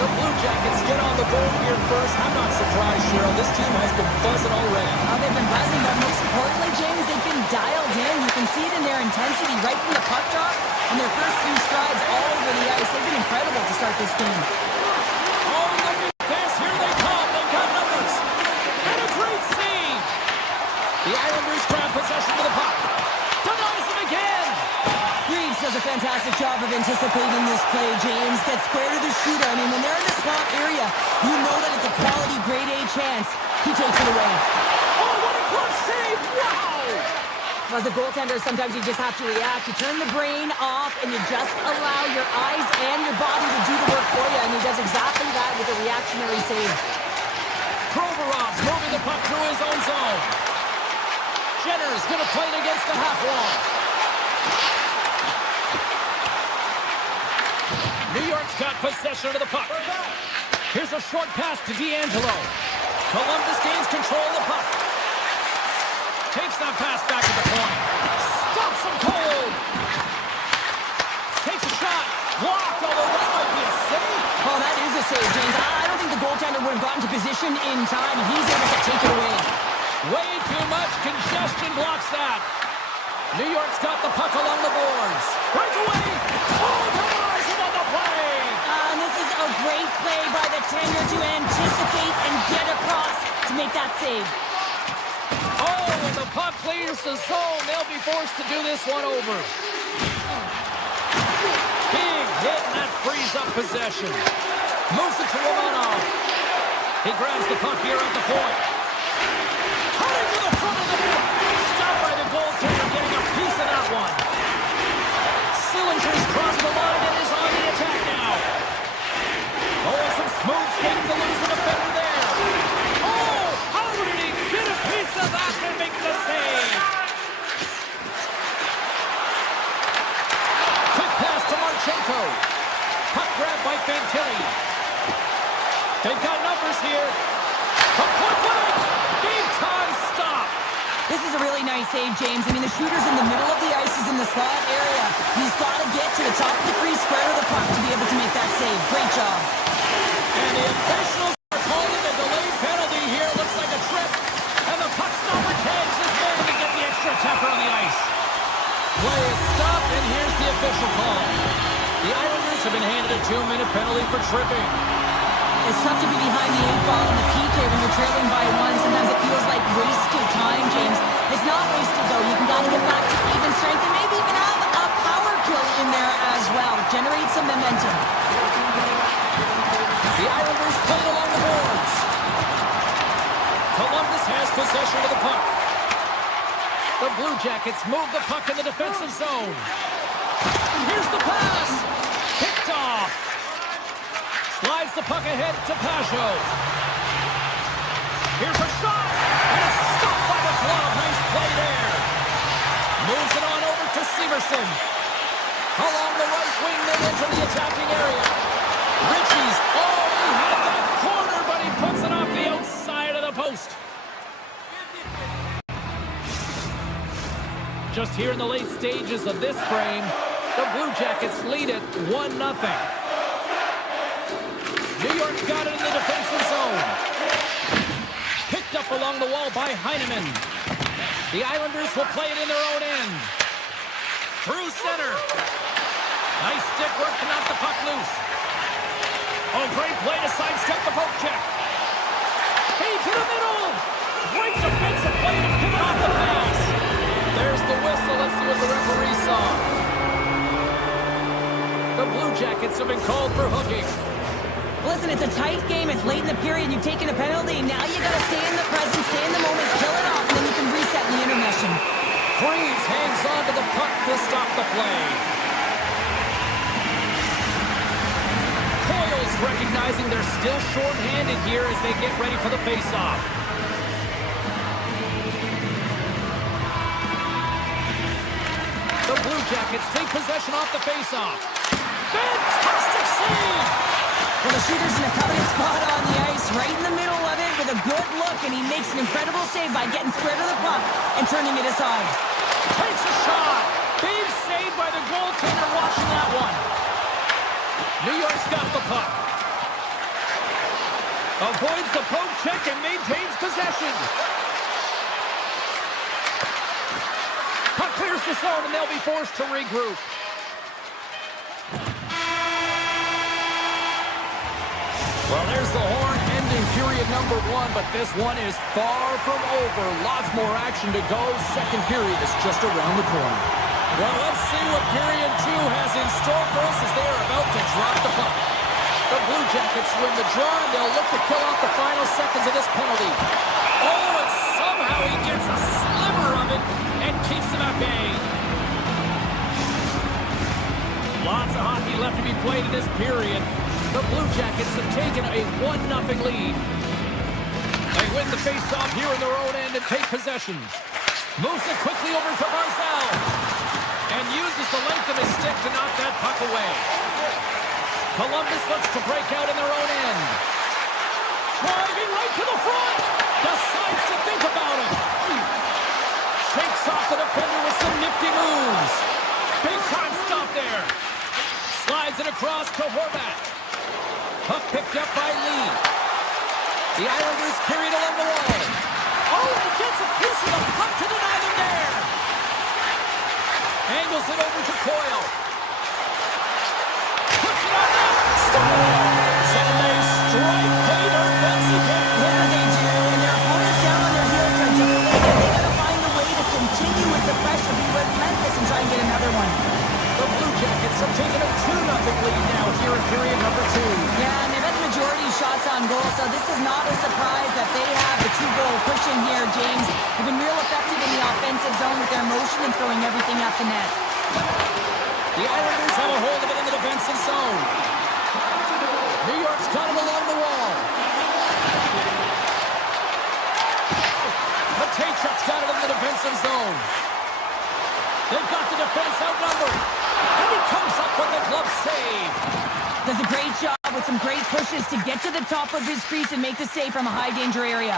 The Blue Jackets get on the board here first. I'm not surprised, Cheryl. This team has been buzzing already. Oh, they've been buzzing, but most importantly, James, they've been dialed in. You can see it in their intensity right from the puck drop and their first few strides all over the ice. They've been incredible to start this game. Oh, look at this. Here they come. They've got numbers. And a great save. The Islanders grab possession of the puck. Denies him again. Reeves does a fantastic job of anticipating this play, James. Gets square to the shooter. I mean, when they're in the slot area, you know that it's a quality grade A chance. He takes it away. Oh, what a glove save. Wow. As a goaltender, sometimes you just have to react. You turn the brain off, and you just allow your eyes and your body to do the work for you, and he does exactly that with a reactionary save. Provorov's moving the puck through his own zone. Jenner's going to play it against the half wall. New York's got possession of the puck. Here's a short pass to D'Angelo. Columbus gains control of the puck. Takes that pass back at the point. Stops him cold. Takes a shot. Blocked, although that might be a save. Oh, that is a save, James. I don't think the goaltender would have gotten to position in time. He's able to take it away. Way too much congestion blocks that. New York's got the puck along the boards. Breakaway. Oh, denies him on the play. And this is a great play by the tender to anticipate and get across to make that save. Oh, when the puck clears the zone, they'll be forced to do this one over. Big hit, and that frees up possession. Moves it to Romanov. He grabs the puck here at the point. Cutting to the front of the net. Stopped by the goaltender, getting a piece of that one. Sillinger's crossed the line and is on the attack now. Oh, some smooth skating to lose the defender there. Oh, how did he get a piece of that and make the save? Quick pass to Marchenko. Puck grabbed by Fantilli. They've got numbers here. From point blank. Big time stop. This is a really nice save, James. I mean, the shooter's in the middle of the ice. He's in the slot area. He's got to get to the top of the crease, square to the puck to be able to make that save. Great job. And the officials are calling a delayed penalty here. Looks like a trip. And the puck stopper tags his man to get the extra attacker on the ice. Play is stopped, and here's the official call. The Islanders have been handed a 2-minute penalty for tripping. It's tough to be behind the 8-ball in the PK when you're trailing by 1. Sometimes it feels like wasted time, James. It's not wasted, though. You can got to get back to even strength and maybe even have a power kill in there as well. Generate some momentum. The Islanders played along the boards. Columbus has possession of the puck. The Blue Jackets move the puck in the defensive zone. Here's the pass. Picked off. Slides the puck ahead to Pajot. Here's a shot. And it's stopped by the glove. Nice play there. Moves it on over to Severson. Along the right wing, they enter the attacking area. Ritchie's. Oh, he had that corner, but he puts it off the outside of the post. Just here in the late stages of this frame, the Blue Jackets lead it 1-0. New York's got it in the defensive zone. Picked up along the wall by Heineman. The Islanders will play it in their own end. Through center. Nice stick work to knock the puck loose. Oh, great play to sidestep the poke check. Hey, to the middle. Great defensive play to pick off the pass. There's the whistle. Let's see what the referee saw. The Blue Jackets have been called for hooking. Listen, it's a tight game. It's late in the period. You've taken a penalty. Now you got to stay in the present, stay in the moment, kill it off, and then you can reset in the intermission. Freeze hangs on to the puck to stop the play. Coyle's recognizing they're still short-handed here as they get ready for the face-off. The Blue Jackets take possession off the face-off. Fantastic save! Well, the shooter's in a coveted spot on the ice, right in the middle of it with a good look, and he makes an incredible save by getting square to the puck and turning it aside. Takes a shot. Big save by the goaltender watching that one. New York's got the puck. Avoids the poke check and maintains possession. Puck clears the zone and they'll be forced to regroup. Well, there's the horn ending period number 1, but this one is far from over. Lots more action to go. Second period is just around the corner. Well, let's see what period 2 has in store for us as they are about to drop the puck. The Blue Jackets win the draw, and they'll look to kill off the final seconds of this penalty. Oh, and somehow he gets a sliver of it and keeps them at bay. Lots of hockey left to be played in this period. The Blue Jackets have taken a 1-0 lead. They win the face-off here in their own end and take possession. Moves it quickly over to Barzal. And uses the length of his stick to knock that puck away. Columbus looks to break out in their own end. Driving right to the front. Decides to think about it. Shakes off the defender with some nifty moves. Big time stop there. Slides it across to Horvat. Puck picked up by Lee. The Islanders carried along the wall. Oh, he gets a piece of the puck to deny them there. Angles it over to Coyle. Puts it on net. Scores! And they strike pay dirt once again. Yeah, they do. And their opponents down on their heels are deflated. They got to find a way to continue with the pressure, be relentless, and try and get another one. The Blue Jackets have taken a 2-0 lead now here in period number 2. Yeah, and they've had the majority of shots on goal, so this is not a surprise that they have the 2-goal cushion here, James. They've been real effective in the offensive zone with their motion and throwing everything at the net. The Islanders have a hold of it in the defensive zone. New York's got it along the wall. Matejchuk's got it in the defensive zone. They've got the defense outnumbered. And he comes up with a glove save. Does a great job with some great pushes to get to the top of his crease and make the save from a high-danger area.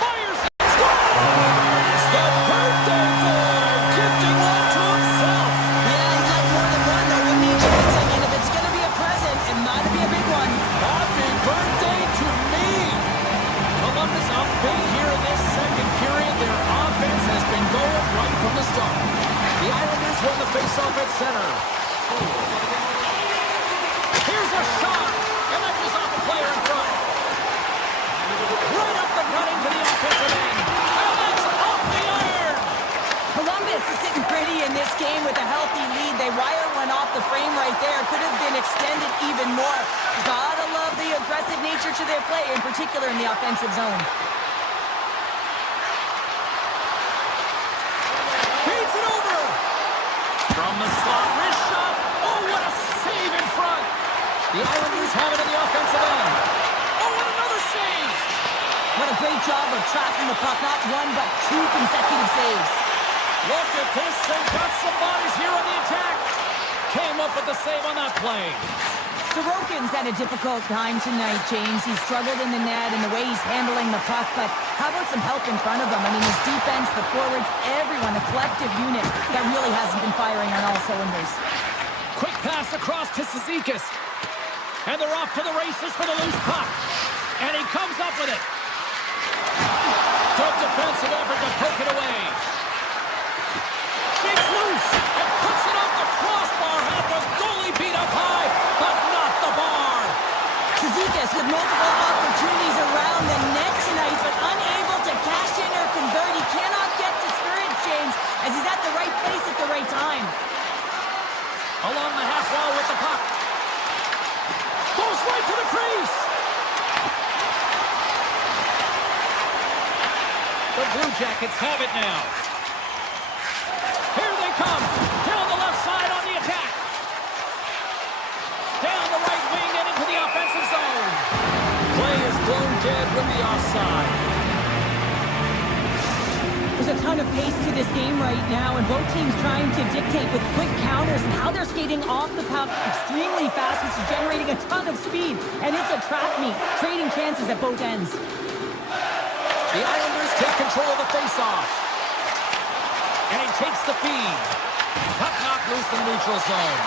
Fires and scores! The birthday boy gifting one to himself. Yeah, he's like more than one, though, wouldn't he, James? I mean, if it's going to be a present, it might be a big one. Happy birthday to me. Columbus up big here in this second period. Their offense has been going right from the start. The Islanders win the faceoff at center. Here's a shot, and that goes off the player in front. Right up the gut into the offensive end. And that's off the iron. Columbus is sitting pretty in this game with a healthy lead. They wire one off the frame right there. Could have been extended even more. Gotta love the aggressive nature to their play, in particular in the offensive zone. Feeds it over. From the slot, wrist shot. Oh, what a save in front. The Islanders have it in the offensive end. Oh, and another save. What a great job of tracking the puck. Not one, but 2 consecutive saves. Look at this. They've got some bodies here on the attack. Came up with the save on that play. Sorokin's had a difficult time tonight, James. He's struggled in the net and the way he's handling the puck, but how about some help in front of him? I mean, his defense, the forwards, everyone, a collective unit that really hasn't been firing on all cylinders. Quick pass across to Cizikas. And they're off to the races for the loose puck. And he comes up with it. Good defensive effort to poke it away. Shakes loose and puts it off the crossbar. Had the goalie beat up high, but Jackets have it now. Here they come. Down the left side on the attack. Down the right wing and into the offensive zone. Play is blown dead with the offside. There's a ton of pace to this game right now, and both teams trying to dictate with quick counters and how they're skating off the puck extremely fast, which is generating a ton of speed. And it's a trap meet, trading chances at both ends. The Islanders take control of the faceoff. And he takes the feed. Puck knocked loose in the neutral zone.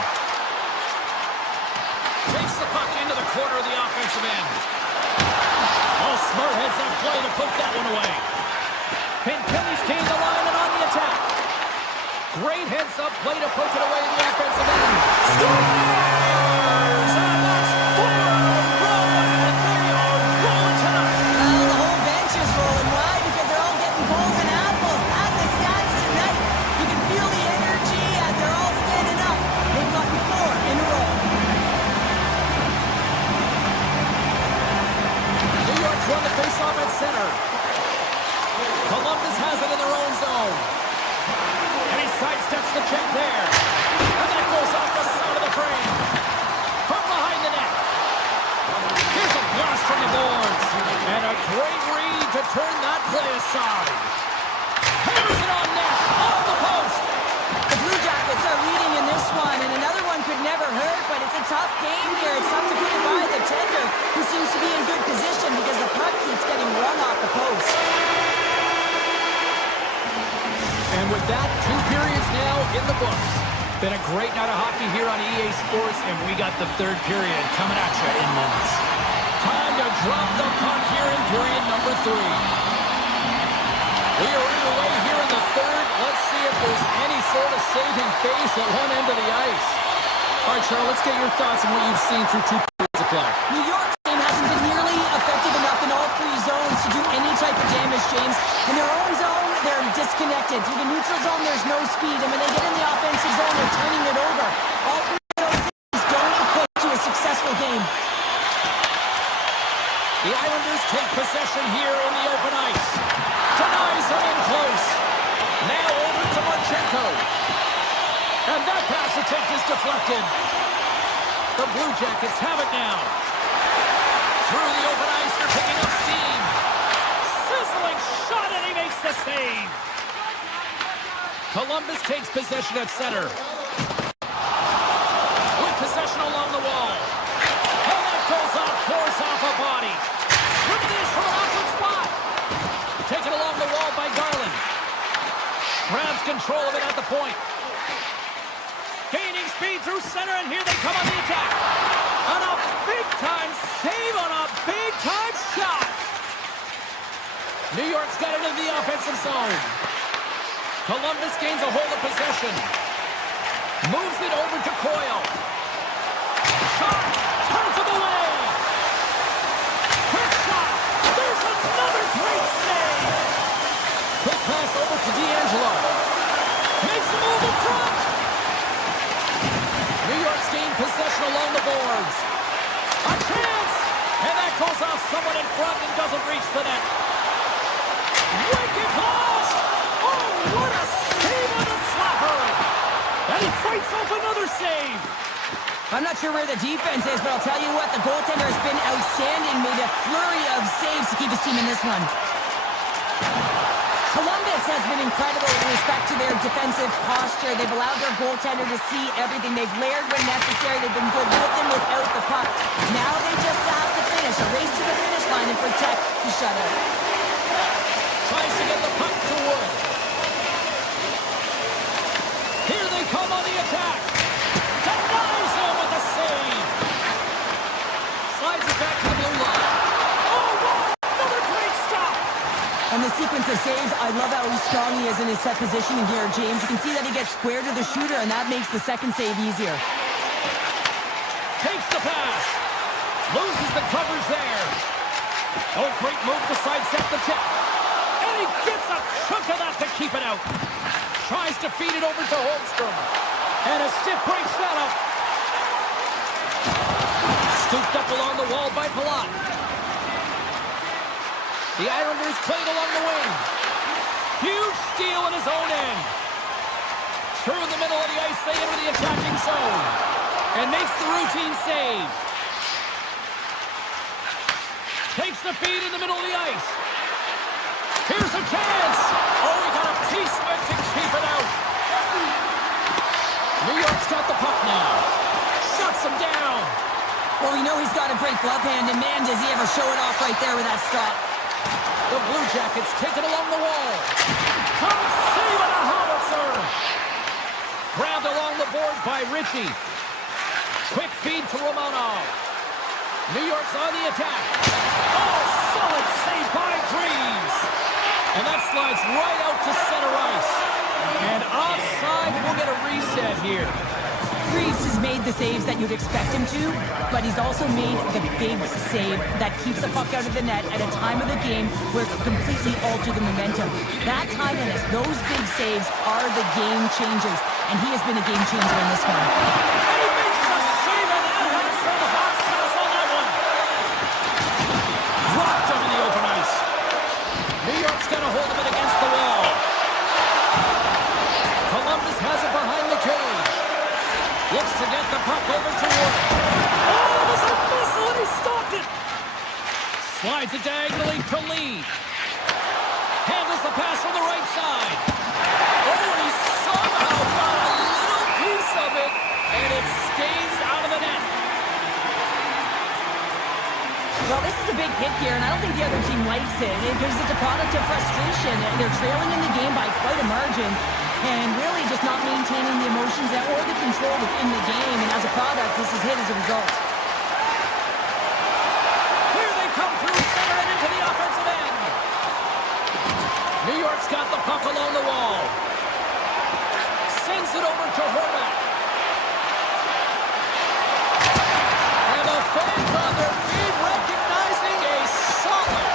Takes the puck into the corner of the offensive end. Oh, smart heads-up play to put that one away. Pinkelly's gained the line and on the attack. Great heads-up play to poke it away in the offensive end. Scores! And that's 4-1, and they are rolling tonight. Well, the whole bench is rolling. Why? Because they're all getting goals and apples. At the stats tonight, you can feel the energy as they're all standing up. They've gotten 4 in a row. New York's won the faceoff at center. Columbus has it in their own zone. And he sidesteps the check there. And that goes off the side of the frame. From behind the net. Here's a blast from the boards. And a great read to turn that play aside. Hammers it on net. Off the post. The Blue Jackets are leading in this one, and another one could never hurt, but it's a tough game here. It's tough to put it by the tender, who seems to be in good position because the puck keeps getting run off the post. And with that, 2 periods now in the books. Been a great night of hockey here on EA Sports, and we got the 3rd period coming at you in minutes. Time to drop the puck here in period number 3. We are underway here in the 3rd. Let's see if there's any sort of saving face at one end of the ice. All right, Charles, let's get your thoughts on what you've seen through 2 periods of play. New York's team hasn't been nearly effective enough in all 3 zones to do any type of damage, James. In their own zone, they're disconnected. Through the neutral zone, there's no speed. And when they get in the offensive zone, they're turning it over. All 3 of those things don't equate to a successful game. The Islanders take possession here in the open ice. Denies him in close. Now over to Marchenko. And that pass attempt is deflected. The Blue Jackets have it now. Through the open ice, they're picking up steam. Sizzling shot, and he makes the save. Columbus takes possession at center. With possession along the wall. And that goes off course off a body. Look at this from an awkward spot. Taken along the wall by Garland. Grabs control of it at the point. Gaining speed through center, and here they come on the attack. On a big-time save on a big-time shot. New York's got it in the offensive zone. Columbus gains a hold of possession. Moves it over to Coyle. Shot. Turns him away. Quick shot. There's another great save. Quick pass over to D'Angelo. Makes the move in front. New York's gained possession along the boards. A chance. And that goes off someone in front and doesn't reach the net. Wicked pass. Oh, what a save on the slapper. And he fights off another save. I'm not sure where the defense is, but I'll tell you what, the goaltender has been outstanding. Made a flurry of saves to keep his team in this one. Columbus has been incredible with respect to their defensive posture. They've allowed their goaltender to see everything. They've layered when necessary. They've been good with and without the puck. Now they just have to finish. A race to the finish line and protect the shutout. Tries to get the puck to Wood. Here they come on the attack. Denies him with the save. Slides it back to the blue line. Oh, what another great stop. And the sequence of saves, I love how strong he is in his set positioning here, James. You can see that he gets square to the shooter, and that makes the second save easier. Takes the pass. Loses the coverage there. Oh, great move to sidestep the check. And he gets a chunk of that to keep it out. Tries to feed it over to Holmstrom. And a stiff breaks that up. Scooped up along the wall by Palat. The Islanders played along the wing. the middle of the ice. They enter the attacking zone. And makes the routine save. Takes the feed in the middle of the ice. Here's a chance. Oh, he got a piece of it to keep it out. New York's got the puck now. Shuts him down. Well, we know he's got a great glove hand, and man, does he ever show it off right there with that stop. The Blue Jackets take it along the wall. Come save it, a howitzer. Grabbed along the boards by Ritchie. Quick feed to Romanov. New York's on the attack. Oh, solid save by Greaves. And that slides right out to center ice. And offside, we'll get a reset here. Greaves has made the saves that you'd expect him to, but he's also made the big save that keeps the puck out of the net at a time of the game where it could completely alter the momentum. That timeliness, those big saves are the game changers, and he has been a game changer in this one. And he makes a save, and that has some hot sauce on that one. Dropped him in the open ice. New York's got a hold of it against the wall. Columbus has it behind the cage. Looks to get the puck over to Wood. Oh, it was a missile, and he stopped it. Slides it diagonally to Lee. Handles the pass from the right side. Oh, and he somehow got a little piece of it, and it stays out of the net. Well, this is a big hit here, and I don't think the other team likes it because it's a product of frustration. They're trailing in the game by quite a margin and really just not maintaining the emotions or the control within the game, and as a product, this is hit as a result. Here they come through center and into the offensive end. New York's got the puck along the wall. Sends it over to Horvat. And the fans on their feet recognizing a solid.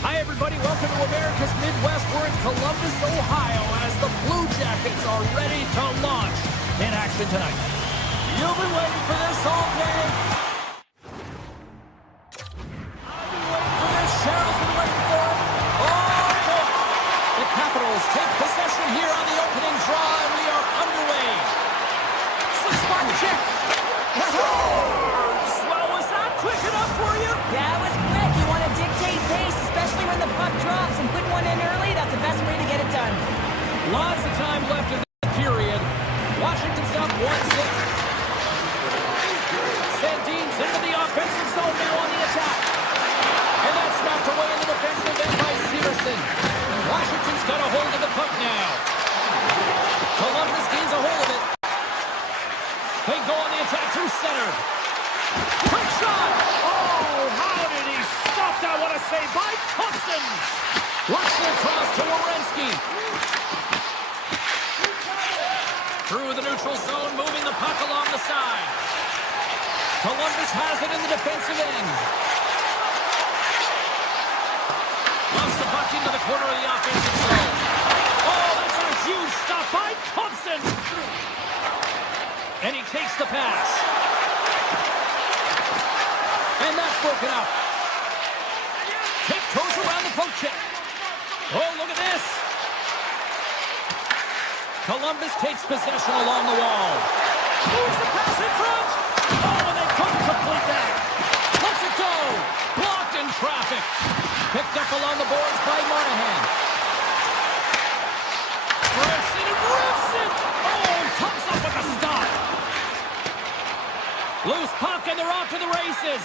Hi, everybody. Welcome to America's Midwest. We're in Columbus, Ohio, as the Blue Jackets are ready to launch in action tonight. You've been waiting for this all day. I've been waiting for this. Cheryl's been waiting for it. Oh, boy. The by Thompson. Works it across to Werenski. Through the neutral zone, moving the puck along the side. Columbus has it in the defensive end. Loves the puck into the corner of the offensive zone. Oh, that's a huge stop by Thompson. And he takes the pass. And that's broken up. Tip goes around the poke check. Oh, look at this. Columbus takes possession along the wall. Moves the pass in front. Oh, and they couldn't complete that. Lets it go. Blocked in traffic. Picked up along the boards by Monahan. Rips it and rips it. Oh, and comes up with a stop. Loose puck, and they're off to the races.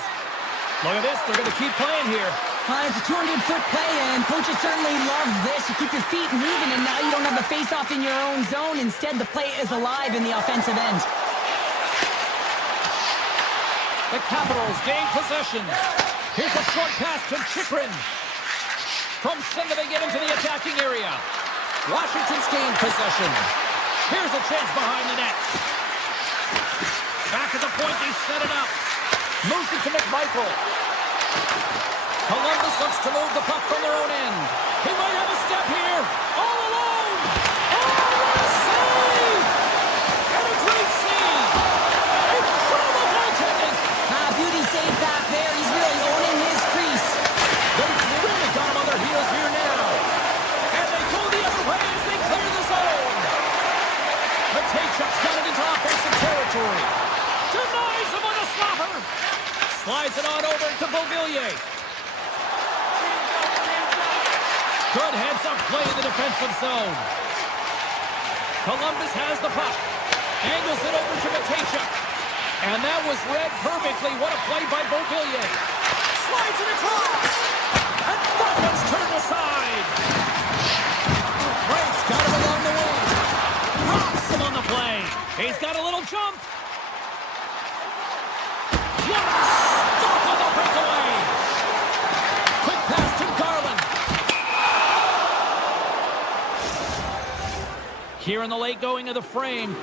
Look at this. They're going to keep playing here. It's a 200-foot play, and coaches certainly love this. You keep your feet moving, and now you don't have a face-off in your own zone. Instead, the play is alive in the offensive end. The Capitals gain possession. Here's a short pass to Chychrun. From center, they get into the attacking area. Washington's gained possession. Here's a chance behind the net. Back at the point, they set it up. Moves it to McMichael. Columbus looks to move the puck from their own end. He might have a step here. All alone. Oh, what a save! And a great save. Incredible goaltending. Beauty save back there. He's really owning his crease. They've really got him on their heels here now. And they go the other way as they clear the zone. Matejchuk's got it into offensive territory. Denies him on a slapper. Slides it on over to Beauvillier. Good heads-up play in the defensive zone. Columbus has the puck. Angles it over to Matejchuk. And that was read perfectly. What a play by Beauvillier. Slides it across. And that one's turned aside. Frank's got him along the wing. Rocks him on the play. He's got a little jump. What a stop on the breakaway. Quick pass to Garland. Here in the late going of the frame,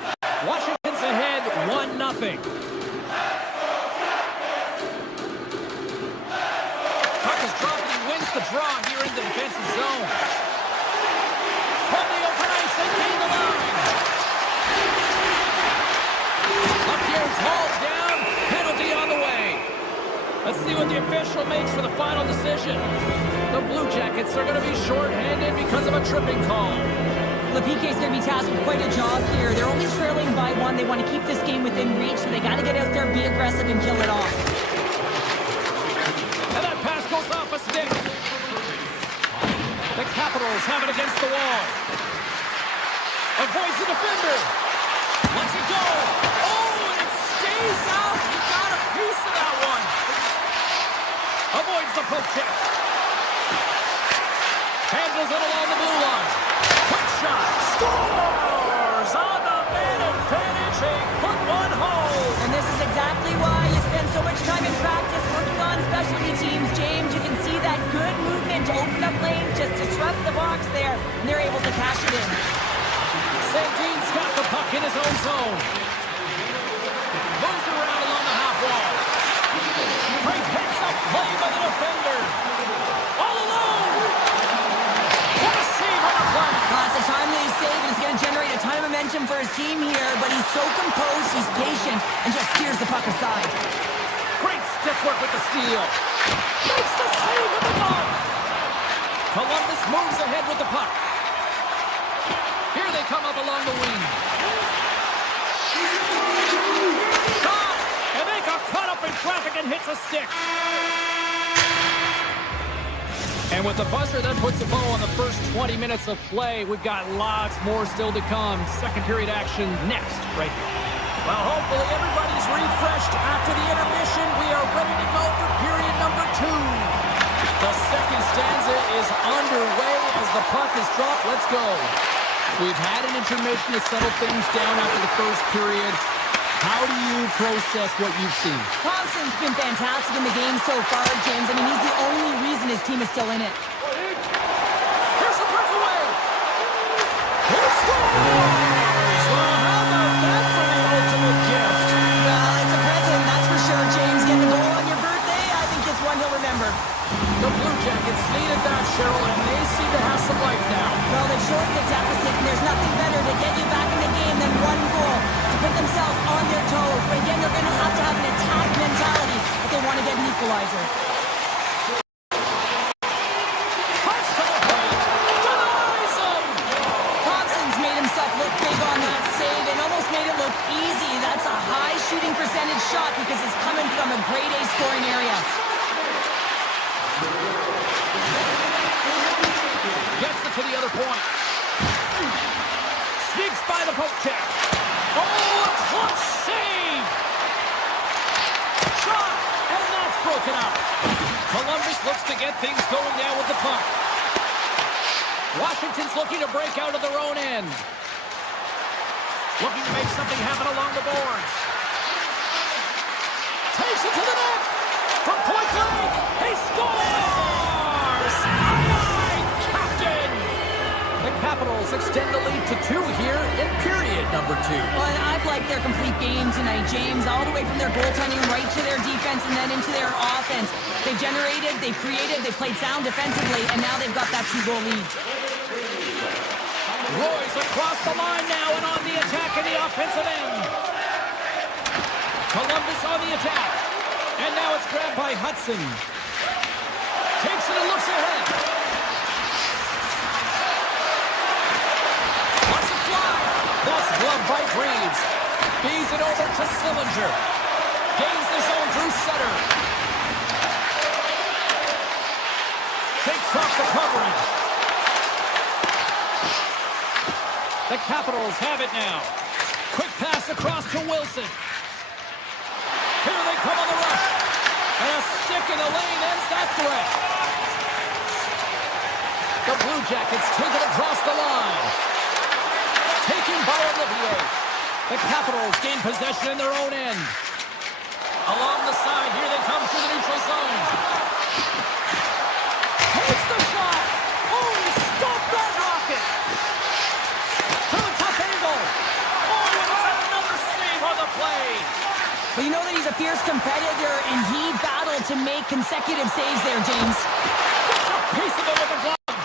Washington's ahead 1-0. Puck is dropped and he wins the draw here in the defensive zone. From the open ice, they gain the line. Up here is hauled down. Penalty on the way. Let's see what the official makes for the final decision. The Blue Jackets are going to be shorthanded because of a tripping call. LePique is going to be tasked with quite a job here. They're only trailing by 1. They want to keep this game within reach, so they got to get out there, be aggressive, and kill it off. And that pass goes off a stick. The Capitals have it against the wall. Avoids the defender. Lets it go. Oh, and it stays out. He got a piece of that one. Avoids the poke check. Handles it along the blue line. Quick shot. Scores on the man advantage. They put one home. And this is exactly why you spend so much time in practice working on specialty teams, James. You can see that good movement to open up lanes, just disrupt the box there, and they're able to cash it in. Sandin's got the puck in his own zone. Moves around along the half wall. Great heads up play by the defender. All alone. What a save on the play. It's a timely save, and it's going to generate a ton of momentum for his team here, but he's so composed, he's patient, and just steers the puck aside. Great stick work with the steal. Makes the save with the puck. Columbus moves ahead with the puck. Here they come up along the wing. Shot! And they got caught up in traffic and hits a stick. And with the buzzer, that puts a bow on the first 20 minutes of play. We've got lots more still to come. Second period action next, right here. Well, hopefully everybody's refreshed after the intermission. We are ready to go for period number 2. The second stanza is underway as the puck is dropped. Let's go. We've had an intermission to settle things down after the first period. How do you process what you've seen? Thompson's been fantastic in the game so far, James. I mean, he's the only reason his team is still in it. Here's the breakaway. He scores! Well, how about that for the ultimate gift? Well, it's a present, that's for sure, James. Get the goal on your birthday, I think it's one he'll remember. The Blue Jackets needed that, Cheryl, and they seem to have some life now. Well, they've shortened the deficit, and there's nothing better to get you back in the game than one goal to put themselves on their toes. But again, they're going to have an attack mentality if they want to get an equalizer. Cuts to the plate. Denies him. Thompson's made himself look big on that save and almost made it look easy. That's a high shooting percentage shot because it's coming from a grade A scoring area. Gets it to the other point. Sneaks by the poke check. Oh, a clutch save. Shot! And that's broken up. Columbus looks to get things going now with the puck. Washington's looking to break out of their own end. Looking to make something happen along the boards. Takes it to the net. From point blank. He scores. Aye, Captain. The Capitals extend the lead to 2 here in period number 2. Well, and I've liked their complete game tonight, James, all the way from their goaltending right to their defense and then into their offense. They generated, they created, they played sound defensively, and now they've got that 2-goal lead. Roy's across the line now and on the attack in the offensive end. Columbus on the attack. And now it's grabbed by Hudson. Takes it and looks ahead. Lets it fly. That's gloved by Greaves. Feeds it over to Sillinger. Gains the zone through Sutter. Shakes off the coverage. The Capitals have it now. Quick pass across to Wilson. Here they come on the rush. And a stick in the lane ends that threat. The Blue Jackets take it across the line. Taken by Olivier. The Capitals gain possession in their own end. Along the side, here they come through the neutral zone. Takes the shot. Oh, he stopped that rocket. From a tough angle. Oh, and it's another save on the play. But you know that he's a fierce competitor, and he battled to make consecutive saves there, James. Gets a piece of it with the glove.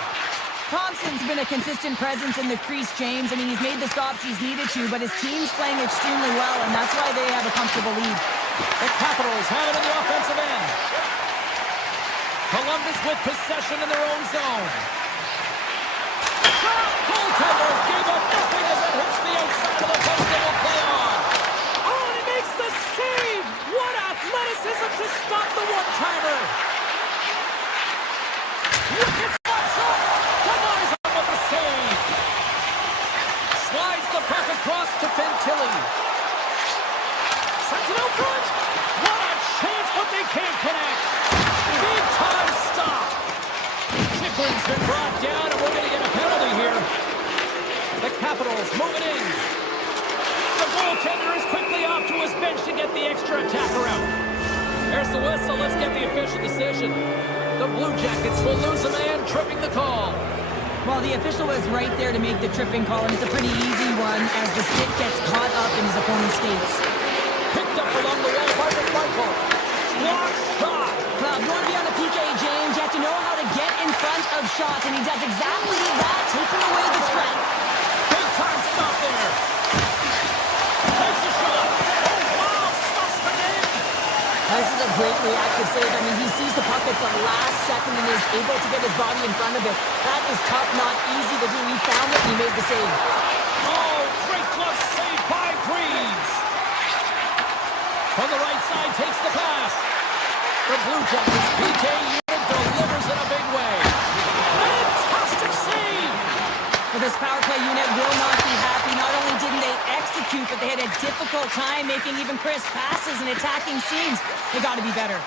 Thompson's been a consistent presence in the crease, James. I mean, he's made the stops he's needed to, but his team's playing extremely well, and that's why they have a comfortable lead. The Capitals have it in the offensive end. Columbus with possession in their own zone. Shot! Goaltender gave up nothing as it hits the outside of the post and will play on. Oh, and he makes the save. What athleticism to stop the one-timer. Wicked shot! Denies him with the save. Slides the puck across to Fantilli. Sends it out front. What a chance, but they can't connect. Big time stop. Chiklin's been brought down, and we're going to get a penalty here. The Capitals moving in. The goaltender is quickly off to his bench to get the extra attacker out. There's the whistle. Let's get the official decision. The Blue Jackets will lose a man, tripping the call. Well, the official was right there to make the tripping call, and it's a pretty easy one as the stick gets caught up in his opponent's skates. Picked up along the wall by McMichael. Block shot. Well, if you want to be on the PK, James, you have to know how to get in front of shots, and he does exactly that, taking away the threat. Big time stop there. Takes a shot. Oh, wow, stuffs the game. This is a great reactive save. I mean, he sees the puck at the last second and is able to get his body in front of it. That is tough, not easy to do. He found it and he made the save. Oh, great glove save by Greaves. From the right side, takes the pass. The Blue Jackets PK unit delivers in a big way. Fantastic save. But this power play unit will not be happy. Not only didn't they execute, but they had a difficult time making even crisp passes and attacking seams. They got to be better.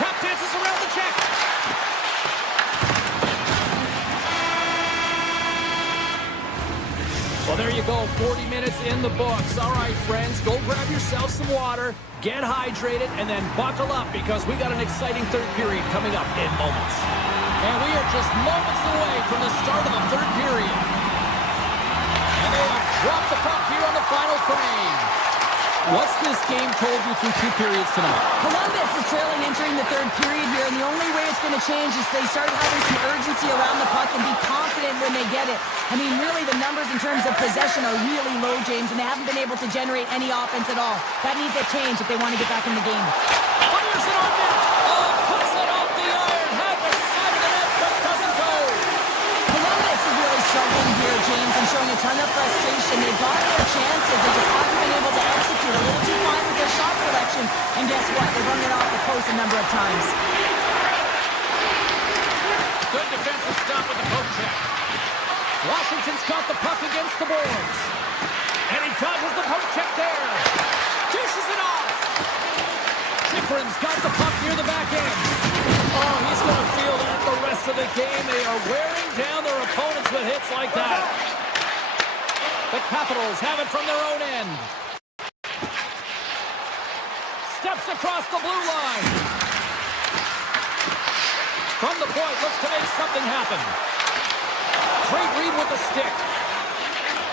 Tap dances around the check. Well, there you go, 40 minutes in the books. All right, friends, go grab yourself some water, get hydrated, and then buckle up because we got an exciting third period coming up in moments. And we are just moments away from the start of the third period. And they have dropped the puck here on the final frame. What's this game told you through 2 periods tonight? Columbus is trailing entering the third period here, and the only way it's going to change is they start having some urgency around the puck and be confident when they get it. I mean, really, the numbers in terms of possession are really low, James, and they haven't been able to generate any offense at all. That needs a change if they want to get back in the game. Fires it on net. Oh, puts it off the iron. Had the side of the net, but doesn't go. Columbus is really struggling here, James, and showing a ton of frustration. They've got their chances. They just haven't been able to execute a little too fine with their shot selection. And guess what? They've run it off the post a number of times. Good defensive stop with the poke check. Washington's got the puck against the boards. And he dodges the poke check there. Dishes it off. Chikrin's got the puck near the back end. Oh, he's going to feel that the rest of the game. They are wearing down their opponents with hits like that. The Capitals have it from their own end. Steps across the blue line. From the point, looks to make something happen. Great read with the stick.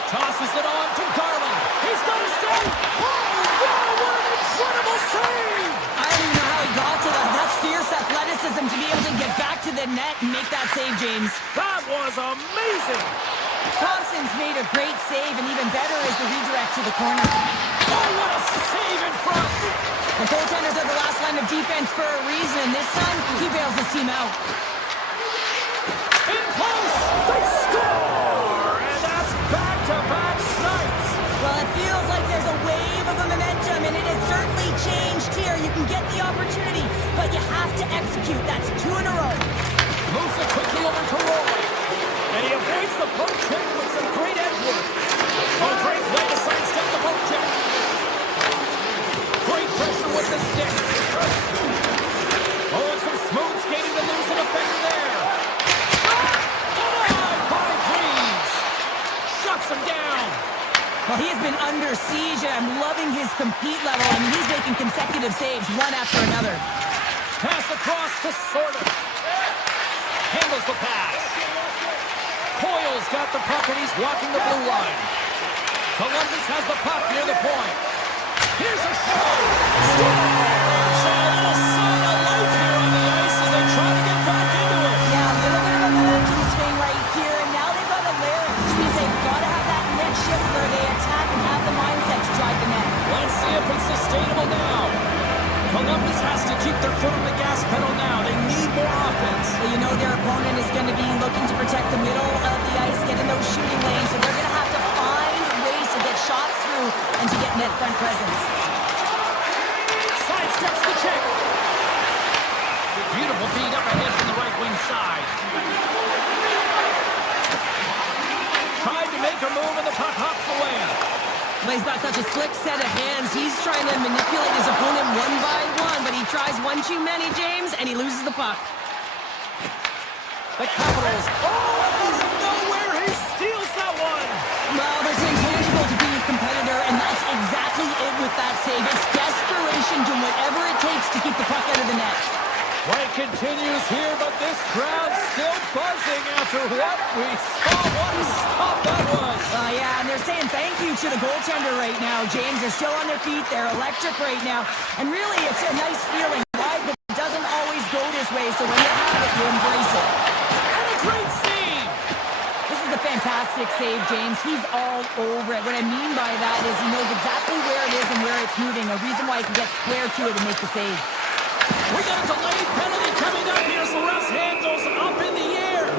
Tosses it on to Garland. He's got a stick. Oh, wow, what an incredible save! I don't even know how he got to that. That's fierce athleticism to be able to get back to the net and make that save, James. That was amazing! Thompson's made a great save, and even better is the redirect to the corner. Oh, what a save in front! The goaltenders are the last line of defense for a reason, and this time, he bails his team out. In close! They score! And that's back-to-back snipes! Well, it feels like there's a wave of momentum, and it has certainly changed here. You can get the opportunity, but you have to execute. That's 2 in a row. Moves it quickly over to Roy. And he avoids the poke check with some great edge work. Oh, great play to sidestep the poke check. Great pressure with the stick. Oh, and some smooth skating to lose an defender there. Denied by Greaves. Shuts him down. Well, he has been under siege, and I'm loving his compete level. I mean, he's making consecutive saves, one after another. Pass across to Sorter. Handles the pass. Coyle's got the puck, and he's walking the blue line. Columbus has the puck near the point. Here's a shot. Scores! A little sign of life here on the ice as they try to get back into it. Yeah, a little bit of a momentum swing right here, and now they've got to layer it, which means they've got to have that net shift where they attack and have the mindset to drive the net. Let's see if it's sustainable now. Columbus has to keep their foot on the gas pedal now. They need more offense. Well, you know their opponent is going to be looking to protect the middle of the ice, get in those shooting lanes, so they're going to have to find ways to get shots through and to get net front presence. Sidesteps the check. Beautiful feed up ahead from the right wing side. Tried to make a move and the puck hops away. Well, he's got such a slick set of hands. He's trying to manipulate his opponent one by one, but he tries one too many, James, and he loses the puck. The Capitals. Oh, he's nowhere. He steals that one. Well, there's an intangible to being a competitor, and that's exactly it with that save. It's desperation, doing whatever it takes to keep the puck out of the net. Play continues here, but this crowd's still buzzing after what we saw. What a stop that was. Yeah, and they're saying thank you to the goaltender right now, James. They're still on their feet. They're electric right now. And really, it's a nice feeling, right? But it doesn't always go this way, so when you have it, you embrace it. And a great save. This is a fantastic save, James. He's all over it. What I mean by that is he knows exactly where it is and where it's moving, a reason why he can get square to it and make the save. We got a delayed penalty coming up here, so ref's hand goes up in the air.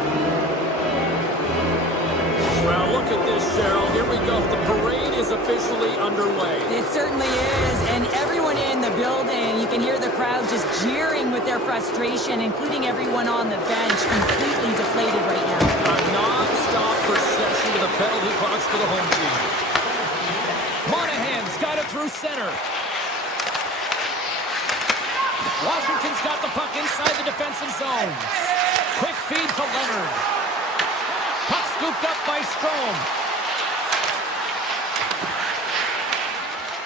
Well, look at this, Cheryl. Here we go. The parade is officially underway. It certainly is, and everyone in the building, you can hear the crowd just jeering with their frustration, including everyone on the bench, completely deflated right now. A non-stop procession to the penalty box for the home team. Monahan's got it through center. Washington's got the puck inside the defensive zone. Quick feed to Leonard. Puck scooped up by Strome.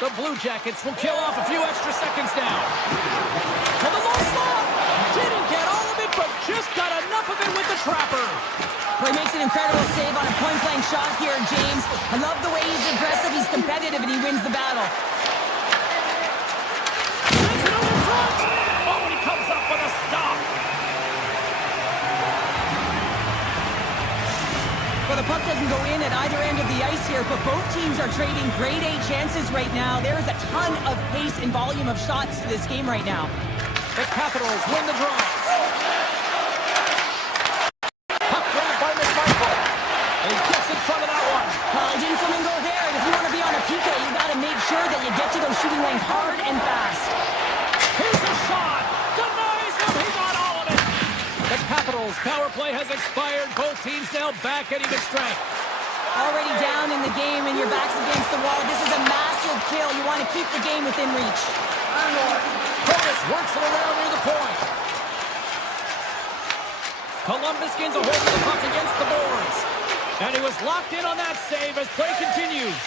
The Blue Jackets will kill off a few extra seconds now. To the low slot. Didn't get all of it, but just got enough of it with the trapper. Well, he makes an incredible save on a point-blank shot here, James. I love the way he's aggressive, he's competitive, and he wins the battle. Sends it over front. Oh, and he comes up with a stop. Well, the puck doesn't go in at either end of the ice here, but both teams are trading grade A chances right now. There is a ton of pace and volume of shots to this game right now. The Capitals win the draw. Puck grab by McMichael. And he gets in front of that one. Well, he didn't come and go there, and if you want to be on a PK, you got to make sure that you get to those shooting lanes hard and fast. Here's a shot. Denies him. He got all of it. The Capitals' power play has expired. Both teams now back at even strength. Already down in the game, and your back's against the wall. This is a massive kill. You want to keep the game within reach. Columbus works it around near the point. Columbus gains a hold of the puck against the boards. And he was locked in on that save as play continues.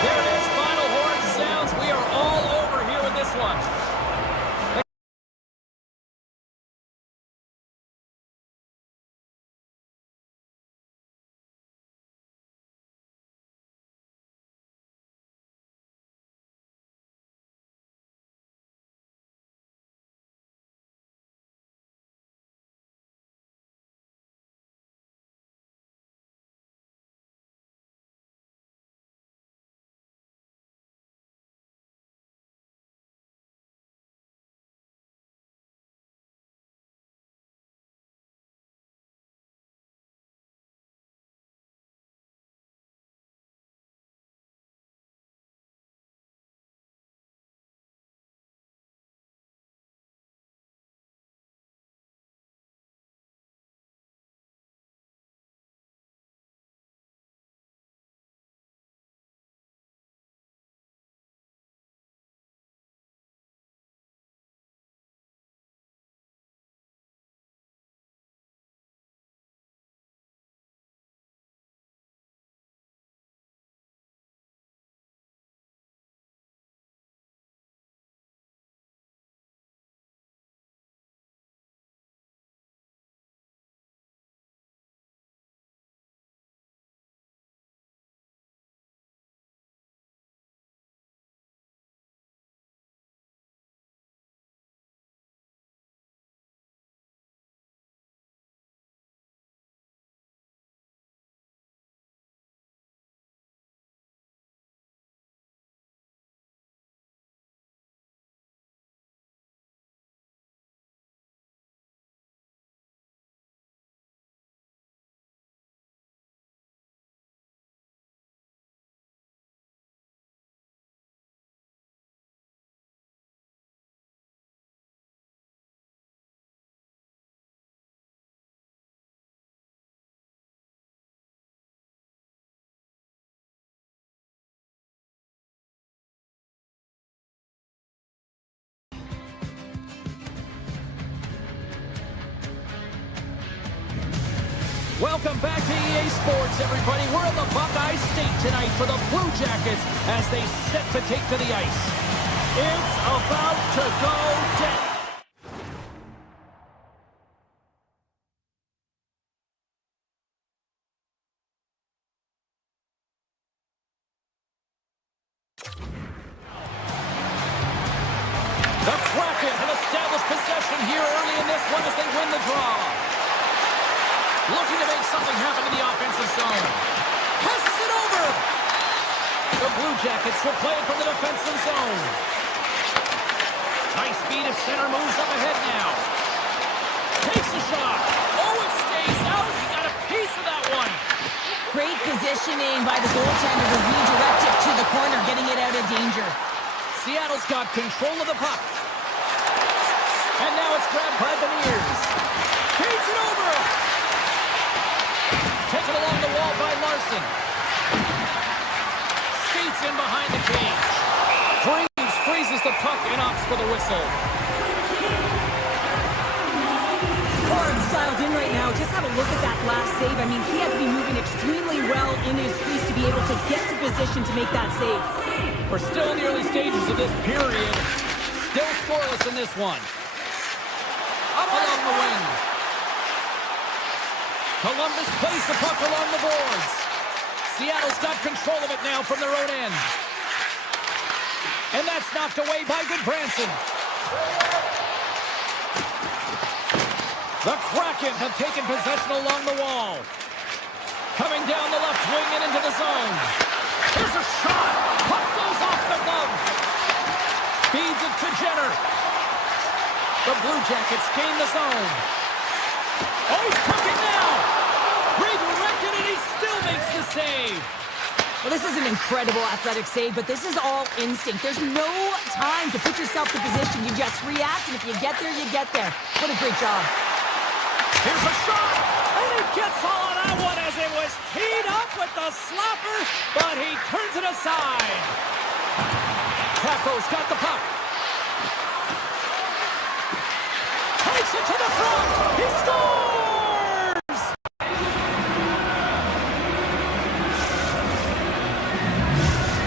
There it is, final horn sounds. We are all over here with this one. Welcome back to EA Sports, everybody. We're in the Buckeye State tonight for the Blue Jackets as they set to take to the ice. It's about to go down. The Kraken have established possession here early in this one as they win the draw. Looking to make something happen in the offensive zone. Passes it over. The Blue Jackets will play it from the defensive zone. Nice feed of center, moves up ahead now. Takes a shot. Oh, it stays out. He got a piece of that one. Great positioning by the goaltender to redirect it to the corner, getting it out of danger. Seattle's got control of the puck. And now it's grabbed by Beniers. Feeds it over. Taken along the wall by Larson. Skates in behind the cage. Freezes the puck and opts for the whistle. Horns dialed in right now. Just have a look at that last save. I mean, he had to be moving extremely well in his crease to be able to get to position to make that save. We're still in the early stages of this period. Still scoreless in this one. Up along the wing. Columbus plays the puck along the boards. Seattle's got control of it now from their own end. And that's knocked away by Goodbranson. The Kraken have taken possession along the wall. Coming down the left wing and into the zone. Here's a shot. Puck goes off the glove. Feeds it to Jenner. The Blue Jackets gain the zone. Oh, he's cooking now. Redirected, and he still makes the save. Well, this is an incredible athletic save, but this is all instinct. There's no time to put yourself to position. You just react, and if you get there, you get there. What a great job. Here's a shot, and he gets all of that one as it was teed up with the slapper, but he turns it aside. Capo's got the puck. Takes it to the front. He scores!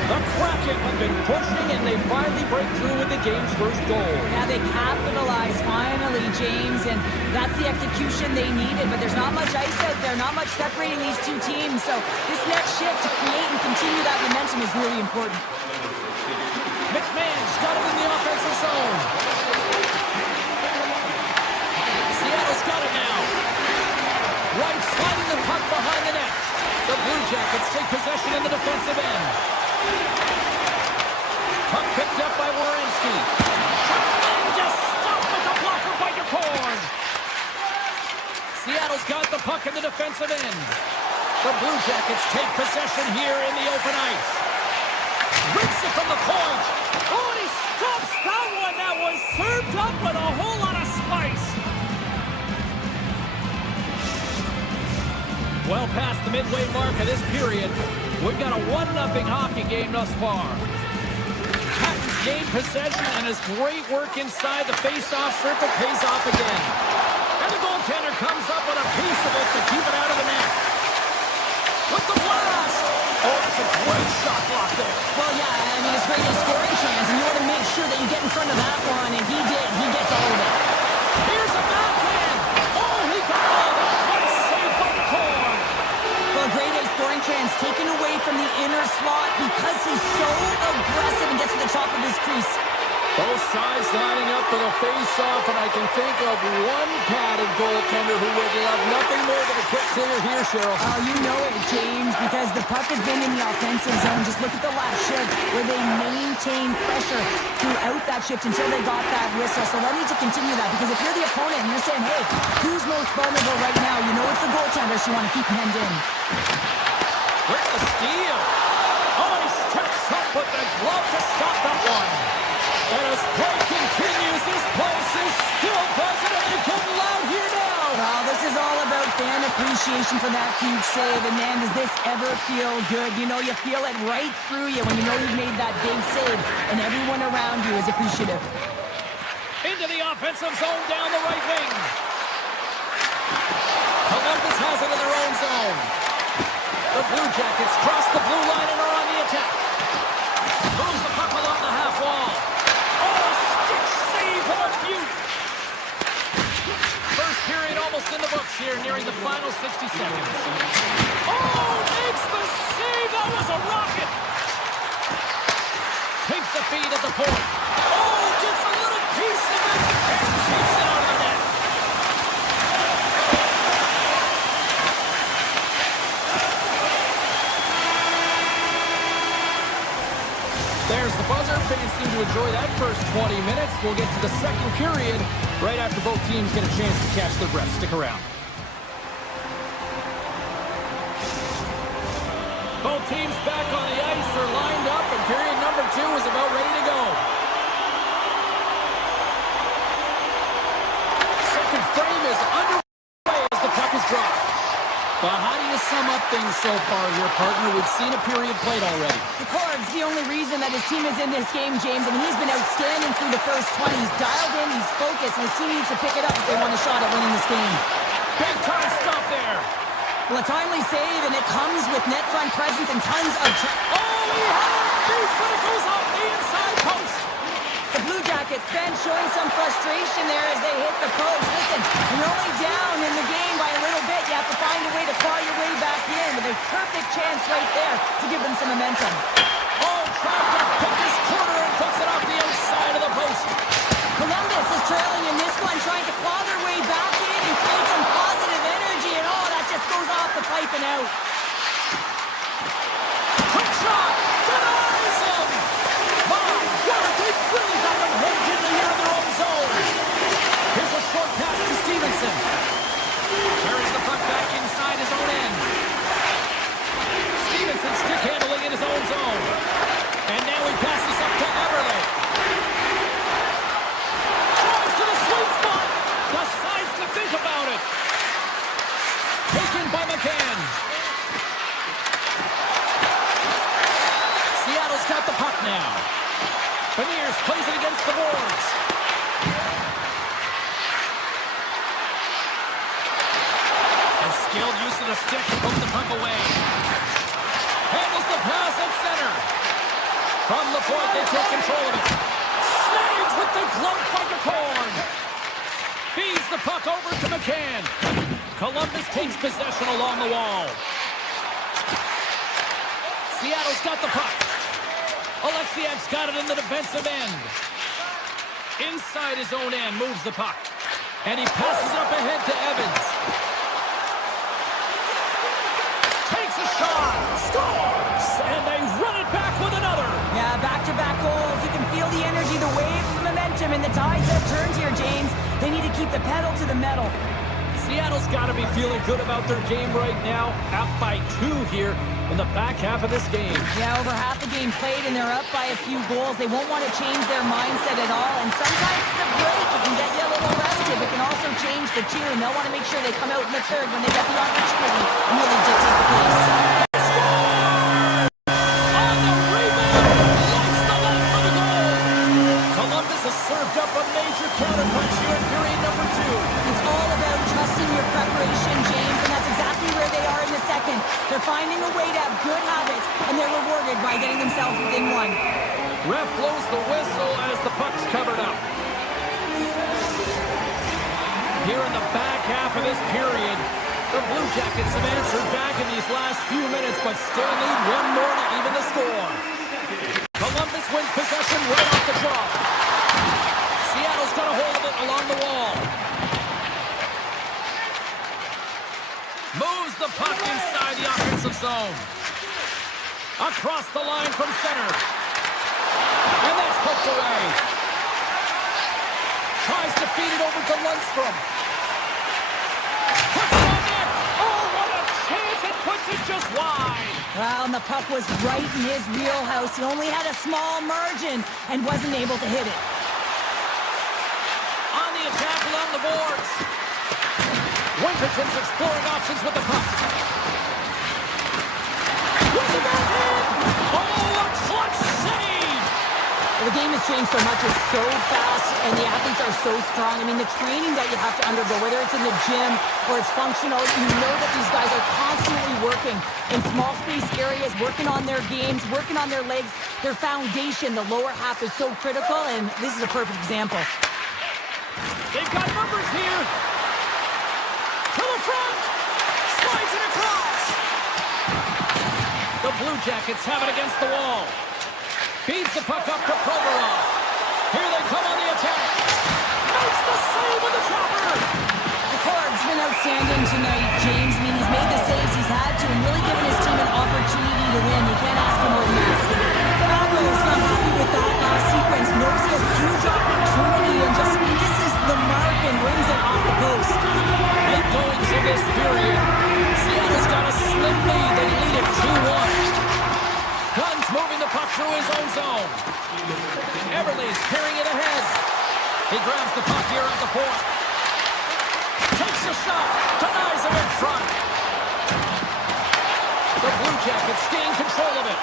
The Kraken have been pushing, and they finally break through with the game's first goal. Yeah, they capitalize finally, James, and that's the execution they needed, but there's not much ice out there, not much separating these two teams, so this next shift to create and continue that momentum is really important. McMahon's got it in the offensive zone. Seattle's got it now. Wright sliding the puck behind the net. The Blue Jackets take possession in the defensive end. Puck picked up by Werenski. Tremendous stop with the blocker by DeCorn. Seattle's got the puck in the defensive end. The Blue Jackets take possession here in the open ice. Rips it from the point. Oh, and he stops that one that was served up with a whole lot of spice. Well past the midway mark of this period, we've got a 1-0 hockey game thus far. Captain's gained possession, and his great work inside the face-off circle pays off again. And the goaltender comes up with a piece of it to keep it out of the net. With the blast! Oh, that's a great shot block there. Well, yeah, I mean, it's great scoring chance, and you want to make sure that you get in front of that one, and he did. He gets all of it. Here's a backhand! Oh, he got all that! What a save by DeCorn! Well, grade A scoring chance taken away from the inner slot because he's so aggressive and gets to the top of his crease. Both sides lining up for the face-off, and I can think of one padded goaltender who would love nothing more than a quick clear here, Cheryl. Oh, you know it, James, because the puck has been in the offensive zone. Just look at the last shift where they maintained pressure throughout that shift until they got that whistle. So they'll need to continue that, because if you're the opponent and you're saying, hey, who's most vulnerable right now? You know it's the goaltender, so you want to keep him hemmed in. With the steal. Oh, he steps up with the glove to stop that one. And as play continues, this place is still buzzing, and they come loud here now. Well, this is all about fan appreciation for that huge save. And man, does this ever feel good. You know, you feel it right through you when you know you've made that big save, and everyone around you is appreciative. Into the offensive zone down the right wing. Columbus has it in their own zone. The Blue Jackets cross the blue line and are on the attack. Moves the puck along the half wall. First period almost in the books here, nearing the final 60 seconds. Oh, makes the save! That was a rocket! Takes the feed at the point. Oh, gets a little piece of it and keeps it out of the net. There's the buzzer. Fans seem to enjoy that first 20 minutes. We'll get to the second period right after both teams get a chance to catch their breath. Stick around. Both teams back on the ice are lined up, and period number 2 is about ready to go. Second frame is underway as the puck is dropped. But how do you sum up things so far here, partner? We've seen a period played already. DeCorn's the only reason that his team is in this game, James, and he's been outstanding through the first 20. He's dialed in, he's focused, and his team needs to pick it up if they want a shot at winning this game. Big time stop there. Well, a timely save, and it comes with net front presence and tons of... Oh, he had it beat, but it goes off the inside post. The Blue Jackets then showing some frustration there as they hit the post. Listen, you're only down in the game by a little bit. You have to find a way to claw your way back in with a perfect chance right there to give them some momentum. Oh, trying to pick his corner and puts it off the outside of the post. Columbus is trailing in this one, trying to claw their way back in and create some positive energy, and all that just goes off the pipe and out. Quick shot! Denies him! My word, they really got them headed in the air in their own zone. Here's a short pass to Stevenson. Carries the puck back inside his own end. Stevenson stick handling in his own zone. And now he passes up to Everly. Drives to the sweet spot. Decides to think about it. Taken by McCann. Seattle's got the puck now. Beniers plays it against the boards. A skilled use of the stick to poke the puck away. Handles the pass at center. From the point, they take control of it. Snags with the glove by McCorn. Feeds the puck over to McCann. Columbus takes possession along the wall. Seattle's got the puck. Alexiev's got it in the defensive end. Inside his own end, moves the puck. And he passes up ahead to Evans. Takes a shot, scores, and they run it back with another. Yeah, back-to-back goals. You can feel the energy, the wave, the momentum, and the tides have turned here, James. They need to keep the pedal to the metal. Seattle's got to be feeling good about their game right now. Up by 2 here in the back half of this game. Yeah, over half the game played, and they're up by a few goals. They won't want to change their mindset at all. And sometimes the break, it can get you a little rested, but can also change the tune. They'll want to make sure they come out in the third when they get the opportunity and really dictate the pace. On the rebound, likes the line for the goal. Columbus has served up a major counterpunch here in period number 2. It's all about trusting your preparation, James, and that's exactly where they are in the second. They're finding a way to have good habits, and they're rewarded by getting themselves within one. Ref blows the whistle as the puck's covered up. Here in the back half of this period, the Blue Jackets have answered back in these last few minutes, but still need one more to even the score. Columbus wins possession right off the draw. Seattle's got a hold of it along the wall. Moves the puck inside the offensive zone. Across the line from center. And that's poked away. Tries to feed it over to Lundstrom. Puts it on net. Oh, what a chance. It puts it just wide. Well, and the puck was right in his wheelhouse. He only had a small margin and wasn't able to hit it. On the attack along the boards. Winkerton's exploring options with the puck. With the backhand. Oh, a clutch save. Well, the game has changed so much. It's so fast, and the athletes are so strong. I mean, the training that you have to undergo, whether it's in the gym or it's functional, you know that these guys are constantly working in small space areas, working on their games, working on their legs. Their foundation, the lower half, is so critical, and this is a perfect example. They've got numbers here. To the front. Slides it across. The Blue Jackets have it against the wall. Feeds the puck up to Provorov. Here they come on the attack. Makes the save with the chopper. The Corg's been outstanding tonight, James. I mean, he's made the saves he's had to and really given his team an opportunity to win. You can't ask for more than that. Bravo is not happy with that last sequence. Knows he has huge opportunity and just misses the mark and brings it off the post. And going to this period, Seattle's got a slim lead. They lead it 2-1. Gunn's moving the puck through his own zone. Everly's carrying it ahead. He grabs the puck here at the point. Takes a shot. Denies him in front. The Blue Jackets gain control of it.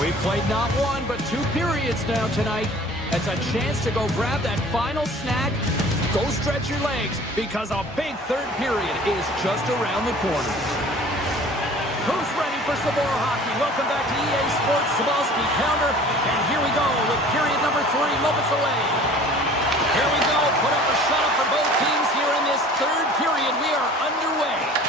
We We've played not one, but 2 periods now tonight. It's a chance to go grab that final snack. Go stretch your legs, because a big third period is just around the corner. Who's ready for Subzero hockey? Welcome back to EA Sports Sabalski Pounder. And here we go with period number 3, moments away. Here we go. Put up a shot for both teams here in this third period. We are underway.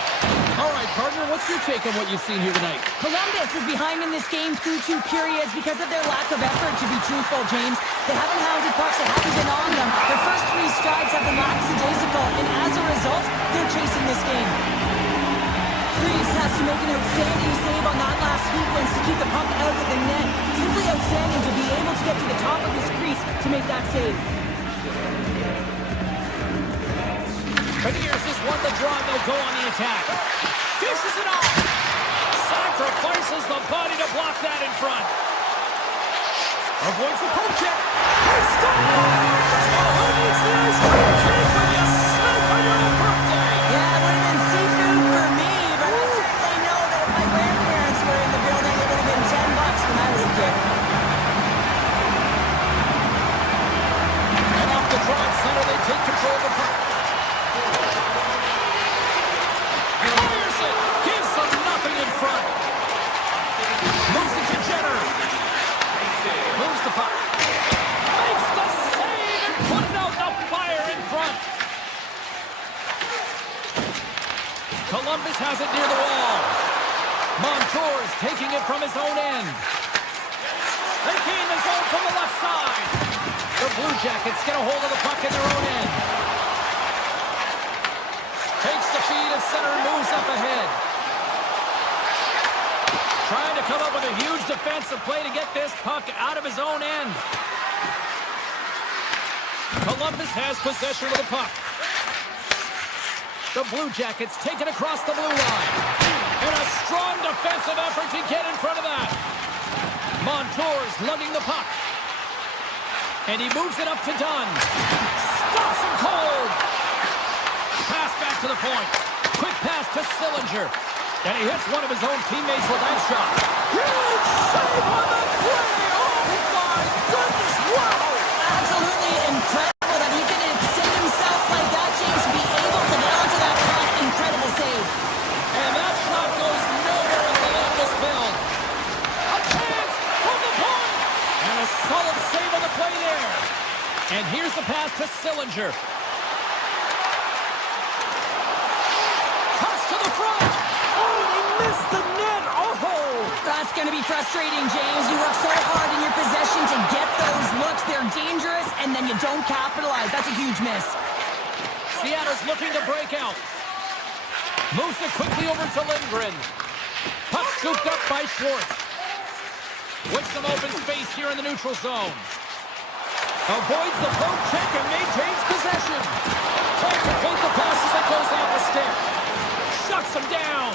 All right, partner, what's your take on what you've seen here tonight? Columbus is behind in this game through 2 periods because of their lack of effort, to be truthful, James. They haven't hounded pucks, they haven't been on them. Their first 3 strides have been lackadaisical, and as a result, they're chasing this game. Greaves has to make an outstanding save on that last sequence to keep the puck out of the net. Simply outstanding to be able to get to the top of his crease to make that save. Beniers has won the draw, and they'll go on the attack. Dishes it off. Sacrifices the body to block that in front. Avoids the poke check. He scores! Oh, who needs the ice cream cake when you smoke on your own birthday? Yeah, it would have been seafood for me, but I certainly know that if my grandparents were in the building, it would have been $10 when I was a kid. And off the draw at center, they take control of the puck. Fires it! Gives them nothing in front. Moves it to Jenner. Moves the puck. Makes the save and puts out the fire in front. Columbus has it near the wall. Montour's taking it from his own end. They gain the zone from the left side. The Blue Jackets get a hold of the puck in their own end. Takes the feed at center and moves up ahead. Trying to come up with a huge defensive play to get this puck out of his own end. Columbus has possession of the puck. The Blue Jackets take it across the blue line. And a strong defensive effort to get in front of that. Montour's lugging the puck. And he moves it up to Dunn. Stops him cold. Pass back to the point. Quick pass to Sillinger. And he hits one of his own teammates with that shot. Huge save on the play! Oh my goodness, wow! Absolutely incredible that he can extend himself like that, James, to be able to get onto that puck. Incredible save. And that shot goes nowhere as the net was filled. A chance from the point! And a solid save on the play there. And here's the pass to Sillinger. Cuts to the front. Oh, they missed the net. Oh! That's going to be frustrating, James. You work so hard in your possession to get those looks. They're dangerous, and then you don't capitalize. That's a huge miss. Seattle's looking to break out. Moves it quickly over to Lindgren. Puck scooped up by Schwartz. With some open space here in the neutral zone. Avoids the poke check and maintains possession. Tries to take the pass as it goes off the stick. Shuts him down.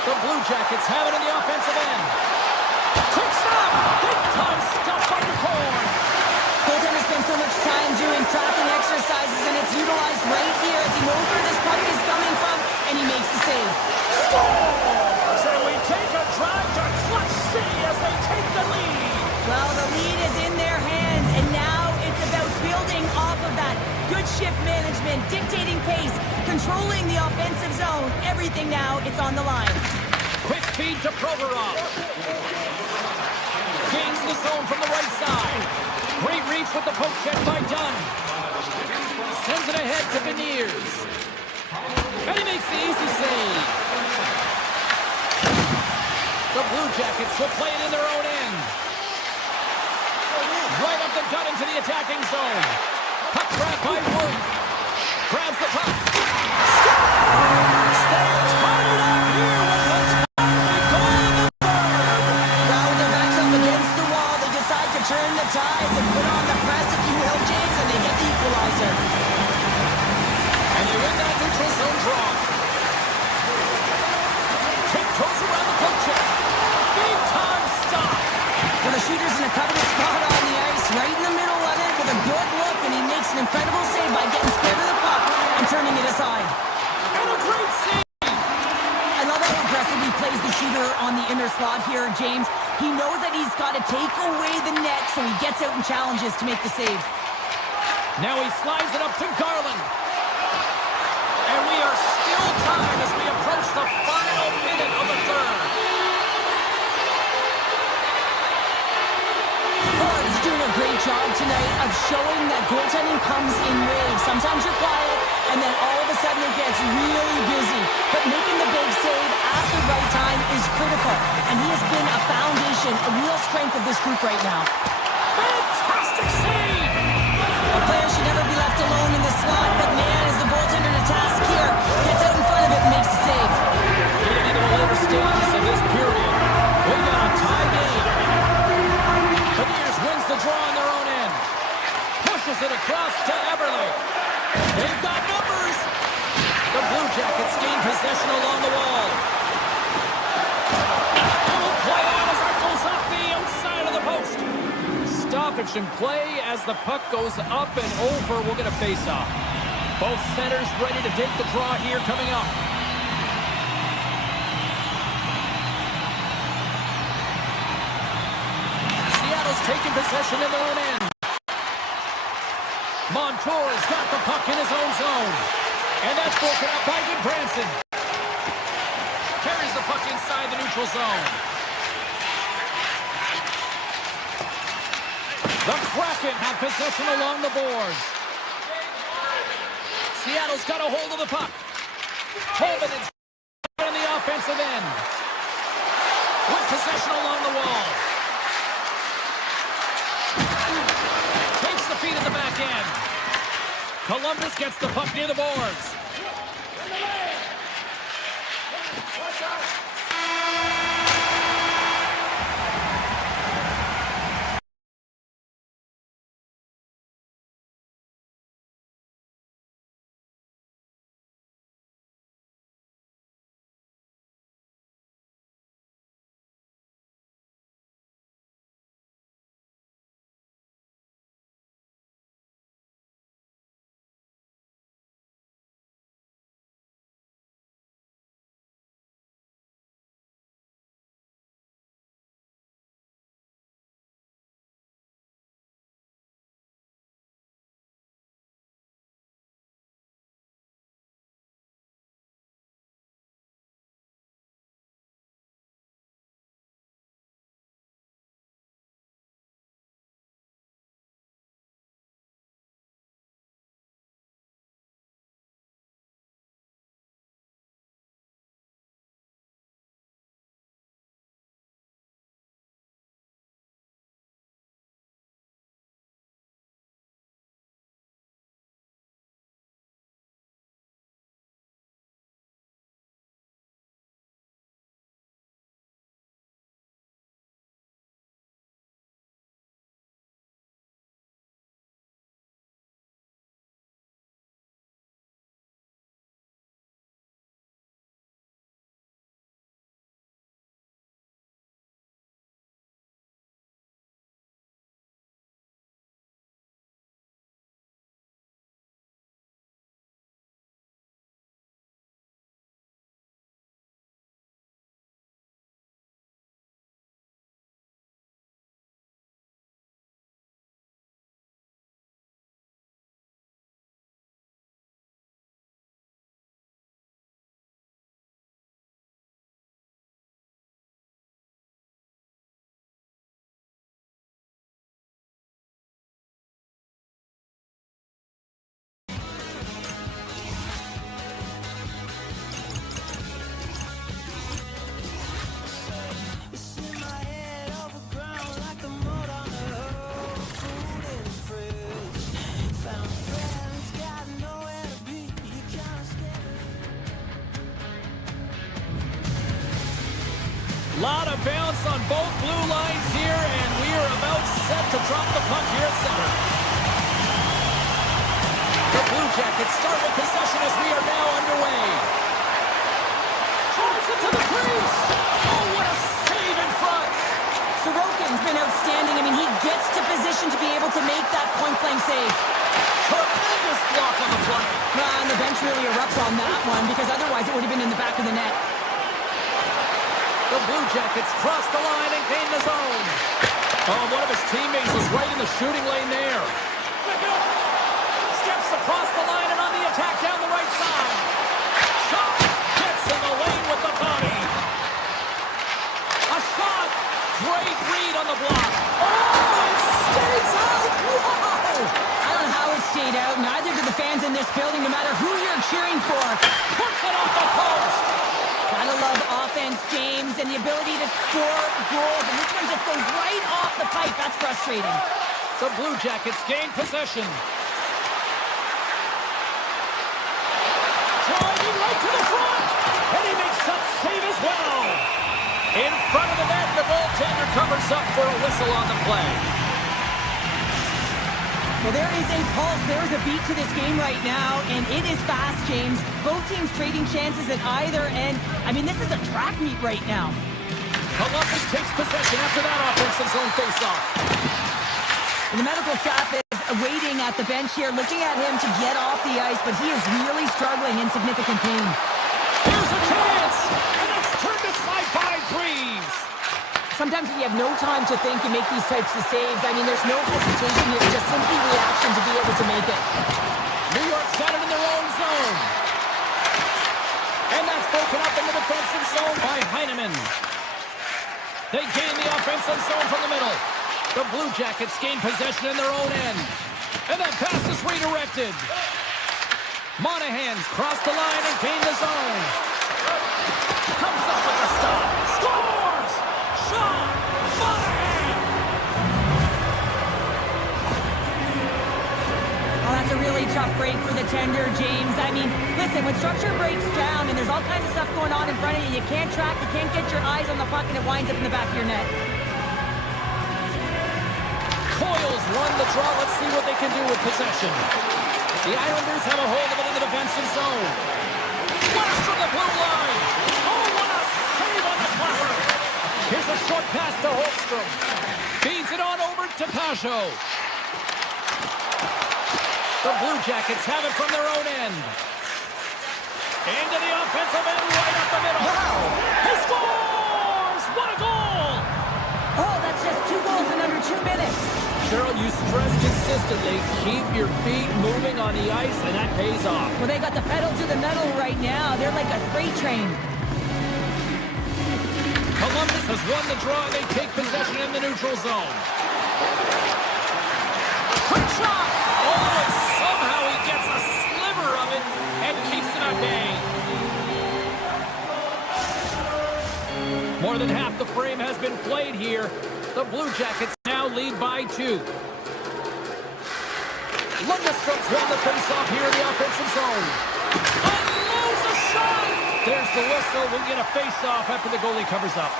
The Blue Jackets have it in the offensive end. Quick stop! Big time stop by Nicole. Goaltender spends so much time doing Kraken exercises, and it's utilized right here as he knows where this puck is coming from, and he makes the save. Scores! And we take a drive to Clutch City as they take the lead. Well, the lead is in their hands, and now it's about building off of that. Good shift management, dictating pace, controlling the offensive zone. Everything now, it's on the line. Quick feed to Provorov. Gains the zone from the right side. Great reach with the poke check by Dunn. Sends it ahead to Beniers. And he makes the easy save. The Blue Jackets will play it in their own end. Right up the gut into the attacking zone. Puck grab by Wood. Grabs the puck. Scores! They've tied it up here with the timely goal in the third. Now with their backs up against the wall, they decide to turn the tides and put on the press, if you will, James, and they get the equalizer. And they win that neutral zone draw. Tiptoes around the poke check. Big time stop. Well, the shooter's in a coveted spot on the ice, right in the middle of it, with a good look, and he makes an incredible save by getting scared of the puck and turning it aside. And a great save. I love how aggressive aggressively plays the shooter on the inner slot here, James. He knows that he's got to take away the net, so he gets out and challenges to make the save. Now he slides it up to Garland. And we are still tied as we approach the final minute of the third. Bard's doing a great job tonight of showing that goaltending comes in waves. Sometimes you're quiet, and then all of a sudden it gets really busy. But making the big save at the right time is critical. And he has been a foundation, a real strength of this group right now. Fantastic save! A player should never be left alone in the slot, but man, is the goaltender to task here. Gets out in front of it and makes the save. Getting into the later stages of this period, we got a tie game. The Bears wins the draw on their own end. Pushes it across to Eberle. They've got numbers. The Blue Jackets gain possession along the wall. They will play on as it goes up the outside of the post. Stoppage in play as the puck goes up and over. We'll get a face-off. Both centers ready to take the draw here coming up. Seattle's taking possession in their own end. Montour's got the puck in his own zone. And that's broken up by Goodbranson. Carries the puck inside the neutral zone. The Kraken have possession along the boards. Seattle's got a hold of the puck. Holman is on the offensive end. With possession along the wall. Takes the feed at the back end. Columbus gets the puck near the boards. Lot of bounce on both blue lines here, and we are about set to drop the puck here at center. The Blue Jackets start with possession as we are now underway. Drives it to the crease. Oh, what a save in front. Sorokin's been outstanding. I mean, he gets to position to be able to make that point-blank save. Tremendous block on the play. And the bench really erupts on that one because otherwise it would have been in the back of the net. The Blue Jackets cross the line and gain the zone. Oh, one of his teammates was right in the shooting lane there. Steps across the line and on the attack down the right side. Shot gets in the lane with the body. A shot. Great read on the block. Oh, it stays out. Wow. I don't know how it stayed out. Neither do the fans in this building, no matter who you're cheering for. Puts it off the post. Gotta love offense, James, and the ability to score goals. And this one just goes right off the pipe. That's frustrating. The Blue Jackets gain possession. Driving right to the front. And he makes that save as well. In front of the net, the goaltender covers up for a whistle on the play. Well, there is a pulse. There is a beat to this game right now, and it is fast, James. Both teams trading chances at either end. I mean, this is a track meet right now. Columbus takes possession after that offensive zone faceoff. The medical staff is waiting at the bench here, looking at him to get off the ice, but he is really struggling in significant pain. Here's a chance, and it's turned aside by threes. Sometimes when you have no time to think, you make these types of saves. I mean, there's no hesitation here, just simply reaction to be able to make it. New York's got it in their own zone. And that's broken up in the defensive zone by Heineman. They gain the offensive zone from the middle. The Blue Jackets gain possession in their own end. And that pass is redirected. Monahan's crossed the line and gained the zone. Comes up with a stop. Scores! Sean Monahan! Oh, that's a really tough break for the tender, James. I mean, listen, when structure breaks down and there's all kinds of stuff going on in front of you, you can't track, you can't get your eyes on the puck, and it winds up in the back of your net. Coils won the draw. Let's see what they can do with possession. The Islanders have a hold of it in the defensive zone. Blast from the blue line. Oh, what a save on the clapper. Here's a short pass to Holmstrom. Feeds it on over to Pajot. The Blue Jackets have it from their own end. Into the offensive end, right up the middle. Wow! He scores! What a goal! Oh, that's just 2 goals in under 2 minutes. Cheryl, you stress consistently, keep your feet moving on the ice, and that pays off. Well, they got the pedal to the metal right now. They're like a freight train. Columbus has won the draw, and they take possession in the neutral zone. Quick shot! Oh, and somehow he gets a sliver of it and keeps it at bay. More than half the frame has been played here. The Blue Jackets now lead by 2. Lundstrom's won the faceoff here in the offensive zone. Unloads a shot! There's the whistle. We'll get a faceoff after the goalie covers up.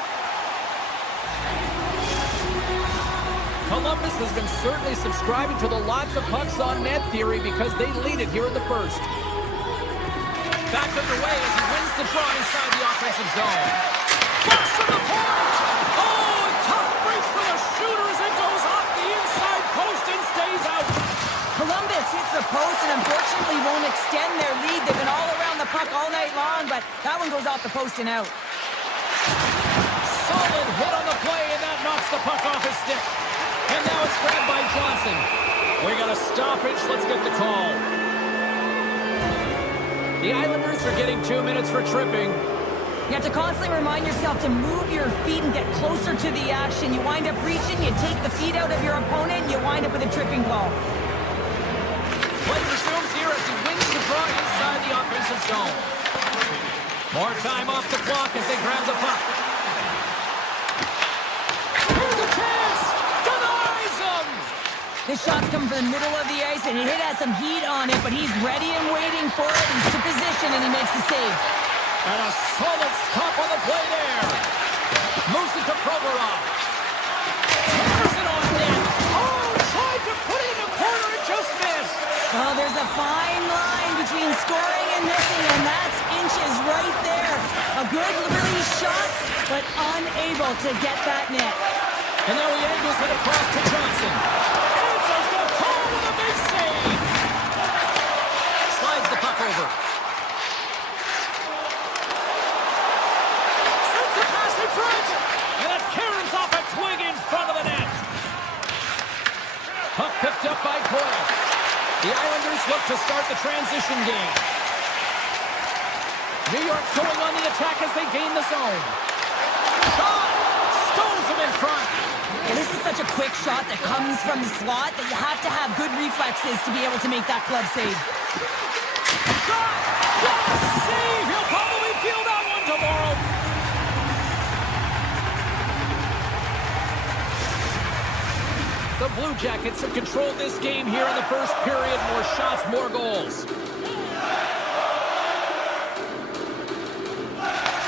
Columbus has been certainly subscribing to the lots of pucks on net theory because they lead it here in the first. Back underway as he wins the draw inside the offensive zone. Cross from the point! Oh, tough break for the shooter as it goes off the inside post and stays out. Columbus hits the post and unfortunately won't extend their lead. They've been all around the puck all night long, but that one goes off the post and out. Solid hit on the play, and that knocks the puck off his stick. And now it's grabbed by Johnson. We got a stoppage. Let's get the call. The Islanders are getting 2 minutes for tripping. You have to constantly remind yourself to move your feet and get closer to the action. You wind up reaching, you take the feet out of your opponent, and you wind up with a tripping call. Play resumes here as he wins the draw inside the offensive zone. More time off the clock as they grab the puck. Here's a chance! Denies him! This shot's coming from the middle of the ice, and it has some heat on it, but he's ready and waiting for it. He's to position, and he makes the save. And a solid stop on the play there. Moves it to Provorov. Hammers it on net. Oh, tried to put it in the corner and just missed. Well, there's a fine line between scoring and missing, and that's inches right there. A good release shot, but unable to get that net. And now he angles it across to Johnson. Answers the call with a big save. Slides the puck over. Sends the pass in front. look to start the transition game. New York's going on the attack as they gain the zone. Shot! Stones him in front. And this is such a quick shot that comes from the slot that you have to have good reflexes to be able to make that glove save. Shot! What a save! He'll probably feel that one tomorrow. The Blue Jackets have controlled this game here in the first period. More shots, more goals.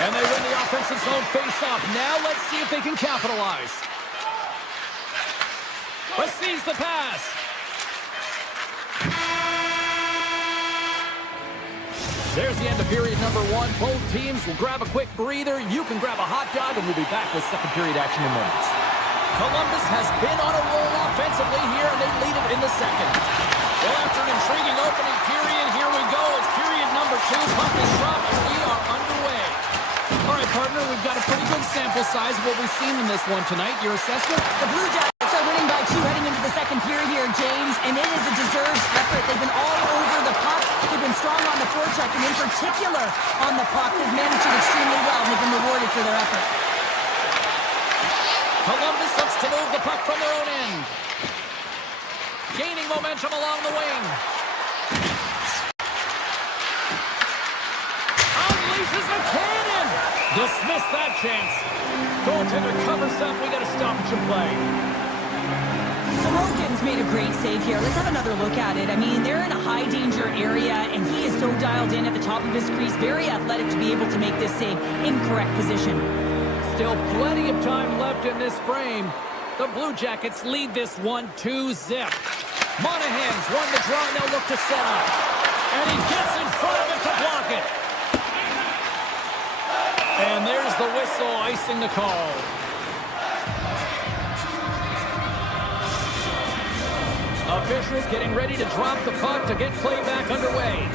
And they win the offensive zone face-off. Now let's see if they can capitalize. Receives the pass. There's the end of period number 1. Both teams will grab a quick breather. You can grab a hot dog, and we'll be back with second period action in moments. Columbus has been on a roll offensively here, and they lead it in the second. Well, after an intriguing opening period, here we go. It's period number 2. Puck is dropped, and we are underway. All right, partner, we've got a pretty good sample size of what we've seen in this one tonight. Your assessment? The Blue Jackets are winning by 2 heading into the second period here, James, and it is a deserved effort. They've been all over the puck. They've been strong on the forecheck, and in particular on the puck. They've managed it extremely well, and they've been rewarded for their effort. Columbus looks to move the puck from their own end. Gaining momentum along the wing. Unleashes a cannon! Dismiss that chance. Goaltender covers up. We got a stoppage of play. Sorokin's made a great save here. Let's have another look at it. I mean, they're in a high-danger area, and he is so dialed in at the top of his crease. Very athletic to be able to make this save in correct position. Still plenty of time left in this frame. The Blue Jackets lead this one 2-0. Monahan's won the draw, and they'll look to set up. And he gets in front of it to block it. And there's the whistle, icing the call. Officials getting ready to drop the puck to get play back underway.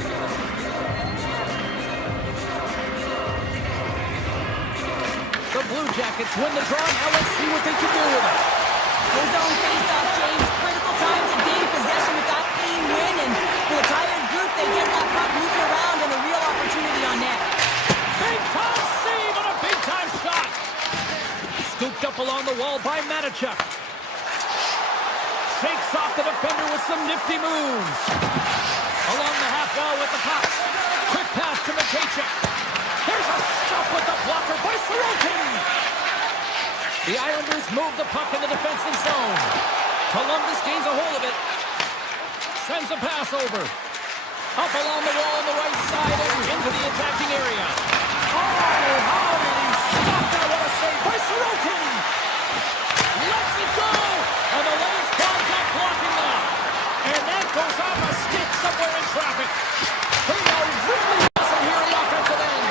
The Blue Jackets win the draw. Now let's see what they can do with it. His own face-off, James. Critical time to gain possession with that clean win, and for the tired group, they get that puck moving around and a real opportunity on net. Big-time save and a big-time shot. Scooped up along the wall by Matichuk. Shakes off the defender with some nifty moves. Along the half wall with the puck. Quick pass to Matejchuk. There's a stop with the blocker by Sorokin. The Islanders move the puck in the defensive zone. Columbus gains a hold of it. Sends a pass over. Up along the wall on the right side and into the attacking area. Oh, how did he stop that? What a save by Sorokin. Lets it go. And the Leafs contact blocking that. And that goes off a stick somewhere in traffic. They are really awesome here in the offensive end.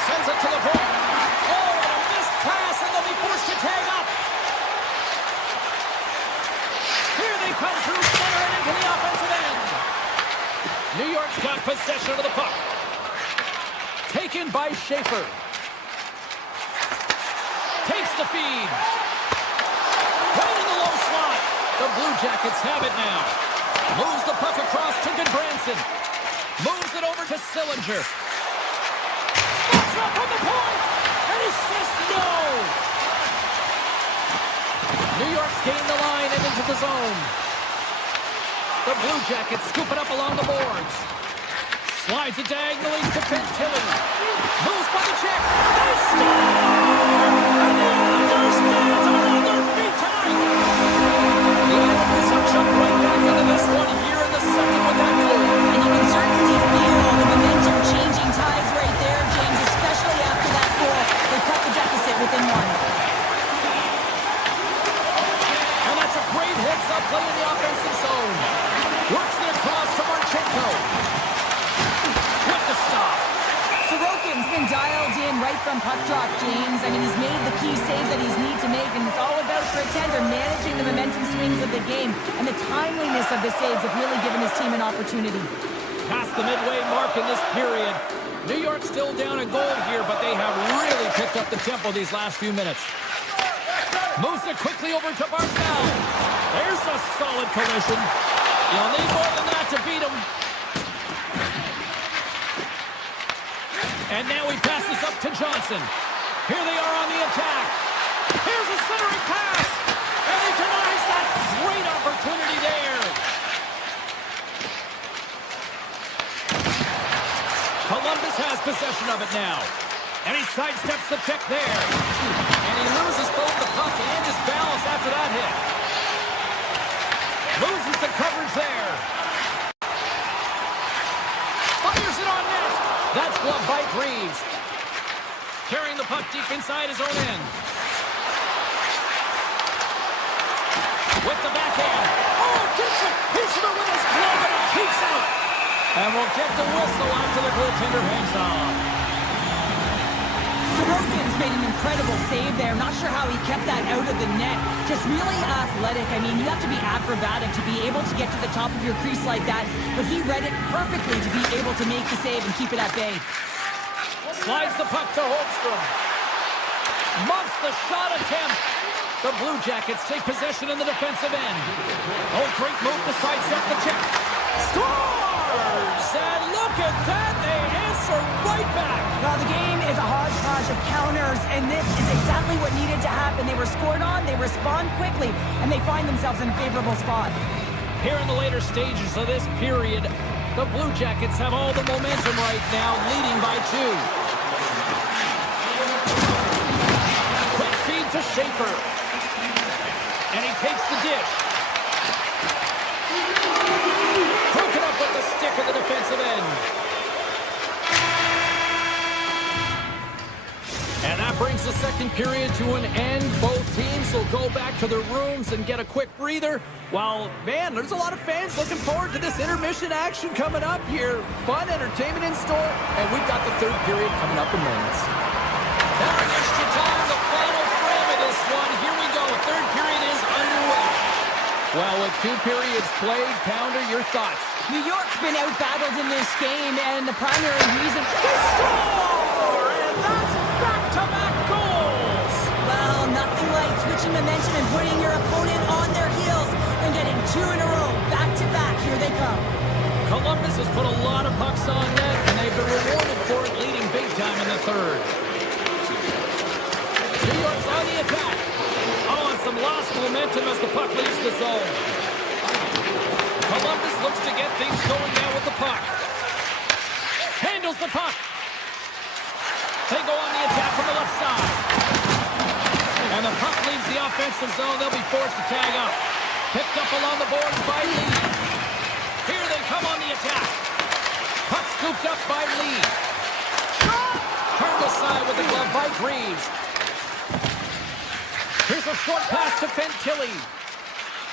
Sends it to the point. Oh, and a missed pass, and they'll be forced to tag up. Here they come through center and into the offensive end. New York's got possession of the puck. Taken by Schaefer. Takes the feed. Right in the low slot. The Blue Jackets have it now. Moves the puck across to Goodbranson. Moves it over to Sillinger. Slots up on the point. And he says no. New York's gained the line and into the zone. The Blue Jackets scoop it up along the boards. Slides it diagonally to Fantilli. Moves by the check. They score! And the Islanders fans are on their feet tonight. The Islanders have jumped right back into this one here in the second with that goal. And you can certainly feel the momentum changing tides right there, James, especially after that goal. They cut the deficit within one. And that's a great heads-up play in the offensive zone. Works their cross to Marchenko. With the stop. Sorokin's been dialed in right from puck drop, James. I mean, he's made the key saves that he's need to make, and it's all about for a tender managing the momentum swings of the game, and the timeliness of the saves have really given his team an opportunity. Past the midway mark in this period. New York still down a goal here, but they have really picked up the tempo these last few minutes. Moves it quickly over to Barzal. There's a solid collision. You'll need more than that to beat him. And now he passes up to Johnson. Here they are on the attack. Here's a centering pass. And he denies that great opportunity there. Columbus has possession of it now. And he sidesteps the check there. And he loses both the puck and his balance after that hit. Loses the coverage there. Fires it on net. That's gloved by Greaves. Carrying the puck deep inside his own end. With the backhand. Oh, gets it. He's going to win his glove, and it keeps out. And we'll get the whistle after the goaltender hangs on. Sorokin's made an incredible save there. Not sure how he kept that out of the net. Just really athletic. I mean, you have to be acrobatic to be able to get to the top of your crease like that. But he read it perfectly to be able to make the save and keep it at bay. Slides the puck to Holmstrom. Muffs the shot attempt. The Blue Jackets take possession in the defensive end. Oh, great move to sidestep the check. Scores! And look at that. They answer right back. Well, the game is a hodgepodge of counters, and this is exactly what needed to happen. They were scored on, they respond quickly, and they find themselves in a favorable spot. Here in the later stages of this period, the Blue Jackets have all the momentum right now, leading by 2. Quick feed to Schaefer. And he takes the dish. Broken up with the stick at the defensive end. And that brings the second period to an end. Both teams will go back to their rooms and get a quick breather. While, man, there's a lot of fans looking forward to this intermission action coming up here. Fun entertainment in store, and we've got the third period coming up in minutes. Now extra time, the final frame of this one. Here we go. Third period is underway. Well, with 2 periods played, Pounder, your thoughts? New York's been out-battled in this game, and the primary reason... They score! And that's back-to-back goals! Well, nothing like switching momentum and putting your opponent on their heels and getting 2 in a row, back-to-back. Here they come. Columbus has put a lot of pucks on net, and they've been rewarded for it, leading big time in the third. New York's on the attack. Oh, and some lost momentum as the puck leaves the zone. Columbus looks to get things going now with the puck. Handles the puck. They go on the attack from the left side. And the puck leaves the offensive zone. They'll be forced to tag up. Picked up along the boards by Lee. Here they come on the attack. Puck scooped up by Lee. Shot! Turned aside with the glove by Greaves. Here's a short pass to Fantilli.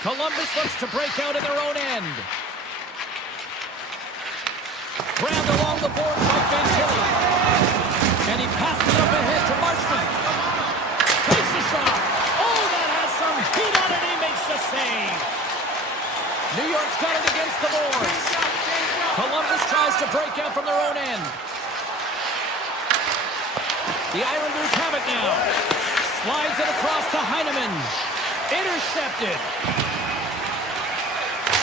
Columbus looks to break out in their own end. Grabbed along the board by Fantilli. And he passes it up ahead to Marchment. Takes a shot. Oh, that has some heat on it. He makes the save. New York's got it against the boards. Columbus tries to break out from their own end. The Islanders have it now. Slides it across to Heineman. Intercepted.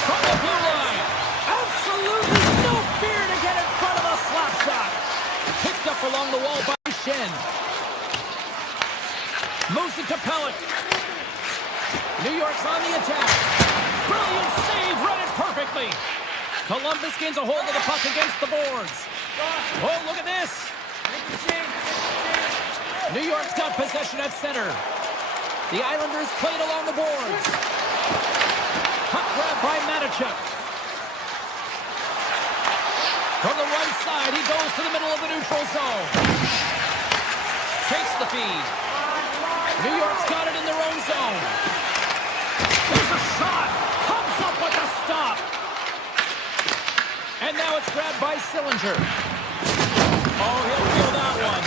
From the blue line. Absolutely no fear to get in front of the slap shot. Picked up along the wall by Shen. Moves it to Pellet. New York's on the attack. Brilliant save, read it perfectly. Columbus gains a hold of the puck against the boards. Oh, look at this. New York's got possession at center. The Islanders played along the boards. Puck grab by Matichuk. From the right side, he goes to the middle of the neutral zone. Takes the feed. New York's got it in their own zone. There's a shot. Comes up with a stop. And now it's grabbed by Sillinger. Oh, he'll feel that one.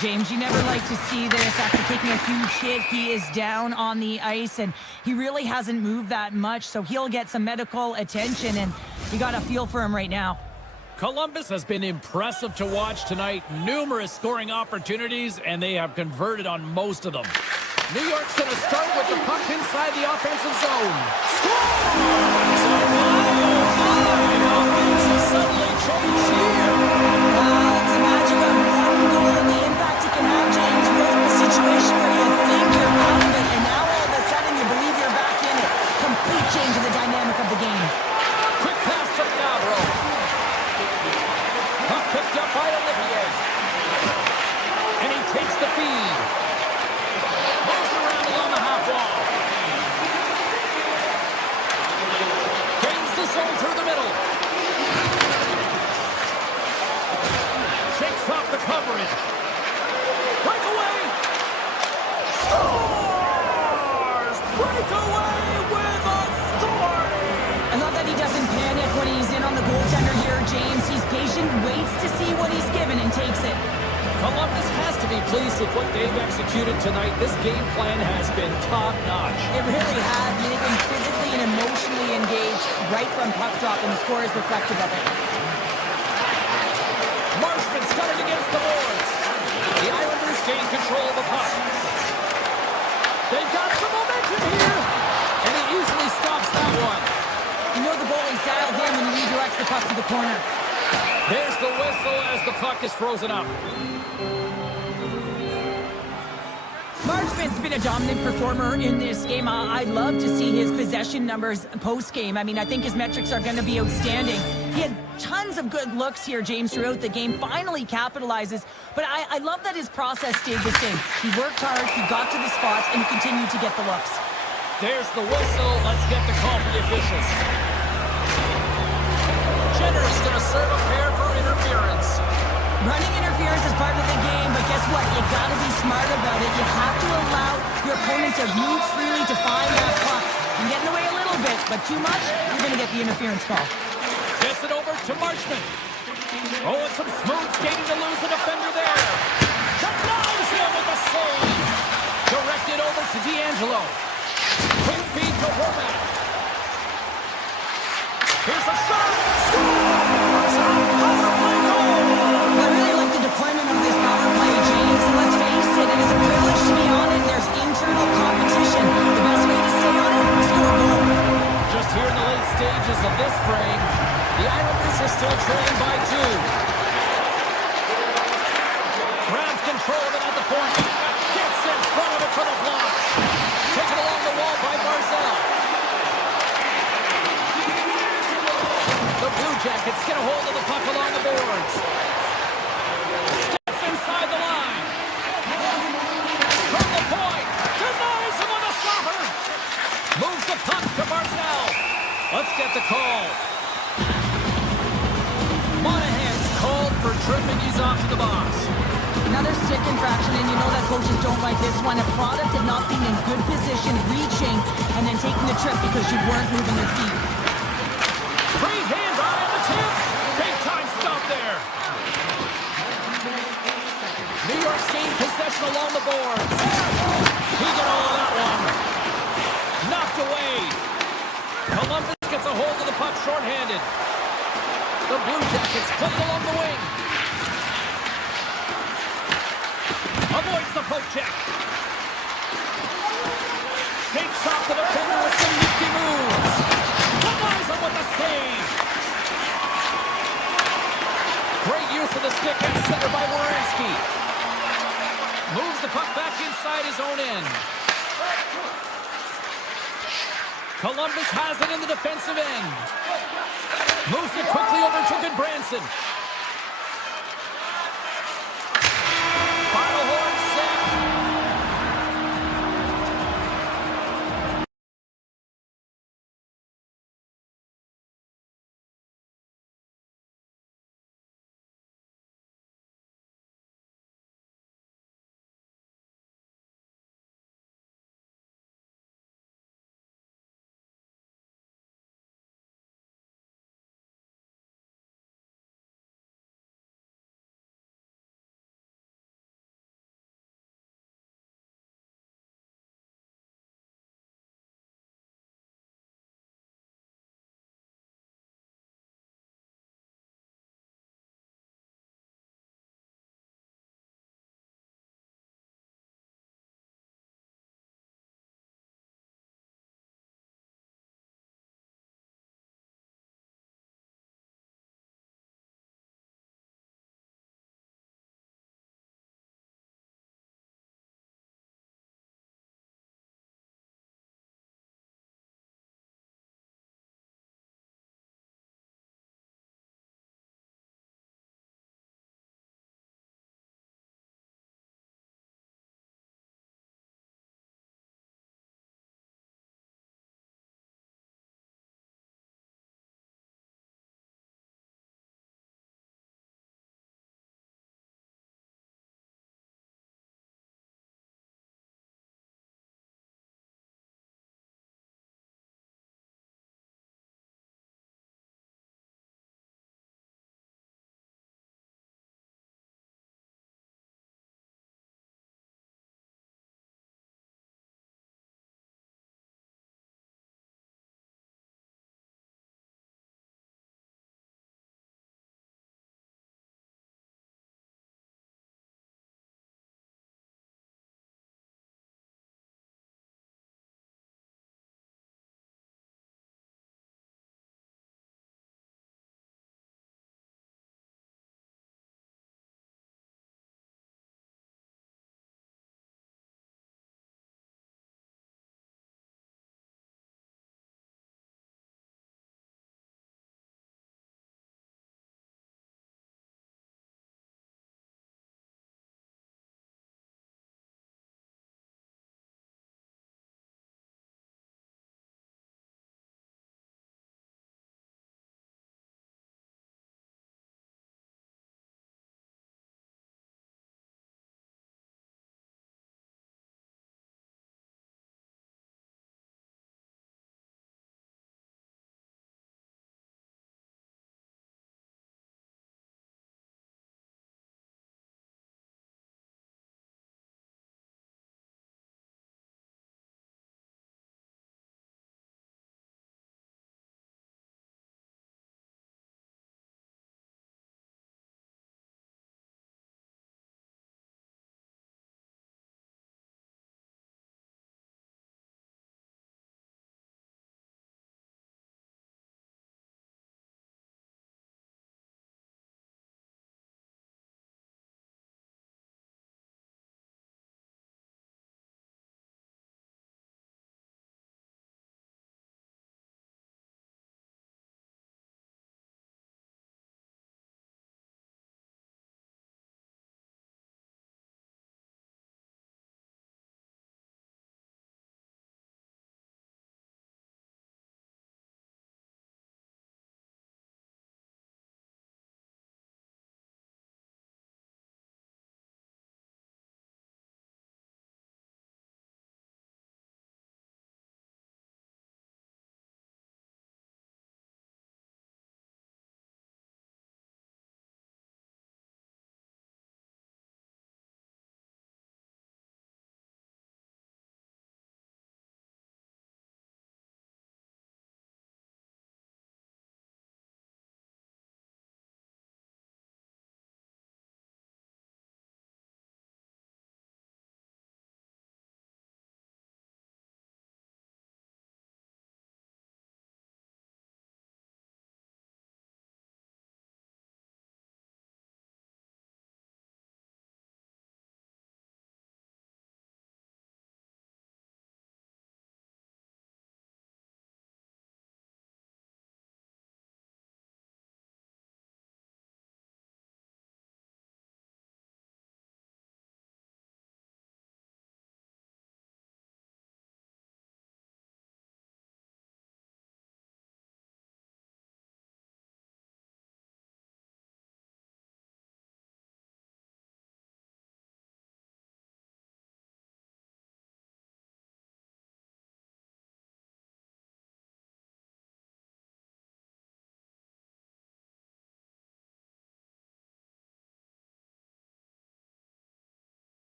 James, you never like to see this. After taking a huge hit, he is down on the ice, and he really hasn't moved that much, so he'll get some medical attention, and you got a feel for him right now. Columbus has been impressive to watch tonight. Numerous scoring opportunities, and they have converted on most of them. New York's going to start with the puck inside the offensive zone. Scores! Oh, my! Things have suddenly changed here. It's the magic of one goal and the impact it can have, James. You go from a situation where you think you're out of it, and now all of a sudden you believe you're back in it. Complete change in the dynamic of the game. Quick pass to Fabro. Puck picked up by Olivier. And he takes the feed. Moves around along the half wall. Gains the zone through the middle. Shakes off the coverage. Breakaway. Scores! Breakaway with authority. I love that he doesn't panic when he's in on the goaltender here, James. He's patient, waits to see what he's given, and takes it. Columbus has to be pleased with what they've executed tonight. This game plan has been top-notch. It really has. They've been physically and emotionally engaged right from puck drop, and the score is reflective of it. Marshman's got it against the boards. The Islanders gain control of the puck. They've got some momentum here, and he easily stops that one. You know the goalie's dialed in when he redirects the puck to the corner. There's the whistle as the puck is frozen up. Marchman's been a dominant performer in this game. I'd love to see his possession numbers post-game. I mean, I think his metrics are going to be outstanding. He had tons of good looks here, James, throughout the game. Finally capitalizes. But I love that his process stayed the same. He worked hard, he got to the spots, and he continued to get the looks. There's the whistle. Let's get the call from the officials. Jenner's going to serve a pair for interference. Running interference is part of the game, but guess what? You gotta be smart about it. You have to allow your opponent to move freely to find that puck. You get in the way a little bit, but too much, you're gonna get the interference call. Gets it over to Marchman. Oh, and some smooth skating to lose the defender there. Denies him with the save. Directed over to D'Angelo. Quick feed to Horvath. Here's a shot. Scores! Power play goal! I really like the deployment of this power play, James. And let's face it, it is a privilege to be on it. There's internal competition. The best way to stay on it is score a goal. Just here in the late stages of this frame, the Islanders are still trailing by 2. Grabs control of it at the point. Gets in front of it for the block. Taken along the wall by Barzal. The Blue Jackets get a hold of the puck along the boards. Steps inside the line. From the point. Denies him on the stopper. Moves the puck to Barzal. Let's get the call. Monahan's called for tripping. He's off to the box. Another stick infraction, and you know that coaches don't like this one. A product of not being in good position, reaching, and then taking the trip because you weren't moving your feet. Great hand eye on the tip. Big time stop there. New York's gained possession along the boards. He got all of that one. Knocked away. Columbus gets a hold of the puck shorthanded. The Blue Jackets play it along the wing. Avoids the poke check. Shakes off the defender with some nifty moves. Denies him with the save. Great use of the stick at center by Werenski. Moves the puck back inside his own end. Columbus has it in the defensive end. Moves it quickly over to Goodbranson.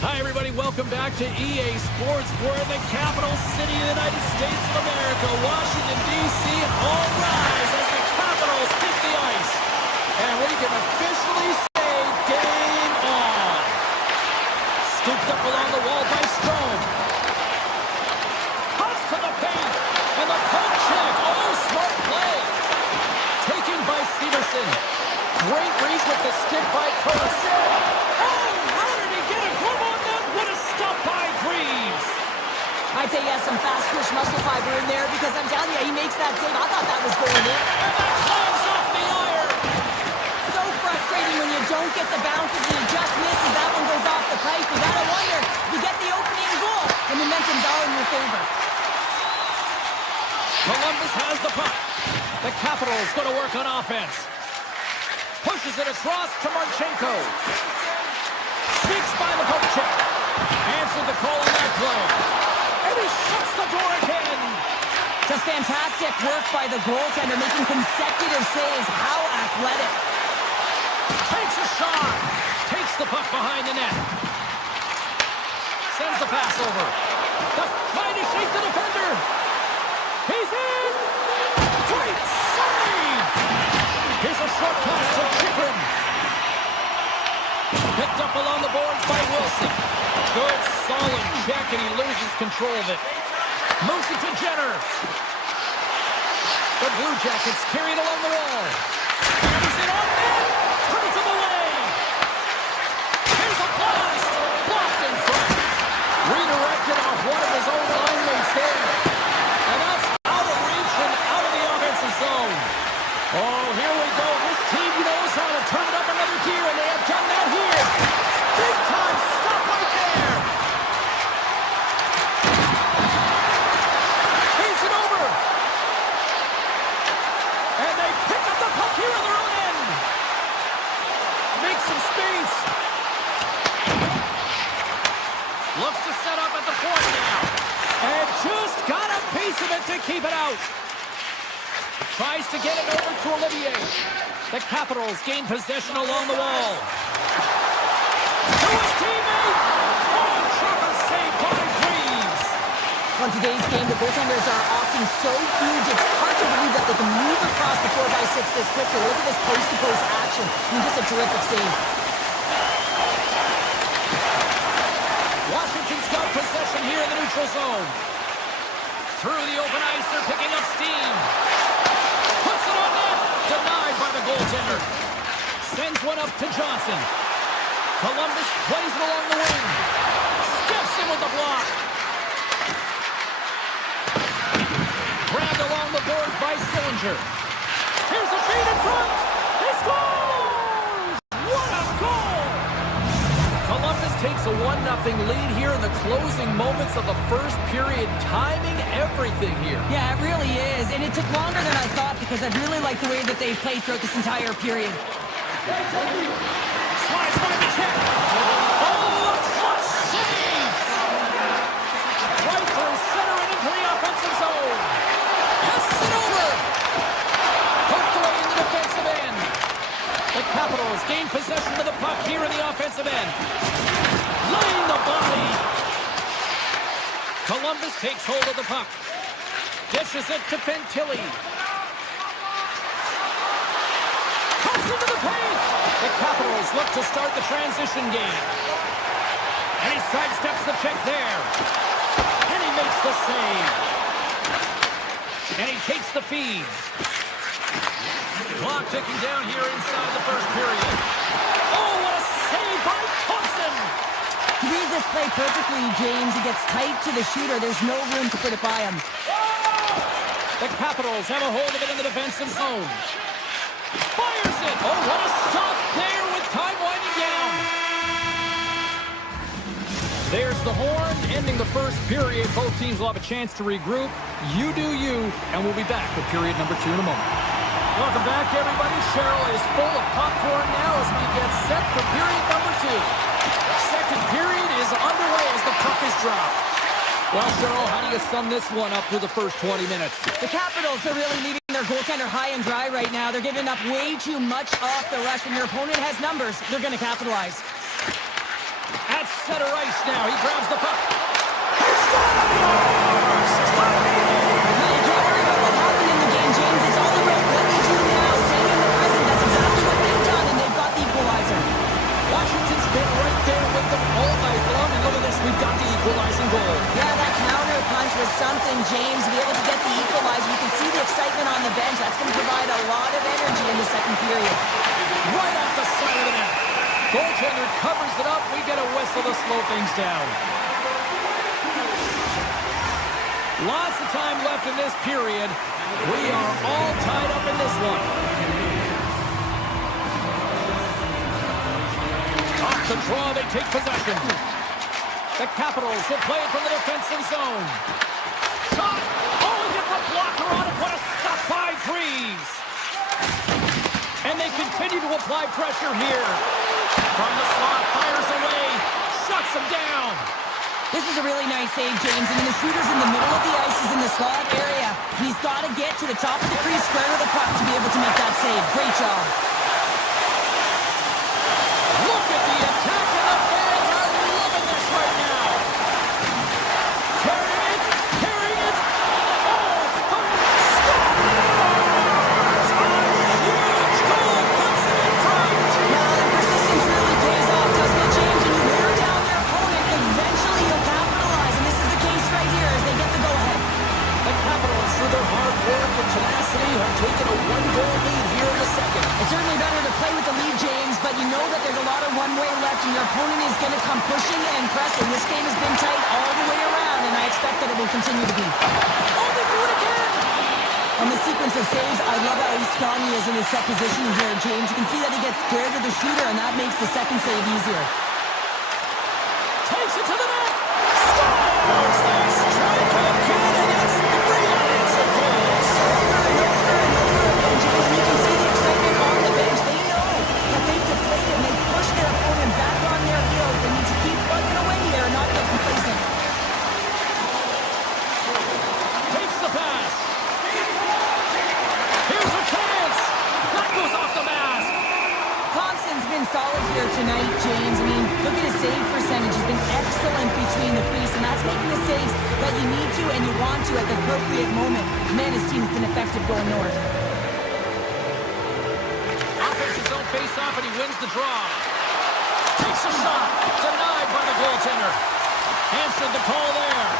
Hi, everybody. Welcome back to EA Sports. We're in the capital city of the United States of America, Washington, D.C., and all rise as the Capitals hit the ice. And we can officially say game on. Scooped up along the wall by Strome. Cuts to the paint, and the poke check. Oh, smart play. Taken by Severson. Great reach with the stick by Curtis. I'd say he has some fast twitch muscle fiber in there because I'm telling you, he makes that save. I thought that was going in. And that climbs off the iron. So frustrating when you don't get the bounces and he just misses. That one goes off the pipe. You gotta wonder, you get the opening goal. The momentum's all in your favor. Columbus has the puck. The Capitals going to work on offense. Pushes it across to Marchenko. Sneaks by the poke check. Answered the call on that play. And he shuts the door again. Just fantastic work by the goaltender, making consecutive saves. How athletic. Takes a shot. Takes the puck behind the net. Sends the pass over. Trying to shake the defender. He's in. Great save. Here's a short pass to Chikrin. Picked up along the boards by Wilson. Good, solid check, and he loses control of it. Moves it to Jenner. The Blue Jackets carry it along the wall. He's in on net. Turns him away. Here's a blast. Blocked in front. Redirected off one of his own line mates there. And that's out of reach and out of the offensive zone. Oh, here we go. This team knows how to turn it up another gear, and they have done that here. Big time stop right there. He's it over. And they pick up the puck here on their own end. Make some space. Looks to set up at the point now. And just got a piece of it to keep it out. Tries to get it over to Olivier. The Capitals gain possession along the wall. To his teammate. Oh, tremor save by Reeves. On today's game, the goaltenders are often so huge, it's hard to believe that they can move across the 4x6 this quickly. Look at this post-to-post action. I mean, just a terrific save. Washington's got possession here in the neutral zone. Through the open ice, they're picking up steam. Puts it on net. Denied by the goaltender. Sends one up to Johnson. Columbus plays it along the wing. Steps in with the block. Grabbed along the boards by Sillinger. Here's a feed in front. He scores! What a goal! Columbus takes a 1-0 lead here in the closing moments of the first period. Timing everything here. Yeah, it really is. And it took longer than I thought because I really like the way that they've played throughout this entire period. Slides by the check. Oh, a clutch save! Right through center and into the offensive zone. Passes it over. Poked away in the defensive end. The Capitals gain possession of the puck here in the offensive end. Laying the body. Columbus takes hold of the puck. Dishes it to Fantilli. Cuts into the paint. The Capitals look to start the transition game. And he sidesteps the check there. And he makes the save. And he takes the feed. Clock ticking down here inside the first period. Oh, what a save by Thompson! He reads this play perfectly, James. He gets tight to the shooter. There's no room to put it by him. The Capitals have a hold of it in the defensive zone. Fires it! Oh, what a stop there with time winding down. There's the horn, ending the first period. Both teams will have a chance to regroup. You do you, and we'll be back with period number 2 in a moment. Welcome back, everybody. Cheryl is full of popcorn now as we get set for period number 2. Second period is underway as the puck is dropped. Well, Cheryl, how do you sum this one up through the first 20 minutes? The Capitals are really leaving their goaltender high and dry right now. They're giving up way too much off the rush. When your opponent has numbers, they're going to capitalize. At center ice now. He grabs the puck. Now, you can't worry about what happened in the game, James. It's all about what they do now, staying in the present. That's exactly what they've done, and they've got the equalizer. Washington's been right there with them all night long, and look at this. We've got the equalizing goal. Yeah, that counter punch was something, James. To be able to get the equalizer, you can see the excitement on the bench. That's going to provide a lot of energy in the second period. Right off the side of the net. Goaltender covers it up. We get a whistle to slow things down. Lots of time left in this period. We are all tied up in this one. Off the draw, they take possession. The Capitals will play it from the defensive zone. Shot! Oh, he gets a blocker on it. What a stop-by freeze! And they continue to apply pressure here. From the slot, fires away, shuts him down. This is a really nice save, James. I mean, the shooter's in the middle of the ice. He's in the slot area. And he's got to get to the top of the crease, square to the puck to be able to make that save. Great job. Look at the attack, and the fans are loving this right now. Carrying it. Oh, scores! A huge goal puts it in front. Now, the persistence really pays off, doesn't it, James? When you wear down their opponent, eventually you'll capitalize. And this is the case right here as they get the go-ahead. The Capitals, through their hard work and tenacity, have taken a one-goal lead here in the second. It's certainly better to play with the lead, James, but you know that there's a lot of one-way left, and your opponent is going to come pushing and pressing. This game has been tight all the way around, and I expect that it will continue to be. Oh, they do it again! On the sequence of saves, I love how strong he is in his set position here, James. You can see that he gets scared of the shooter, and that makes the second save easier. Takes it to the net! Scores! They strike him again, and that's 3 unanswered goals! Over and over and over again, James, and you can see the excitement on the bench. They know that they've deflated, and they've pushed their opponent back on their heels. They need to keep plugging away here and not get complacent. Takes the pass. Here's a chance. That goes off the mask. Thompson's been solid here tonight, James. I mean, look at his save percentage. He's been excellent between the crease, and that's making the saves that you need to and you want to at the appropriate moment. Man, his team's been effective going north. Offensive zone face-off, and he wins the draw. Takes a shot. Denied by the goaltender. Answered the call there.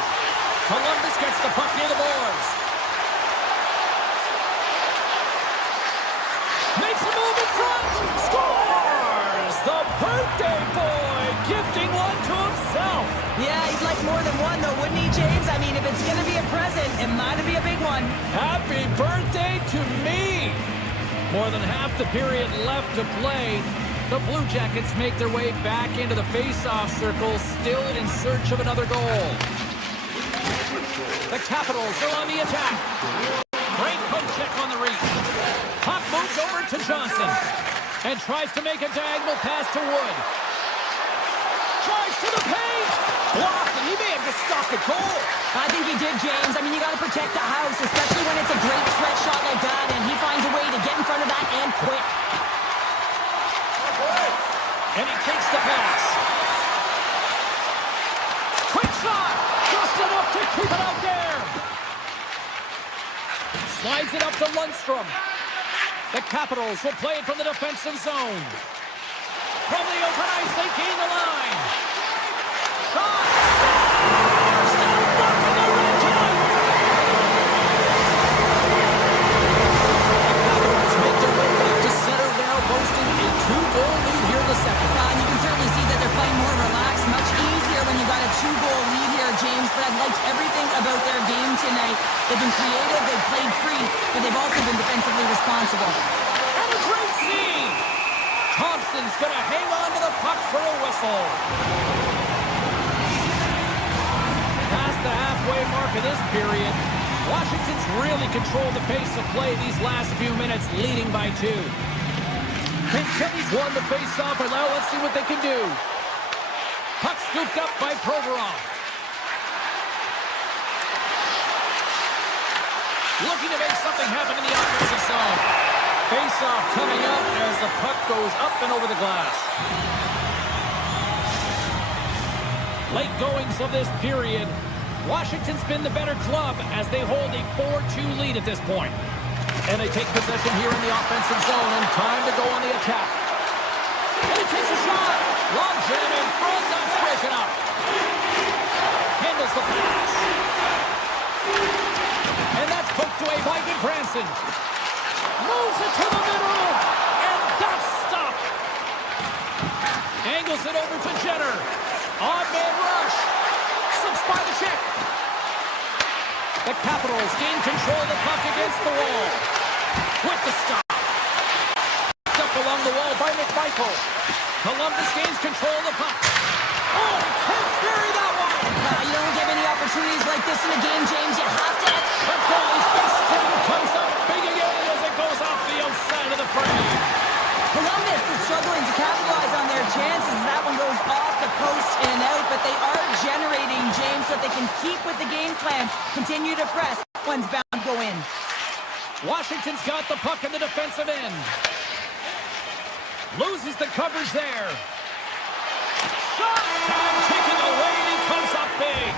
Columbus gets the puck near the boards. Makes a move in front. Scores! The birthday boy gifting one to himself. Yeah, he'd like more than one, though, wouldn't he, James? I mean, if it's going to be a present, it might be a big one. Happy birthday to me! More than half the period left to play. The Blue Jackets make their way back into the face-off circle, still in search of another goal. The Capitals are on the attack. Great poke check on the reach. Puck moves over to Johnson and tries to make a diagonal pass to Wood. Tries to the paint. Blocked, and he may have just stopped the goal. I think he did, James. I mean, you got to protect the house, especially when it's a great threat shot like that, and he finds a way to get in front of that and quick. And he takes the pass. Quick shot! Just enough to keep it out there. Slides it up to Lundstrom. The Capitals will play it from the defensive zone. From the open ice, they gain the line. Shot! Scores! They're marking the red tonight! The Capitals make their way back to center now, boasting a 2-goal lead here in the second. And you can certainly see that they're playing more relaxed, much easier when you got a 2-goal lead here, James. But I've liked everything about their game tonight. They've been creative, they've played free, but they've also been defensively responsible. And a great save! Thompson's going to hang on to the puck for a whistle. Past the halfway mark of this period, Washington's really controlled the pace of play these last few minutes, leading by 2. Kennedy's won the face-off, and now let's see what they can do. Puck scooped up by Provorov. Looking to make something happen in the offensive zone. Face-off coming up as the puck goes up and over the glass. Late goings of this period. Washington's been the better club as they hold a 4-2 lead at this point. And they take possession here in the offensive zone, and time to go on the attack. And he takes a shot. Long jam in front, that's broken up. Handles the pass. And that's poked away by Goodbranson. Moves it to the middle, and that's stopped. Angles it over to Jenner. Odd man rush. Slips by the check. The Capitals gain control of the puck against the wall. With the stop. Up along the wall by McMichael. Columbus gains control of the puck. Oh, he can't bury that one. You don't get many opportunities like this in a game, James. You have to... The goalie's best friend comes up big again as it goes off the outside of the frame. Columbus is struggling to capitalize on their chances. That one goes off the post and out, but they are generating, James, so that they can keep with the game plan. Continue to press. One's bound to go in. Washington's got the puck in the defensive end. Loses the coverage there. Shot! Time taken away, and he comes up big.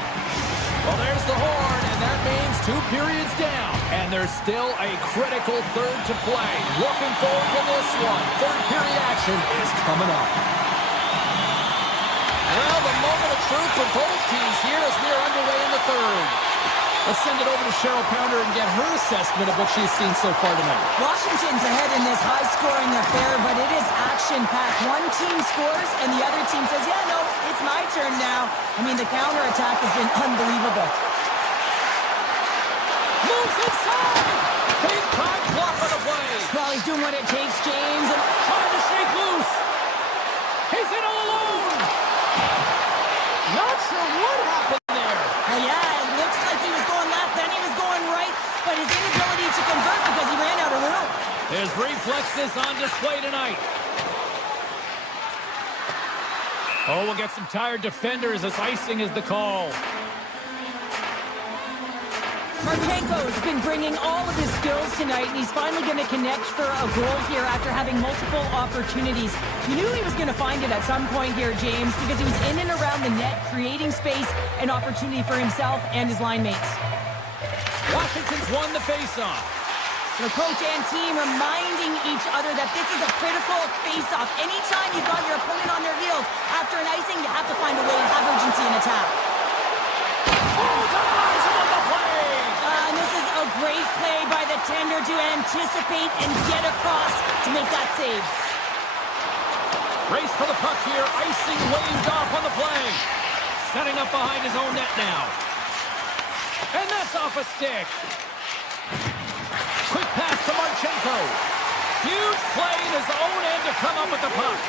Well, there's the horn, and that means 2 periods down. And there's still a critical third to play. Looking forward to this one. Third period action is coming up. Well, the moment of truth for both teams here as we are underway in the third. Let's send it over to Cheryl Pounder and get her assessment of what she's seen so far tonight. Washington's ahead in this high-scoring affair, but it is action-packed. One team scores, and the other team says, yeah, no, it's my turn now. I mean, the counterattack has been unbelievable. Moves inside! Big time block on the play. Well, he's doing what it takes, James. And trying to shake loose. He's in all alone. Not sure what happened there. Yeah, it looks like he was going left, then he was going right, but his inability to convert because he ran out of room. His reflexes on display tonight. Oh, we'll get some tired defenders as icing is the call. Marchenko's been bringing all of his skills tonight, and he's finally going to connect for a goal here after having multiple opportunities. You knew he was going to find it at some point here, James, because he was in and around the net, creating space and opportunity for himself and his line mates. Washington's won the faceoff. The coach and team reminding each other that this is a critical face-off. Anytime you've got your opponent on their heels after an icing, you have to find a way to have urgency in attack. Oh, denies him on the play! And this is a great play by the tender to anticipate and get across to make that save. Race for the puck here. Icing waved off on the play. Setting up behind his own net now. And that's off a stick. Quick pass to Marchenko. Huge play in his own end to come up with the puck.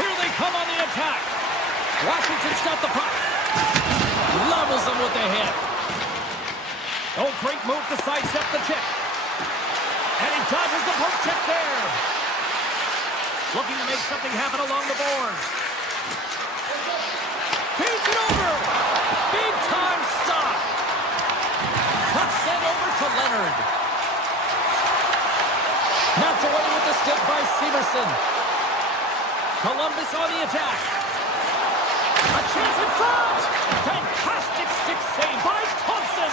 Here they come on the attack. Washington's got the puck. Levels him with the hit. Oh, great move to sidestep the check. And he dodges the poke check there. Looking to make something happen along the boards. Feeds it over. Big time stop. Puck sent over to Leonard. Knocked away with the stick by Severson. Columbus on the attack. A chance in front. Fantastic stick save by Thompson.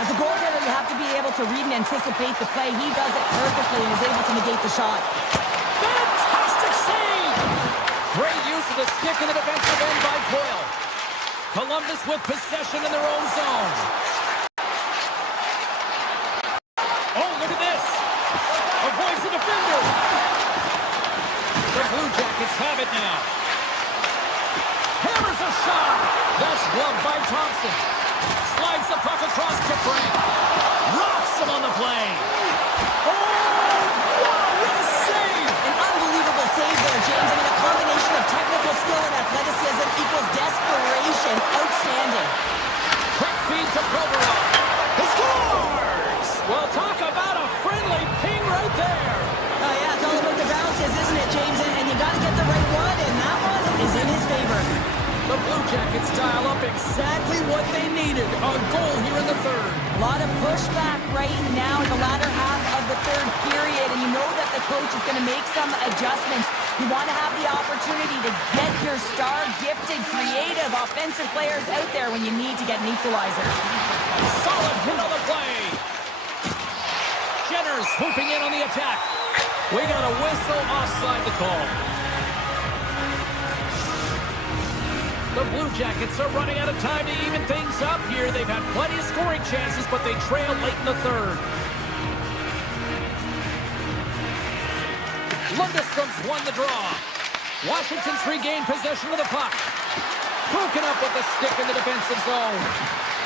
As a goaltender, you have to be able to read and anticipate the play. He does it perfectly and is able to negate the shot. Fantastic save. Great use of the stick in the defensive end by Coyle. Columbus with possession in their own zone. Oh, look at this. Avoids the defender. The Blue Jackets have it now. Hammers a shot. That's gloved by Thompson. Slides the puck across to Frank. Rocks him on the play. Oh, wow, what a save. An unbelievable save there, James. I mean, a combination of technical skill and athleticism equals desperation. Outstanding. Quick feed to Provorov. He scores! Well, talk about a friendly ping right there. Oh, yeah, it's all about the bounces, isn't it, James? And you got to get the right one, and that one is in his favor. The Blue Jackets dial up exactly what they needed. A goal here in the third. A lot of pushback right now in the latter half of the third period, and you know that the coach is going to make some adjustments. You want to have the opportunity to get your star, gifted, creative, offensive players out there when you need to get an equalizer. Solid hit on the play. Jenner's swooping in on the attack. We got a whistle offside to call. The Blue Jackets are running out of time to even things up here. They've had plenty of scoring chances, but they trail late in the third. Lundstrom's won the draw. Washington's regained possession of the puck. Broken up with the stick in the defensive zone.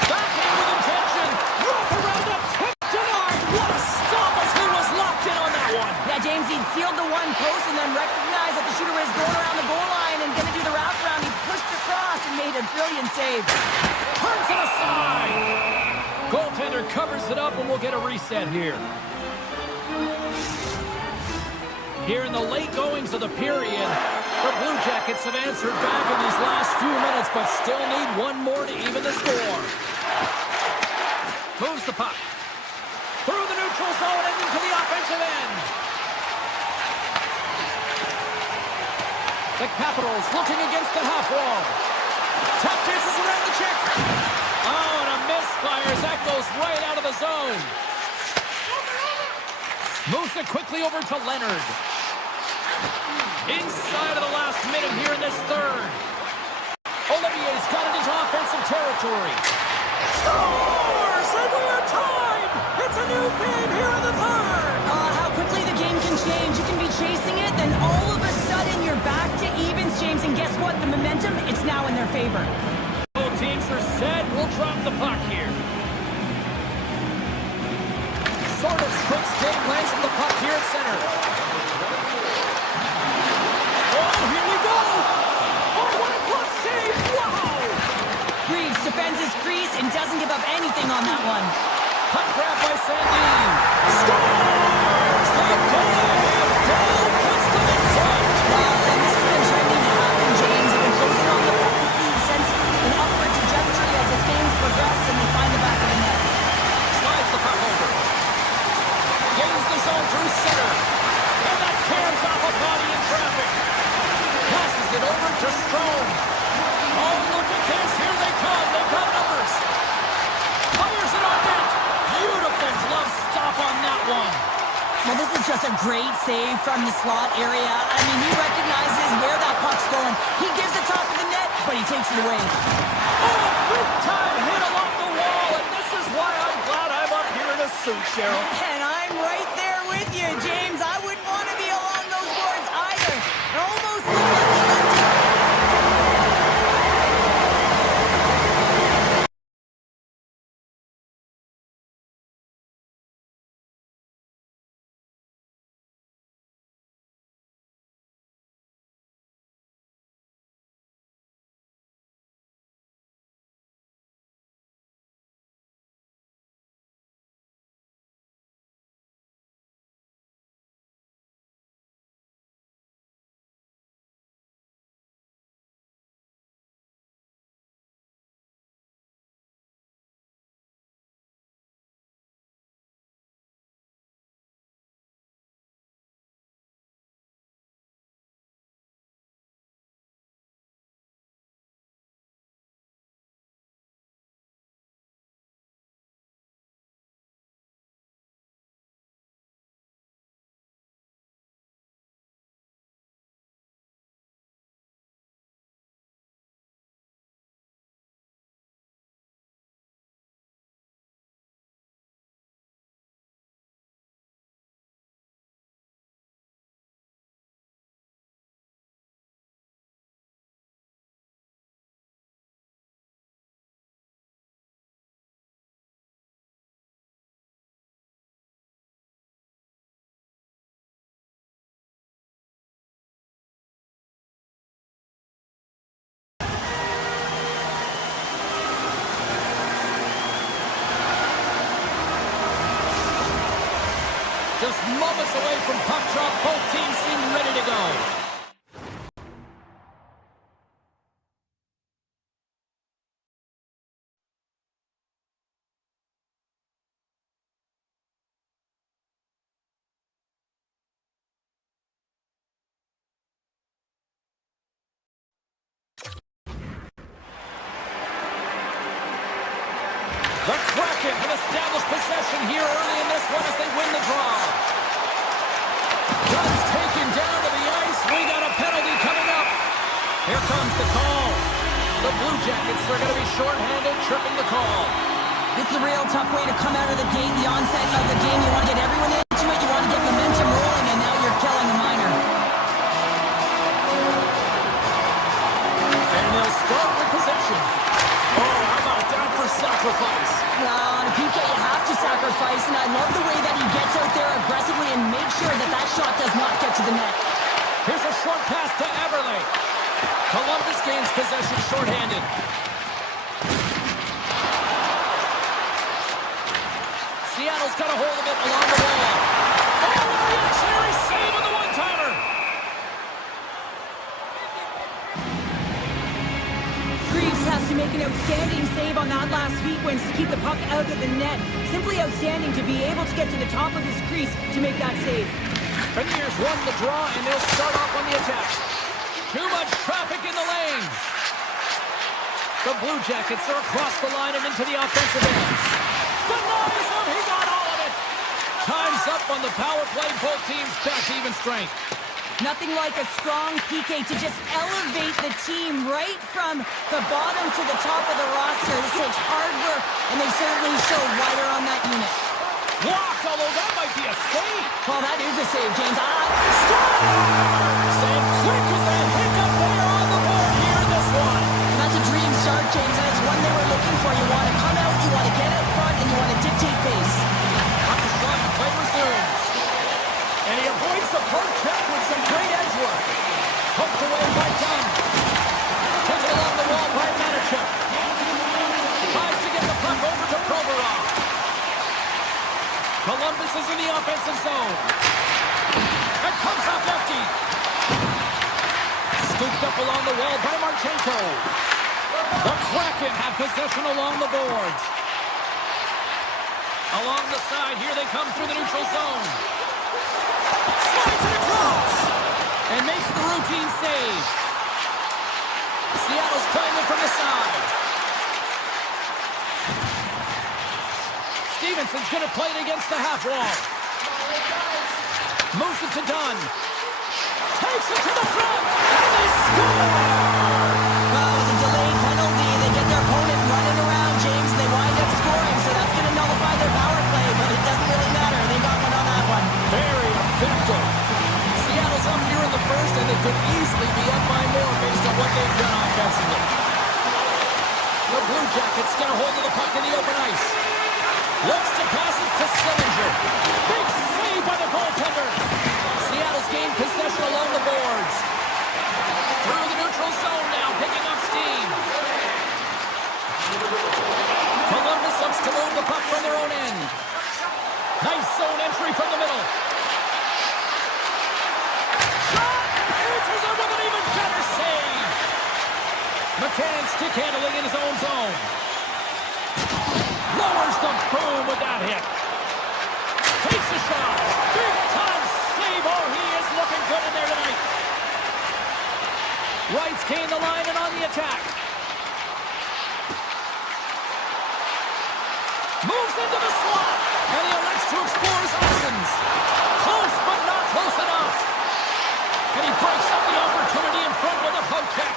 Backhand with intention. Wrap around up. Denied. What a stop as he was locked in on that one. Yeah, James, he'd sealed the one post and then recognized that the shooter was going around the goal line and going to do the wraparound. He pushed across and made a brilliant save. Turns it aside. Goaltender covers it up and we'll get a reset here. Here in the late goings of the period, the Blue Jackets have answered back in these last few minutes, but still need one more to even the score. Moves the puck. Through the neutral zone and into the offensive end. The Capitals looking against the half wall. Top chances around the check. Oh, and a misfire as that goes right out of the zone. Moves it quickly over to Leonard. Inside of the last minute here in this third. Olivier's got it into offensive territory. Scores! And we are tied! It's a new game here in the third! How quickly the game can change. You can be chasing it, then all of a sudden you're back to evens, James. And guess what? The momentum, it's now in their favor. Both teams are set. We'll drop the puck here. Sort of quick stick lands the puck here at center. Oh, here we go! Oh, what a close save! Wow! Reeves defends his crease and doesn't give up anything on that one. Puck grab by Sandin. Scores! The goal-ahead goal puts them in front. Well, and this has been trending to happen, James. They've been closing on the puck with the sense an upward trajectory as this game's progressed and they find the back of the net. Slides the puck over. Gains the zone through center. And that cams off a body in traffic. Passes it over to Strome. Oh, look at this. Here they come. They've got numbers. Fires it on net. Beautiful glove stop on that one. Well, this is just a great save from the slot area. I mean, he recognizes where that puck's going. He gives the top of the net, but he takes it away. Oh, big time hit along the wall. And this is why I'm glad I'm up here in a suit, Cheryl. And I'm right there with you, James. I wouldn't want to be along those boards either. It almost looked like he left it. Just moments away from puck drop, both teams seem ready to go. establish possession here early in this one as they win the draw. Guns taken down to the ice. We got a penalty coming up. Here comes the call. The Blue Jackets are going to be shorthanded, tripping the call. This is a real tough way to come out of the gate, the onset of the game. You want to get everyone into it. You want to get momentum rolling, and now you're killing a minor. And they'll start with possession. Oh, how about that for sacrifice? Well, on a PK, you have to sacrifice, and I love the way that he gets out there aggressively and makes sure that that shot does not get to the net. Here's a short pass to Everly. Columbus gains possession shorthanded. Seattle's got a hold of it along the wall. Oh, the reactionary save on the one-timer. Greaves has to make an outstanding save on that last sequence to keep the puck out of the net. Simply outstanding to be able to get to the top of his crease to make that save. Premiers won the draw, and they'll start off on the attack. Too much traffic in the lane. The Blue Jackets are across the line and into the offensive end. Denies him. He got all of it. Time's up on the power play. Both teams back to even strength. Nothing like a strong PK to just elevate the team right from the bottom to the top of the roster. This takes hard work, and they certainly show wider on that unit. Blocked, although that might be a save. Well, that is a save, James. Scores! And quick as a hiccup there on the board here in this one. And that's a dream start, James, and it's one they were looking for. You want to come out, you want to get out front, and you want to dictate pace. Puck is shot, the play resumes. And he avoids the poke check with some great edge work. Poked away by Dunn. Taken along the wall by Manichuk. Tries to get the puck over to Provorov. Columbus is in the offensive zone. And comes up empty. Scooped up along the wall by Marchenko. The Kraken have possession along the boards. Along the side, here they come through the neutral zone. Slides it across. And makes the routine save. Seattle's playing it from the side. Stevenson's going to play it against the half wall. Moves it to Dunn. Takes it to the front. And they score! Well, with a delayed penalty, they get their opponent running around, James. They wind up scoring, so that's going to nullify their power play, but it doesn't really matter. They got one on that one. Very effective. Seattle's up here in the first, and they could easily be up by more based on what they've done offensively. The Blue Jackets get a hold of the puck in the open ice. Looks to pass it to Sillinger. Big save by the goaltender. Seattle's gained possession along the boards. Through the neutral zone now, picking up steam. Columbus looks to move the puck from their own end. Nice zone entry from the middle. Shot! Answers it with an even better save. McCann stick handling in his own zone. Lowers the boom with that hit. Takes a shot. Big time save. Oh, he is looking good in there tonight. Wrights gain the line and on the attack. Moves into the slot. And he elects to explore his options. Close, but not close enough. And he breaks up the opportunity in front with a poke check.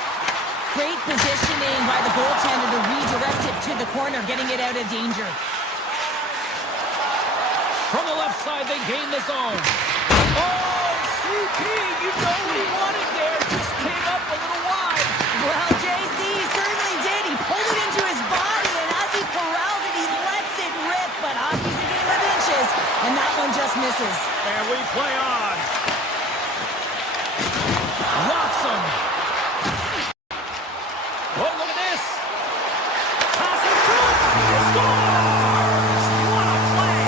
Great positioning by the goaltender to redirect it to the corner, getting it out of danger. From the left side, they gain the zone. Oh, CP, you know what he wanted there. Just came up a little wide. Well, JC certainly did. He pulled it into his body, and as he corrals it, he lets it rip. But hockey's a game of inches, and that one just misses. And we play on. Rocks him. Oh, look at this. Passing through it. He scores! What a play.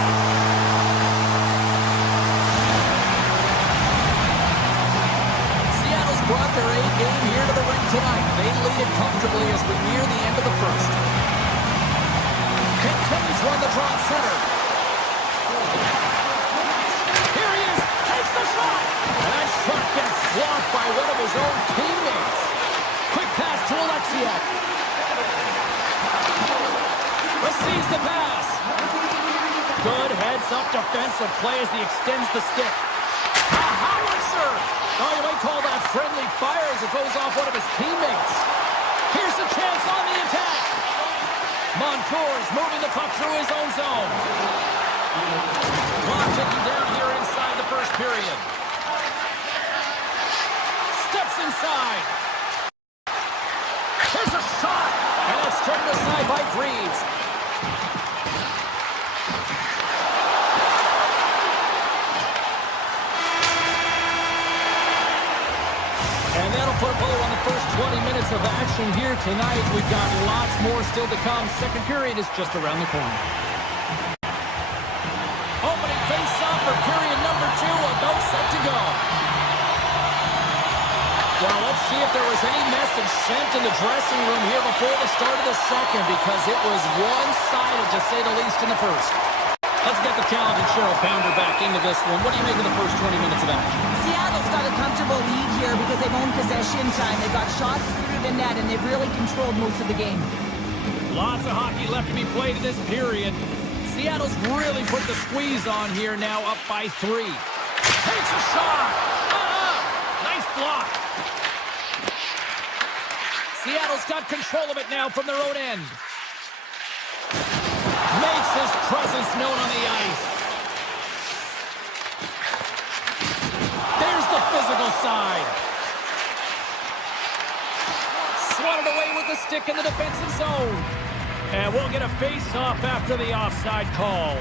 Seattle's brought their A game here to the rink tonight. They lead it comfortably as we near the end of the first. Kentucky's run the draw at center. Here he is. Takes the shot. That shot gets blocked by one of his own teammates. Quick pass to Alexiak. Receives the pass. Good heads-up defensive play as he extends the stick. A howitzer! Oh, you might call that friendly fire as it goes off one of his teammates. Here's a chance on the attack. Moncour's moving the puck through his own zone. Clock ticking down here inside the first period. Steps inside. Here's a shot. And it's turned aside by Greaves. And that'll put a bow on the first 20 minutes of action here tonight. We've got lots more still to come. Second period is just around the corner. Opening face-off for period number 2. About set to go. Well, let's see if there was any message sent in the dressing room here before the start of the second, because it was one-sided, to say the least, in the first. Let's get the talented Cheryl Pounder back into this one. What do you make of the first 20 minutes of action? Seattle's got a comfortable lead here because they've owned possession time. They've got shots through the net, and they've really controlled most of the game. Lots of hockey left to be played in this period. Seattle's really put the squeeze on here, now up by 3. Takes a shot! Nice block! Seattle's got control of it now from their own end. Makes his presence known on the ice. There's the physical side. Swatted away with the stick in the defensive zone. And we'll get a face-off after the offside call.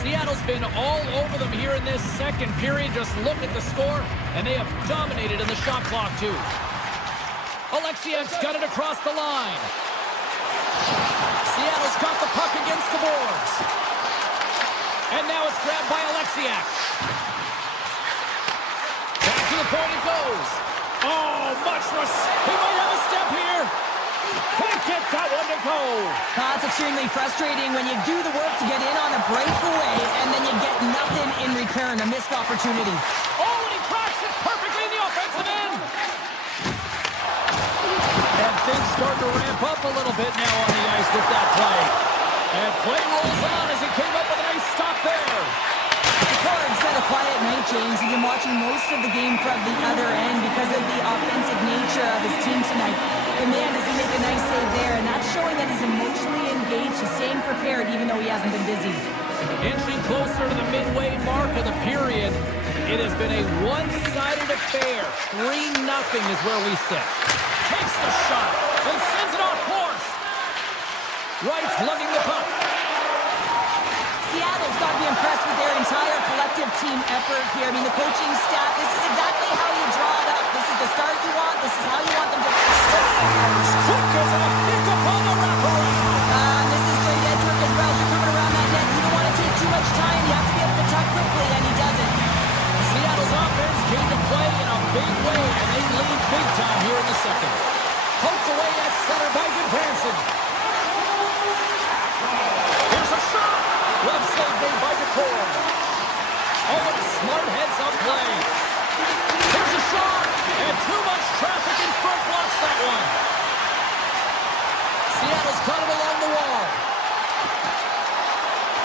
Seattle's been all over them here in this second period. Just look at the score, and they have dominated in the shot clock, too. Alexiak's got it across the line. Seattle's got the puck against the boards. And now it's grabbed by Alexiak. Back to the point it goes. Oh, much respect. He might have a step here. Can't get that one to go. It's extremely frustrating when you do the work to get in on a breakaway, and then you get nothing in return, a missed opportunity. Oh, and he cracks it perfectly in the offensive end. And things start to ramp up a little bit now on the ice with that play. And play rolls on as he came up with a nice stop there. Picard's had a quiet night, James. He's been watching most of the game from the other end because of the offensive nature of his team tonight. The man doesn't make a nice save there, and that's showing that he's emotionally engaged. He's staying prepared even though he hasn't been busy. Inching closer to the midway mark of the period, it has been a one-sided affair. 3-0 is where we sit. Takes the shot and sends it off course. Wright's lugging the puck. Seattle's got to be impressed with their entire collective team effort here. I mean, the coaching staff, this is exactly how you draw it up. This is the start you want. This is how you want them to Scores! Quick as a pick up on the wraparound. This is great edge work as well. You're coming around that net. You don't want to take too much time. You have to be able to tuck quickly, and he does it. Seattle's offense came to play in a big way, and they lead big time here in the second. Poked away at center by Goodbranson. Here's a shot. Left save made by Decor. Oh, and a smart heads-up play. Here's a shot, and too much traffic in front blocks that one. Seattle's got it along the wall.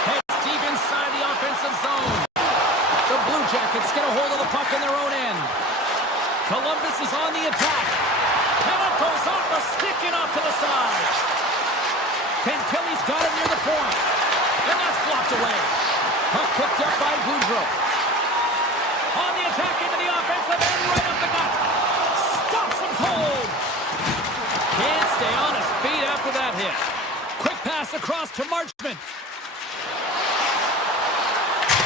Heads deep inside the offensive zone. The Blue Jackets get a hold of the puck in their own end. Columbus is on the attack. And it goes off the stick and off to the side. Fantilli's got it near the point. And that's blocked away. Puck picked up by Boudreau. On the attack into the offensive end, right up the gut. Stops him cold. Can't stay on his feet after that hit. Quick pass across to Marchment.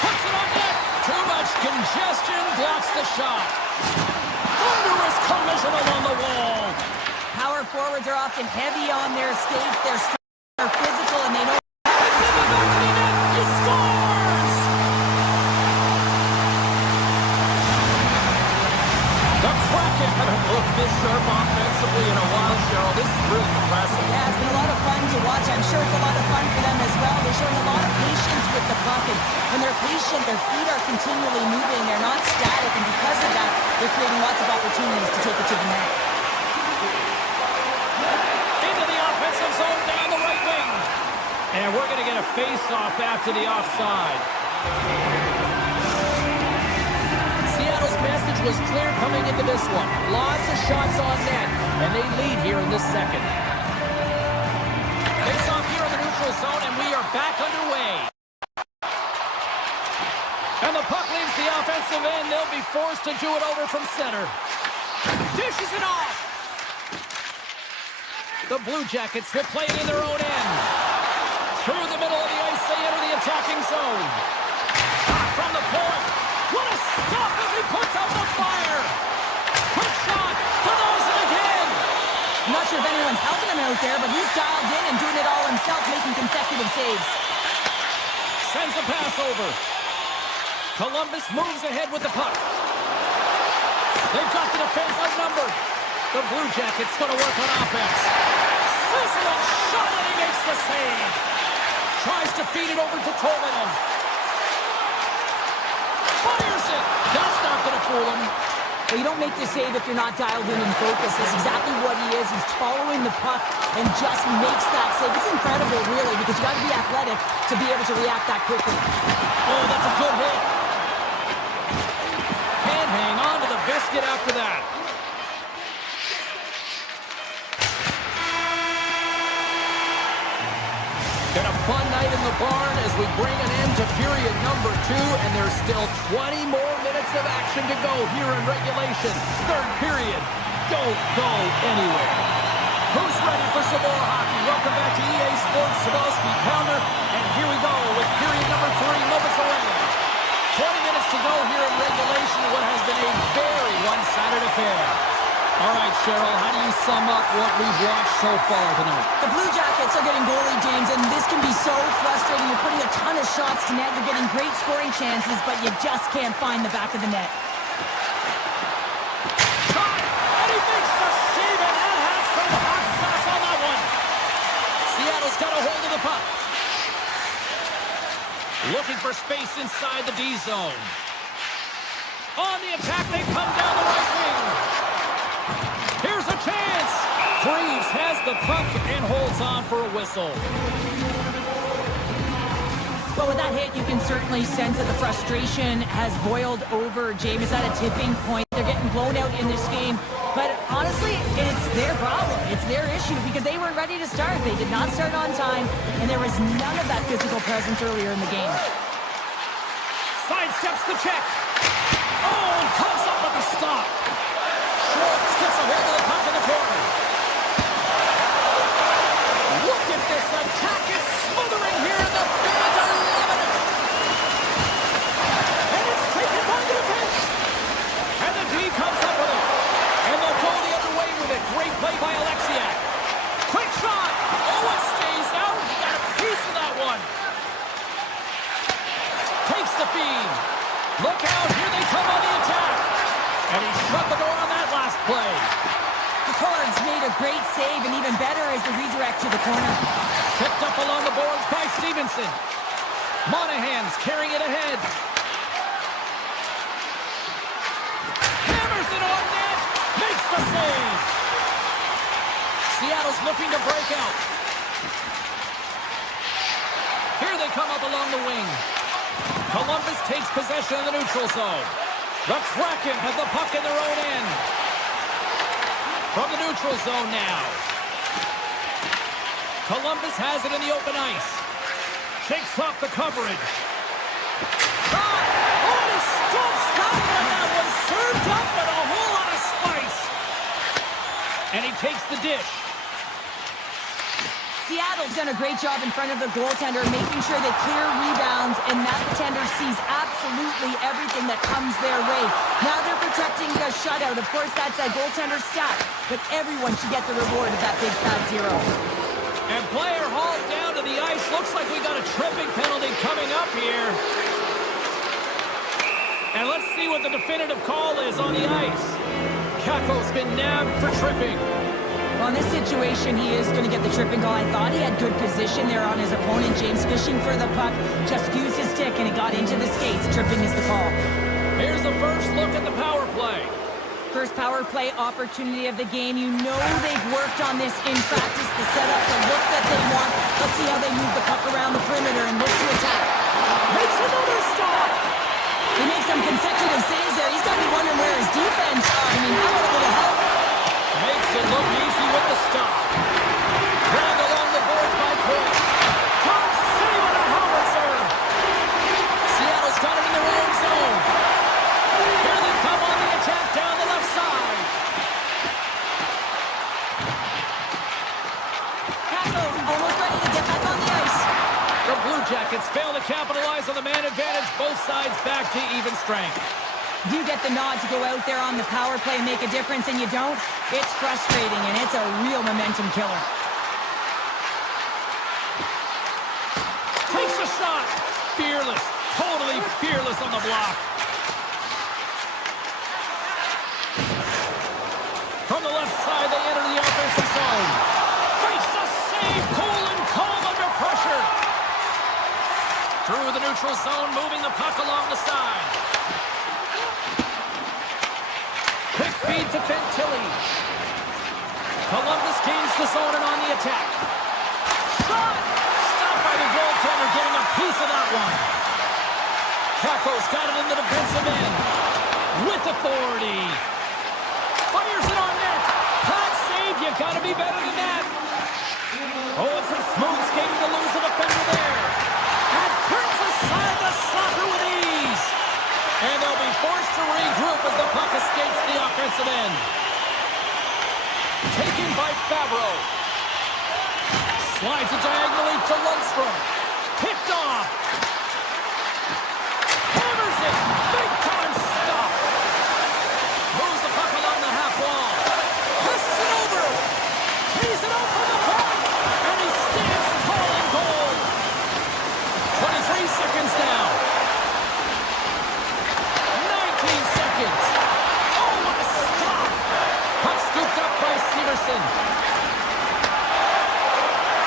Puts it on net. Too much congestion, blocks the shot. Thunderous collision along the wall. Power forwards are often heavy on their skates. They're strong, they're physical, and they know. It's in the back of the net. He scores! The Kraken haven't looked this sharp offensively in a while, Cheryl. This is really impressive. Yeah, it's been a lot of fun to watch. I'm sure it's a lot of fun for them as well. They're showing a lot of patience with the puck, and when they're patient, their feet are continually moving. They're not static, and because of that, they're creating lots of opportunities to take it to the net. Into the offensive zone down the right wing. And we're going to get a face-off after the offside. Seattle's message was clear coming into this one. Lots of shots on net, and they lead here in this second. Face-off here in the neutral zone, and we are back underway. And the puck leaves the offensive end. They'll be forced to do it over from center. Dishes it off. The Blue Jackets will play it in their own end. Through the middle of the ice, they enter the attacking zone. Shot from the point. What a stop as he puts out the fire. Quick shot. Denies it again. I'm not sure if anyone's helping him out there, but he's dialed in and doing it all himself, making consecutive saves. Sends a pass over. Columbus moves ahead with the puck. They've got the defense outnumbered. The Blue Jackets going to work on offense. Sizzling shot, and he makes the save. Tries to feed it over to Tolvanen. Fires it. That's not going to fool him. Well, you don't make the save if you're not dialed in and focused. That's exactly what he is. He's following the puck and just makes that save. It's incredible, really, because you got to be athletic to be able to react that quickly. Oh, that's a good hit. Can't hang on to the biscuit after that. Got a fun night in the barn as we bring an end to period number 2, and there's still 20 more minutes of action to go here in regulation. Third period. Don't go anywhere. Who's ready for some more hockey? Welcome back to EA Sports Sabalski Pounder, and here we go with period number 3 moments away. 20 minutes to go here in regulation of what has been a very one-sided affair. All right, Cheryl, how do you sum up what we've watched so far tonight? The Blue Jackets are getting goalie, James, and this can be so frustrating. You're putting a ton of shots to net. You're getting great scoring chances, but you just can't find the back of the net. Shot! And he makes the save, and that has some hot sauce on that one. Seattle's got a hold of the puck. Looking for space inside the D zone. On the attack, they come down the right wing. Here's a chance. Freeze has the puck and holds on for a whistle. Well, with that hit, you can certainly sense that the frustration has boiled over. James at a tipping point. They're getting blown out in this game. But honestly, it's their problem. It's their issue because they weren't ready to start. They did not start on time, and there was none of that physical presence earlier in the game. Sidesteps the check. Oh, and comes up with a stop. Schwartz gets a hold of the puck in the corner. Look at this attack. It's smothering here, and the fans are loving it. And it's taken by the defense. And the D comes up with it. And they'll go the other way with it. Great play by Alexiak. Quick shot. Oh, it stays out. He got a piece of that one. Takes the feed. Look out. Here they come on the attack. And he shut the door on that last play. The Cards made a great save, and even better is the redirect to the corner. Picked up along the boards by Stevenson. Monahan's carrying it ahead. Hammers it on net. Makes the save. Seattle's looking to break out. Here they come up along the wing. Columbus takes possession of the neutral zone. The Kraken have the puck in their own end. From the neutral zone now. Columbus has it in the open ice. Shakes off the coverage. Shot! Oh, he stumps that one. That was served up with a whole lot of spice. And he takes the dish. Seattle's done a great job in front of the goaltender, making sure they clear rebounds, and that tender sees absolutely everything that comes their way. Now they're protecting the shutout. Of course, that's a goaltender stat, but everyone should get the reward of that big fat zero. And player hauled down to the ice. Looks like we got a tripping penalty coming up here. And let's see what the definitive call is on the ice. Kakko's been nabbed for tripping. Well, in this situation, he is going to get the tripping goal. I thought he had good position there on his opponent. James fishing for the puck, just used his stick, and it got into the skates. Tripping is the call. Here's the first look at the power play. First power play opportunity of the game. You know they've worked on this in practice, the setup, the look that they want. Let's see how they move the puck around the perimeter and look to attack. Makes another stop. He makes some consecutive saves there. He's got to be wondering where his defense are. I mean, how about a little help? Makes it look easy with the stop. Grabbed along the boards by Coyle. Top save on a howitzer. Seattle's got it in their own zone. Here they come on the attack down the left side. Kraken almost ready to get back on the ice. The Blue Jackets fail to capitalize on the man advantage. Both sides back to even strength. You get the nod to go out there on the power play and make a difference, and you don't. It's frustrating, and it's a real momentum killer. Takes a shot. Fearless. Totally fearless on the block. From the left side, they enter the offensive zone. Makes a save. Cool and calm under pressure. Through the neutral zone, moving the puck along the side. Quick feed to Fantilli. Columbus gains the zone and on the attack. Shot! Stopped by the goaltender, getting a piece of that one. Kakko's got it in the defensive end. With authority. Fires it on net. Pat save, you gotta be better than that. Oh, it's some smooth skating to lose a defender there. And turns aside the soccer with ease. And they'll be forced to regroup as the puck escapes the offensive end. Taken by Favreau. Slides it diagonally to Lundstrom. Picked off. Hammers it. Big time stop. Moves the puck along the half wall. Passes it over. Tees it out from the point. And he stands tall in goal. 23 seconds now. 19 seconds. Oh, what a stop. Puck scooped up by Severson.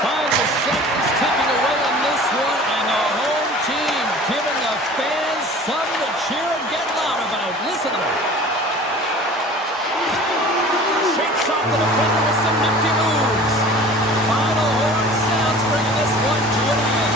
Final seconds ticking away on this one, and the home team giving the fans something to cheer and get loud about. Listen to them. Shakes off the defender with some nifty moves. Final horn sounds, bringing this one to an end.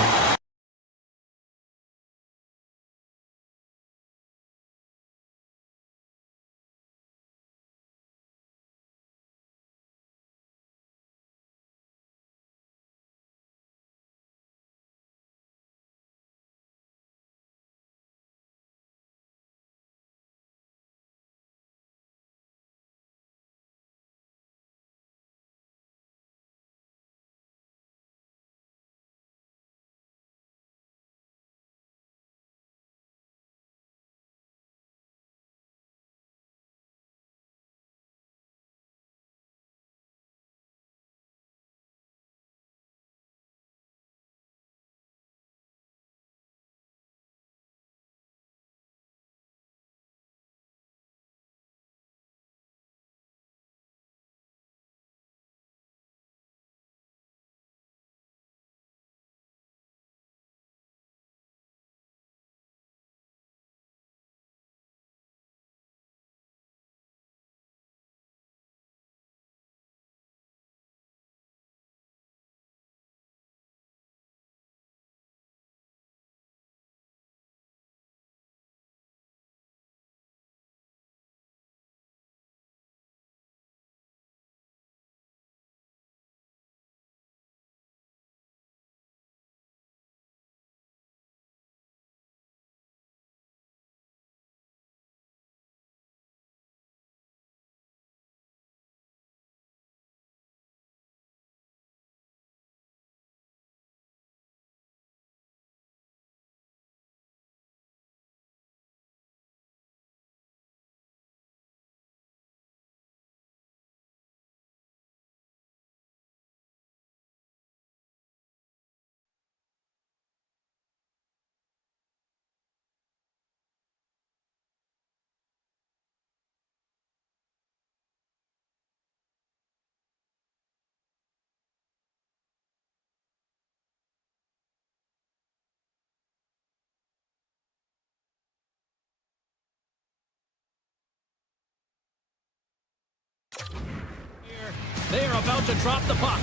They are about to drop the puck.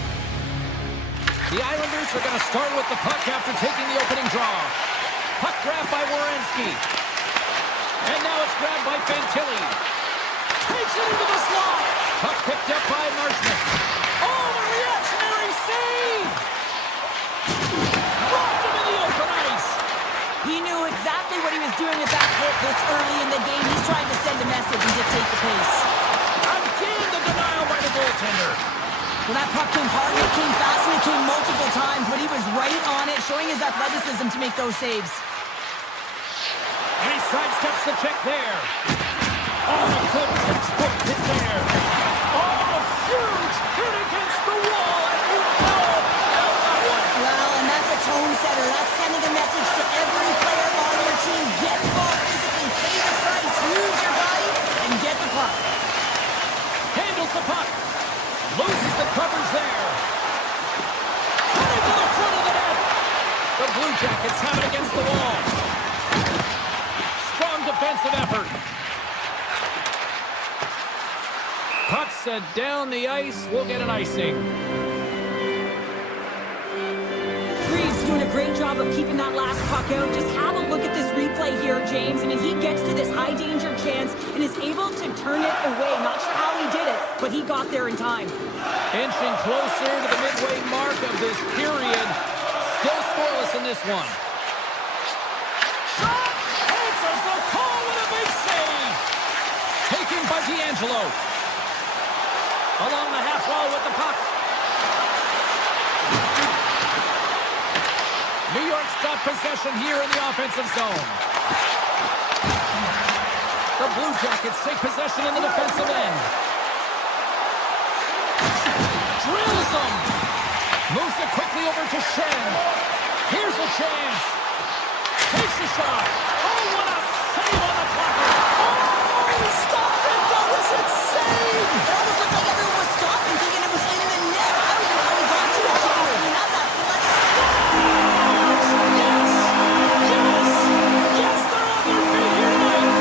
The Islanders are going to start with the puck after taking the opening draw. Puck grabbed by Werenski. And now it's grabbed by Fantilli. Takes it into the slot. Puck picked up by Marchment. Oh, a reactionary save! Dropped him in the open ice. He knew exactly what he was doing with that hit this early in the game. He's trying to send a message and dictate the pace. Again, the denial by the goaltender. Well, that puck came hard, and it came fast, and it came multiple times, but he was right on it, showing his athleticism to make those saves. And he sidesteps the check there. Oh, a good textbook hit there. Oh, huge hit against the wall, and you know that one. Well, and that's a tone setter. That's sending a message to every player on your team. Get involved physically, pay the price, use your body, and get the puck. Handles the puck. Loses the coverage there. Cutting to the front of the net. The Blue Jackets have it against the wall. Strong defensive effort. Puck set down the ice. We'll get an icing. Freeze doing a great job of keeping that last puck out. Just have a look at this replay here, James. I mean, he gets to this high-danger chance and is able to turn it away. Not sure how he did it, but he got there in time. Inching closer to the midway mark of this period. Still scoreless in this one. Shot! Answers the call with a big save. Taken by D'Angelo. Along the half wall with the puck. New York's got possession here in the offensive zone. The Blue Jackets take possession in the defensive end. Drills them. Moves it quickly over to Shen. Here's a chance. Takes a shot. Oh, what a save on the clock. Oh, he stopped it. That was insane. It almost looked like everyone was stopping, thinking it was in the net. I don't even know how he got to it, James. I mean, that's athletic. Yes! Yes! Yes, they're on their feet here tonight.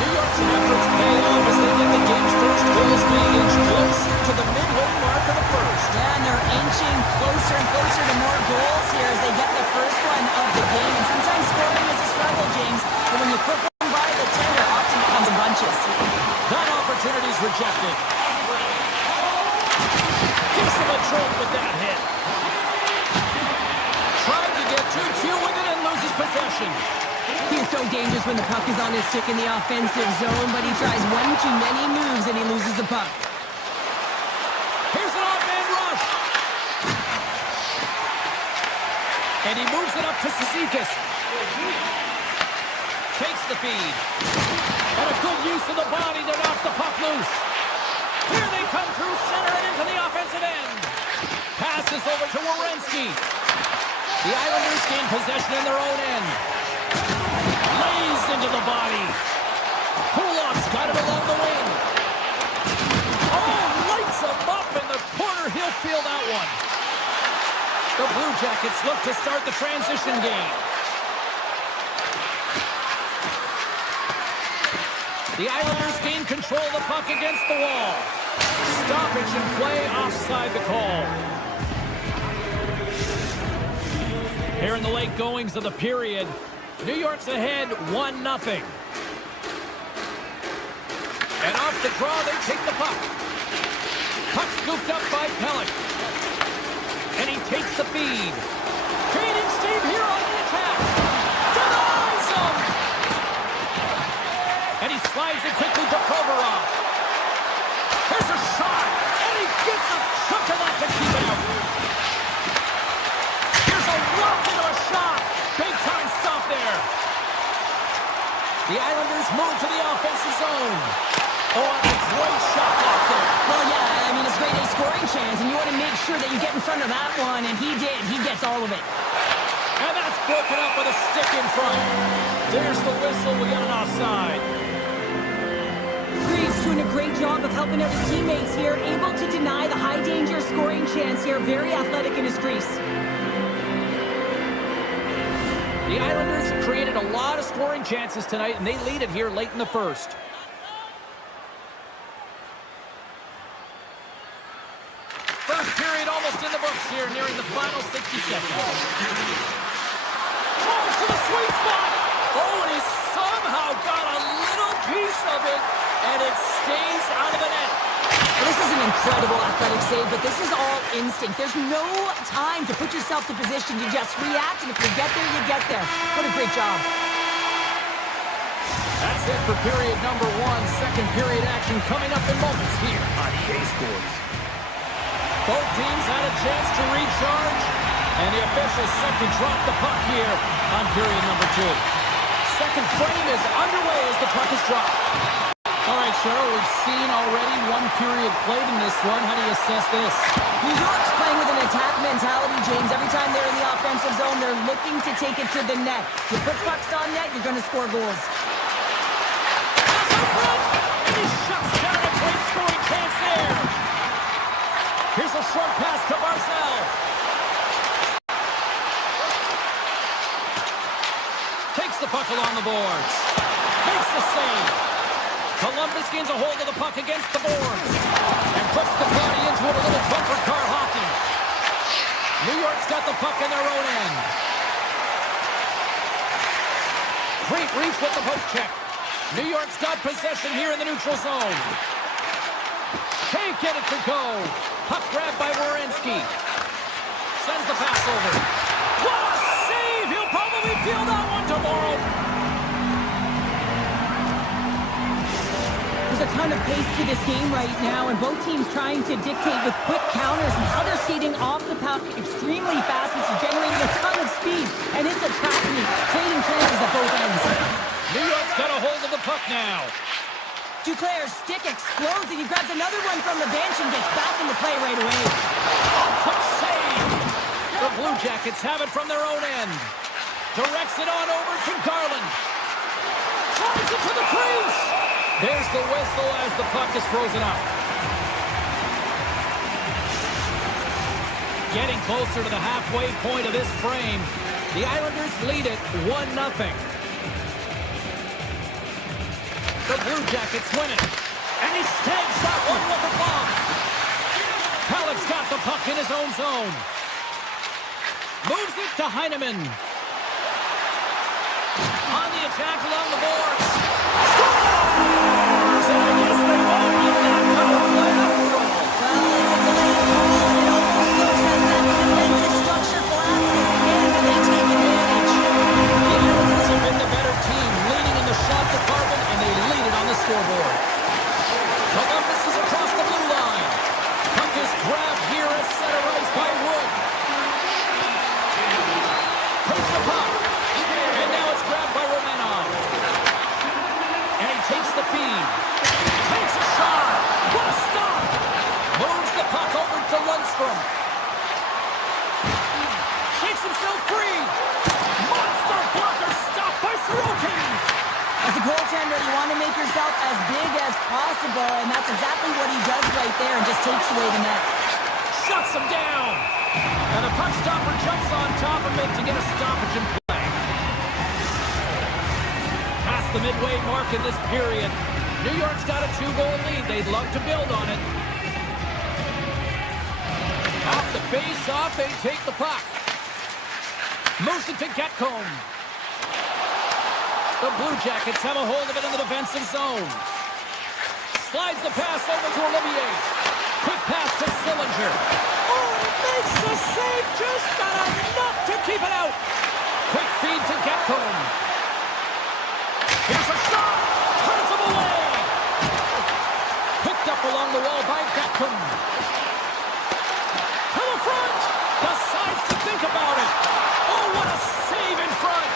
New York's efforts pay off as they get the game's first goals being inched closer to the midway mark of the first. Yeah, and they're inching closer and closer to more goals here as they get the first one of the game. And sometimes scoring is a struggle, James. But when you put them by the tender, often it comes in bunches. That opportunity's rejected. Gives him a choke with that hit. Tried to get too cute with it and loses possession. He is so dangerous when the puck is on his stick in the offensive zone, but he tries one too many moves and he loses the puck. Here's an off-man rush. And he moves it up to Cizikas. Takes the feed. And a good use of the body to knock the puck loose. Here they come through center and into the offensive end. Passes over to Werenski. The Islanders gain possession in their own end. Lays into the body. Pulov's got it along the wing. Oh, lights him up in the corner. He'll feel that one. The Blue Jackets look to start the transition game. The Islanders gain control of the puck against the wall. Stoppage in play, offside the call. Here in the late goings of the period, New York's ahead 1-0. And off the draw, they take the puck. Puck scooped up by Pelech. And he takes the feed. Gaining steam here on the attack. Denies him! And he slides it quickly to Provorov. Here's a shot. And he gets a chunk of that to keep it out. Here's a rocket of a shot. Big time stop there. The Islanders move to the offensive zone. Oh, that's a great shot out there. Well, yeah, I mean, it's great a scoring chance, and you want to make sure that you get in front of that one, and he did. He gets all of it. And that's broken up with a stick in front. There's the whistle. We got an offside. Freeze doing a great job of helping out his teammates here, able to deny the high-danger scoring chance here. Very athletic in his crease. The Islanders have created a lot of scoring chances tonight, and they lead it here late in the first. almost in the books here, nearing the final 60 seconds. Drives to the sweet spot. Oh, and he somehow got a little piece of it, and it stays out of the net. Well, this is an incredible athletic save, but this is all instinct. There's no time to put yourself to position. You just react, and if you get there, you get there. What a great job. That's it for period number one. Second period action coming up in moments here on EA Sports. Both teams had a chance to recharge, and the officials set to drop the puck here on period number two. Second frame is underway as the puck is dropped. All right, Cheryl, we've seen already one period played in this one. How do you assess this? New York's playing with an attack mentality, James. Every time they're in the offensive zone, they're looking to take it to the net. You put pucks on net, you're going to score goals. And he shuts down a great scoring chance there. Here's a short pass to Barzal. Takes the puck along the boards. Makes the save. Columbus gains a hold of the puck against the boards and puts the body into it, a little bumper car hockey. New York's got the puck in their own end. Great reach with the poke check. New York's got possession here in the neutral zone. Can't get it to go. Puck grabbed by Werenski. Sends the pass over. What a save! He'll probably feel that one tomorrow. There's a ton of pace to this game right now, and both teams trying to dictate with quick counters and how they're skating off the puck extremely fast, which is generating a ton of speed, and it's attacking, creating chances at both ends. New York's got a hold of the puck now. Duclair's stick explodes, and he grabs another one from the bench and gets back into play right away. A quick save. The Blue Jackets have it from their own end. Directs it on over to Garland. Drives it to the crease. There's the whistle as the puck is frozen up. Getting closer to the halfway point of this frame, the Islanders lead it 1-0. The Blue Jackets win it. And he snags that one with a block. Halleck's got the puck in his own zone. Moves it to Heineman. On the attack along the boards. Scores! And I guess they won't let that power play after all. Well, it's a delayed call, and it almost looks as that defensive structure collapses again, and they take advantage. The Islanders have been the better team, leading in the shot department, and they lead it on the scoreboard. Columbus is across the blue line. Puck is grabbed here at center ice by Wood. Takes the puck. And now it's grabbed by Romanov. And he takes the feed. Takes a shot. What a stop. Moves the puck over to Lundstrom. Shakes himself free. Monster blocker stopped by Sorokin. As a goaltender, you want to make yourself as big as possible, and that's exactly what he does right there and just takes away the net. Shuts him down. And the puck stopper jumps on top of it to get a stoppage in play. Past the midway mark in this period, New York's got a 2-goal lead. They'd love to build on it. Off the face-off, they take the puck. Moves it to Getcomb. The Blue Jackets have a hold of it in the defensive zone. Slides the pass over to Olivier. Quick pass to Sillinger. Oh, makes the save, just not enough to keep it out. Quick feed to Getcomb. Here's a shot. Turns him away. Picked up along the wall by Getcomb. To the front. Decides to think about it. Oh, what a save in front.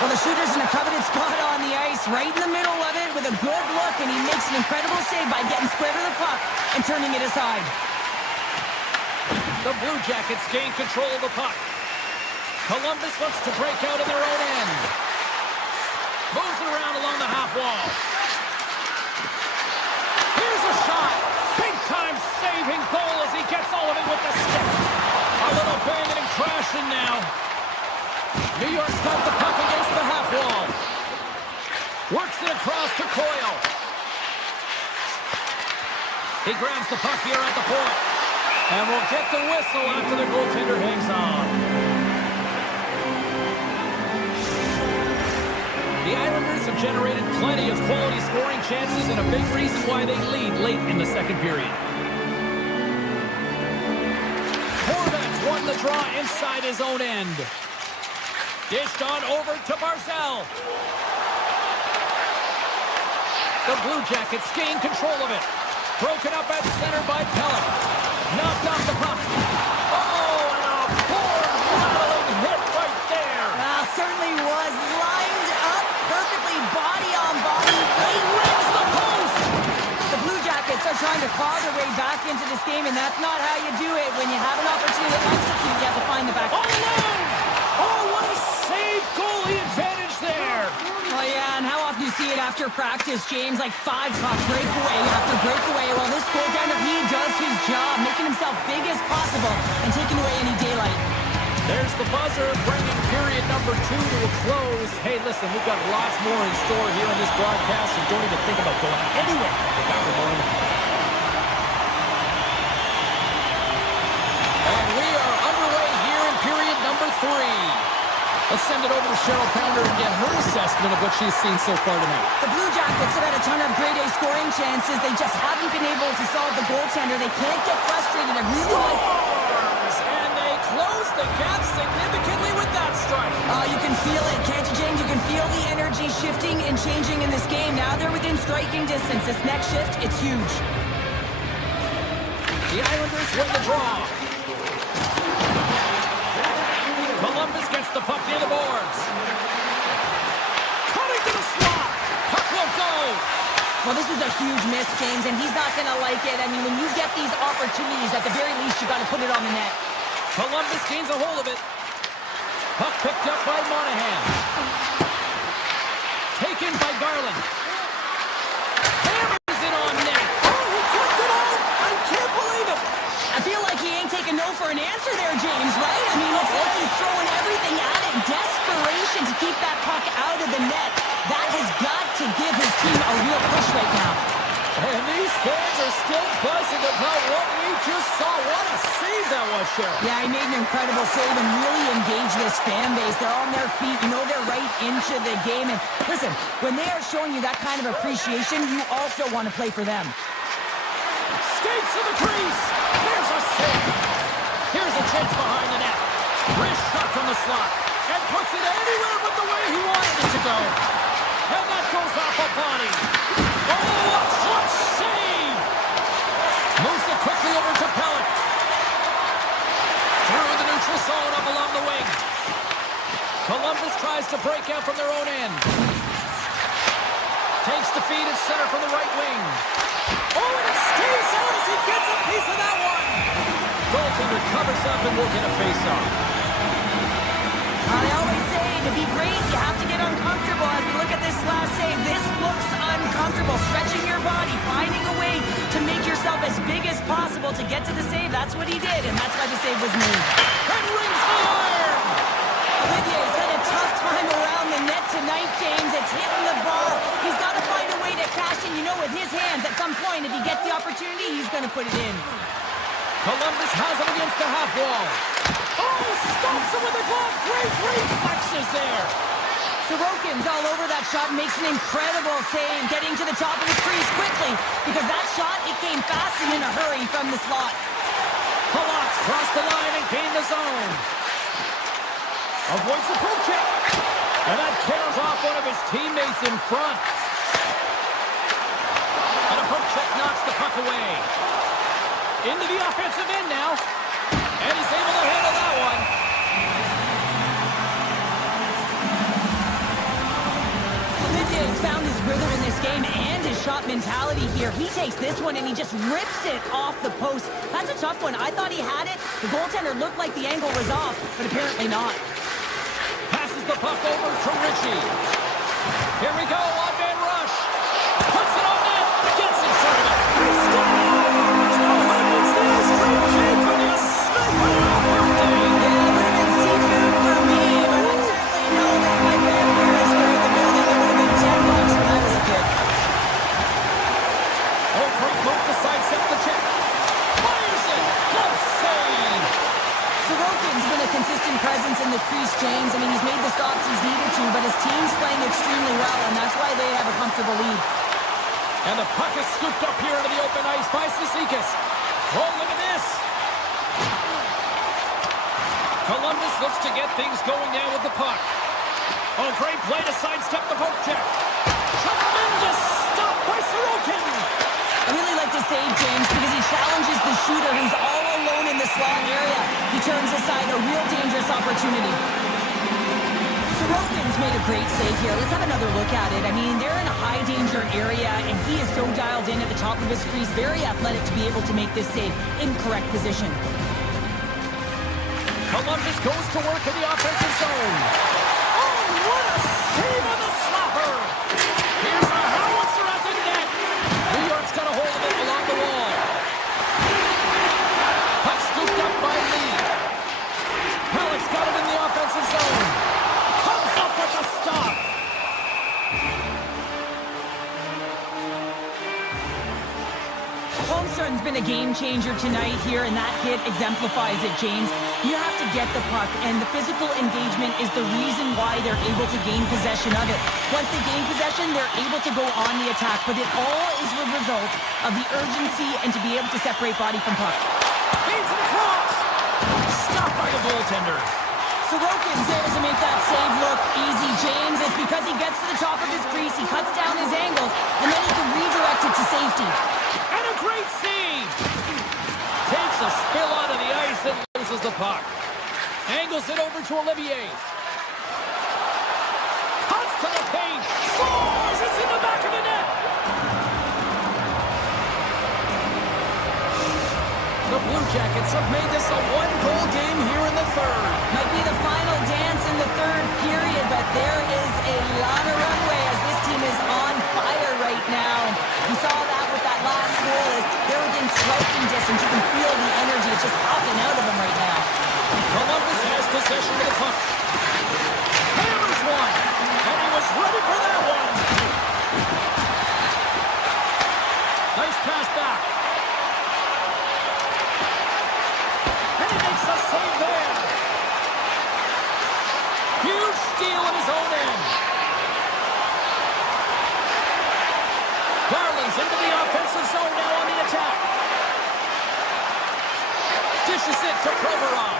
Well, the shooter's in a coveted spot on the ice, right in the middle of it with a good look, and he makes an incredible save by getting square to the puck and turning it aside. The Blue Jackets gain control of the puck. Columbus looks to break out in their own end. Moves it around along the half wall. Here's a shot. Big-time saving goal as he gets all of it with the stick. A little banging and crashing now. New York's got the puck against the half wall. Works it across to Coyle. He grabs the puck here at the point. And we'll get the whistle after the goaltender hangs on. The Islanders have generated plenty of quality scoring chances and a big reason why they lead late in the second period. Horvats won the draw inside his own end. Dished on over to Barzal. The Blue Jackets gain control of it. Broken up at center by Pellick. Knocked off the puck. Oh, and a board-rattling hit right there. Certainly was lined up perfectly, body on body. He rings the post. The Blue Jackets are trying to claw their way back into this game, and that's not how you do it. When you have an opportunity to execute, you have to find the back. All alone. Oh, what a save, goalie advantage there. Oh, yeah, and how often do you see it after practice, James? Like 5-puck breakaway after breakaway. Well, this goaltender, he does his job, making himself big as possible and taking away any daylight. There's the buzzer, bringing period number 2 to a close. Hey, listen, we've got lots more in store here in this broadcast, so don't even think about going anywhere. And we are underway here in period number 3. Let's send it over to Cheryl Pounder and get her assessment of what she's seen so far tonight. The Blue Jackets have had a ton of grade A scoring chances. They just haven't been able to solve the goaltender. They can't get frustrated. I really like... And they close the gap significantly with that strike. You can feel it, can't you, James? You can feel the energy shifting and changing in this game. Now they're within striking distance. This next shift, it's huge. The Islanders win the draw. Columbus gets the puck near the boards. Coming to the slot. Puck will go. Well, this is a huge miss, James, and he's not going to like it. I mean, when you get these opportunities, at the very least, you got to put it on the net. Columbus gains a hold of it. Puck picked up by Monahan. Taken by Garland. Hammers it on net. Oh, he kept it out. I can't believe it. I feel like he ain't taking no for an answer there, James, right? I mean, it's like he's throwing everything at it. Desperation to keep that puck out of the net. That has got to give his team a real push right now. And these fans are still buzzing about what we just saw. What a save that was, Cheryl. Yeah, he made an incredible save and really engaged this fan base. They're on their feet. You know they're right into the game. And listen, when they are showing you that kind of appreciation, you also want to play for them. Skates to the crease. Here's a save. Here's a chance behind the net. Wrist shot from the slot. And puts it anywhere but the way he wanted it to go. And that goes off a body. Oh, a clutch save! Moves it quickly over to Pellick. Through the neutral zone up along the wing. Columbus tries to break out from their own end. Takes the feed at center from the right wing. Oh, and it stays out as he gets a piece of that one. Goaltender covers up and will get a face-off. I always say, to be great, you have to get uncomfortable. As we look at this last save, this looks uncomfortable. Stretching your body, finding a way to make yourself as big as possible to get to the save. That's what he did, and that's why the save was made. And rings the iron! Olivier's had a tough time around the net tonight, James. It's hitting the ball. He's got to find a way to cash in. You know, with his hands, at some point, if he gets the opportunity, he's going to put it in. Columbus has him against the half wall. Oh, stops him with a glove. Great reflexes there. Sorokin's all over that shot, makes an incredible save, getting to the top of the crease quickly, because that shot, it came fast and in a hurry from the slot. Palatz crossed the line and gained the zone. Avoids the poke check. And that tears off one of his teammates in front. And a poke check knocks the puck away. Into the offensive end now. And he's able to handle that one. Olivier's found his rhythm in this game and his shot mentality here. He takes this one and he just rips it off the post. That's a tough one. I thought he had it. The goaltender looked like the angle was off, but apparently not. Passes the puck over to Ritchie. Here we go, one-man rush. Puts it on net. Gets in front of it. He scores! Oh, it's the ice cream cake when you snipe it on birthday. Yeah, it would have been seafood for me, but I certainly know that my grandparents were in the building. It would have been $10 when I was a kid. Oh, great move to sidestep the check. Fires it. Glove consistent presence in the crease, James. I mean, he's made the stops he's needed to, but his team's playing extremely well, and that's why they have a comfortable lead. And the puck is scooped up here into the open ice by Cizikas. Oh, look at this. Columbus looks to get things going now with the puck. Oh, great play to sidestep the poke check. Tremendous stop by Sorokin. I really like the save, James, because he challenges the shooter who's all alone in the slot area. He turns aside a real dangerous opportunity. Sorokin's made a great save here. Let's have another look at it. I mean, they're in a high-danger area, and he is so dialed in at the top of his crease. Very athletic to be able to make this save in correct position. Columbus goes to work in the offensive zone. Oh, what a save on the slapper! Here's a howitzer at the net. New York's got a hold of it along the wall. Puck scooped up by Lee. Halleck's got it in the offensive zone. Comes up with a stop. Holmstrom's been a game changer tonight here, and that hit exemplifies it, James. You have to get the puck, and the physical engagement is the reason why they're able to gain possession of it. Once they gain possession, they're able to go on the attack, but it all is a result of the urgency and to be able to separate body from puck. Feeds it across. Stopped by the goaltender. Sorokin's able to make that save look easy, James. It's because he gets to the top of his crease, he cuts down his angles, and then he can redirect it to safety. And a great save. Takes a spill out of the ice and loses the puck. Angles it over to Olivier. Cuts to the paint. Scores! It's in the back of the net. The Blue Jackets have made this a one-goal game here in the third. Might be the final dance in the third period, but there is a lot of runway as this team is on fire right now. We saw that with that last goal as they're within striking distance. You can feel the energy. It's just popping out of them right now. Columbus has possession of the puck. Hammers one, and he was ready for that one. Nice pass back. And he makes the save there. Huge steal in his own end. Garland's into the offensive zone now on the attack. Dishes it to Provorov.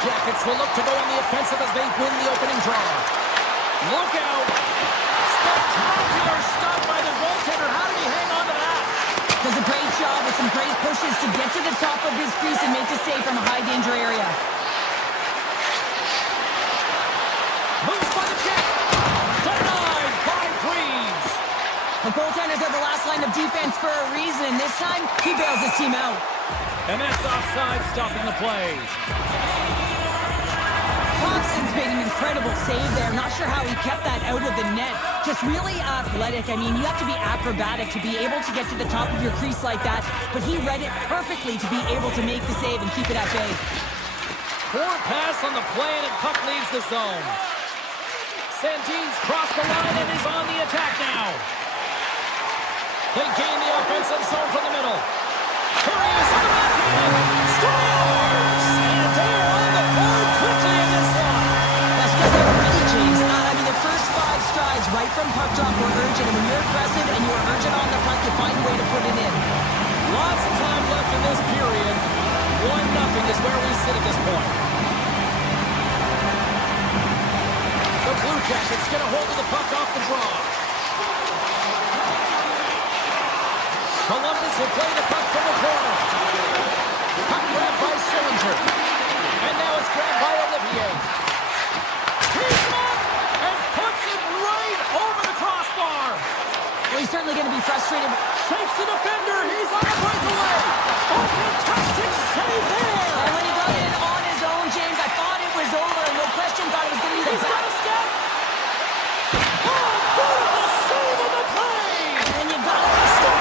Jackets will look to go on the offensive as they win the opening draw. Look out. Spectacular stop by the goaltender. How did he hang on to that? Does a great job with some great pushes to get to the top of his crease and make the save from a high-danger area. Moves for the check. Denied by Freeze. The goaltenders are the last line of defense for a reason, and this time, he bails his team out. And that's offside, stopping the play. Thompson's made an incredible save there. Not sure how he kept that out of the net. Just really athletic. I mean, you have to be acrobatic to be able to get to the top of your crease like that, but he read it perfectly to be able to make the save and keep it at bay. Poor pass on the play, and puck leaves the zone. Sandin's crossed the line and is on the attack now. They gain the offensive zone from the middle. Here he is on the backhand. Scores! And they're on the board quickly in this one. That's because they were ready, James. I mean, the first 5 strides right from puck drop were urgent, and when you're aggressive and you're urgent on the puck, you find a way to put it in. Lots of time left in this period. 1-0 is where we sit at this point. The Blue Jackets get a hold of the puck off the draw. Columbus will play the puck from the corner. Puck grabbed by Sillinger. And now it's grabbed by Olivier. He's up and puts it right over the crossbar. Well, he's certainly going to be frustrated. Shakes the defender. He's on the breakaway. Oh, fantastic save there. And when he got in on his own, James, I thought it was over. No question, thought it was going to be the He's got a step. Oh, beautiful save on the play. And you got to stop.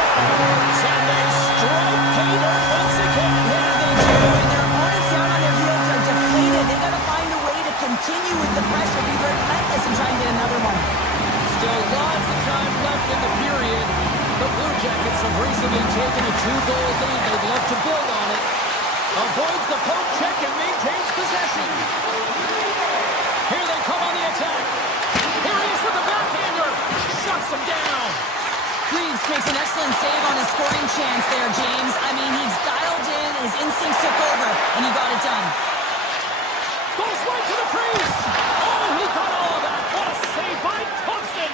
And they strike Peter once again. Yeah, they do. And their opponents down on their heels are deflated. They got to find a way to continue with the pressure, be relentless, and try and get another one. Still lots of time left in the period. The Blue Jackets have recently taken a 2-goal lead. They'd love to build on it. Avoids the poke check and maintains possession. Here they come on the attack. Here he is with the backhander. Shuts him down. Reeves makes an excellent save on his scoring chance there, James. I mean, he's dialed in, his instincts took over, and he got it done. Goes right to the crease. Oh, he got all of that. What a save by Thompson.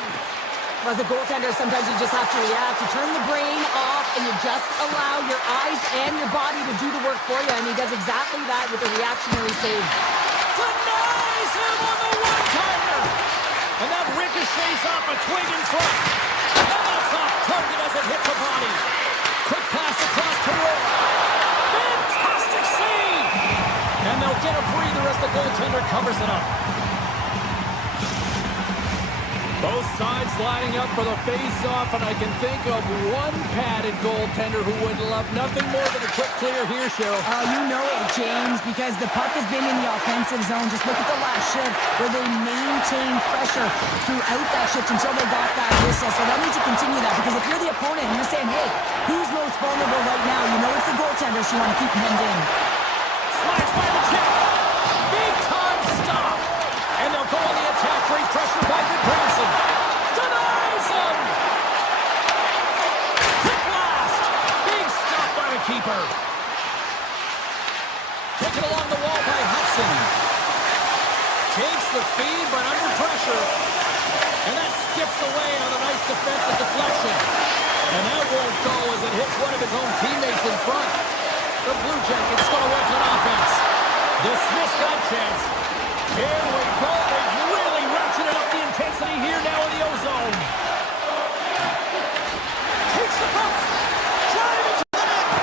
As a goaltender, sometimes you just have to react. You turn the brain off, and you just allow your eyes and your body to do the work for you, and he does exactly that with a reactionary save. Denies him on the one-timer. And that ricochets off a twig in front. And that's off target as it hits a body. Quick pass across to Roy. Fantastic save. And they'll get a breather as the goaltender covers it up. Both sides lining up for the face-off, and I can think of one padded goaltender who would love nothing more than a quick clear here, Cheryl. You know it, James, because the puck has been in the offensive zone. Just look at the last shift where they maintained pressure throughout that shift until they got that whistle. So they'll need to continue that, because if you're the opponent and you're saying, hey, who's most vulnerable right now? You know it's the goaltender, so you want to keep him in. Slides by the check. Big time stop. And they'll go on the attack. Great pressure by Goodbranson. Denies him. Quick blast. Big stop by the keeper. Taken along the wall by Hudson. Takes the feed, but under pressure. And that skips away on a nice defensive deflection. And that won't go as it hits one of his own teammates in front. The Blue Jackets going to work on offense. Dismiss that chance. Here we go. They've really ratcheted up the intensity here now in the O-zone. Takes the puck. Driving to the net.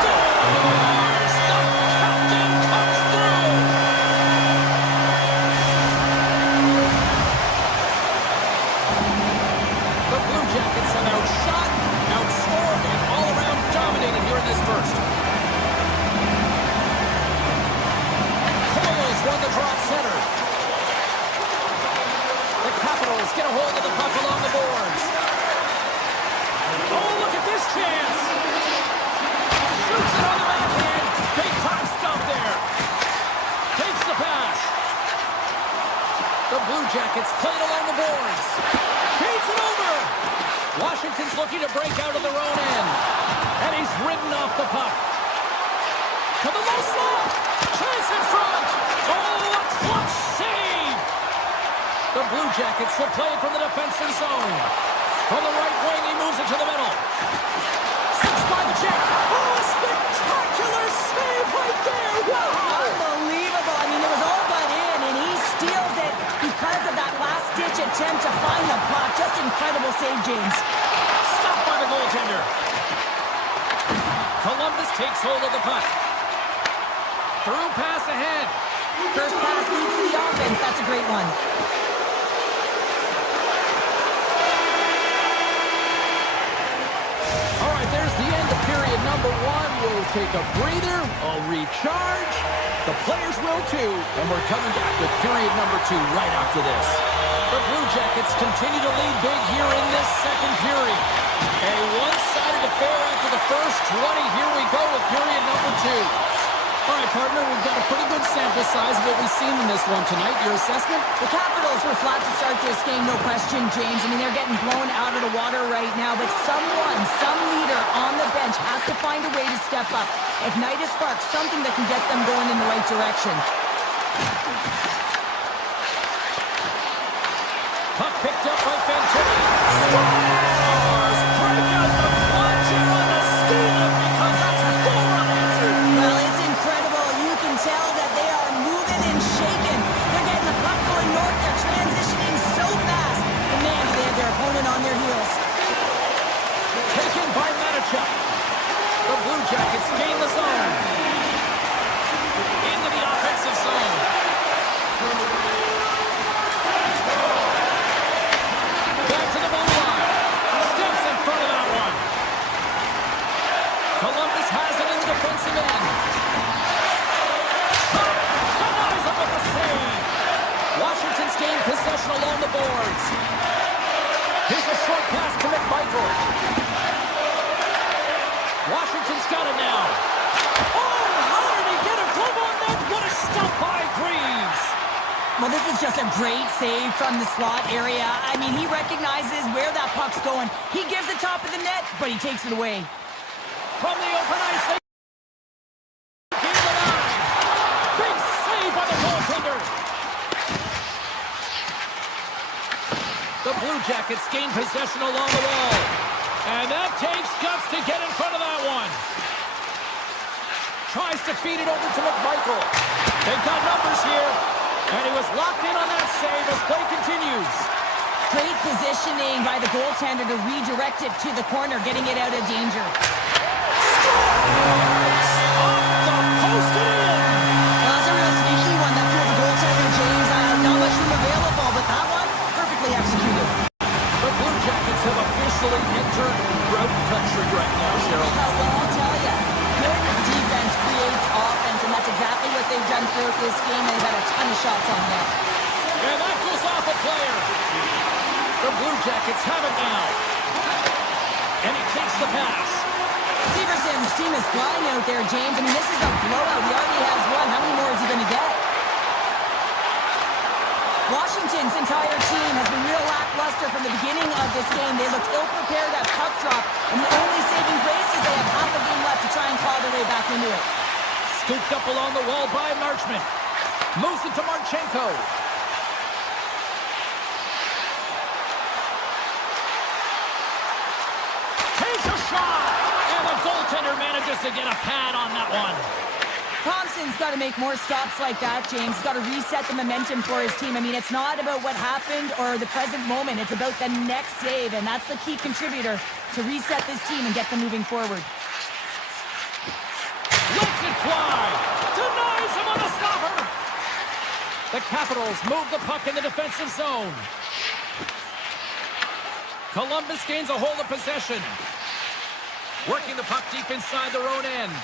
Scores! The captain comes through. The Blue Jackets have outshot, outscored, and all around dominated here in this first. Won the draw at center. The Capitals get a hold of the puck along the boards. Oh, look at this chance. Shoots it on the backhand. Big time stop there. Takes the pass. The Blue Jackets play it along the boards. Feeds it over. Washington's looking to break out of their own end. And he's ridden off the puck. To the low slot. Chance in front. Oh, a clutch save. The Blue Jackets will play it from the defensive zone. From the right wing, he moves it to the middle. Six by the check. Oh, a spectacular save right there. Wow. Unbelievable. I mean, it was all but in, and he steals it because of that last-ditch attempt to find the puck. Just incredible save, James. Stopped by the goaltender. Columbus takes hold of the puck. Through pass ahead. First pass leads to the offense. That's a great one. All right, there's the end of period number one. We'll take a breather, a recharge. The players will too. And we're coming back with period number two right after this. The Blue Jackets continue to lead big here in this second period. A one-sided affair after the first 20. Here we go with period number two. All right, partner, we've got a pretty good sample size of what we've seen in this one tonight. Your assessment? The Capitals were flat to start this game, no question, James. I mean, they're getting blown out of the water right now, but some leader on the bench has to find a way to step up, ignite a spark, something that can get them going in the right direction. Puck picked up by Fantilli. Stars break out the clutcher on the steal because that's a goal unanswered. Well, it's incredible. You can tell that they are moving and shaking. They're getting the puck going north. They're transitioning so fast. And man, do they have their opponent on their heels. Taken by Matichuk. The Blue Jackets gain the zone. Into the offensive zone. Back to the blue line. Steps in front of that one. Columbus has it in the defensive end. Denies him with a save. Washington's gained possession along the boards. Here's a short pass to McMichael. Washington's got it now. Oh, how did he get a glove on that? What a stop by Greaves. Well, this is just a great save from the slot area. I mean, he recognizes where that puck's going. He gives the top of the net, but he takes it away. From the open ice, they gain the line. Big save by the goaltender. The Blue Jackets gain possession along the wall. And that takes guts to get in front of that one. Tries to feed it over to McMichael. They've got numbers here. And he was locked in on that save as play continues. Great positioning by the goaltender to redirect it to the corner, getting it out of danger. Scores! Off the post and in! Well, that's a real sneaky one that pulled the goaltender, James. Not much room available, but that one, perfectly executed. The Blue Jackets have officially entered road country right now, Cheryl. Well, I'll tell you, good defense creates offense, and that's exactly what they've done throughout this game. They've had a ton of shots on net. And that goes off a player. The Blue Jackets have it now. And he takes the pass. Severson's team is flying out there, James. I mean, this is a blowout. He already has one. How many more is he going to get? Washington's entire team has been real lackluster from the beginning of this game. They looked ill-prepared at puck drop, and the only saving grace is they have half a game left to try and claw their way back into it. Scooped up along the wall by Marchment. Moves it to Marchenko. Takes a shot! And the goaltender manages to get a pad on that one. Thompson's got to make more stops like that, James. He's got to reset the momentum for his team. I mean, it's not about what happened or the present moment. It's about the next save, and that's the key contributor to reset this team and get them moving forward. Lets it fly! Denies him on a stopper! The Capitals move the puck in the defensive zone. Columbus gains a hold of possession. Working the puck deep inside their own end.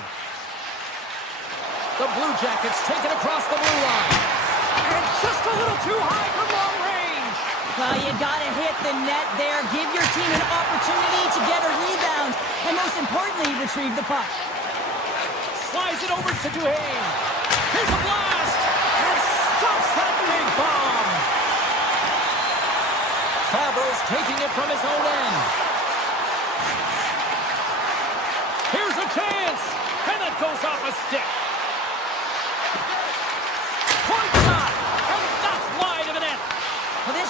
The Blue Jackets take it across the blue line. And just a little too high from long range. Well, you got to hit the net there. Give your team an opportunity to get a rebound. And most importantly, retrieve the puck. Slides it over to Duhane. Here's a blast. And stops that big bomb. Fabro's taking it from his own end. Here's a chance. And that goes off a stick.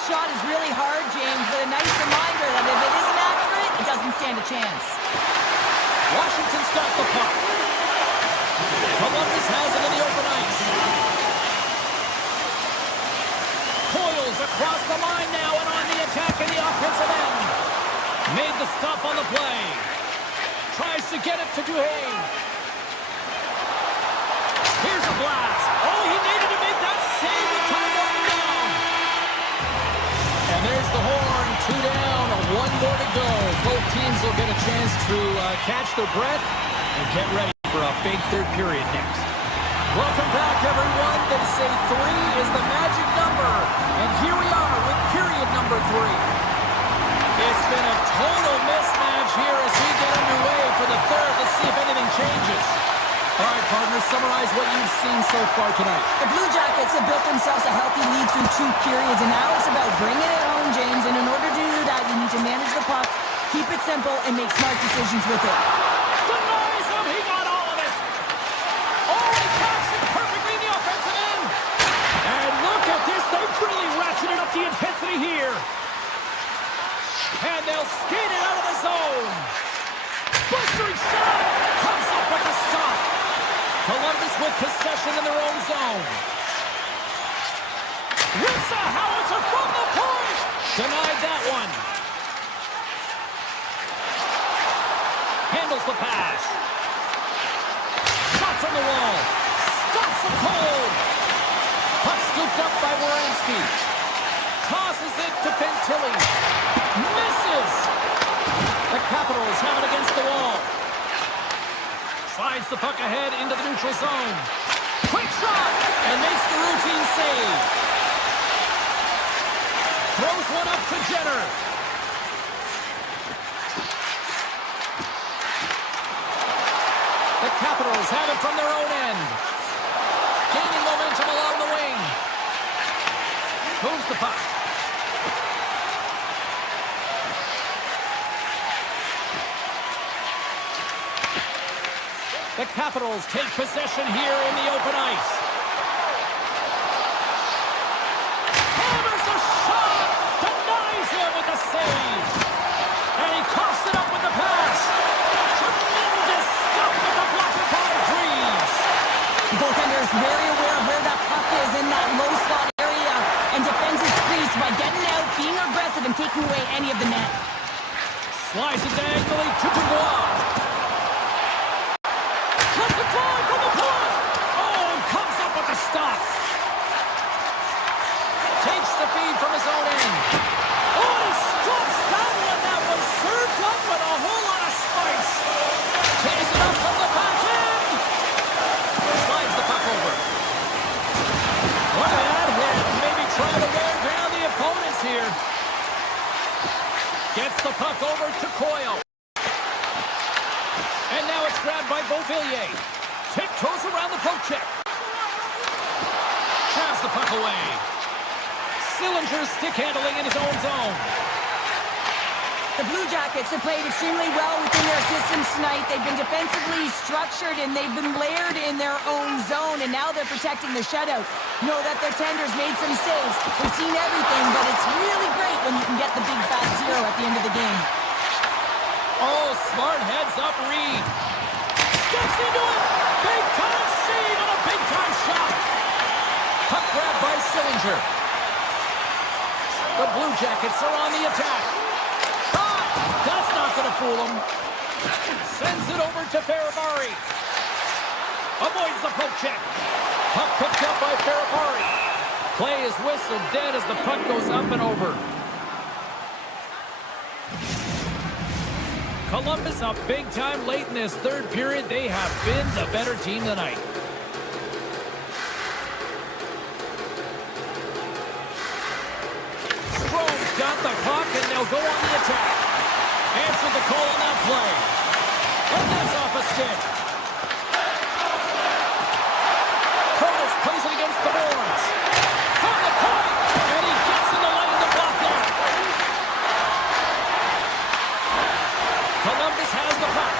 shot is really hard, James, but a nice reminder that if it isn't accurate, it doesn't stand a chance. Washington's got the puck. Columbus has it in the open ice. Coils across the line now and on the attack in the offensive end. Made the stop on the play. Tries to get it to Duhane. Here's a blast. Oh, he needed to make that save with time running down. And there's the horn. 2 down, 1 more to go. Both teams will get a chance to catch their breath and get ready for a big third period next. Welcome back, everyone. They say 3 is the magic number. And here we are with period number 3. It's been a total mismatch here as we get underway for the third. Let's see if anything changes. All right, partners, summarize what you've seen so far tonight. The Blue Jackets have built themselves a healthy lead through 2 periods, and now it's about bringing it home, James. And in order to do that, you need to manage the puck, keep it simple, and make smart decisions with it. Denies him. He got all of it. Oh, he catches it perfectly in the offensive end. And look at this. They've really ratcheted up the intensity here. And they'll skate it out of the zone. Blistering shot. Comes up with a stop. Columbus with possession in their own zone. Rips a howitzer from the point. Denied that one. Handles the pass. Shot from the wall. Stops the cold. Puck scooped up by Werenski. Tosses it to Fantilli. Misses. The Capitals have it against the wall. Slides the puck ahead into the neutral zone. Quick shot. And makes the routine save. Throws one up to Jenner. The Capitals have it from their own end. Gaining momentum along the wing. Moves the puck. The Capitals take possession here in the open ice. Hammers a shot! Denies him with the save! And he coughs it up with the pass. Tremendous stuff with the blocking by Freeze. The goaltender is very aware of where that puck is in that low slot area and defends his crease by getting out, being aggressive, and taking away any of the net. Slides it diagonally to Dubois. Let's it drive from the point. Oh, and comes up with the stop. Takes the feed from his own end. Oh, he stops that one. That was served up with a whole lot of spice. Takes it up from the back end. Slides the puck over. Look at that hit. Maybe trying to wear down the opponents here. Gets the puck over to Coyle. And now it's grabbed by Beauvillier. Tiptoes around the poke check. Traps the puck away. Sillinger stick handling in his own zone. The Blue Jackets have played extremely well within their systems tonight. They've been defensively structured and they've been layered in their own zone, and now they're protecting the shutout. Know that their tenders made some saves. We've seen everything, but it's really great when you can get the big fat 0 at the end of the game. Oh, smart heads up Reed. Steps into it. Big time save and a big time shot. Puck grabbed by Sillinger. The Blue Jackets are on the attack. Shot. That's not going to fool him. Sends it over to Ferrabari. Avoids the poke check. Puck picked up by Ferrabari. Play is whistled dead as the puck goes up and over. Columbus up big time late in this third period. They have been the better team tonight. Strome's got the puck and they'll go on the attack. Answered the call on that play. And that's off a stick. Curtis plays it against the boards. From the point. And he gets in the lane to block that. Columbus has the puck.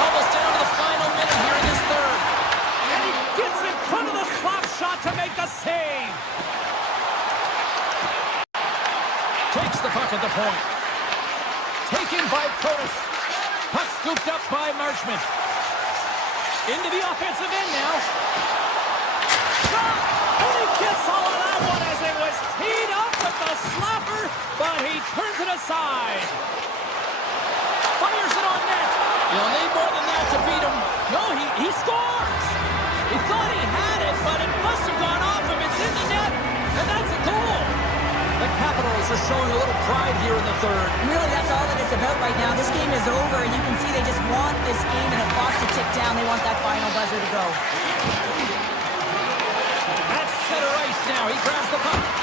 Almost down to the final minute here in this third. And he gets in front of the slap shot to make the save. takes the puck at the point. Taken by Curtis. Puck scooped up by Marchment. Into the offensive end now. Shot! And he gets all of that one as it was teed up with the slapper, but he turns it aside. Fires it on net. You'll need more than that to beat him. No, he scores! He thought he had it, but it must have gone off him. It's in the net, and that's a goal. The Capitals are showing a little pride here in the third. Really, that's all that it's about right now. This game is over, and you can see they just want this game and a clock to tick down. They want that final buzzer to go. That's center ice now. He grabs the puck.